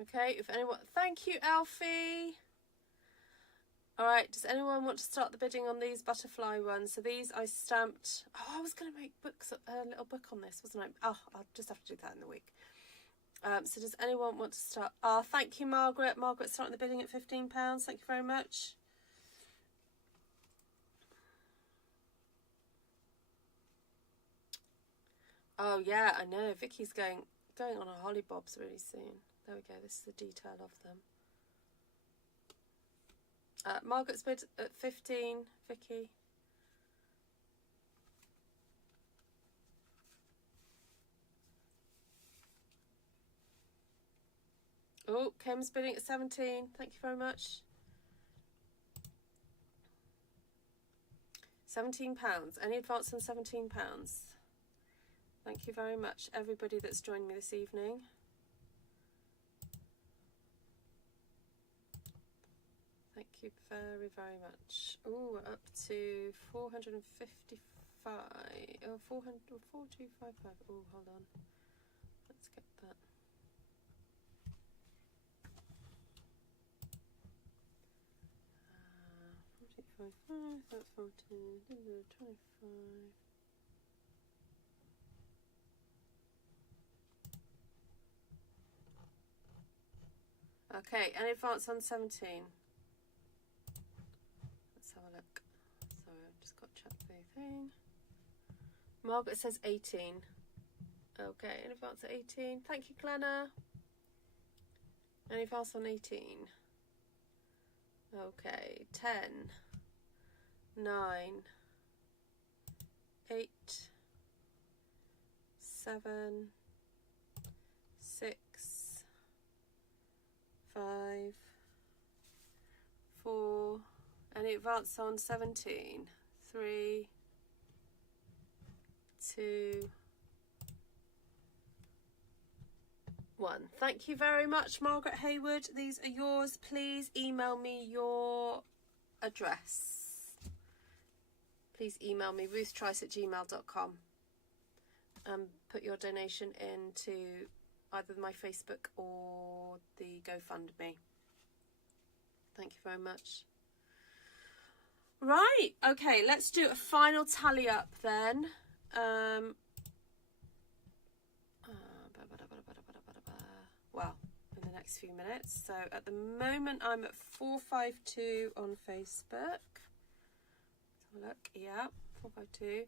Okay, if anyone, thank you, Alfie. All right, does anyone want to start the bidding on these butterfly ones? So these I stamped. Oh, I was going to make books, a little book on this, wasn't I? Oh, I'll just have to do that in the week. So does anyone want to start? Oh, thank you, Margaret. Margaret's starting the bidding at £15. Thank you very much. Oh yeah, I know. Vicky's going on a hollybobs really soon. There we go. This is the detail of them. Margaret's bid at 15. Vicky. Oh, Kim's bidding at 17. Thank you very much. £17. Any advance on £17? Thank you very much, everybody that's joined me this evening. Thank you very, very much. Oh, we're up to 455. Oh, 4255. Oh, hold on. Let's get that. That's 14, 25. Okay, any advance on 17? Let's have a look. Sorry, I've just got to check the thing. Margaret says 18. Okay, any advance at 18? Thank you, Glenna. Any advance on 18? Okay, 10, 9, 8, 7, 6, 5, 4, any advance on 17? 3, 2, 1. Thank you very much, Margaret Hayward. These are yours. Please email me your address. Please email me ruthtrice@gmail.com and put your donation into either my Facebook or the GoFundMe. Thank you very much. Right, okay, let's do a final tally up then. Well, in the next few minutes. So at the moment I'm at 452 on Facebook. Let's have a look. Yeah, 452.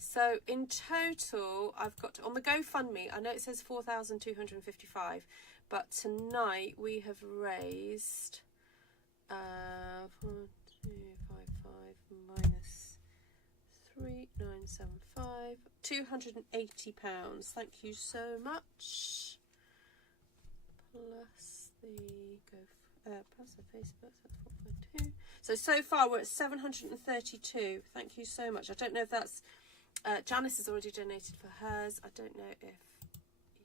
So in total, I've got on the GoFundMe, I know it says 4,255, but tonight we have raised 4255 minus 396 775, £280. Thank you so much. Plus the plus the Facebook, that's 452. So far we're at 732. Thank you so much. I don't know if that's Janice has already donated for hers. I don't know if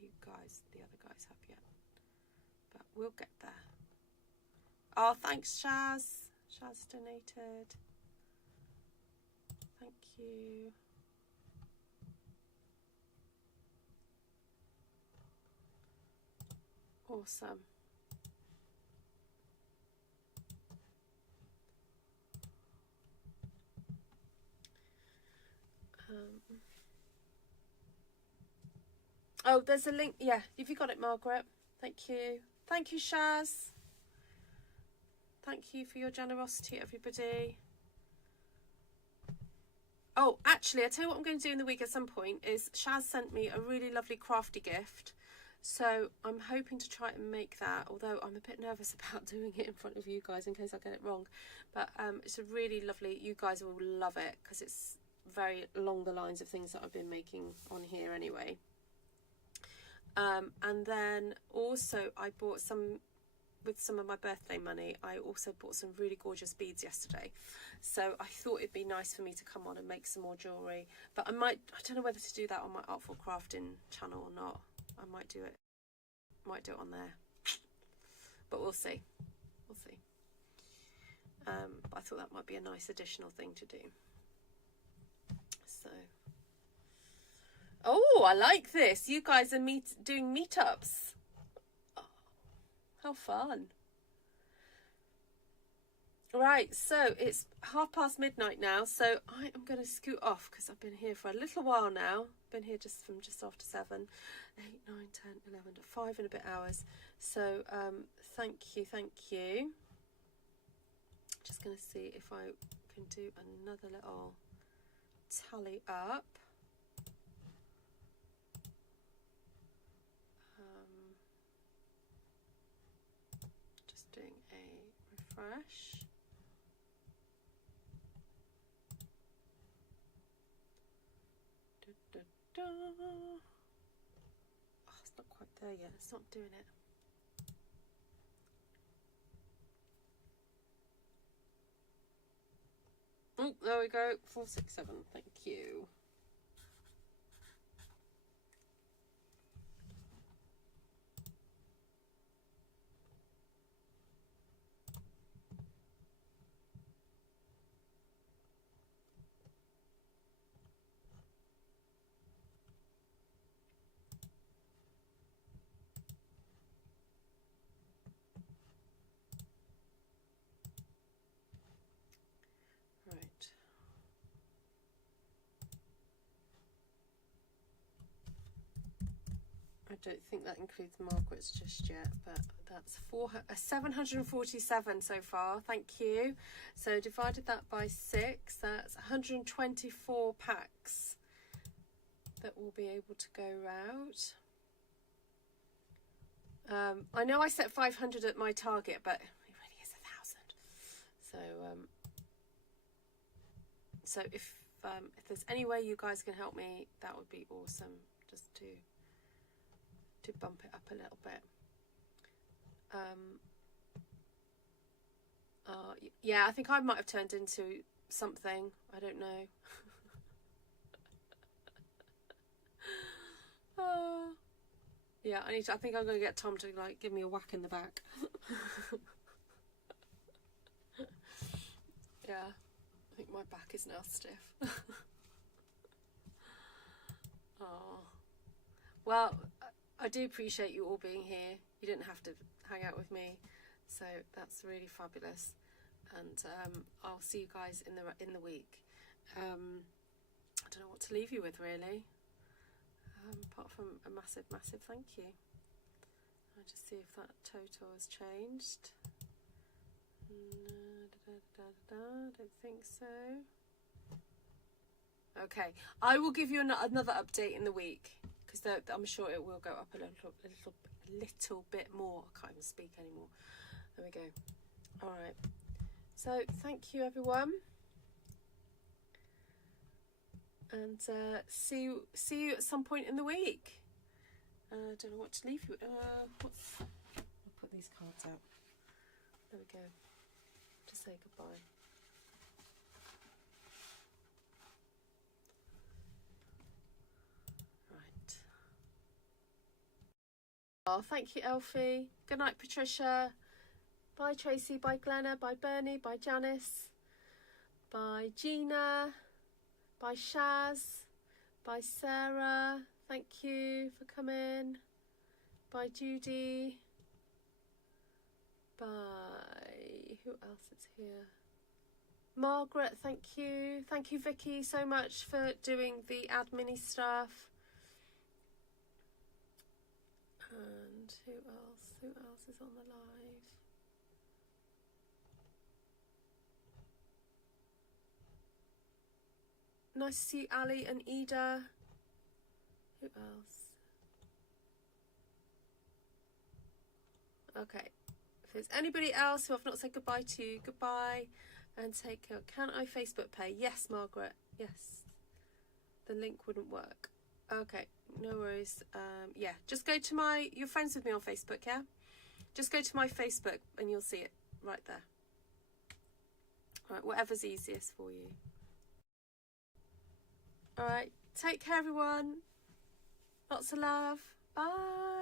you guys, the other guys, have yet, but we'll get there. Oh, thanks, Shaz. Shaz donated. Thank you. Awesome. Oh, there's a link. Yeah, have you got it, Margaret? Thank you. Thank you, Shaz. Thank you for your generosity, everybody. Oh, actually, I tell you what I'm going to do in the week at some point is Shaz sent me a really lovely crafty gift. So I'm hoping to try and make that, although I'm a bit nervous about doing it in front of you guys in case I get it wrong. But it's a really lovely, you guys will love it because it's very along the lines of things that I've been making on here anyway. And then also I bought some, with some of my birthday money, I also bought some really gorgeous beads yesterday. So I thought it'd be nice for me to come on and make some more jewellery. But I don't know whether to do that on my Artful Crafting channel or not. I might do it on there. But we'll see. We'll see. But I thought that might be a nice additional thing to do. So. Oh, I like this. You guys are doing meetups. Oh, how fun. Right, so it's midnight now, so I am going to scoot off because I've been here for a little while now. Been here just after 7, 8, 9, 10, 11, 5 and a bit hours. So thank you. Just going to see if I can do another little tally up. Just doing a refresh. Oh, it's not quite there yet. It's not doing it. Oh, there we go. 467. Thank you. Right. I don't think that includes Margaret's just yet, but that's 747 so far. Thank you. So divided that by 6, that's 124 packs that will be able to go out. I know I set 500 at my target, but it really is 1,000. So if there's any way you guys can help me, that would be awesome. Just to bump it up a little bit. Yeah, I think I might have turned into something. I don't know. Yeah, I think I'm going to get Tom to like give me a whack in the back. Yeah, I think my back is now stiff. Oh, well, I do appreciate you all being here. You didn't have to hang out with me, so that's really fabulous. And I'll see you guys in the week. I don't know what to leave you with really. Apart from a massive thank you. I'll just see if that total has changed. Don't think so. Okay, I will give you another update in the week because I'm sure it will go up a little bit more. I can't even speak anymore. There we go. All right. So thank you everyone. and see you at some point in the week. I don't know what to leave you. I'll put these cards out. There we go. To say goodbye. Right. Oh, thank you, Elfie. Good night, Patricia. Bye, Tracy. Bye, Glenna. Bye, Bernie. Bye, Janice. Bye, Gina. Bye, Shaz. Bye, Sarah. Thank you for coming. Bye, Judy. Bye. Who else is here? Margaret, thank you. Thank you, Vicky, so much for doing the admin stuff. And who else? Who else is on the live? Nice to see you, Ali and Ida. Who else? Okay. If there's anybody else who I've not said goodbye to, goodbye and take care. Can I Facebook pay? Yes, Margaret. Yes. The link wouldn't work. Okay, no worries. Yeah, just go to you're friends with me on Facebook, yeah? Just go to my Facebook and you'll see it right there. All right, whatever's easiest for you. All right, take care, everyone. Lots of love. Bye.